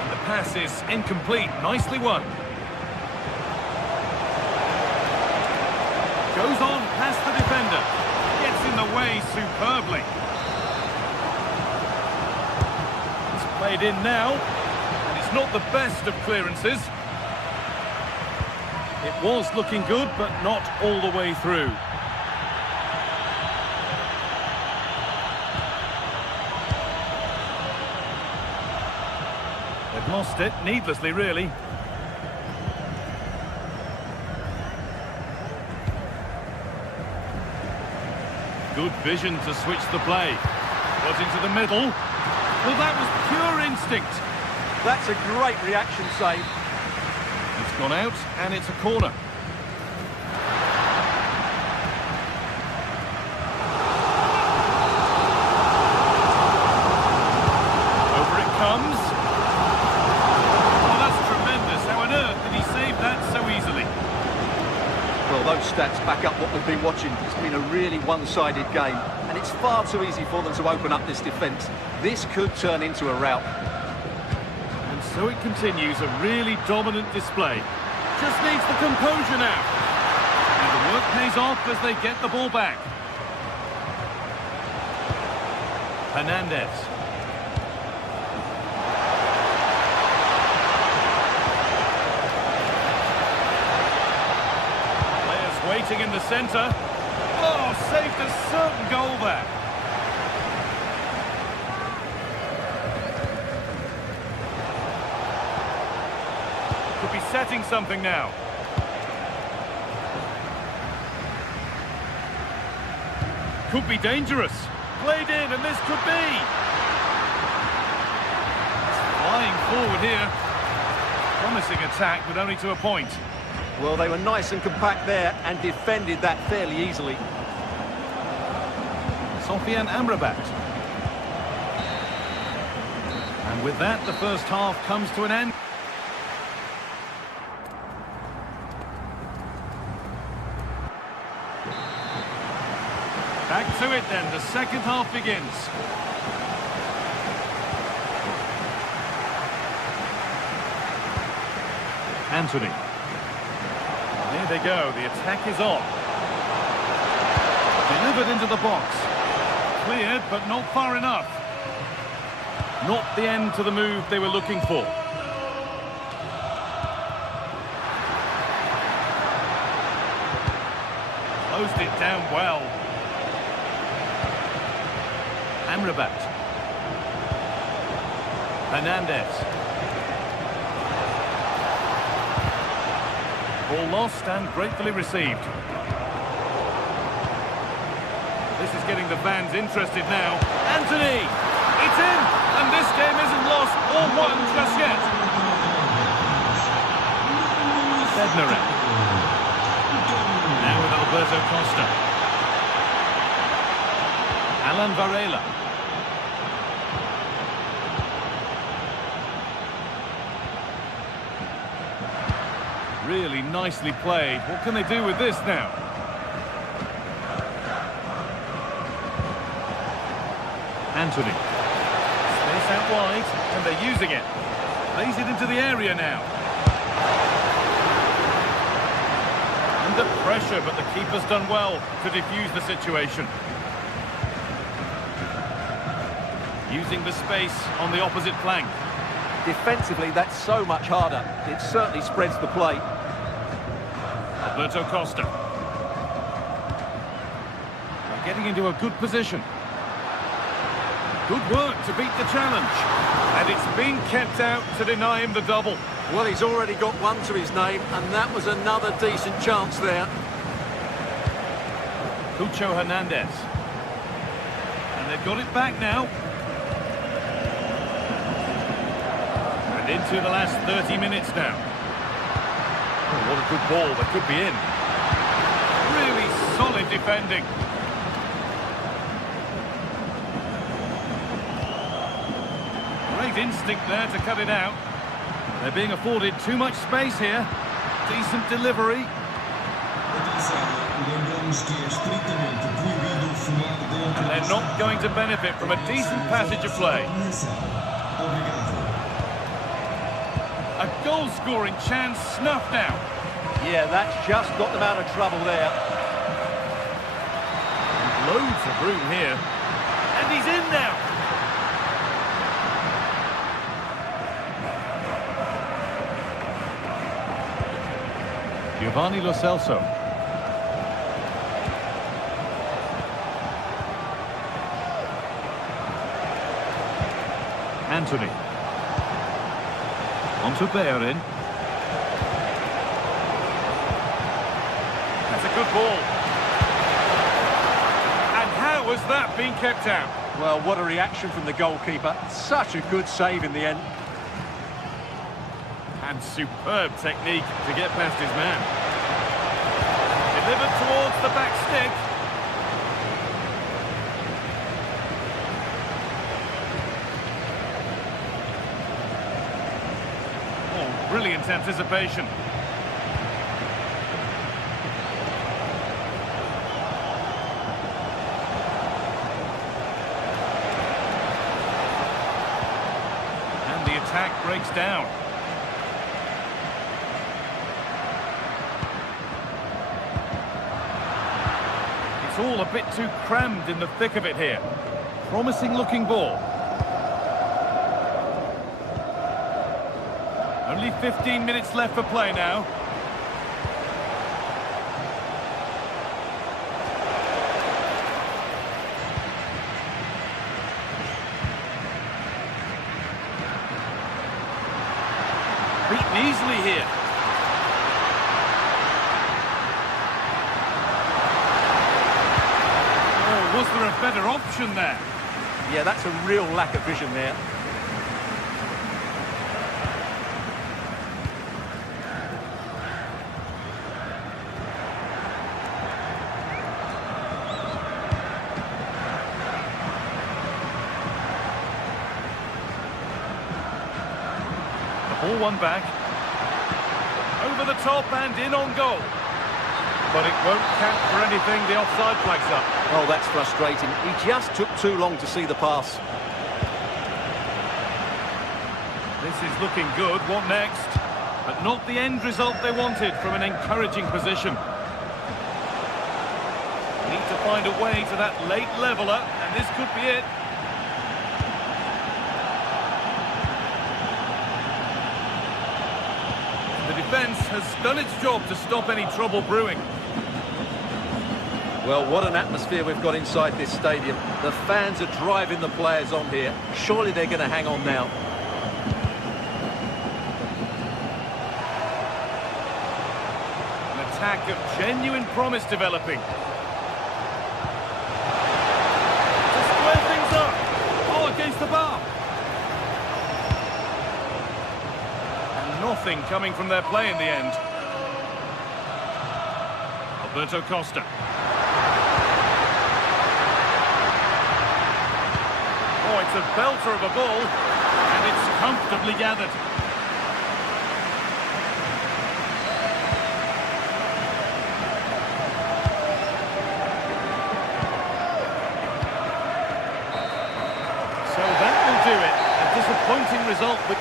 And the pass is incomplete. Nicely won. Goes on past the defender. Gets in the way superbly. It's played in now. And it's not the best of clearances. It was looking good, but not all the way through. They've lost it needlessly, really. Good vision to switch the play. Got into the middle. Well, that was pure instinct. That's a great reaction save. It's gone out, and it's a corner. Over it comes. Oh, that's tremendous. How on earth did he save that so easily? Well, those stats back up what we've been watching. It's been a really one-sided game, and it's far too easy for them to open up this defence. This could turn into a rout. And so it continues, a really dominant display. Just needs the composure now. And the work pays off as they get the ball back. Hernandez. Waiting in the centre. Oh, saved a certain goal there. Could be setting something now. Could be dangerous. Played in, and this could be. Flying forward here. Promising attack, but only to a point. Well, they were nice and compact there and defended that fairly easily. Sofian Amrabat. And with that, the first half comes to an end. Back to it then, the second half begins. Anthony. There they go, the attack is on. Delivered into the box. Cleared, but not far enough. Not the end to the move they were looking for. Closed it down well. Amrabat. Hernandez. Ball lost and gratefully received. This is getting the fans interested now. Anthony! It's in! And this game isn't lost or won just yet. Bednarek. Now with Alberto Costa. Alan Varela. Really nicely played. What can they do with this now? Anthony. Space out wide, and they're using it. Plays it into the area now. Under pressure, but the keeper's done well to defuse the situation. Using the space on the opposite flank. Defensively, that's so much harder. It certainly spreads the play. Alberto Costa. They're getting into a good position. Good work to beat the challenge. And it's been kept out to deny him the double. Well, he's already got one to his name, and that was another decent chance there. Cucho Hernandez. And they've got it back now. And into the last 30 minutes now. Oh, what a good ball. That could be in. Really solid defending. Great instinct there to cut it out. They're being afforded too much space here. Decent delivery. And they're not going to benefit from a decent passage of play. A goal-scoring chance snuffed out. Yeah, that's just got them out of trouble there. Loads of room here. And he's in now. Giovanni Lo Celso. Anthony. On to Bellerin. That's a good ball. And How was that being kept out? Well, what a reaction from the goalkeeper. Such a good save in the end. And superb technique to get past his man. Delivered towards the back stick. Oh, brilliant anticipation. And the attack breaks down. It's all a bit too crammed in the thick of it here. Promising looking ball. Only 15 minutes left for play now. Beaten easily here. Was there a better option there? Yeah, that's a real lack of vision there. The ball won back. Over the top and in on goal. But it won't count for anything, the offside flag's up. Oh, that's frustrating. He just took too long to see the pass. This is looking good. What next? But not the end result they wanted from an encouraging position. Need to find a way to that late leveller, and this could be it. The defence has done its job to stop any trouble brewing. Well, what an atmosphere we've got inside this stadium. The fans are driving the players on here. Surely they're going to hang on now. An attack of genuine promise developing. To square things up. Oh, against the bar. And nothing coming from their play in the end. Alberto Costa. Oh, it's a belter of a ball, and it's comfortably gathered. So that will do it. A disappointing result, but...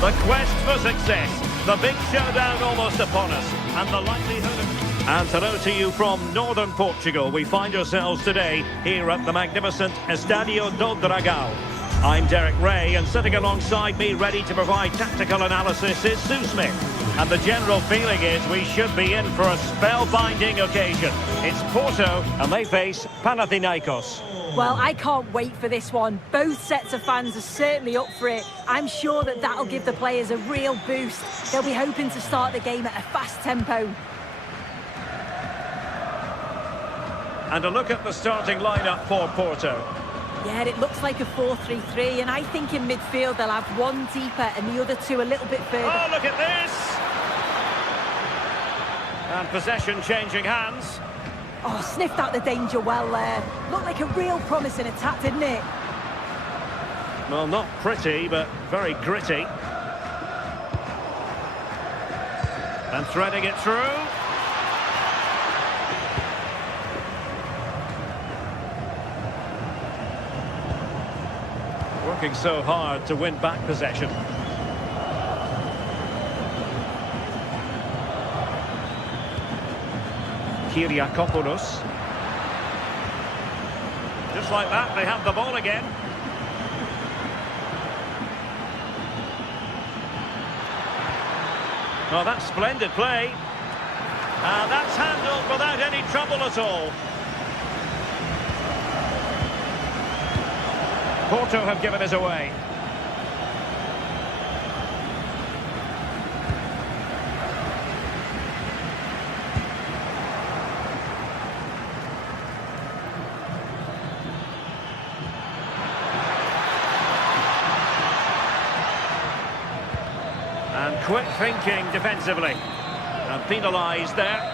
The quest for success, the big showdown almost upon us, and the likelihood of... And hello to you from northern Portugal. We find ourselves today here at the magnificent Estadio do Dragão. I'm Derek Ray, and sitting alongside me, ready to provide tactical analysis, is Sue Smith. And the general feeling is we should be in for a spellbinding occasion. It's Porto, and they face Panathinaikos. Well, I can't wait for this one. Both sets of fans are certainly up for it. I'm sure that that'll give the players a real boost. They'll be hoping to start the game at a fast tempo. And a look at the starting lineup for Porto. Yeah, it looks like a 4-3-3, and I think in midfield they'll have one deeper and the other two a little bit further. Oh, look at this! And possession changing hands. Oh, sniffed out the danger well there. Looked like a real promising attack, didn't it? Well, not pretty, but very gritty. And threading it through. Working so hard to win back possession. Kyriakopoulos. Just like that, they have the ball again. Well, that's splendid play. And that's handled without any trouble at all. Porto have given us away. And quick thinking defensively. And penalised there.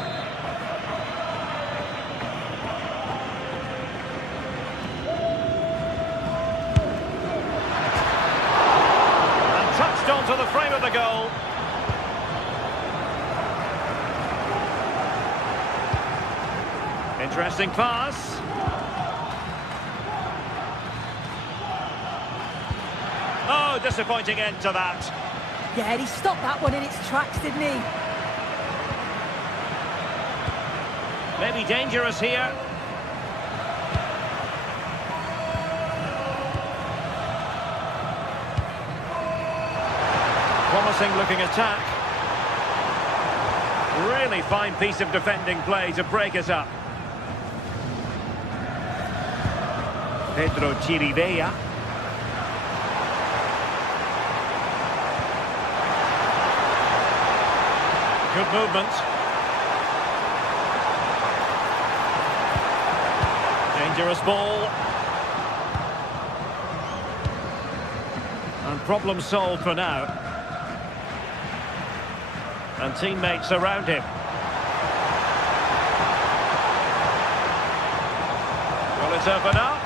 Onto the frame of the goal. Interesting pass. Oh, disappointing end to that. Yeah, he stopped that one in its tracks, didn't he? Maybe dangerous here. Promising looking attack. Really fine piece of defending play to break us up. Pedro Chirivella. Good movement. Dangerous ball. And problem solved for now. And teammates around him. Well, it's open up.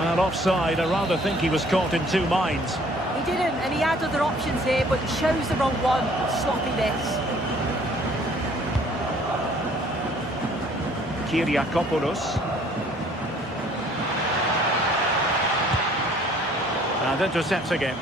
And offside, I rather think he was caught in two minds. He didn't, and he had other options here, but he chose the wrong one. Sloppiness. Kyriakopoulos. And intercepts again.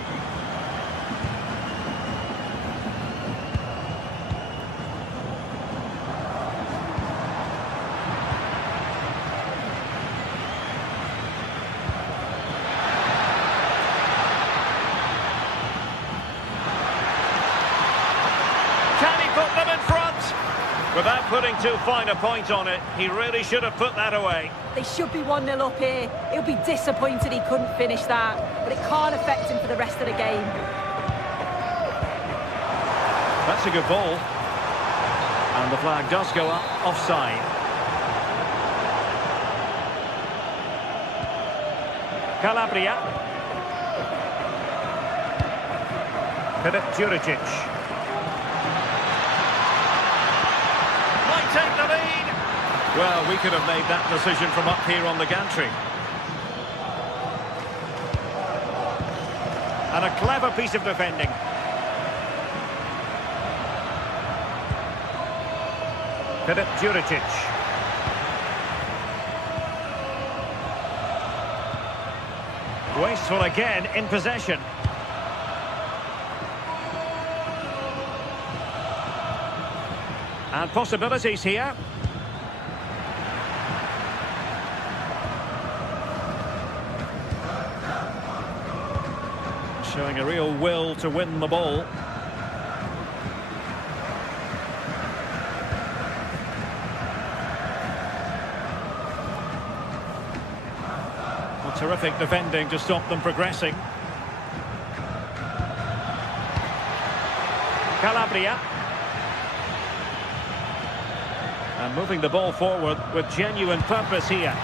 Without putting too fine a point on it, he really should have put that away. They should be 1-0 up here. He'll be disappointed he couldn't finish that, but it can't affect him for the rest of the game. That's a good ball. And the flag does go up, offside. Calabria. Philip Juricic. Take the lead. Well, we could have made that decision from up here on the gantry. And a clever piece of defending. Philip Juricic. Wasteful again in possession. And possibilities here. Showing a real will to win the ball. Terrific defending to stop them progressing. Calabria. And moving the ball forward with genuine purpose here.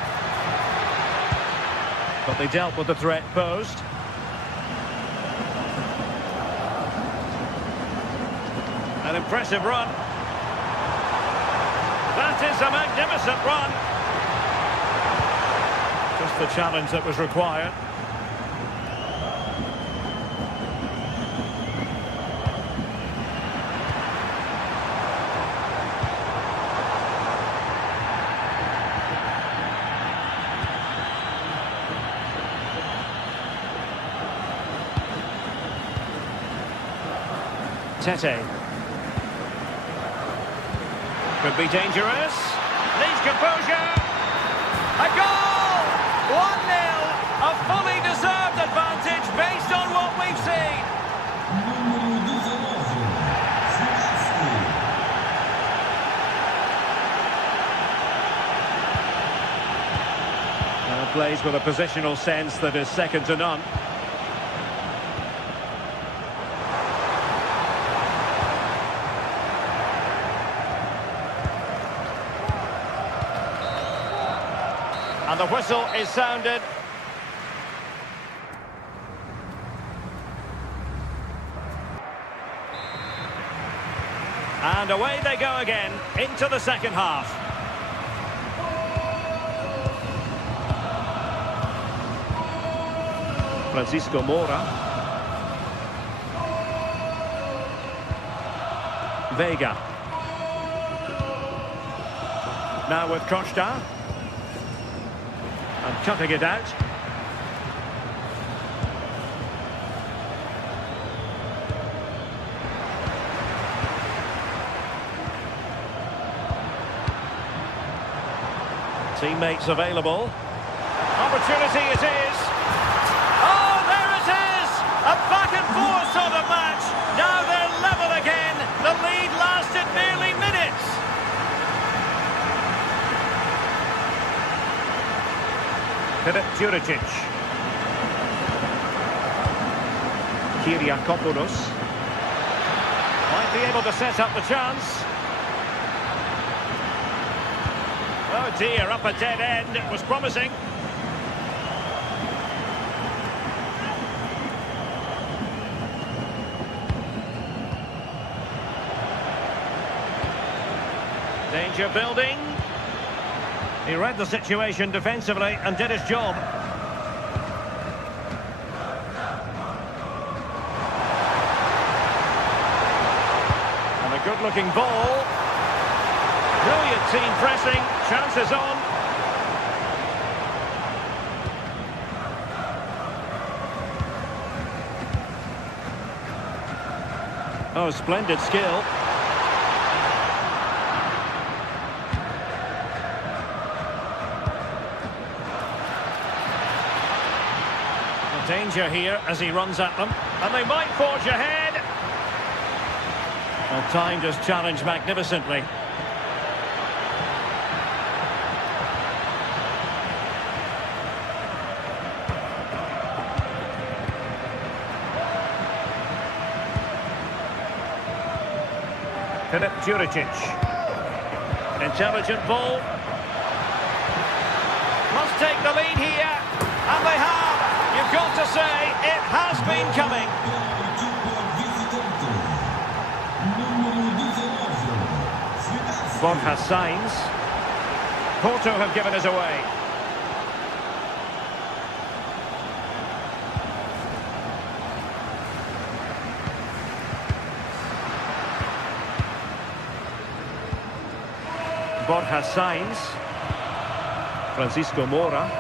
But they dealt with the threat posed. An impressive run. That is a magnificent run. Just the challenge that was required. Tete. Could be dangerous. Needs composure. A goal! 1-0. A fully deserved advantage based on what we've seen. Plays with a positional sense that is second to none. And the whistle is sounded. And away they go again into the second half. Francisco Mora. Vega. Now with Costa. And cutting it out. Teammates available. Opportunity it is. Oh, there it is! A back and forth sort of match. Now they're level again. The lead lasted merely minutes. Philip Juricic. Kyriakopoulos. Might be able to set up the chance. Oh dear, up a dead end. It was promising. Danger building. He read the situation defensively and did his job. And a good-looking ball. Brilliant team pressing. Chances on. Oh, splendid skill. Danger here as he runs at them. And they might forge ahead. Well, timed his challenge magnificently. Philip Juricic. Intelligent ball. Must take the lead here. And they have. You've got to say, it has been coming. Borja Sainz. Porto have given us away. Borja Sainz. Francisco Mora.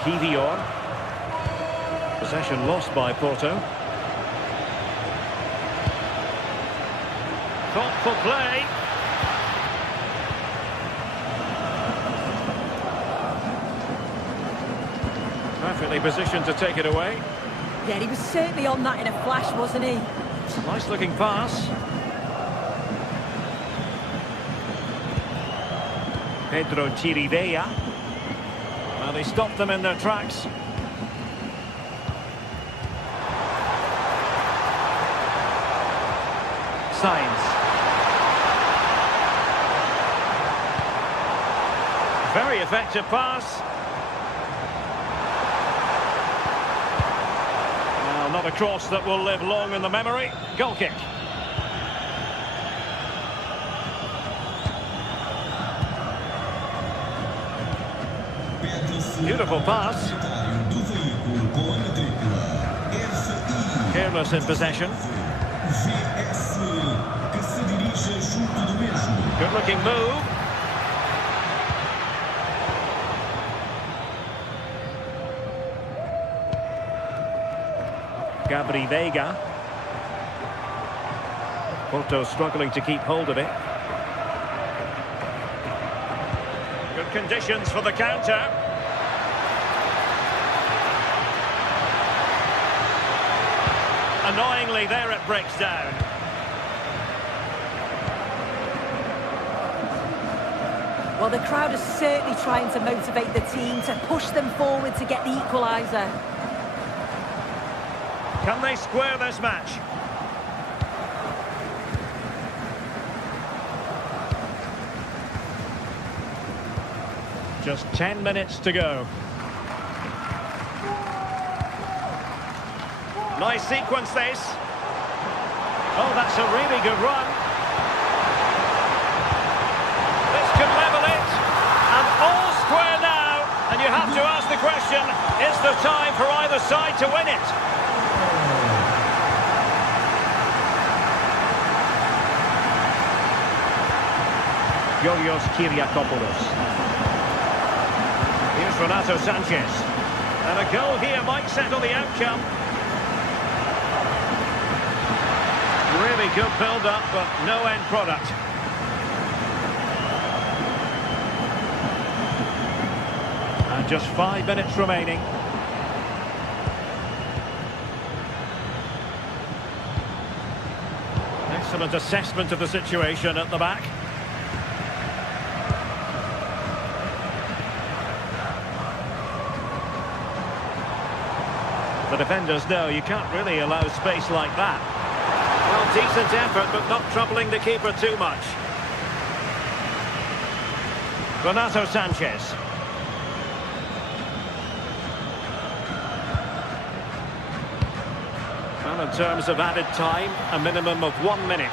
Kivior. Possession lost by Porto. Thoughtful play. Perfectly positioned to take it away. Yeah, he was certainly on that in a flash, wasn't he? Nice looking pass. Pedro Chirivella. And But he stopped them in their tracks. Sainz. Very effective pass. Well, not a cross that will live long in the memory. Goal kick. Beautiful pass. Careless in possession. Good looking move. Gabri Veiga. Porto struggling to keep hold of it. Good conditions for the counter. Annoyingly, there it breaks down. Well, the crowd is certainly trying to motivate the team to push them forward to get the equaliser. Can they square this match? Just 10 minutes to go. Nice sequence this. Oh, that's a really good run. This could level it. And all square now. And you have to ask the question, is there time for either side to win it? Yorios Kyriakopoulos. Here's Renato Sanchez. And a goal here might settle the outcome. Really good build-up, but no end product. And just 5 minutes remaining. Excellent assessment of the situation at the back. The defenders know you can't really allow space like that. Well, decent effort, but not troubling the keeper too much. Renato Sanchez. Well, in terms of added time, a minimum of 1 minute.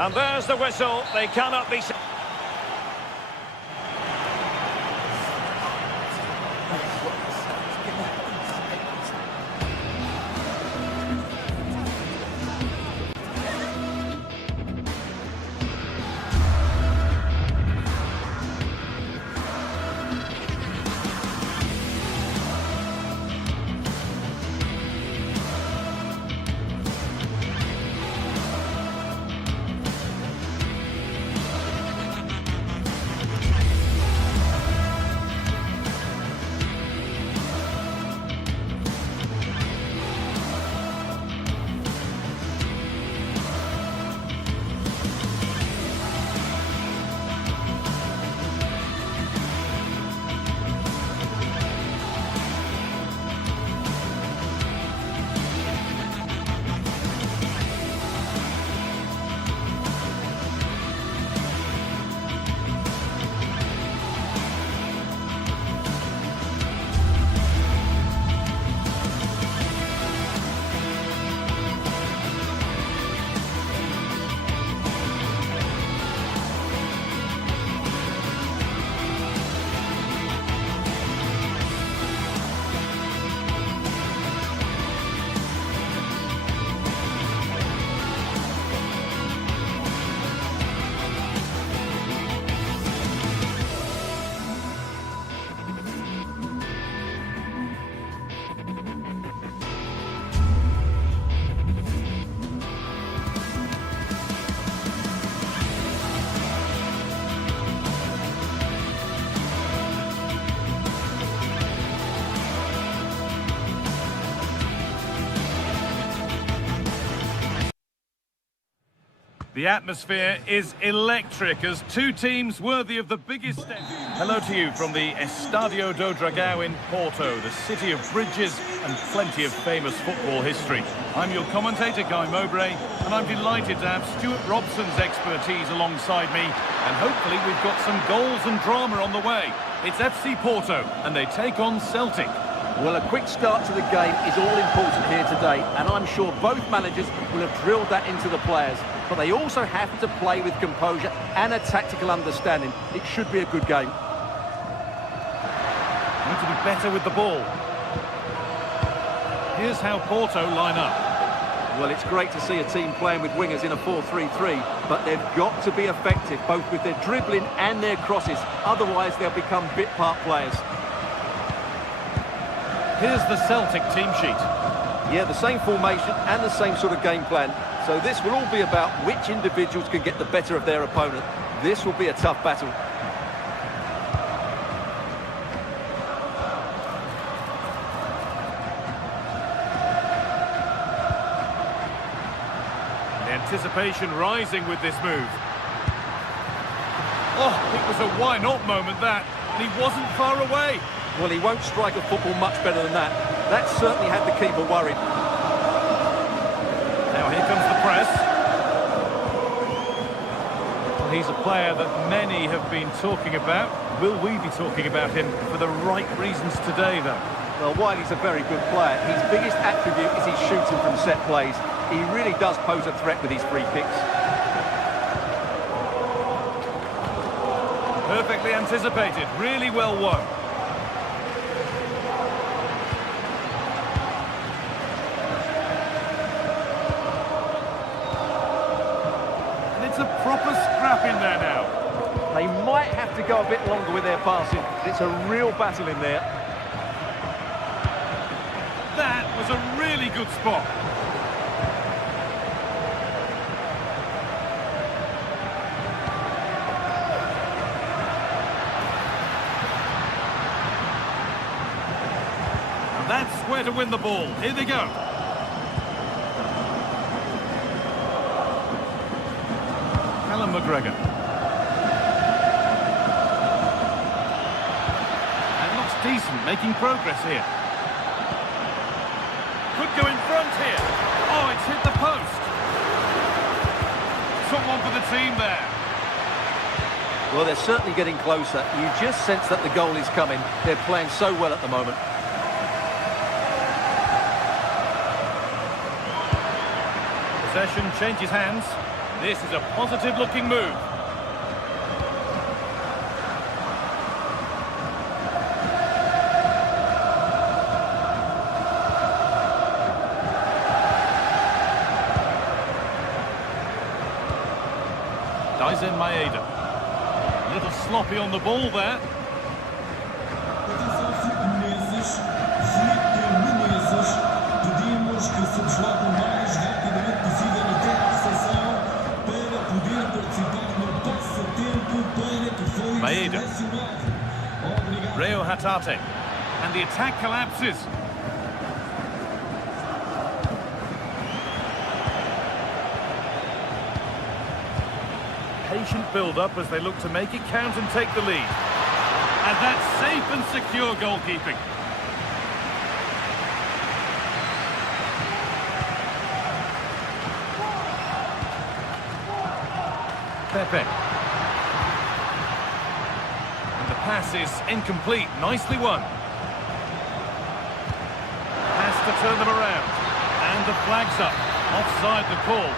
And there's the whistle. They cannot be... The atmosphere is electric as two teams worthy of the biggest step. Hello to you from the Estadio do Dragão in Porto, the city of bridges and plenty of famous football history. I'm your commentator, Guy Mowbray, and I'm delighted to have Stuart Robson's expertise alongside me, and hopefully we've got some goals and drama on the way. It's FC Porto, and they take on Celtic. Well, a quick start to the game is all important here today, and I'm sure both managers will have drilled that into the players. But they also have to play with composure and a tactical understanding. It should be a good game. Need to be better with the ball. Here's how Porto line up. Well, it's great to see a team playing with wingers in a 4-3-3, but they've got to be effective, both with their dribbling and their crosses. Otherwise, they'll become bit-part players. Here's the Celtic team sheet. Yeah, the same formation and the same sort of game plan. So this will all be about which individuals can get the better of their opponent. This will be a tough battle. The anticipation rising with this move. Oh, it was a why not moment that, and he wasn't far away. Well, he won't strike a football much better than that. That certainly had the keeper worried. Now here comes the press. Well, he's a player that many have been talking about. Will we be talking about him for the right reasons today, though? Well, while he's a very good player, his biggest attribute is his shooting from set plays. He really does pose a threat with his free kicks. Perfectly anticipated, really well won. It's a proper scrap in there now. They might have to go a bit longer with their passing. It's a real battle in there. That was a really good spot. And that's where to win the ball. Here they go. McGregor. That looks decent, making progress here. Could go in front here. Oh, it's hit the post. Someone for the team there. Well, they're certainly getting closer. You just sense that the goal is coming. They're playing so well at the moment. Possession changes hands. This is a positive-looking move. Daisen Maeda. A little sloppy on the ball there. Maeda. Reo Hatate. And the attack collapses. Patient build-up as they look to make it count and take the lead. And that's safe and secure goalkeeping. Pepe. Pass is incomplete, nicely won. Has to turn them around. And the flag's up. Offside the call.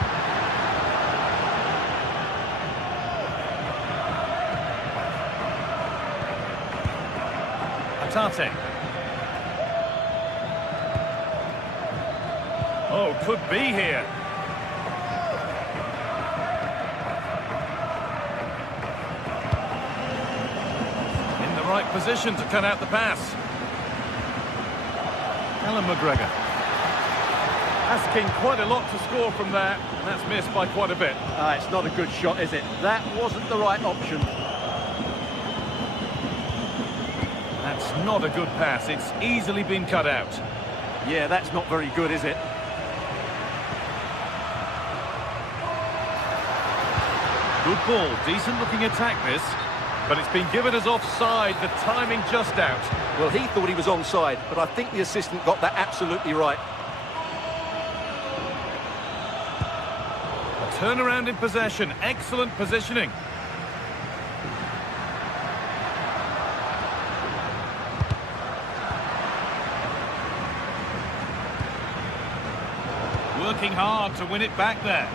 Hatate. Oh, could be here. Right position to cut out the pass. McGregor. Asking quite a lot to score from there, and that's missed by quite a bit. It's not a good shot, is it? That wasn't the right option. That's not a good pass. It's easily been cut out. Yeah, that's not very good, is it? Good ball, decent looking attack this, but it's been given as offside, the timing just out. Well, he thought he was onside, but I think the assistant got that absolutely right. A turnaround in possession, excellent positioning. Working hard to win it back there.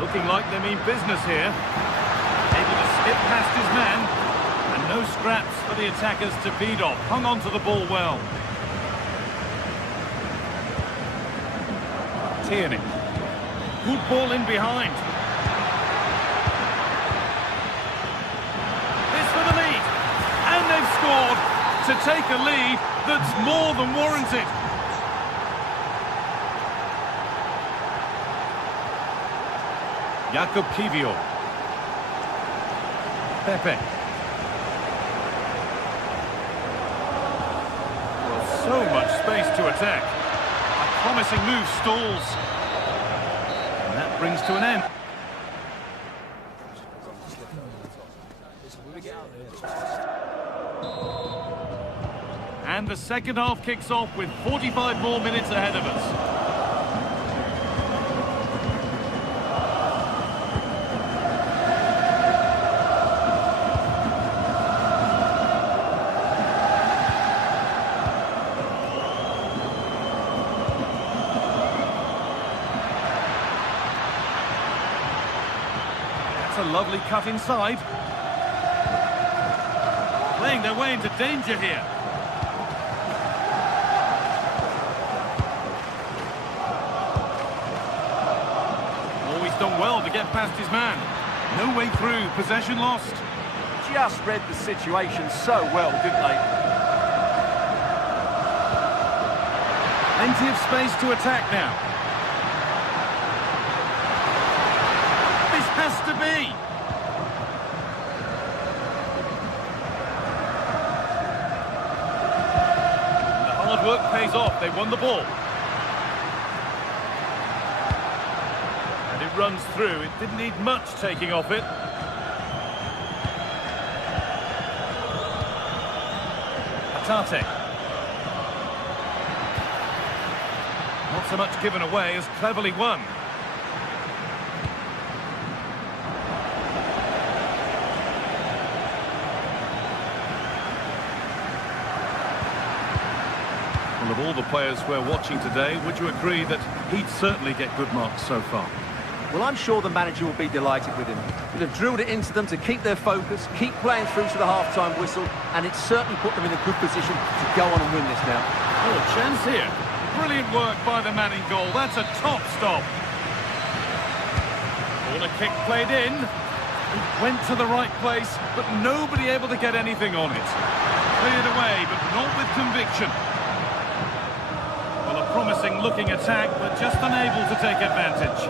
Looking like they mean business here. Able to skip past his man. And no scraps for the attackers to feed off. Hung on to the ball well. Tierney. Good ball in behind. This for the lead. And they've scored to take a lead that's more than warranted. Jakob Kivior. Pepe. Well, so much space to attack. A promising move stalls. And that brings to an end. And the second half kicks off with 45 more minutes ahead of us. A lovely cut inside. Playing their way into danger here. Always done well to get past his man. No way through, possession lost. Just read the situation so well, didn't they? Plenty of space to attack now. Has to be. The hard work pays off. They won the ball. And it runs through. It didn't need much taking off it. Atate. Not so much given away as cleverly won. Of all the players we're watching today, would you agree that he'd certainly get good marks so far? Well, I'm sure the manager will be delighted with him. He'll have drilled it into them to keep their focus, keep playing through to the half-time whistle, and it's certainly put them in a good position to go on and win this now. Oh, a chance here. Brilliant work by the man in goal. That's a top stop. Corner kick played in. It went to the right place, but nobody able to get anything on it. Cleared away, but not with conviction. Well, a promising looking attack, but just unable to take advantage.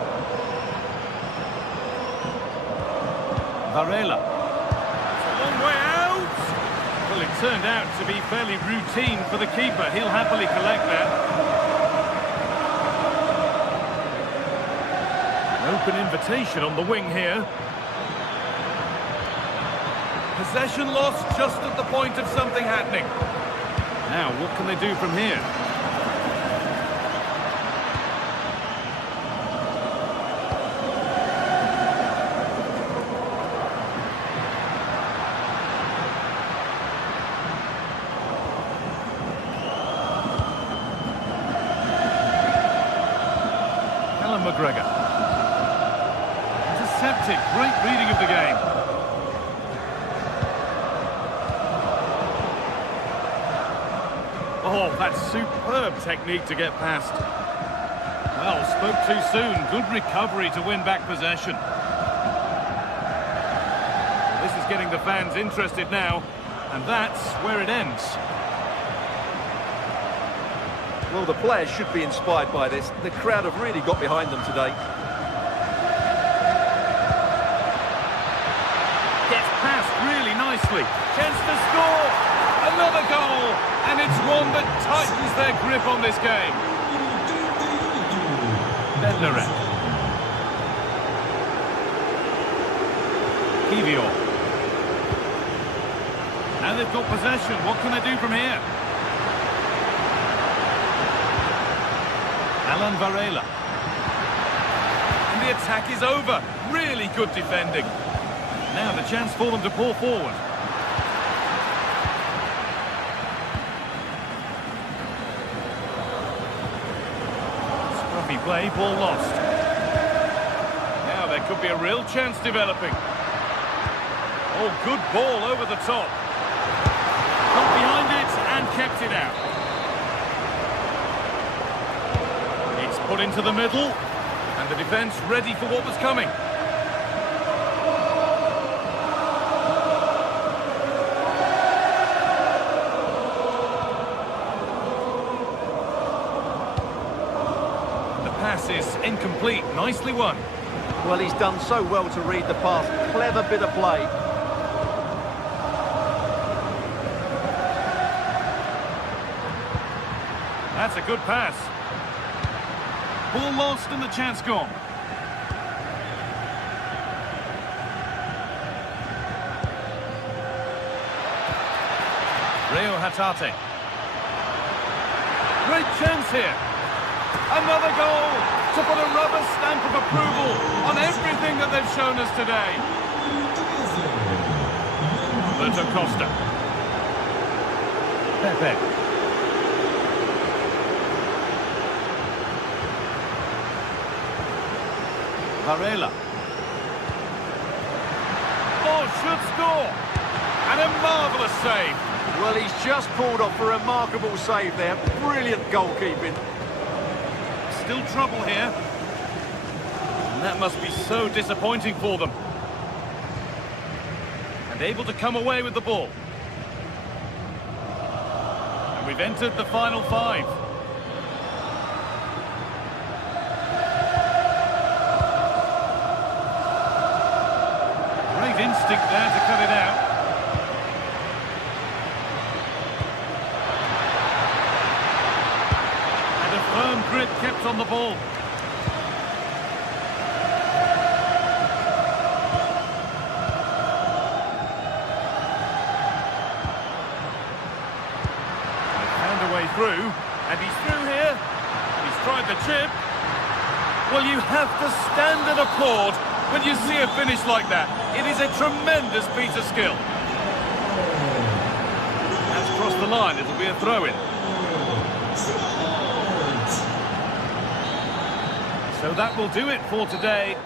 Varela. It's a long way out. Well, it turned out to be fairly routine for the keeper. He'll happily collect that. An open invitation on the wing here. Possession lost just at the point of something happening. Now, what can they do from here? McGregor. Intercepted, great reading of the game. Oh, that's superb technique to get past. Well, spoke too soon. Good recovery to win back possession. This is getting the fans interested now, and that's where it ends. Well, the players should be inspired by this. The crowd have really got behind them today. Gets nicely. Chance to score. Another goal. And it's one that tightens their grip on this game. Bednarek. Kivior. Now they've got possession. What can they do from here? Alan Varela. And the attack is over. Really good defending. Now the chance for them to pour forward. Scruffy play, ball lost. Now there could be a real chance developing. Oh, good ball over the top. Got behind it and kept it out. It's put into the middle. And the defence ready for what was coming. The pass is incomplete. Nicely won. Well, he's done so well to read the pass. Clever bit of play. That's a good pass. Ball lost and the chance gone. Rio Hatate. Great chance here. Another goal to put a rubber stamp of approval on everything that they've shown us today. Alberto Costa. Pepe. Varela. Oh, should score. And a marvellous save. Well, he's just pulled off a remarkable save there. Brilliant goalkeeping. Still trouble here. And that must be so disappointing for them. And able to come away with the ball. And we've entered the final 5. Great instinct there to cut it out. And a firm grip kept on the ball. Found a way through, and he's through here. He's tried the chip. Well, you have to stand and applaud when you see a finish like that. It is a tremendous piece of skill. That's crossed the line. It'll be a throw-in. So that will do it for today.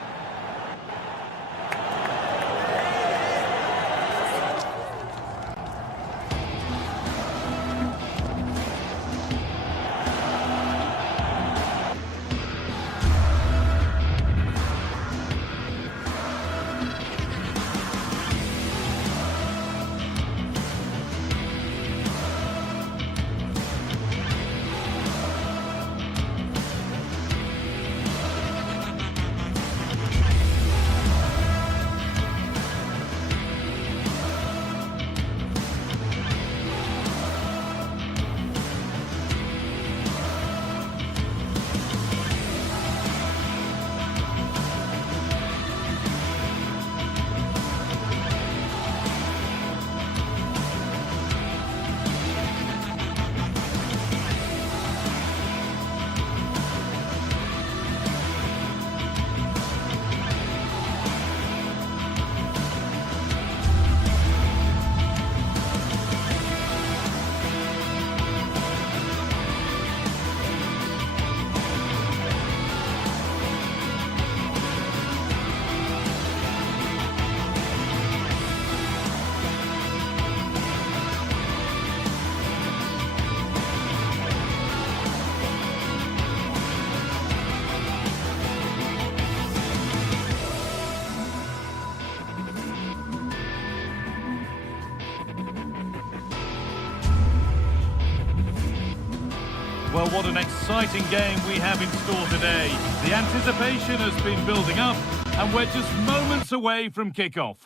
Well, what an exciting game we have in store today. The anticipation has been building up, and we're just moments away from kickoff.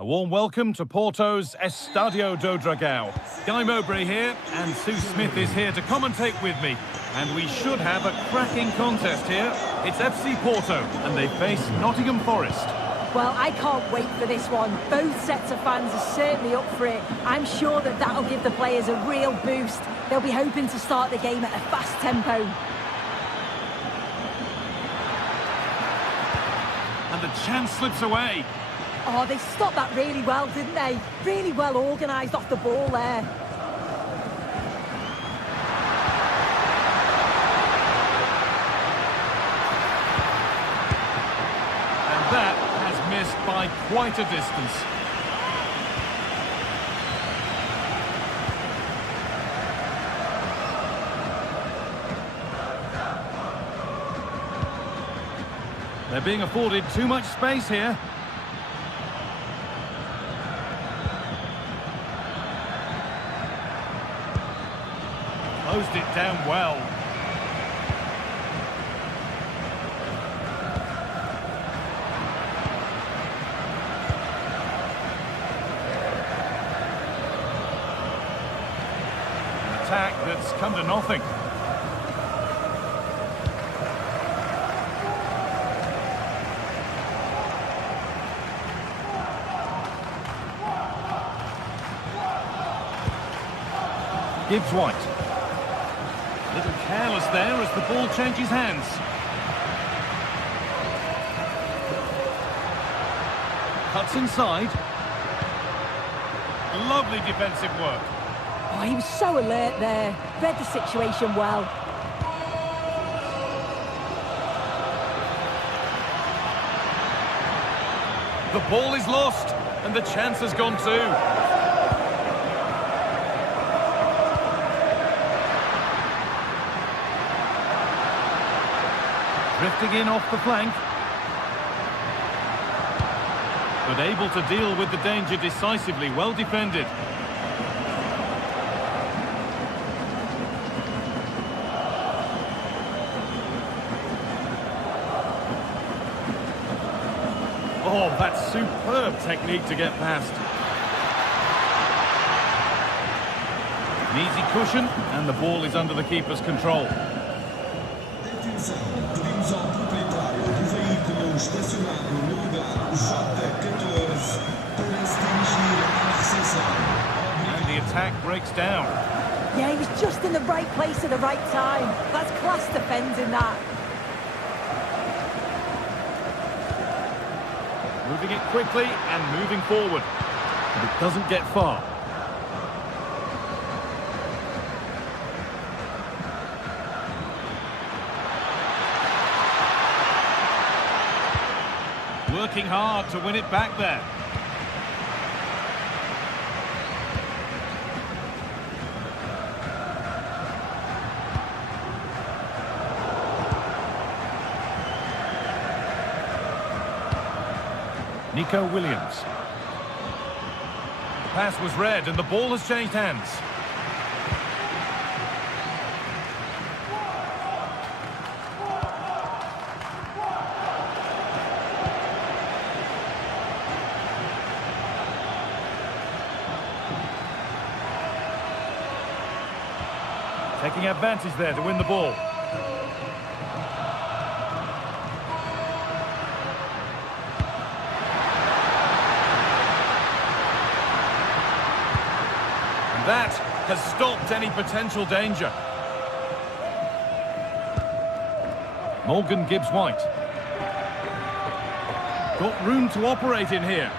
A warm welcome to Porto's Estadio do Dragão. Guy Mowbray here, and Sue Smith is here to commentate with me. And we should have a cracking contest here. It's FC Porto, and they face Nottingham Forest. Well, I can't wait for this one. Both sets of fans are certainly up for it. I'm sure that that'll give the players a real boost. They'll be hoping to start the game at a fast tempo. And the chance slips away. Oh, they stopped that really well, didn't they? Really well organised off the ball there. And that has missed by quite a distance. They're being afforded too much space here. Closed it down well. An attack that's come to nothing. Gibbs White. A little careless there as the ball changes hands. Cuts inside. Lovely defensive work. Oh, he was so alert there. Read the situation well. The ball is lost, and the chance has gone too. Drifting in off the flank. But able to deal with the danger decisively, well defended. Oh, that's superb technique to get past. An easy cushion, and the ball is under the keeper's control. Pedimos ao proprietário do veículo estacionado no lugar J14 para se dirigir à recepção. And the attack breaks down. Yeah, he was just in the right place at the right time. That's class defending that. Moving it quickly and moving forward. But it doesn't get far. Working hard to win it back there. Nico Williams. The pass was read and the ball has changed hands. Taking advantage there to win the ball. And that has stopped any potential danger. Morgan Gibbs White. Got room to operate in here.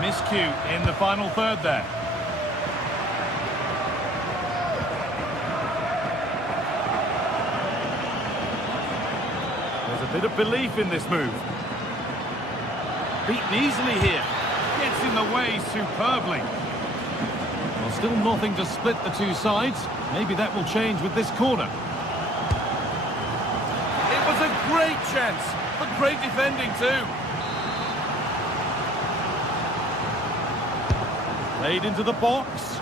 Miscue in the final third there. There's a bit of belief in this move. Beaten easily here. Gets in the way superbly. Well, still nothing to split the two sides. Maybe that will change with this corner. It was a great chance, but great defending too. Played into the box.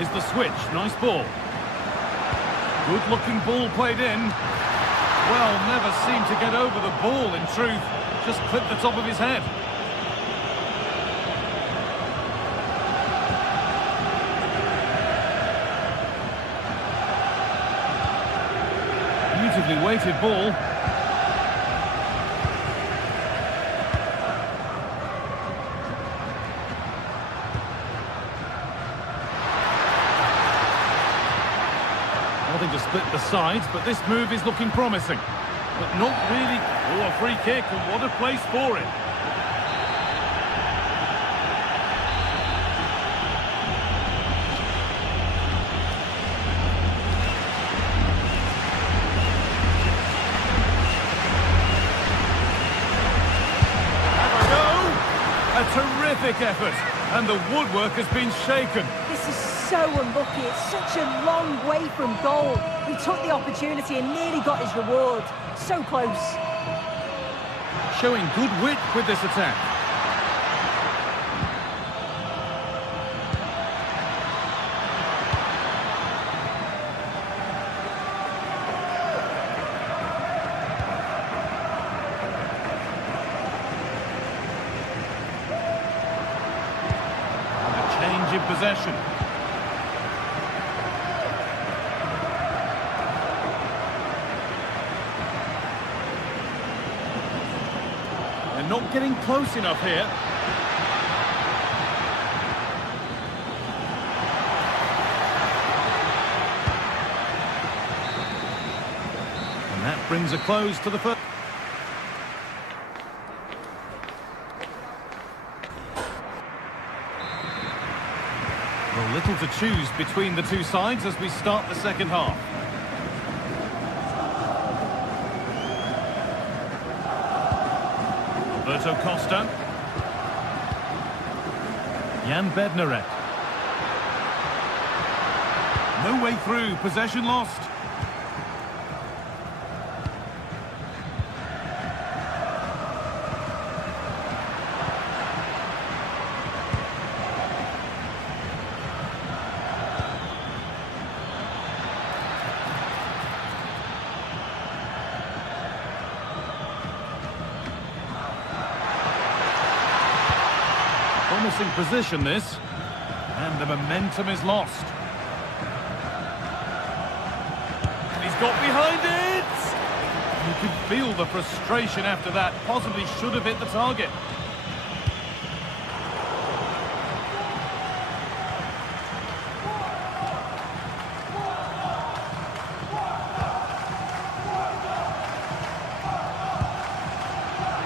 Here's the switch. Nice ball. Good-looking ball played in. Well, never seemed to get over the ball, in truth. Just clipped the top of his head. Beautifully weighted ball. Nothing to split the sides, but this move is looking promising. But not really. Oh, a free kick, and what a place for it. A terrific effort, and the woodwork has been shaken. This is so unlucky. It's such a long way from goal. He took the opportunity and nearly got his reward. So close. Showing good wit with this attack. In possession. They're not getting close enough here. And that brings a close to the first. Little to choose between the two sides as we start the second half. Roberto Costa. Jan Bednarek. No way through, possession lost. Promising position this, and the momentum is lost. And he's got behind it! You could feel the frustration after that, possibly should have hit the target.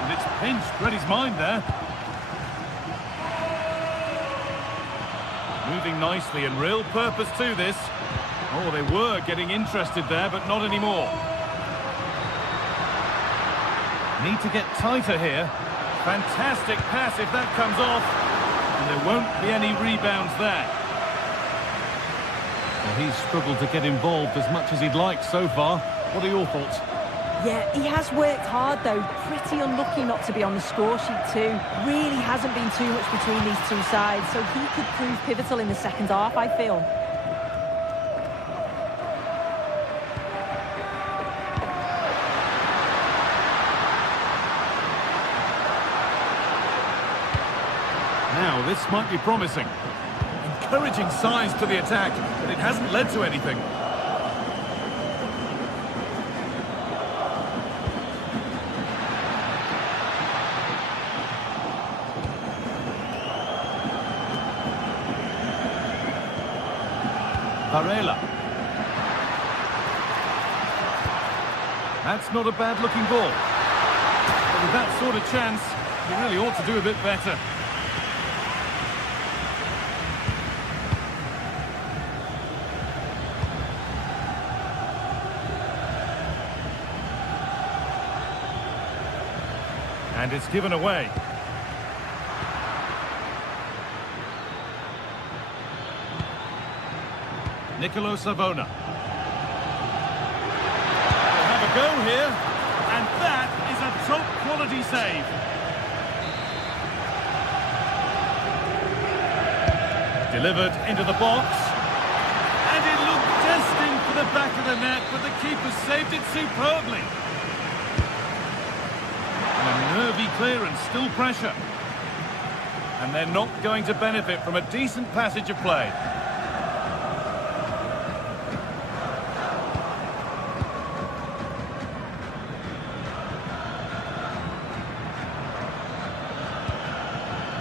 And it's pinched, read his mind there. Moving nicely and real purpose to this. Oh, they were getting interested there, but not anymore. Need to get tighter here. Fantastic pass if that comes off. And there won't be any rebounds there. Well, he's struggled to get involved as much as he'd like so far. What are your thoughts? Yeah, he has worked hard though. Pretty unlucky not to be on the score sheet too. Really hasn't been too much between these two sides, so he could prove pivotal in the second half, I feel. Now, this might be promising. Encouraging signs to the attack, but it hasn't led to anything. Varela. That's not a bad-looking ball. But with that sort of chance, you really ought to do a bit better. And it's given away. Nicolo Savona. They'll have a go here, and that is a top-quality save. Delivered into the box. the back of the net, but the keeper saved it superbly. And a nervy clearance, still pressure. And they're not going to benefit from a decent passage of play.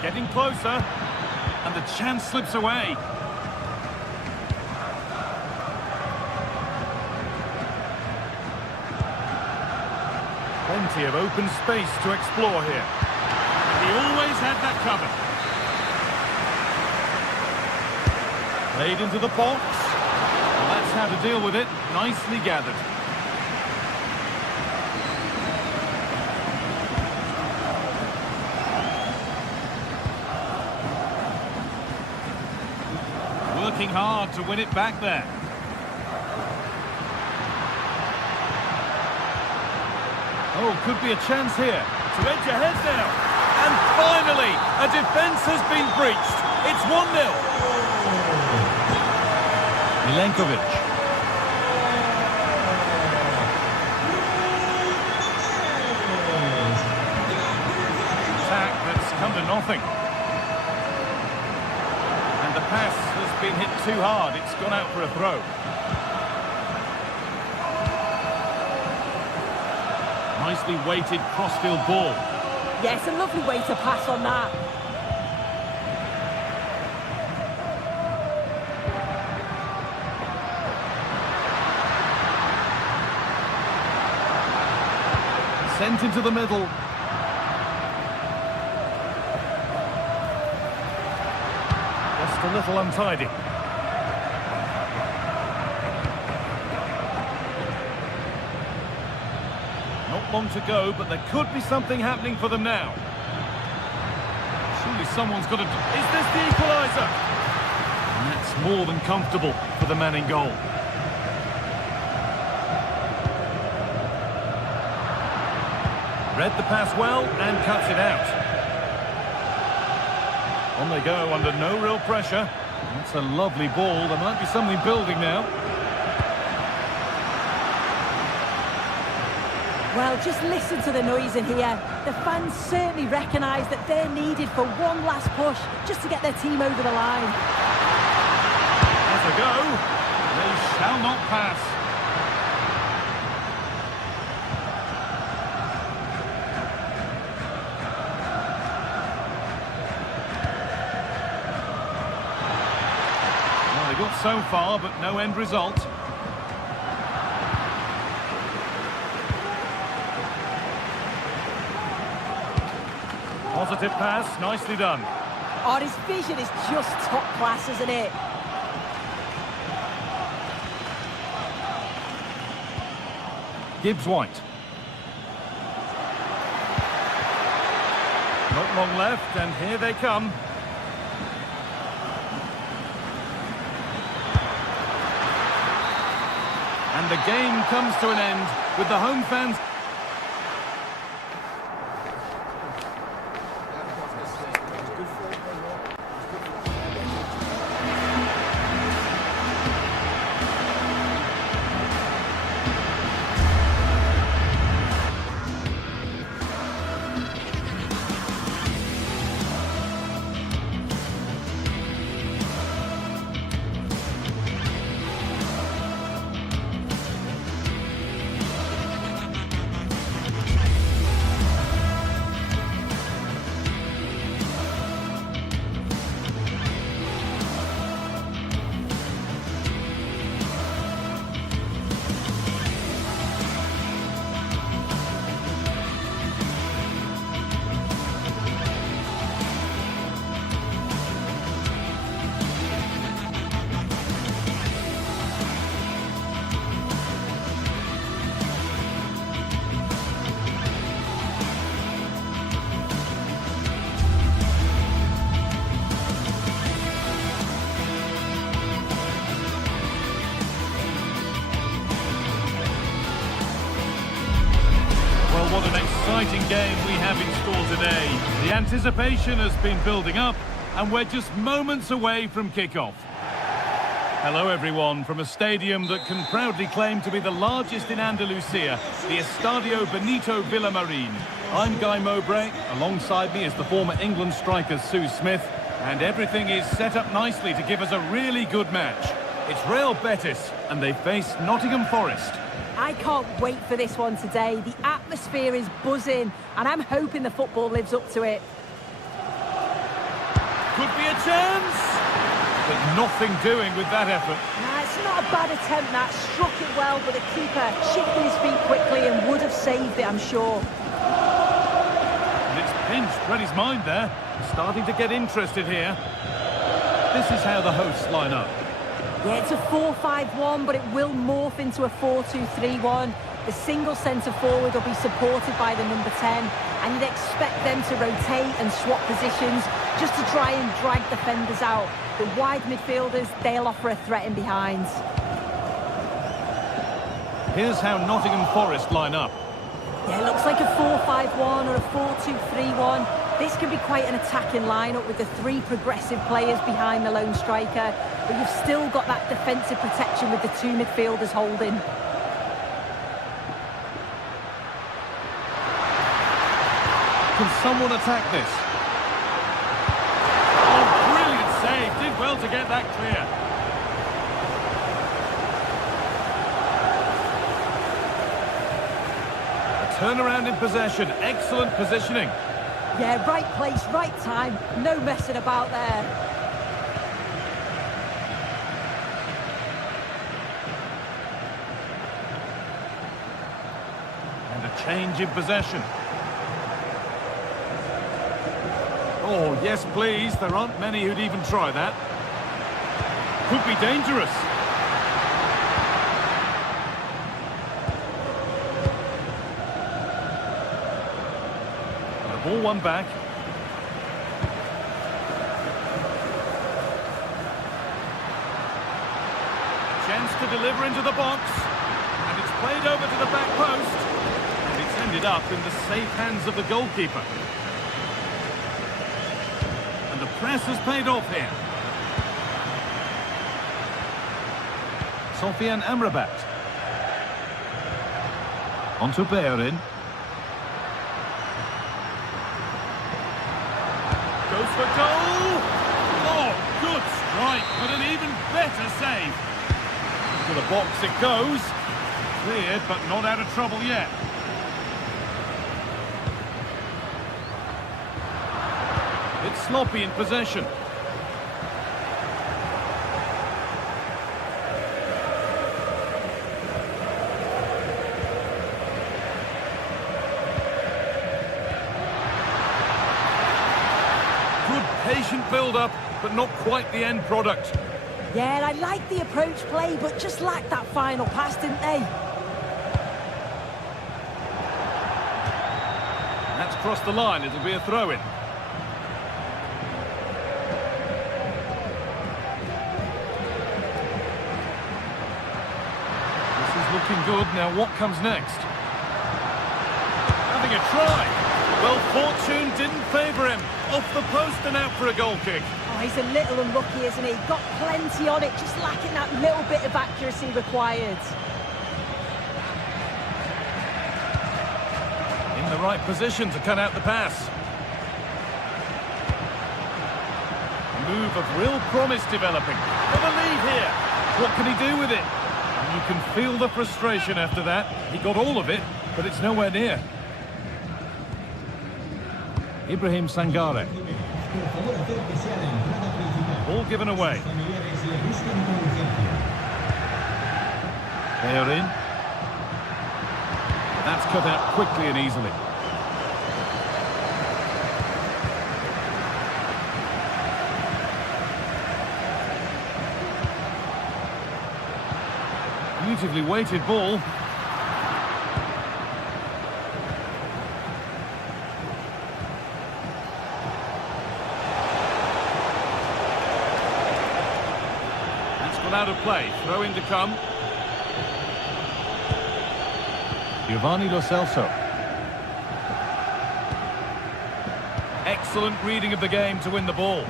Getting closer, and the chance slips away. Plenty of open space to explore here. And he always had that covered. Played into the box. Well, that's how to deal with it. Nicely gathered. Working hard to win it back there. Oh, could be a chance here to edge ahead now. And finally, a defence has been breached. It's 1-0. Milenkovic. Attack that's come to nothing. And the pass has been hit too hard. It's gone out for a throw. Nicely weighted crossfield ball. Yes, a lovely way to pass on that. Sent into the middle. Just a little untidy. Not long to go, but there could be something happening for them now. Surely someone's got to... Is this the equaliser? And that's more than comfortable for the man in goal. Read the pass well and cuts it out. On they go under no real pressure. That's a lovely ball. There might be something building now. Well, just listen to the noise in here. The fans certainly recognise that they're needed for one last push just to get their team over the line. As a go, they shall not pass. Well, they got so far, but no end result. Positive pass, nicely done. Oh, his vision is just top class, isn't it? Gibbs-White. Not long left, and here they come. And the game comes to an end with the home fans... What an exciting game we have in store today. The anticipation has been building up, and we're just moments away from kickoff. Hello everyone, from a stadium that can proudly claim to be the largest in Andalusia, the Estadio Benito Villamarín. I'm Guy Mowbray, alongside me is the former England striker Sue Smith, and everything is set up nicely to give us a really good match. It's Real Betis, and they face Nottingham Forest. I can't wait for this one today. The atmosphere is buzzing, and I'm hoping the football lives up to it. Could be a chance, but nothing doing with that effort. Nah, it's not a bad attempt, that. Struck it well, but the keeper shifted his feet quickly and would have saved it, I'm sure. And it's pinched Freddie's mind there. Starting to get interested here. This is how the hosts line up. Yeah, it's a 4-5-1, but it will morph into a 4-2-3-1. The single centre-forward will be supported by the number 10, and you'd expect them to rotate and swap positions just to try and drag defenders out. The wide midfielders, they'll offer a threat in behind. Here's how Nottingham Forest line up. Yeah, it looks like a 4-5-1 or a 4-2-3-1. This can be quite an attacking lineup with the three progressive players behind the lone striker, but you've still got that defensive protection with the two midfielders holding. Can someone attack this? Oh, brilliant save. Did well to get that clear. A turnaround in possession. Excellent positioning. Yeah, right place, right time. No messing about there. And a change in possession. Oh, yes, please. There aren't many who'd even try that. Could be dangerous. The ball won back. Chance to deliver into the box. And it's played over to the back post. And it's ended up in the safe hands of the goalkeeper. And the press has paid off here. Sofiane Amrabat. Onto Bellerin. Goes for goal! Oh, good strike, but an even better save. To the box it goes. Cleared, but not out of trouble yet. It's sloppy in possession. Good patient build-up, but not quite the end product. Yeah, and I like the approach play, but just lacked that final pass, didn't they? That's crossed the line. It'll be a throw-in. Looking good. Now what comes next? Having a try. Well, fortune didn't favour him. Off the post and out for a goal kick. Oh, he's a little unlucky, isn't he? Got plenty on it, just lacking that little bit of accuracy required. In the right position to cut out the pass. A move of real promise developing. Got a lead here. What can he do with it? You can feel the frustration after that. He got all of it, but it's nowhere near. Ibrahim Sangare. Ball given away. Bellerin. That's cut out quickly and easily. Beautifully weighted ball. That's gone out of play. Throw in to come. Giovanni Lo Celso. Excellent reading of the game to win the ball.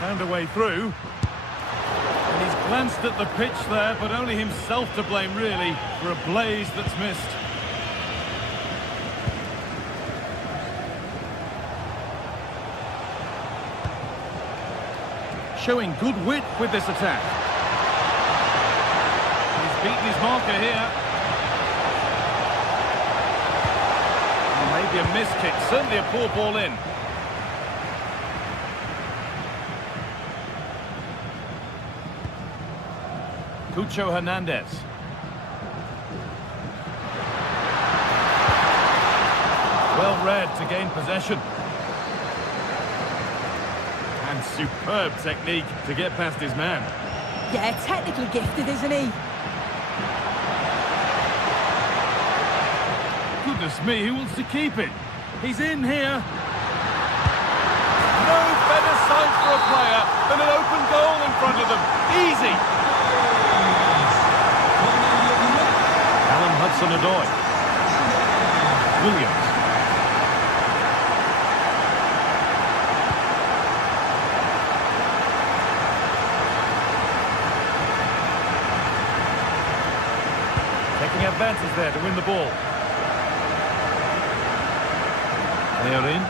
found a way through. And he's glanced at the pitch there, but only himself to blame, really, for a blaze that's missed. Showing good wit with this attack. He's beaten his marker here. Maybe a missed kick, certainly a poor ball in. Cucho Hernandez. Well read to gain possession. And superb technique to get past his man. Yeah, technically gifted, isn't he? Goodness me, who wants to keep it? He's in here. No better sight for a player than an open goal in front of them. Easy. Alan Hudson-Odoi. Williams. Taking advantage there to win the ball. They are in.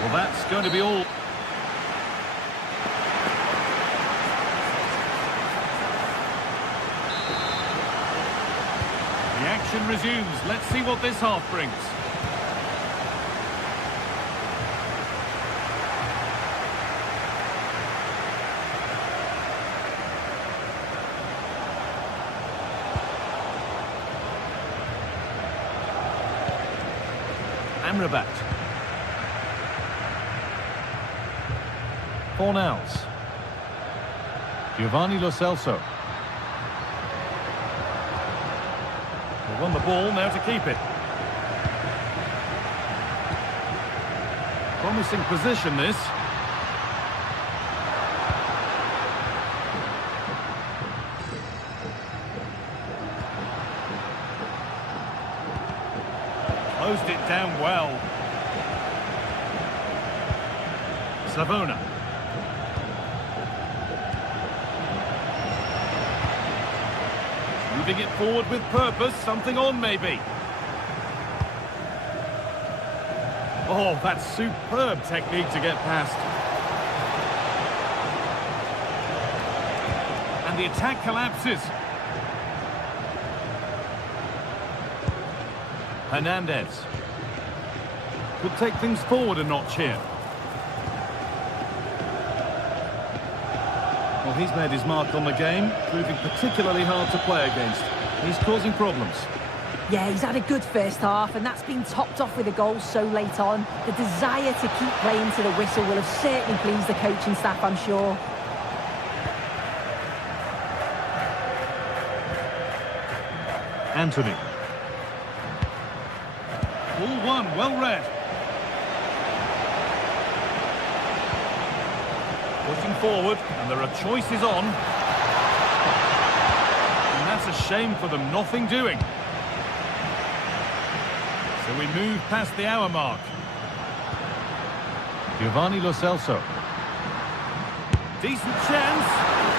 Well, that's going to be all. The action resumes. Let's see what this half brings. Amrabat. Fornals. Giovanni Lo Celso. They won the ball, now to keep it. Promising position, this. Closed it down well. Savona. Moving it forward with purpose, something on maybe. Oh, that's superb technique to get past. And the attack collapses. Hernandez could take things forward a notch here. Well, he's made his mark on the game, proving particularly hard to play against. He's causing problems. Yeah, he's had a good first half, and that's been topped off with a goal so late on. The desire to keep playing to the whistle will have certainly pleased the coaching staff, I'm sure. Anthony. All one, well read. Pushing forward, and there are choices on. And that's a shame for them, nothing doing. So we move past the hour mark. Giovanni Lo Celso. Decent chance.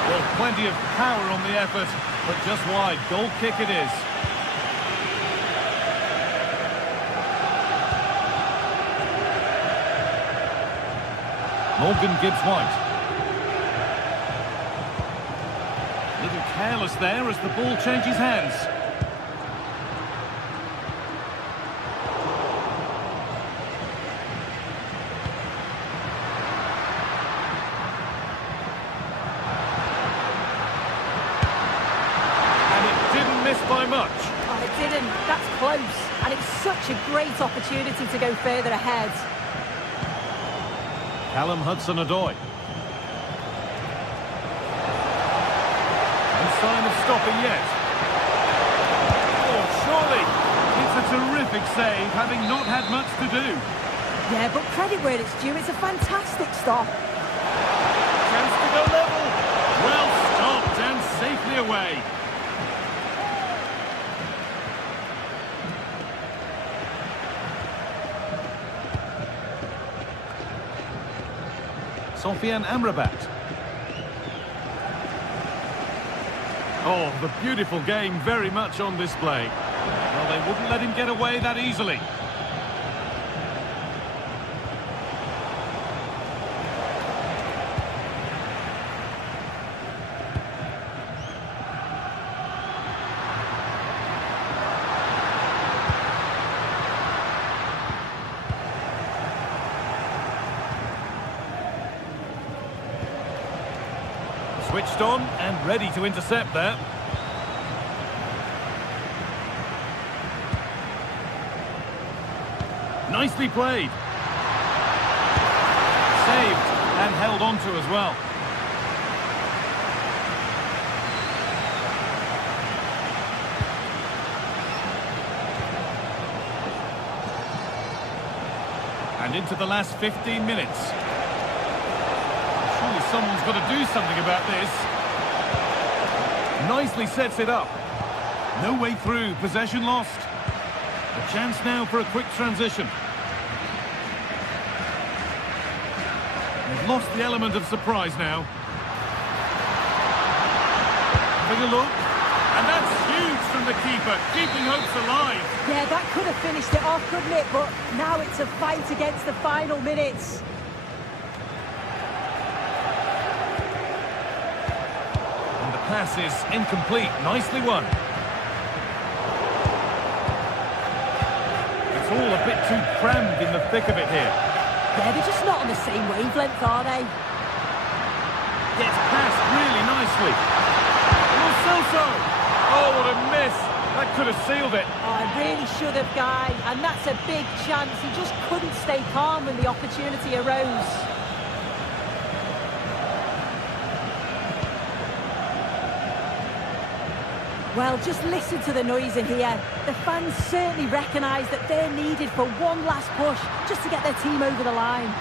Well, plenty of power on the effort, but just wide. Goal kick it is. Morgan Gibbs-White. A little careless there as the ball changes hands. And it didn't miss by much. Oh, it didn't. That's close. And it's such a great opportunity to go further ahead. Callum Hudson-Odoi. No sign of stopping yet. Oh, surely. It's a terrific save, having not had much to do. Yeah, but credit where it's due. It's a fantastic stop. Chance to go level. Well stopped and safely away. Sofian Amrabat. Oh, the beautiful game very much on display. Well, they wouldn't let him get away that easily. Switched on and ready to intercept there. Nicely played. Saved and held on to as well. And into the last 15 minutes. Surely someone's got to do something about this. Nicely sets it up. No way through, possession lost. A chance now for a quick transition. They've lost the element of surprise now. Take a look. And that's huge from the keeper, keeping hopes alive. Yeah, that could have finished it off, couldn't it? But now it's a fight against the final minutes. Pass is incomplete. Nicely won. It's all a bit too crammed in the thick of it here. Yeah, they're just not on the same wavelength, are they? Gets passed really nicely. Lo Celso! Oh, what a miss. That could have sealed it. Oh, really should have, Guy. And that's a big chance. He just couldn't stay calm when the opportunity arose. Well, just listen to the noise in here. The fans certainly recognise that they're needed for one last push just to get their team over the line.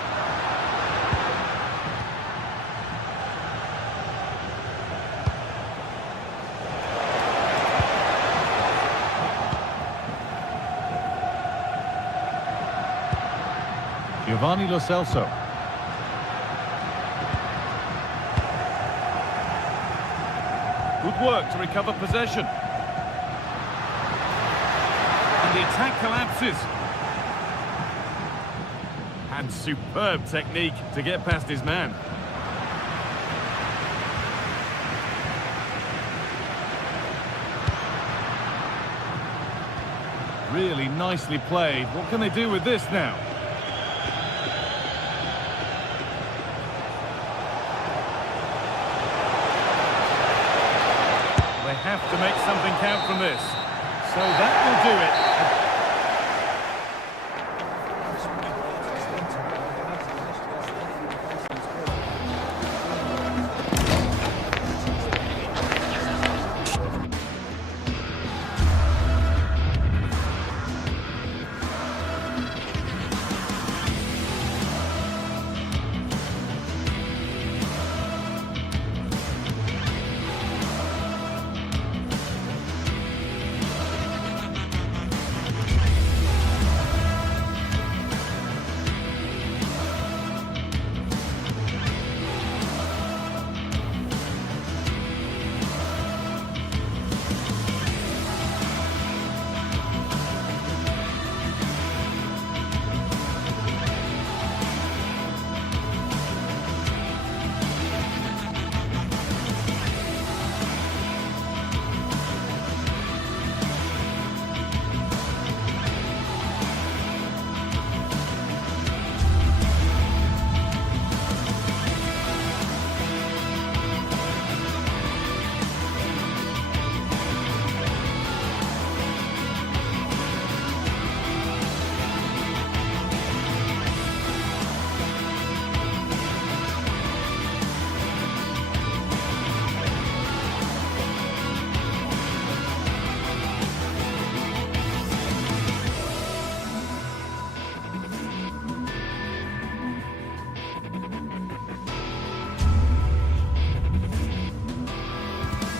Giovanni Lo Celso. Good work to recover possession. And the attack collapses. And superb technique to get past his man. Really nicely played. What can they do with this now? Have to make something count from this. So that will do it.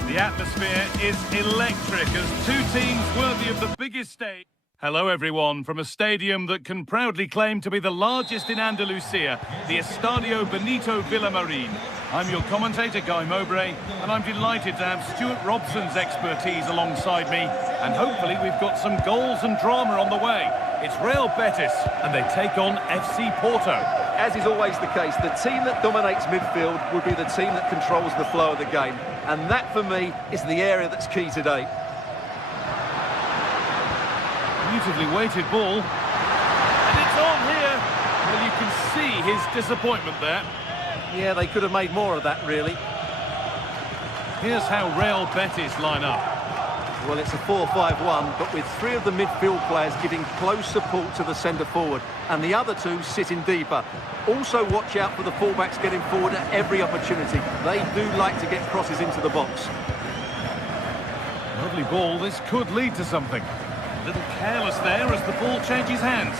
The atmosphere is electric as two teams worthy of the biggest stage. Hello everyone, from a stadium that can proudly claim to be the largest in Andalusia, the Estadio Benito Villamarín. I'm your commentator, Guy Mowbray, and I'm delighted to have Stuart Robson's expertise alongside me, and hopefully we've got some goals and drama on the way. It's Real Betis, and they take on FC Porto. As is always the case, the team that dominates midfield will be the team that controls the flow of the game, and that for me is the area that's key today. Beautifully weighted ball. And it's on here. Well, you can see his disappointment there. Yeah, they could have made more of that, really. Here's how Real Betis line up. Well, it's a 4-5-1, but with three of the midfield players giving close support to the centre-forward, and the other two sitting deeper. Also watch out for the fullbacks getting forward at every opportunity. They do like to get crosses into the box. Lovely ball. This could lead to something. A little careless there as the ball changes hands.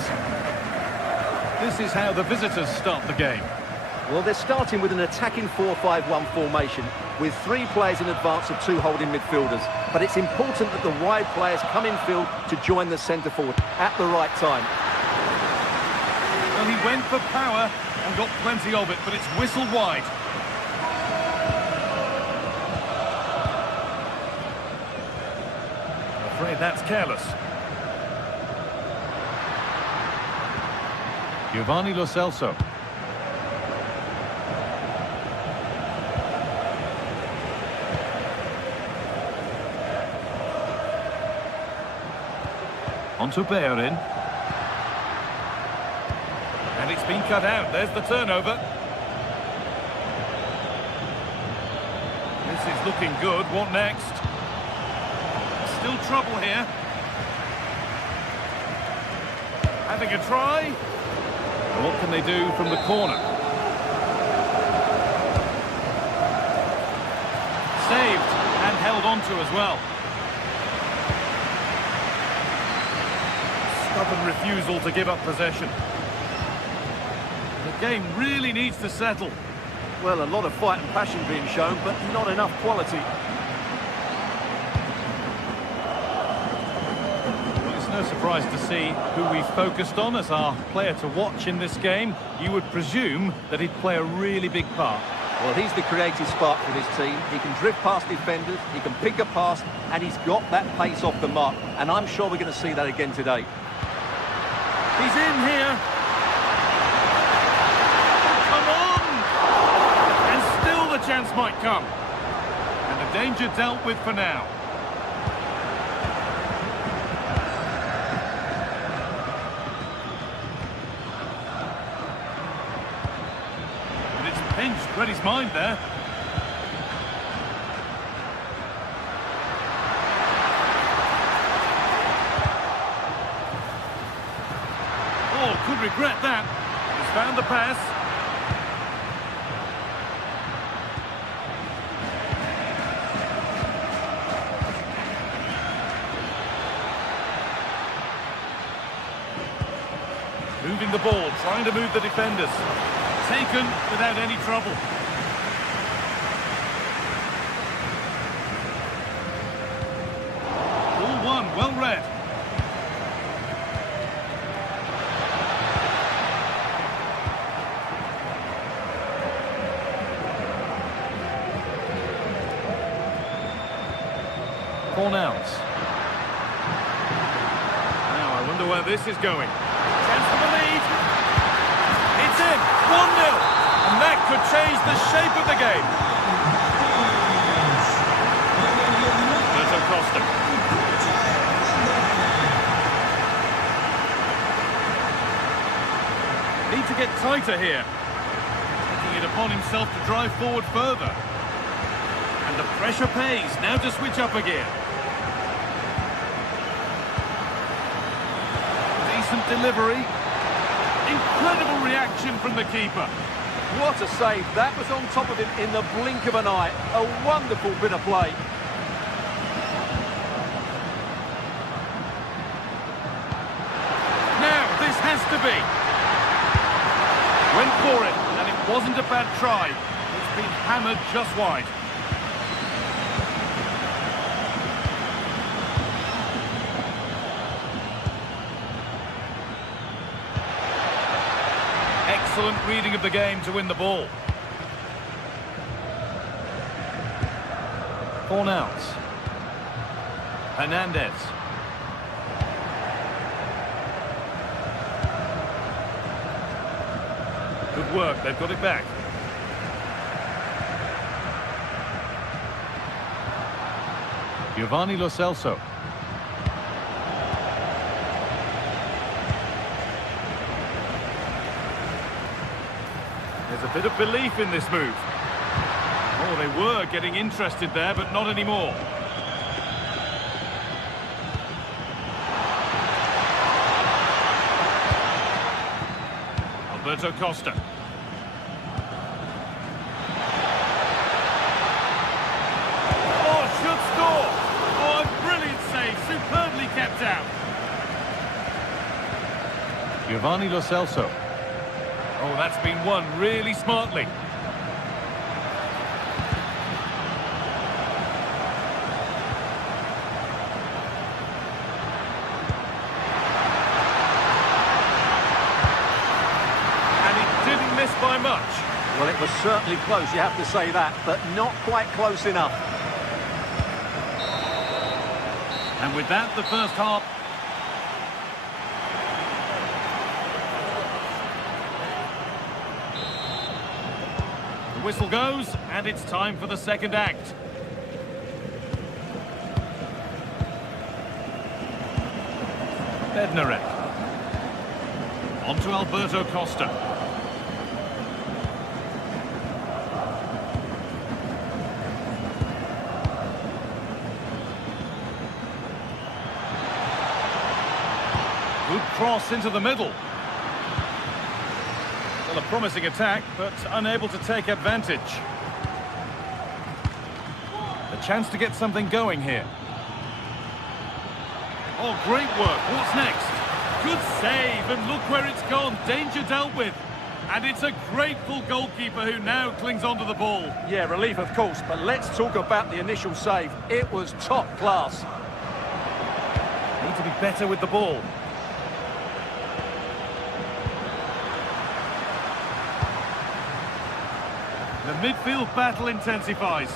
This is how the visitors start the game. Well, they're starting with an attacking 4-5-1 formation, with three players in advance of two holding midfielders. But it's important that the wide players come in field to join the centre-forward at the right time. Well, he went for power and got plenty of it, but it's whistled wide. I'm afraid that's careless. Giovanni Lo Celso. On to Bellerin. And it's been cut out. There's the turnover. This is looking good. What next? Still trouble here. Having a try. What can they do from the corner? Saved and held onto as well. Stubborn refusal to give up possession. The game really needs to settle. Well, a lot of fight and passion being shown, but not enough quality. No surprise to see who we focused on as our player to watch in this game. You would presume that he'd play a really big part. Well, he's the creative spark for this team. He can drift past defenders, he can pick a pass, and he's got that pace off the mark. And I'm sure we're going to see that again today. He's in here. Come on! And still the chance might come. And the danger dealt with for now. Read his mind there. Oh, could regret that. He's found the pass. Moving the ball, trying to move the defenders. Taken without any trouble. All one, well read. Cornels. Now I wonder where this is going. Chance for the lead. It's in. 1-0, and that could change the shape of the game. That's Costa. Need to get tighter here. Taking it upon himself to drive forward further. And the pressure pays. Now to switch up again. Decent delivery. Incredible reaction from the keeper. What a save. That was on top of him in the blink of an eye. A wonderful bit of play. Now, this has to be. Went for it, and it wasn't a bad try. It's been hammered just wide. excellent reading of the game to win the ball. Fornals. Hernandez. Good work, they've got it back. Giovanni Lo Celso. There's a bit of belief in this move. Oh, they were getting interested there, but not anymore. Alberto Costa. Oh, should score! Oh, a brilliant save, superbly kept out. Giovanni Lo Celso. Oh, that's been won really smartly. By much. Well, it was certainly close, you have to say that, but not quite close enough. And with that, the first half. The whistle goes, and it's time for the second act. Bednarek. On to Alberto Costa. Good cross into the middle. Well, a promising attack, but unable to take advantage. A chance to get something going here. Oh, great work. What's next? Good save, and look where it's gone. Danger dealt with. And it's a grateful goalkeeper who now clings onto the ball. Yeah, relief, of course, but let's talk about the initial save. It was top class. Need to be better with the ball. The midfield battle intensifies.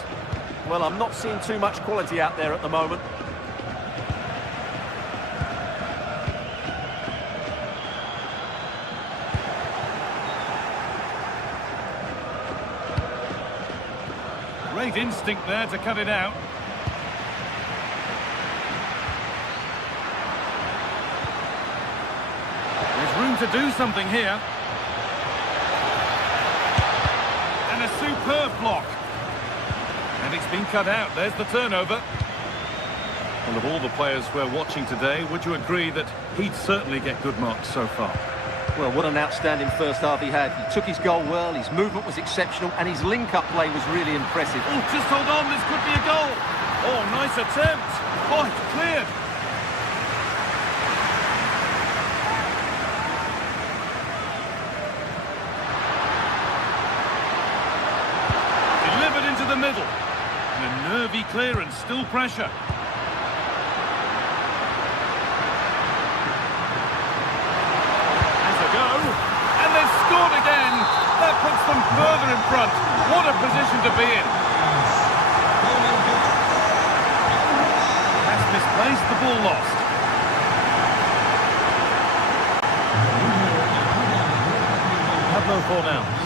Well, I'm not seeing too much quality out there at the moment. Great instinct there to cut it out. There's room to do something here. A superb block. And it's been cut out. There's the turnover. Well, of all the players we're watching today, would you agree that he'd certainly get good marks so far? Well, what an outstanding first half he had. He took his goal well, his movement was exceptional, and his link-up play was really impressive. Oh, just hold on, this could be a goal. Oh, nice attempt. Oh, it's cleared. Into the middle. And a nervy clearance, still pressure. There's a go. And they've scored again. That puts them further in front. What a position to be in. That's misplaced, the ball lost. Pablo Fornals.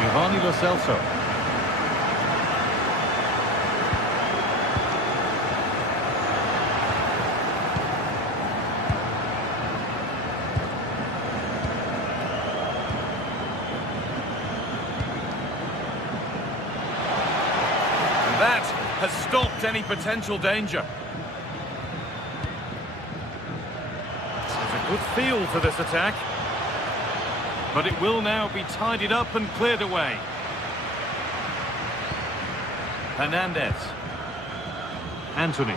Giovanni Lo Celso. And that has stopped any potential danger. There's a good feel to this attack. But it will now be tidied up and cleared away. Hernandez. Anthony.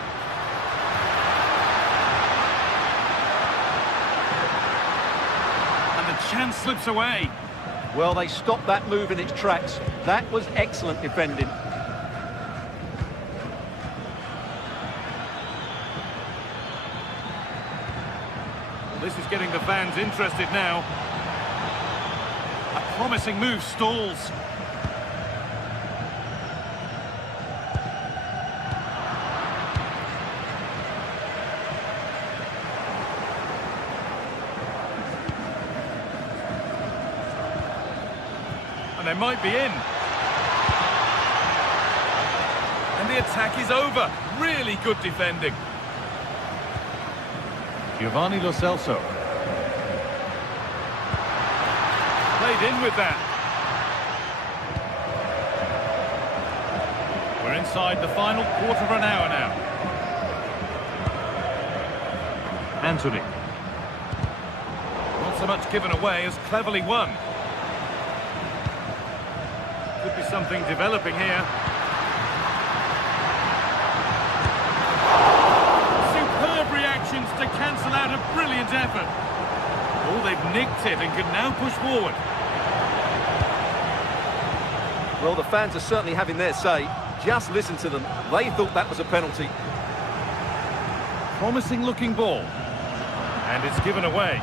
And the chance slips away. Well, they stopped that move in its tracks. That was excellent defending. this is getting the fans interested now. A promising move stalls. And they might be in. And the attack is over. Really good defending. Giovanni Lo Celso. Played in with that. We're inside the final quarter of an hour now. Anthony. Not so much given away as cleverly won. Could be something developing here. Superb reactions to cancel out a brilliant effort. Oh, they've nicked it and can now push forward. Well, the fans are certainly having their say. Just listen to them. They thought that was a penalty. Promising looking ball. And it's given away.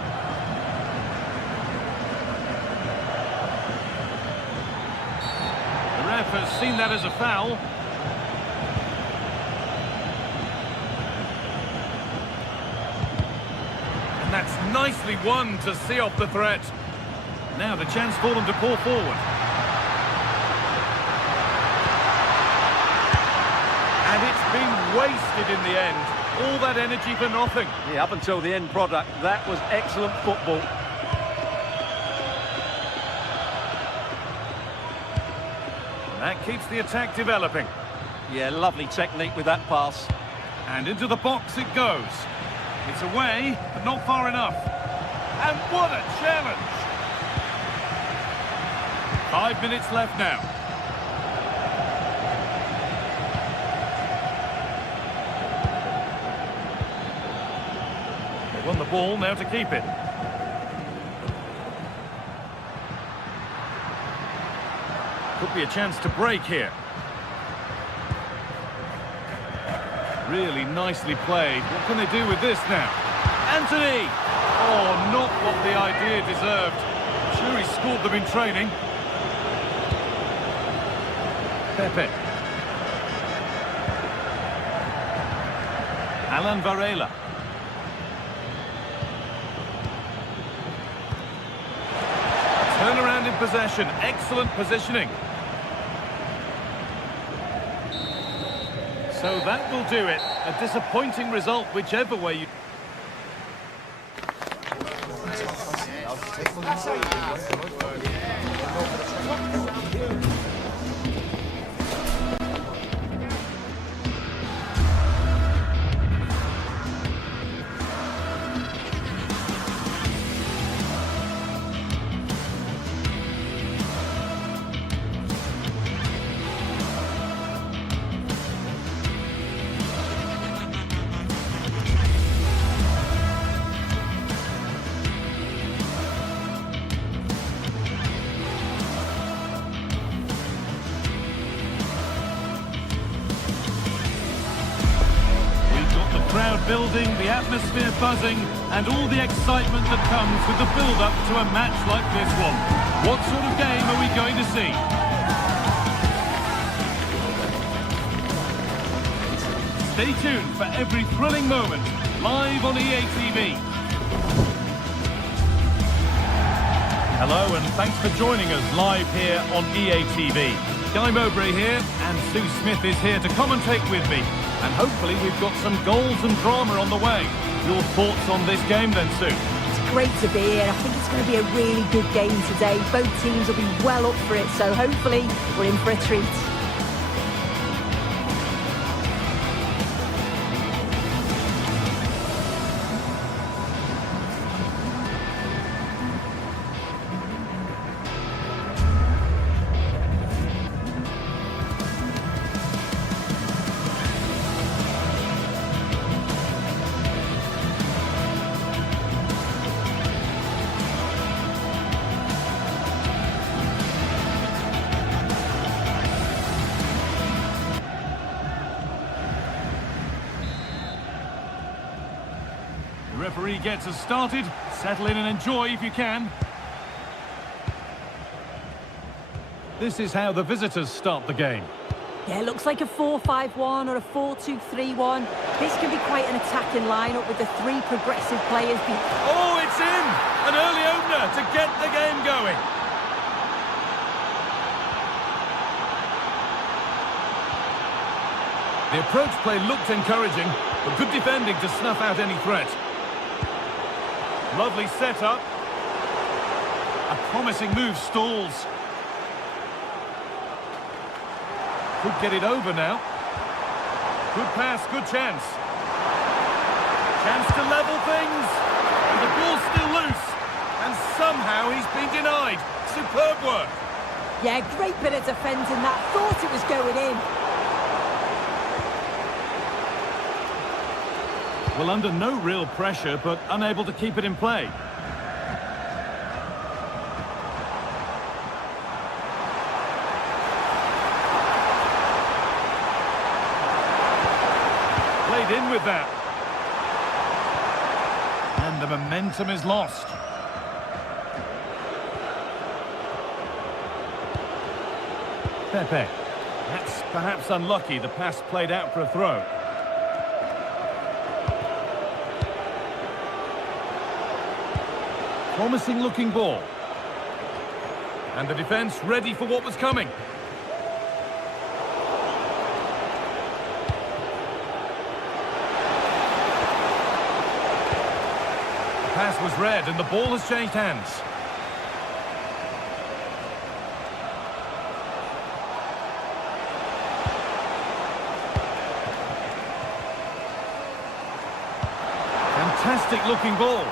The ref has seen that as a foul. And that's nicely won to see off the threat. Now the chance for them to pour forward. And it's been wasted in the end. All that energy for nothing. Yeah, up until the end product, that was excellent football. That keeps the attack developing. Yeah, lovely technique with that pass. And into the box it goes. It's away, but not far enough. And what a challenge! 5 minutes left now. They won the ball, now to keep it. Could be a chance to break here. Really nicely played. What can they do with this now? Anthony! Oh, not what the idea deserved. I'm sure he scored them in training. Pepe. Alan Varela. Turnaround in possession. Excellent positioning. So that will do it. A disappointing result, whichever way you... Crowd building, the atmosphere buzzing, and all the excitement that comes with the build-up to a match like this one. What sort of game are we going to see? Stay tuned for every thrilling moment, live on EA TV. Hello, and thanks for joining us live here on EA TV. Guy Mowbray here, and Sue Smith is here to commentate with me. And hopefully we've got some goals and drama on the way. Your thoughts on this game then, Sue? It's great to be here. I think it's going to be a really good game today. Both teams will be well up for it, so hopefully we're in for a treat. Referee gets us started. Settle in and enjoy if you can. This is how the visitors start the game. Yeah, it looks like a 4-5-1 or a 4-2-3-1. This can be quite an attacking lineup with the three progressive players. Oh, it's in! An early opener to get the game going. The approach play looked encouraging, but good defending to snuff out any threat. Lovely setup. A promising move stalls. Could get it over now. Good pass, good chance. Chance to level things. And the ball's still loose. And somehow he's been denied. Superb work. Yeah, great bit of defending that. Thought it was going in. Well, under no real pressure, but unable to keep it in play. Played in with that. And the momentum is lost. Pepe. That's perhaps unlucky. The pass played out for a throw. Promising looking ball. And the defence ready for what was coming. The pass was read and the ball has changed hands. Fantastic looking ball.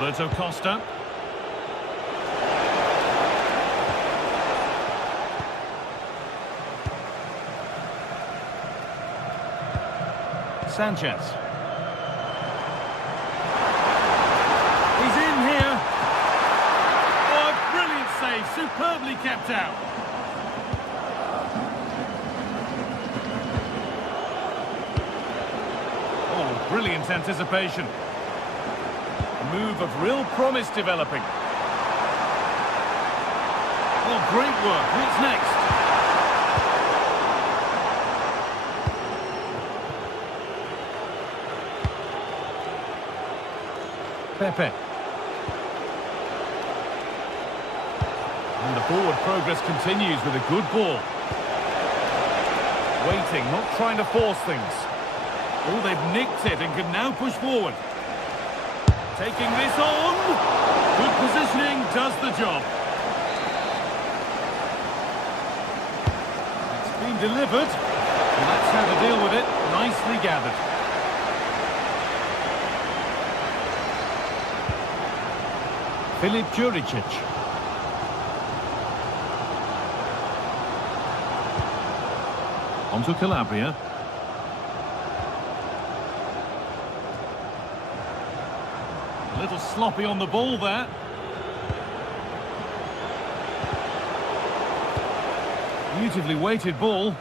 Alberto Costa. Sanchez. He's in here. Oh, a brilliant save, superbly kept out. Oh, brilliant anticipation. Move of real promise developing. Oh, great work. What's next? Pepe. And the forward progress continues with a good ball. Waiting, not trying to force things. Oh, they've nicked it and can now push forward. Taking this on. Good positioning does the job. It's been delivered. And that's how to deal with it. Nicely gathered. Filip Juricic. Onto Calabria. A little sloppy on the ball there. Beautifully weighted ball.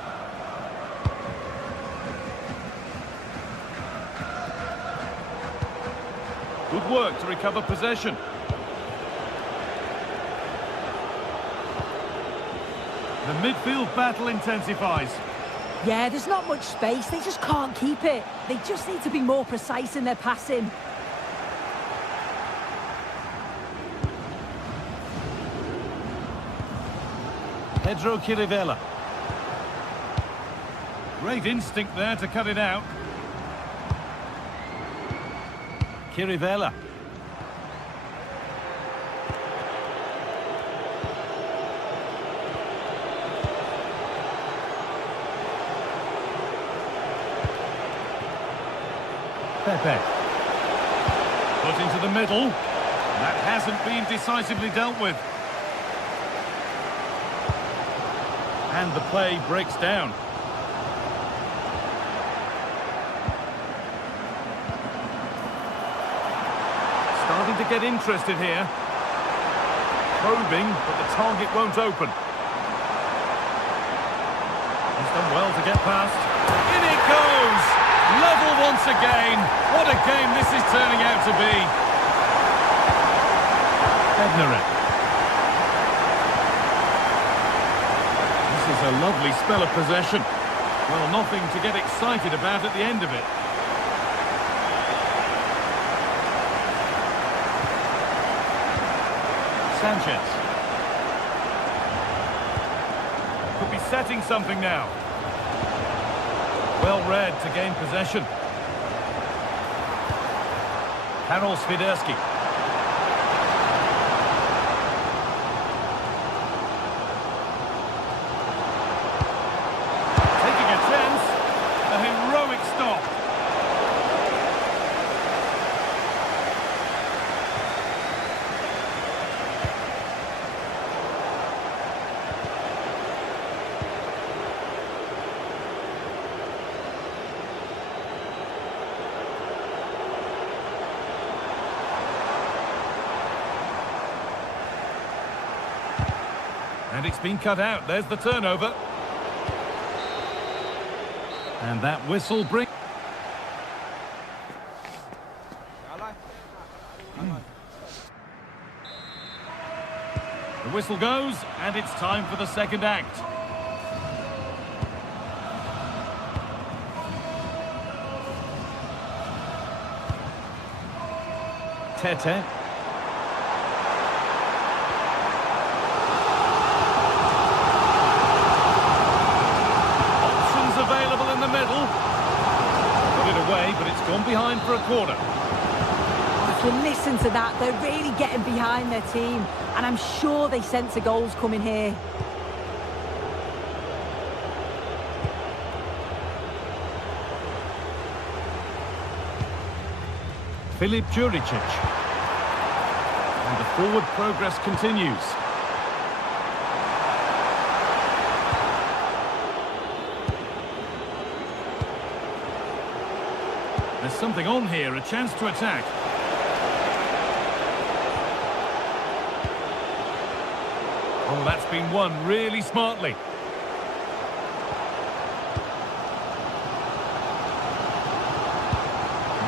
Good work to recover possession. The midfield battle intensifies. Yeah, there's not much space. They just can't keep it. They just need to be more precise in their passing. Pedro Chirivella. Great instinct there to cut it out. Chirivella. Pepe. Put into the middle. That hasn't been decisively dealt with. And the play breaks down. Starting to get interested here. Probing, but the target won't open. well to get past. In it goes! Level once again. What a game this is turning out to be. Bednarek. This is a lovely spell of possession. Well, nothing to get excited about at the end of it. Sanchez. Could be setting something now. Well read to gain possession. Karol Swiderski. Taking a chance. A heroic stop. And it's been cut out. There's the turnover. And that whistle brings... The whistle goes, and it's time for the second act. Tete. Available in the middle. Put it away, but it's gone behind for a corner. If you listen to that, they're really getting behind their team, and I'm sure they sense a goal's coming here. Filip Juricic. And the forward progress continues. There's something on here, a chance to attack. Oh, that's been won really smartly.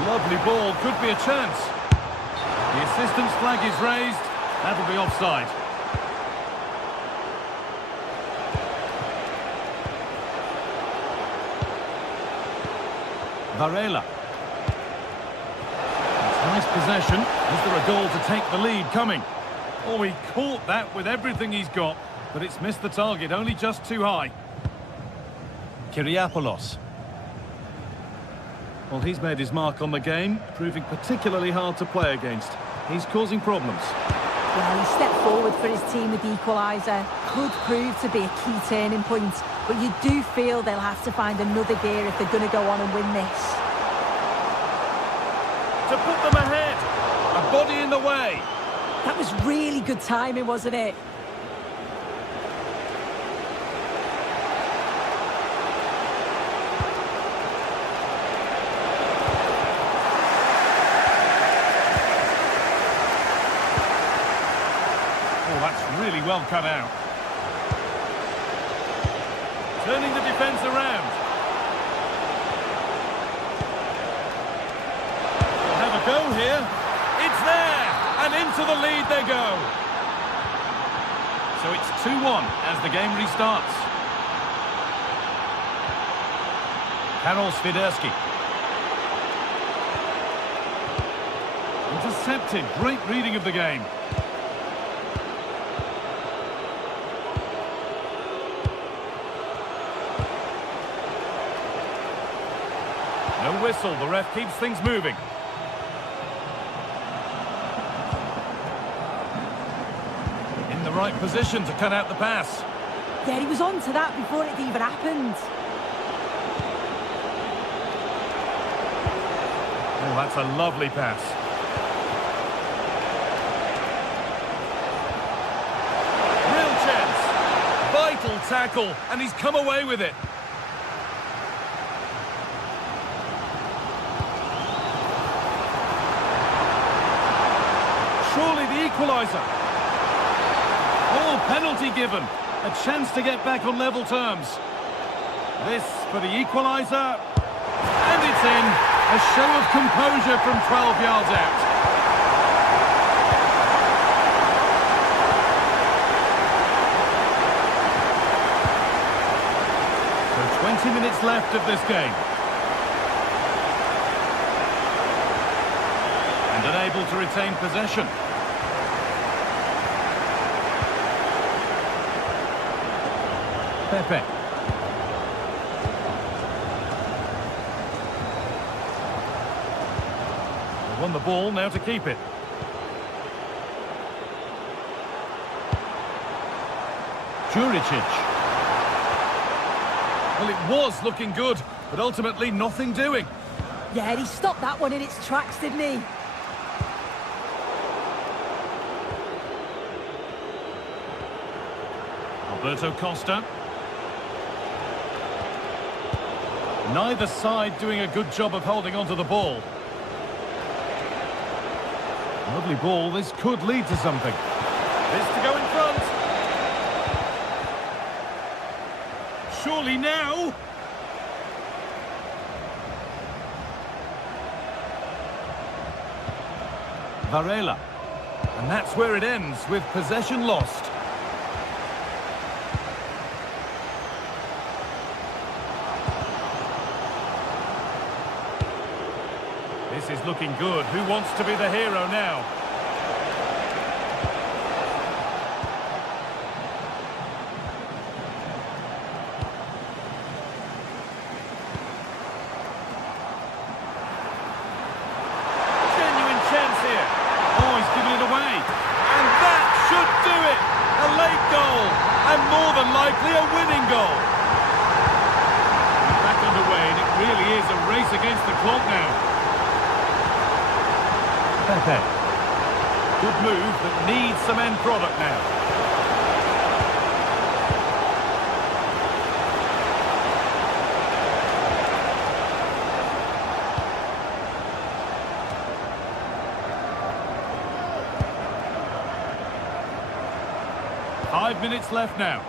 Lovely ball, could be a chance. The assistant's flag is raised. That'll be offside. Varela. Nice possession. Is there a goal to take the lead coming? Oh, he caught that with everything he's got, but it's missed the target, only just too high. Kyriapoulos. Well, he's made his mark on the game, proving particularly hard to play against. He's causing problems. Well, he stepped forward for his team with the equaliser. Could prove to be a key turning point, but you do feel they'll have to find another gear if they're going to go on and win this. To put them ahead. A body in the way. That was really good timing, wasn't it? Oh, that's really well cut out. Turning the defence around. Go here, it's there, and into the lead they go. So it's 2-1 as the game restarts. Karol Swiderski. Intercepted, great reading of the game. No whistle, the ref keeps things moving. Right position to cut out the pass. Yeah, he was on to that before it even happened. Oh, that's a lovely pass. Real chance. Vital tackle, and he's come away with it. Surely the equaliser. Oh, penalty given. A chance to get back on level terms. This for the equaliser. And it's in. A show of composure from 12 yards out. So 20 minutes left of this game. And unable to retain possession. Pepe. They won the ball, now to keep it. Juricic. Well, it was looking good, but ultimately nothing doing. Yeah, he stopped that one in its tracks, didn't he? Alberto Costa. Neither side doing a good job of holding onto the ball. Lovely ball, this could lead to something. This to go in front. Surely now. Varela. And that's where it ends, with possession lost. This is looking good. Who wants to be the hero now? Genuine chance here. Oh, he's giving it away. And that should do it. A late goal. And more than likely a winning goal. Back underway, and it really is a race against the clock now. Pepe. Good move, but needs some end product now. Five minutes left now.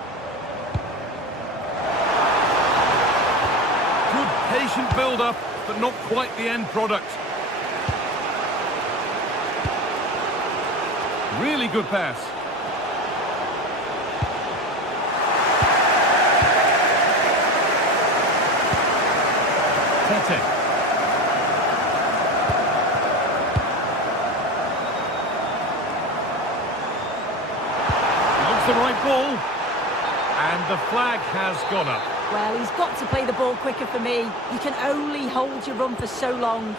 Good patient build-up, but not quite the end product. Really good pass. Tete. Looks the right ball. And the flag has gone up. Well, he's got to play the ball quicker for me. You can only hold your run for so long.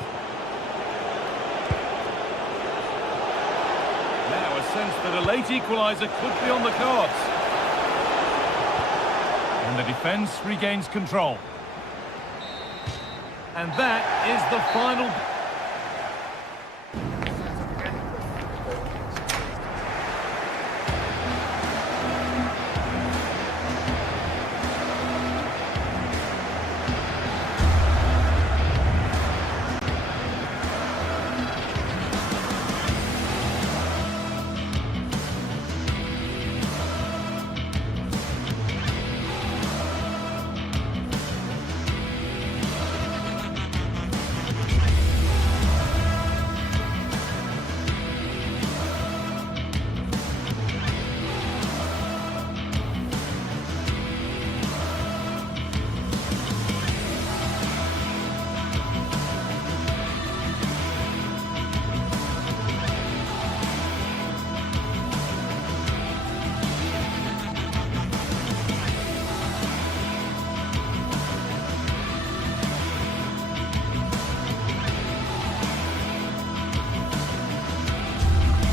Sense that a late equaliser could be on the cards. And the defence regains control. And that is the final...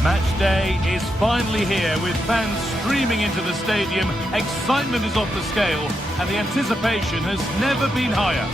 Match day is finally here, with fans streaming into the stadium. Excitement is off the scale, and the anticipation has never been higher.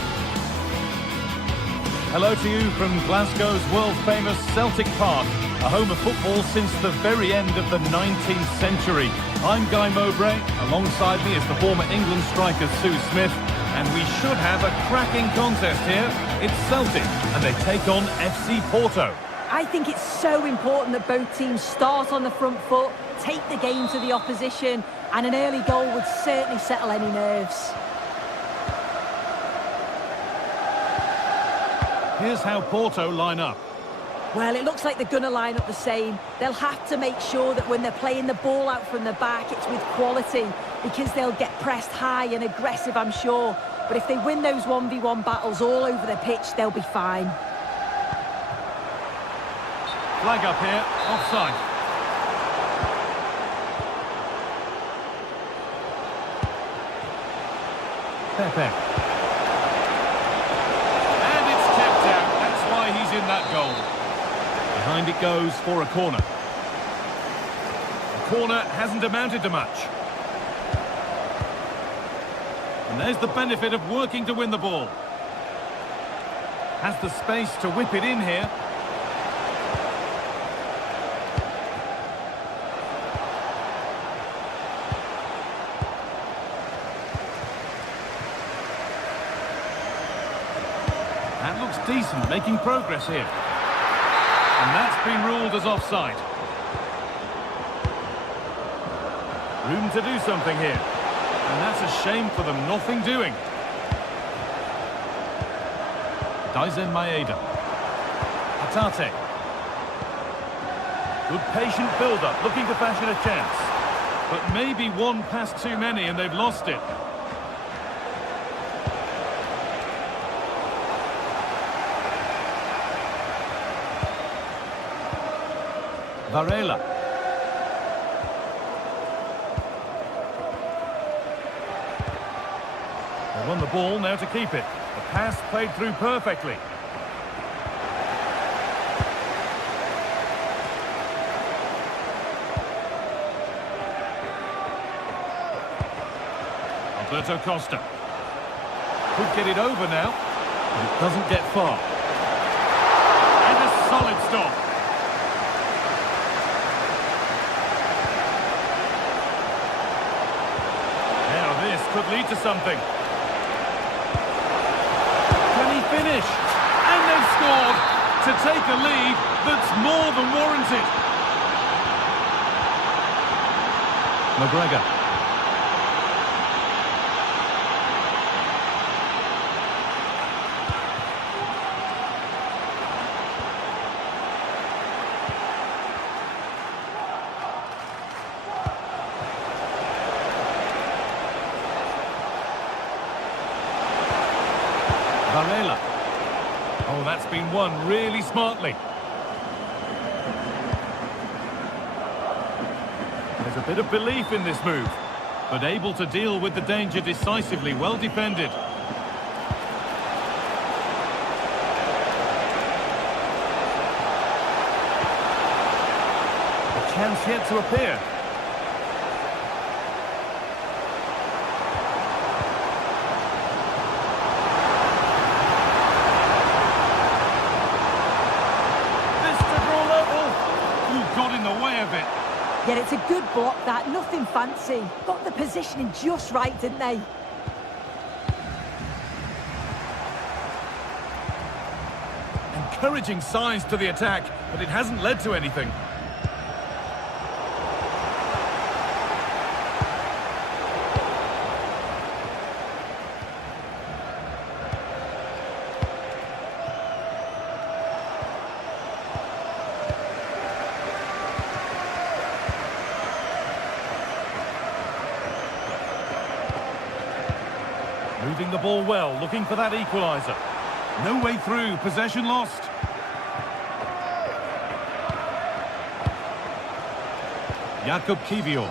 Hello to you from Glasgow's world-famous Celtic Park, a home of football since the very end of the 19th century. I'm Guy Mowbray. Alongside me is the former England striker Sue Smith, and we should have a cracking contest here. It's Celtic, and they take on FC Porto. I think it's so important that both teams start on the front foot, take the game to the opposition, and an early goal would certainly settle any nerves. Here's how Porto line up. Well, it looks like they're going to line up the same. They'll have to make sure that when they're playing the ball out from the back, it's with quality, because they'll get pressed high and aggressive, I'm sure. But if they win those 1v1 battles all over the pitch, they'll be fine. Flag up here, offside. Pepe. And it's kept out. That's why he's in that goal. Behind it goes for a corner. The corner hasn't amounted to much. And there's the benefit of working to win the ball. Has the space to whip it in here. That looks decent, making progress here. And that's been ruled as offside. Room to do something here. And that's a shame for them, nothing doing. Daizen Maeda. Atate. Good patient build-up, looking to fashion a chance. But maybe one pass too many and they've lost it. Varela. They won the ball, now to keep it. The pass played through perfectly. Alberto Costa. Could get it over now, but it doesn't get far. And a solid stop. Could lead to something. Can he finish? And they've scored to take a lead that's more than warranted. McGregor. Varela. Oh, that's been won really smartly. There's a bit of belief in this move, but able to deal with the danger decisively, well defended. A chance yet to appear. Yeah, it's a good block, that. Nothing fancy. Got the positioning just right, didn't they? Encouraging signs to the attack, but it hasn't led to anything. Moving the ball well, looking for that equaliser. No way through, possession lost. Jakub Kivior.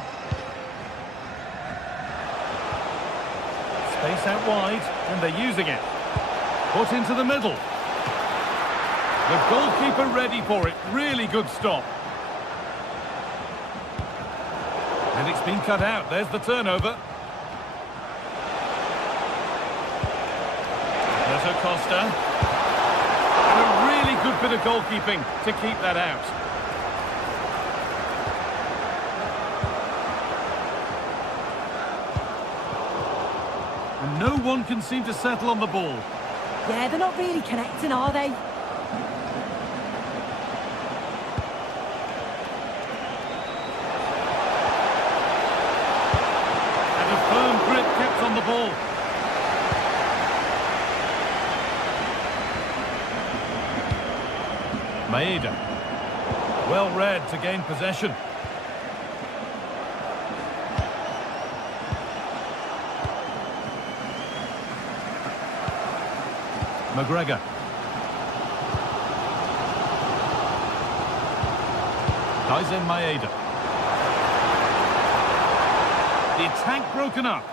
Space out wide, and they're using it. Put into the middle. The goalkeeper ready for it. Really good stop. And it's been cut out. There's the turnover. Costa. And a really good bit of goalkeeping to keep that out. And no one can seem to settle on the ball. Yeah, they're not really connecting, are they? And a firm grip kept on the ball. Maeda. Well read to gain possession. McGregor. Tyson Maeda. The attack broken up.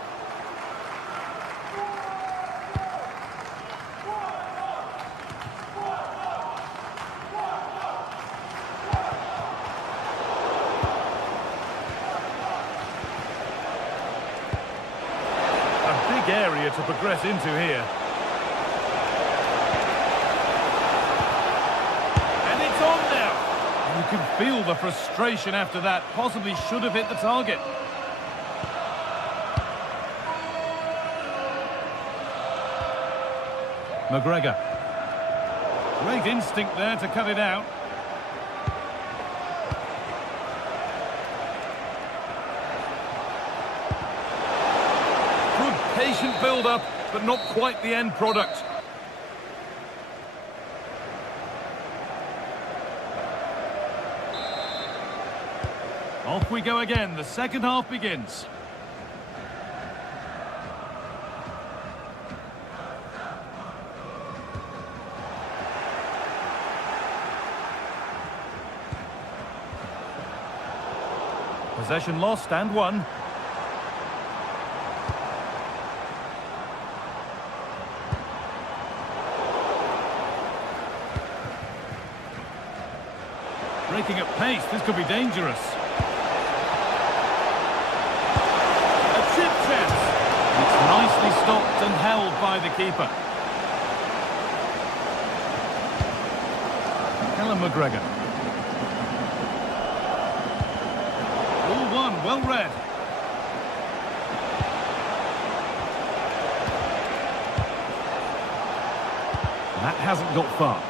A big area to progress into here. You can feel the frustration after that. Possibly should have hit the target. McGregor. Great instinct there to cut it out. Good patient build-up, but not quite the end product. Off we go again. The second half begins. Possession lost and won. Breaking at pace, this could be dangerous. It's nicely stopped and held by the keeper. Callum McGregor. All one, well read. That hasn't got far.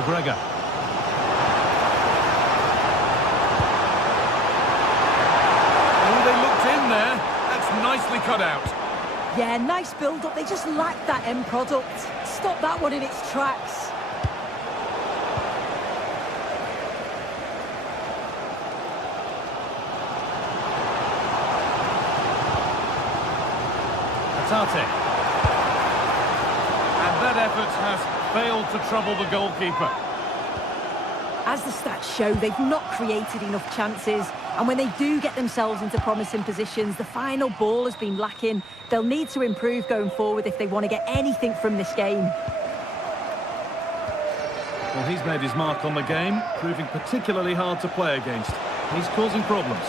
McGregor. There, that's nicely cut out. Yeah, nice build-up. They just lacked that end product. Stop that one in its tracks. Atate. And that effort has failed to trouble the goalkeeper. As the stats show, they've not created enough chances. And when they do get themselves into promising positions, the final ball has been lacking. They'll need to improve going forward if they want to get anything from this game. Well, he's made his mark on the game, proving particularly hard to play against. He's causing problems.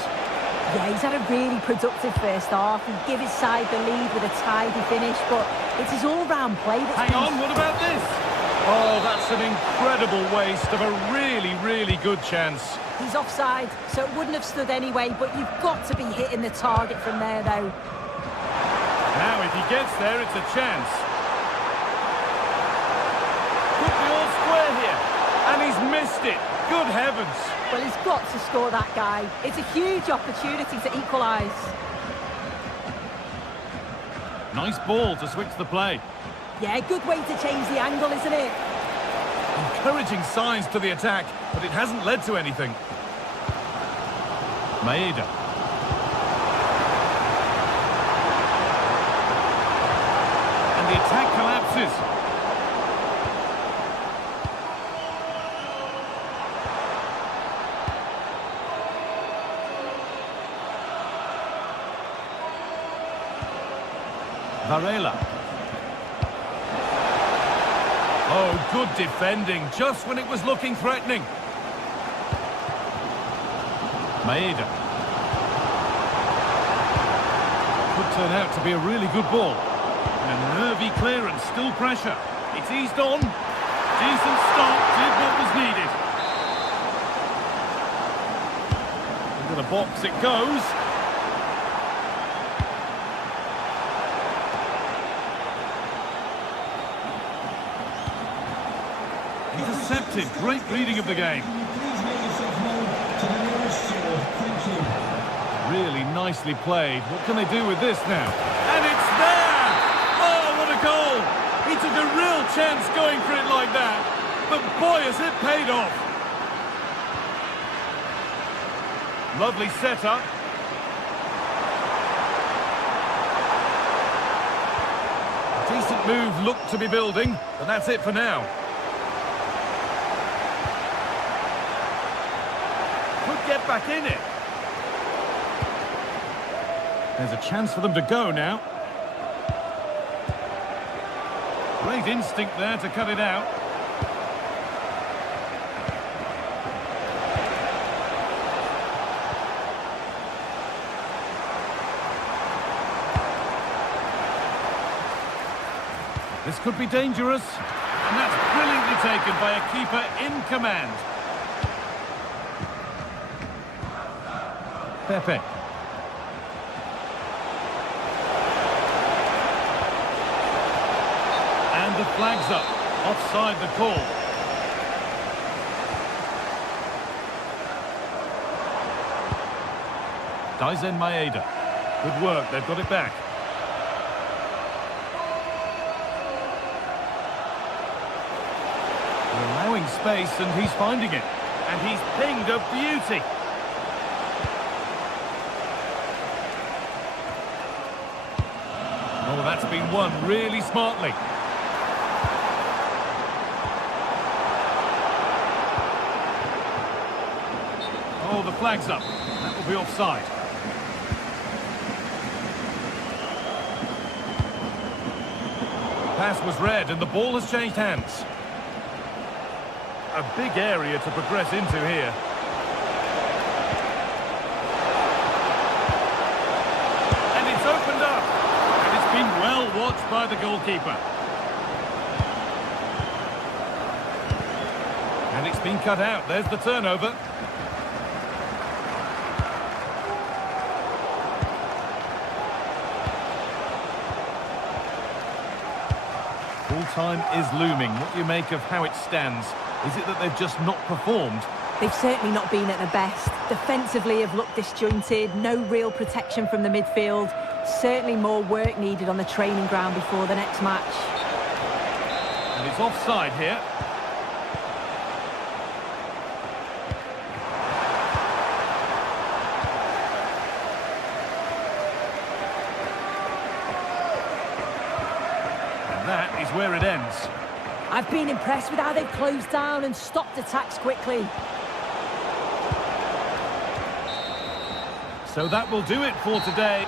Yeah, he's had a really productive first half. He gave his side the lead with a tidy finish, but it's his all-round play that's Hang on, what about this? Oh, that's an incredible waste of a really, really good chance. He's offside, so it wouldn't have stood anyway, but you've got to be hitting the target from there, though. Now, if he gets there, it's a chance. Could be all square here, and he's missed it. Good heavens. Well, he's got to score that guy. It's a huge opportunity to equalise. Nice ball to switch the play. Yeah, good way to change the angle, isn't it? Encouraging signs to the attack, but it hasn't led to anything. Maeda. And the attack collapses. Varela. Oh, good defending, just when it was looking threatening. Maeda. Could turn out to be a really good ball. And a nervy clearance, still pressure. It's eased on. Decent stop, did what was needed. Into the box it goes. Intercepted, great reading of the game. Really nicely played. What can they do with this now? And it's there! Oh, what a took a real chance going for it like that, but boy, has it paid off. Lovely setup. Decent move looked to be building, but that's it for now. Could get back in it. There's a chance for them to go now. Great instinct there to cut it out. This could be dangerous. And that's brilliantly taken by a keeper in command. Pepe. And the flag's up. Offside the call. Daizen Maeda. Good work, they've got it back. They're allowing space and he's finding it. And he's pinged a beauty. Oh, that's been won really smartly. Oh, the flag's up. That will be offside. Pass was red and the ball has changed hands. A big area to progress into here. And it's opened up. And it's been well watched by the goalkeeper. And it's been cut out. There's the turnover. Full time is looming. What do you make of how it stands? Is it that they've just not performed? They've certainly not been at their best. Defensively have looked disjointed, no real protection from the midfield. Certainly more work needed on the training ground before the next match. And it's offside here. And that is where it ends. I've been impressed with how they've closed down and stopped attacks quickly. So that will do it for today.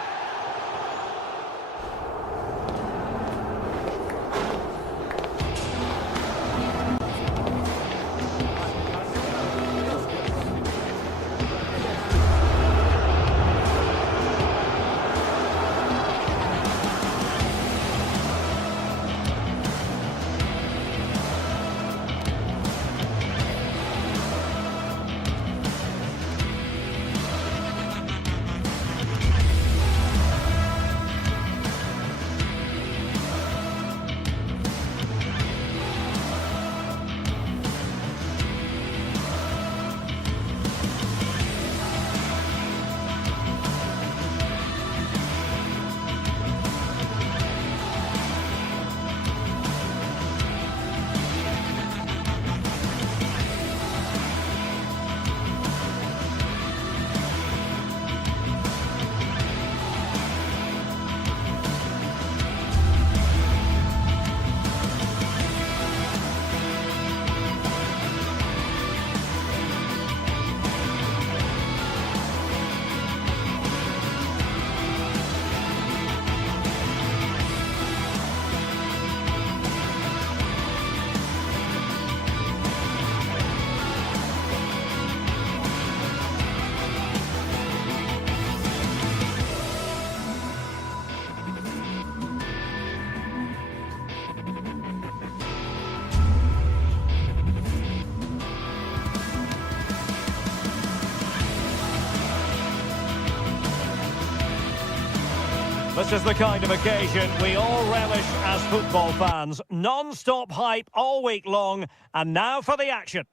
This is the kind of occasion we all relish as football fans. Non-stop hype all week long, and now for the action.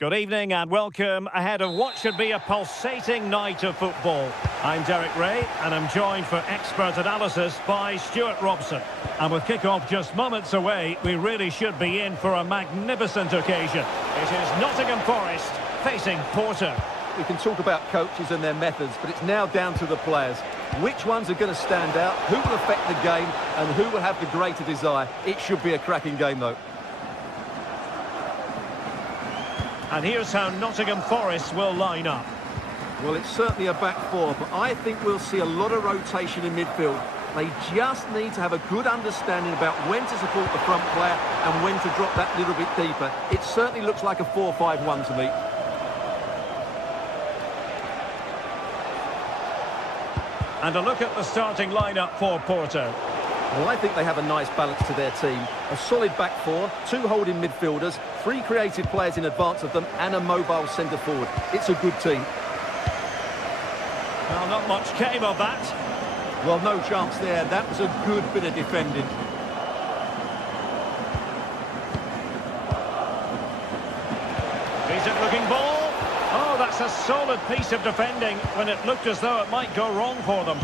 Good evening and welcome ahead of what should be a pulsating night of football. I'm Derek Ray and I'm joined for expert analysis by Stuart Robson. And with kick-off just moments away, we really should be in for a magnificent occasion. It is Nottingham Forest facing Porto. We can talk about coaches and their methods, but it's now down to the players. Which ones are going to stand out, who will affect the game, and who will have the greater desire. It should be a cracking game, though. And here's how Nottingham Forest will line up. Well, it's certainly a back four, but I think we'll see a lot of rotation in midfield. They just need to have a good understanding about when to support the front player and when to drop that little bit deeper. It certainly looks like a 4-5-1 to me. And a look at the starting lineup for Porto. Well, I think they have a nice balance to their team. A solid back four, 2 holding midfielders, 3 creative players in advance of them, and a mobile centre forward. It's a good team. Well, not much came of that. Well, no chance there. That was a good bit of defending. Decent looking ball. Oh, that's a solid piece of defending when it looked as though it might go wrong for them.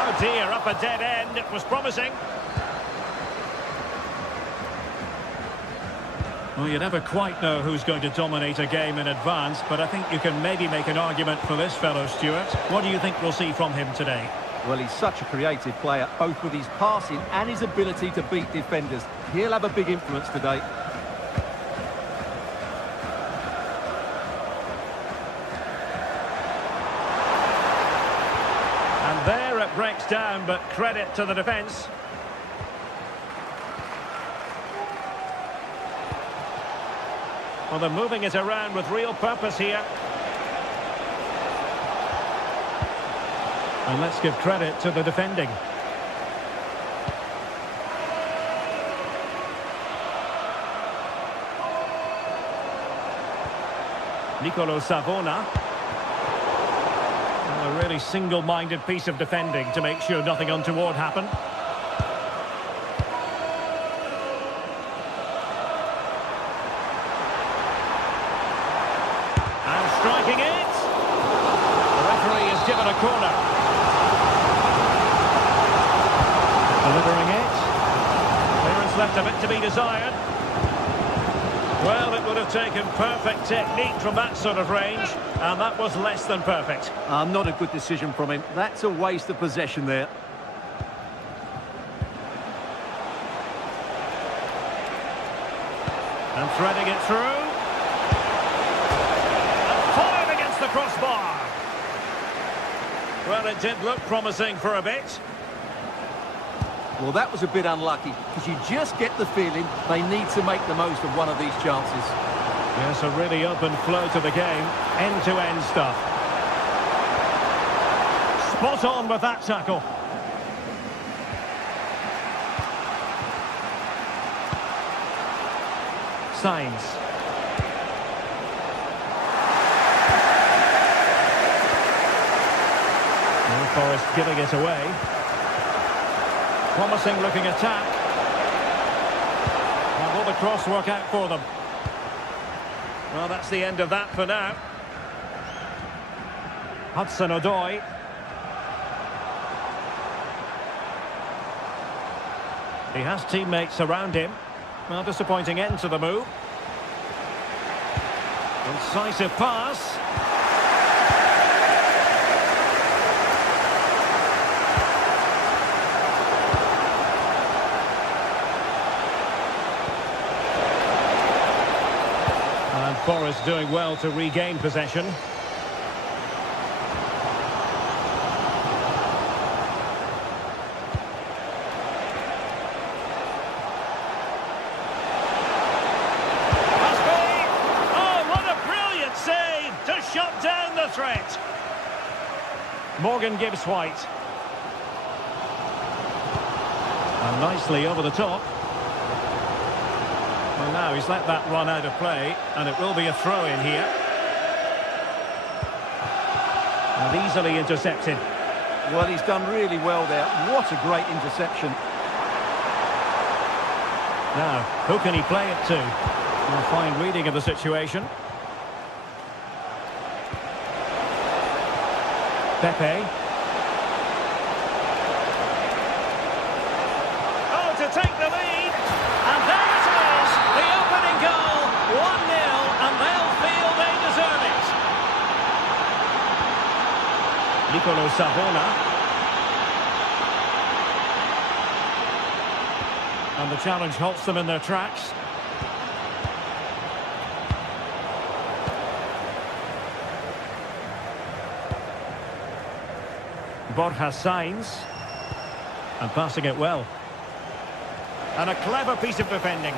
Oh dear, up a dead end. It was promising. Well, you never quite know who's going to dominate a game in advance, but I think you can maybe make an argument for this fellow, Stuart. What do you think we'll see from him today? Well, he's such a creative player, both with his passing and his ability to beat defenders. He'll have a big influence today. And there it breaks down, but credit to the defence. Well, they're moving it around with real purpose here. And let's give credit to the defending. Nicolo Savona. Well, a really single-minded piece of defending to make sure nothing untoward happened. And striking it. The referee has given a corner. Delivering it. Clearance left a bit to be desired. Well, it would have taken perfect technique from that sort of range, and that was less than perfect. Not a good decision from him. That's a waste of possession there. And threading it through. And fired against the crossbar. Well, it did look promising for a bit. Well, that was a bit unlucky, because you just get the feeling they need to make the most of one of these chances. Yes, a really open flow to the game. End-to-end stuff. Spot on with that tackle. Sainz. Forest giving it away. Promising looking attack. And will the cross work out for them? Well, that's the end of that for now. Hudson-Odoi. He has teammates around him. Well, disappointing end to the move. Incisive pass. And Forest doing well to regain possession. Shut down the threat. Morgan gives White. And nicely over the top. Well, now he's let that run out of play, and it will be a throw-in here. And easily intercepted. Well, he's done really well there. What a great interception. Now, who can he play it to? A fine reading of the situation. Pepe. Oh, to take the lead. And there it is. The opening goal. 1-0, and they'll feel they deserve it. Nicolo Savona. And the challenge halts them in their tracks. Borja Sainz. And passing it well. And a clever piece of defending.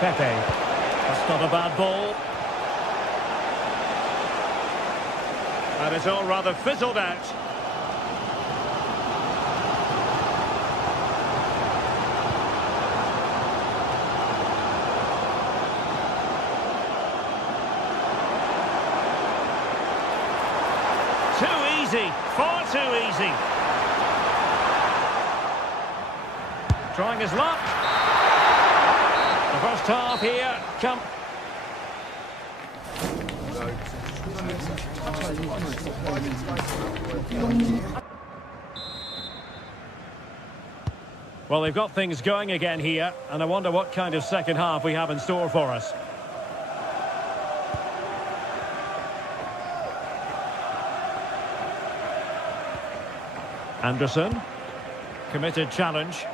Pepe. That's not a bad ball. And it's all rather fizzled out. Too easy, far too easy. Trying his luck. The first half here, come. Well, they've got things going again here, and I wonder what kind of second half we have in store for us. Anderson, committed challenge.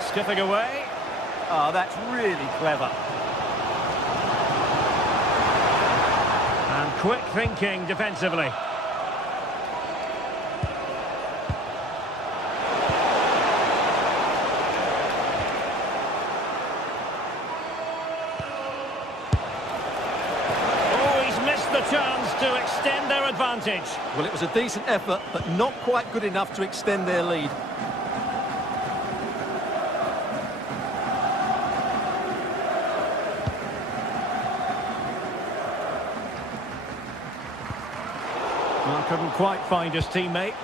Skipping away. Oh, that's really clever. And quick thinking defensively. The chance to extend their advantage. Well, it was a decent effort, but not quite good enough to extend their lead. Well, couldn't quite find his teammate.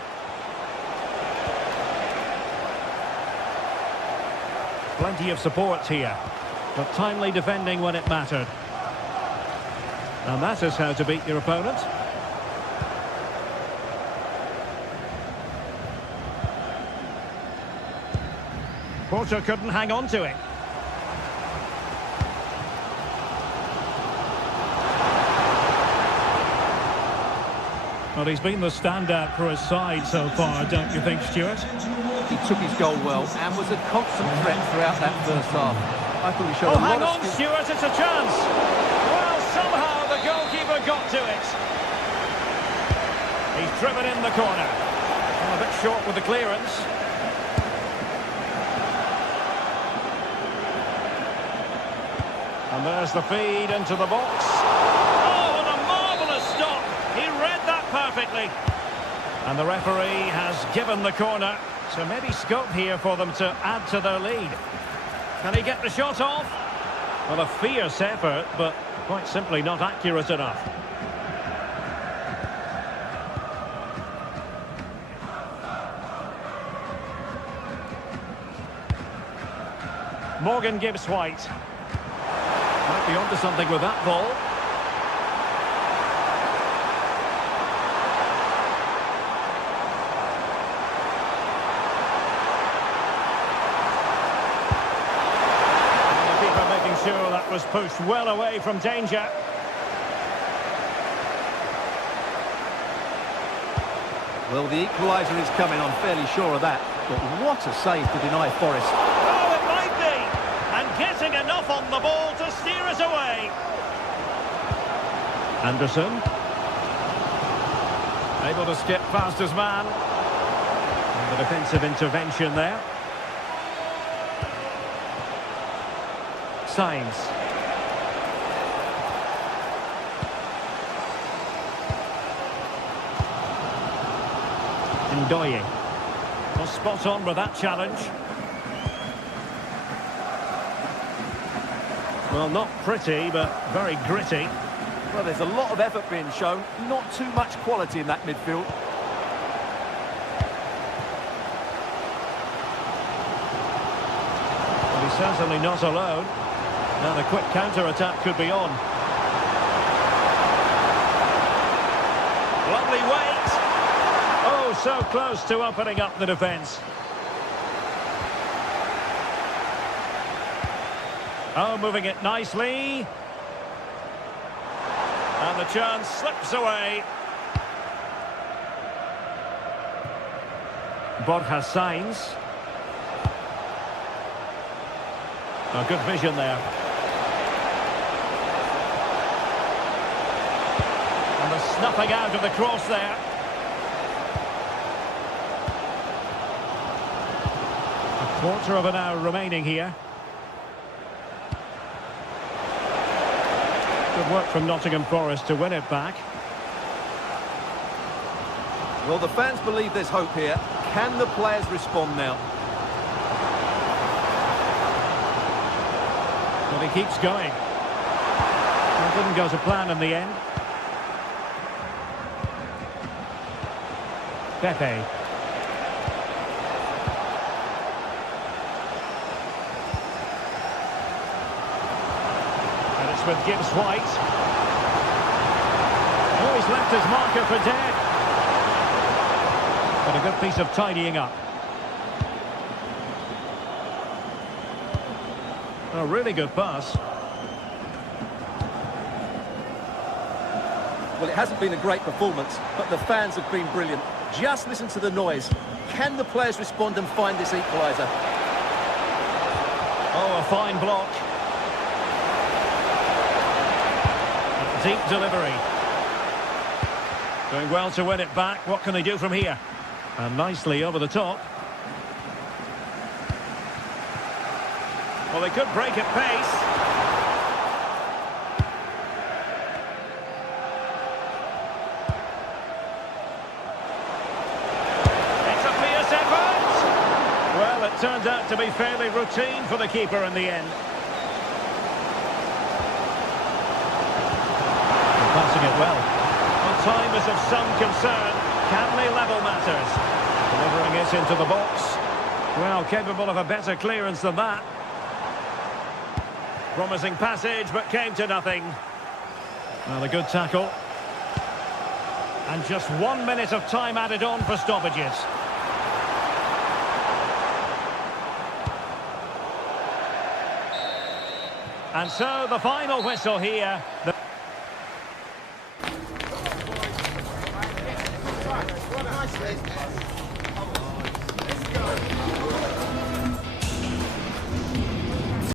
Plenty of support here, but timely defending when it mattered. And that is how to beat your opponent. Porto couldn't hang on to it. Well, he's been the standout for his side so far, don't you think, Stuart? He took his goal well and was a constant threat throughout that first half. I thought he showed a lot of skill. Hang on, Stuart, it's a chance. Well, somehow the goalkeeper got to it. He's driven in the corner. Well, a bit short with the clearance. And there's the feed into the box. Oh, and a marvellous stop. He read that perfectly. And the referee has given the corner. So maybe scope here for them to add to their lead. Can he get the shot off? Well, a fierce effort, but quite simply not accurate enough. Morgan Gibbs-White. Might be onto something with that ball. And the keeper making sure that was pushed well away from danger. Well, the equaliser is coming, I'm fairly sure of that. But what a save to deny Forest. Oh, it might be! And getting enough on the ball to steer us away. Anderson. Able to skip past his man. And the defensive intervention there. Sainz. Ndoye. Well, spot on with that challenge. Well, not pretty, but very gritty. Well, there's a lot of effort being shown, not too much quality in that midfield. But he's certainly not alone. Now the quick counter-attack could be on. Lovely weight. Oh, so close to opening up the defence. Oh, moving it nicely. And the chance slips away. Borja Sainz. Oh, good vision there. And the snuffing out of the cross there. A quarter of an hour remaining here. Good work from Nottingham Forest to win it back. Well, the fans believe there's hope here. Can the players respond now? But he keeps going. It didn't go to plan in the end. Pepe. And it's with Gibbs White. Oh, he's left his marker for dead. But a good piece of tidying up. A really good pass. Well, it hasn't been a great performance, but the fans have been brilliant. Just listen to the noise. Can the players respond and find this equaliser? Oh, a fine block. Deep delivery. Doing well to win it back. What can they do from here? And nicely over the top. Well, they could break at pace. It's a fierce effort. Well, it turned out to be fairly routine for the keeper in the end. They're passing it well. Well, time is of some concern. Can they level matters? Delivering it into the box. Well, capable of a better clearance than that. Promising passage, but came to nothing. Well, a good tackle. And just 1 minute of time added on for stoppages. And so the final whistle here.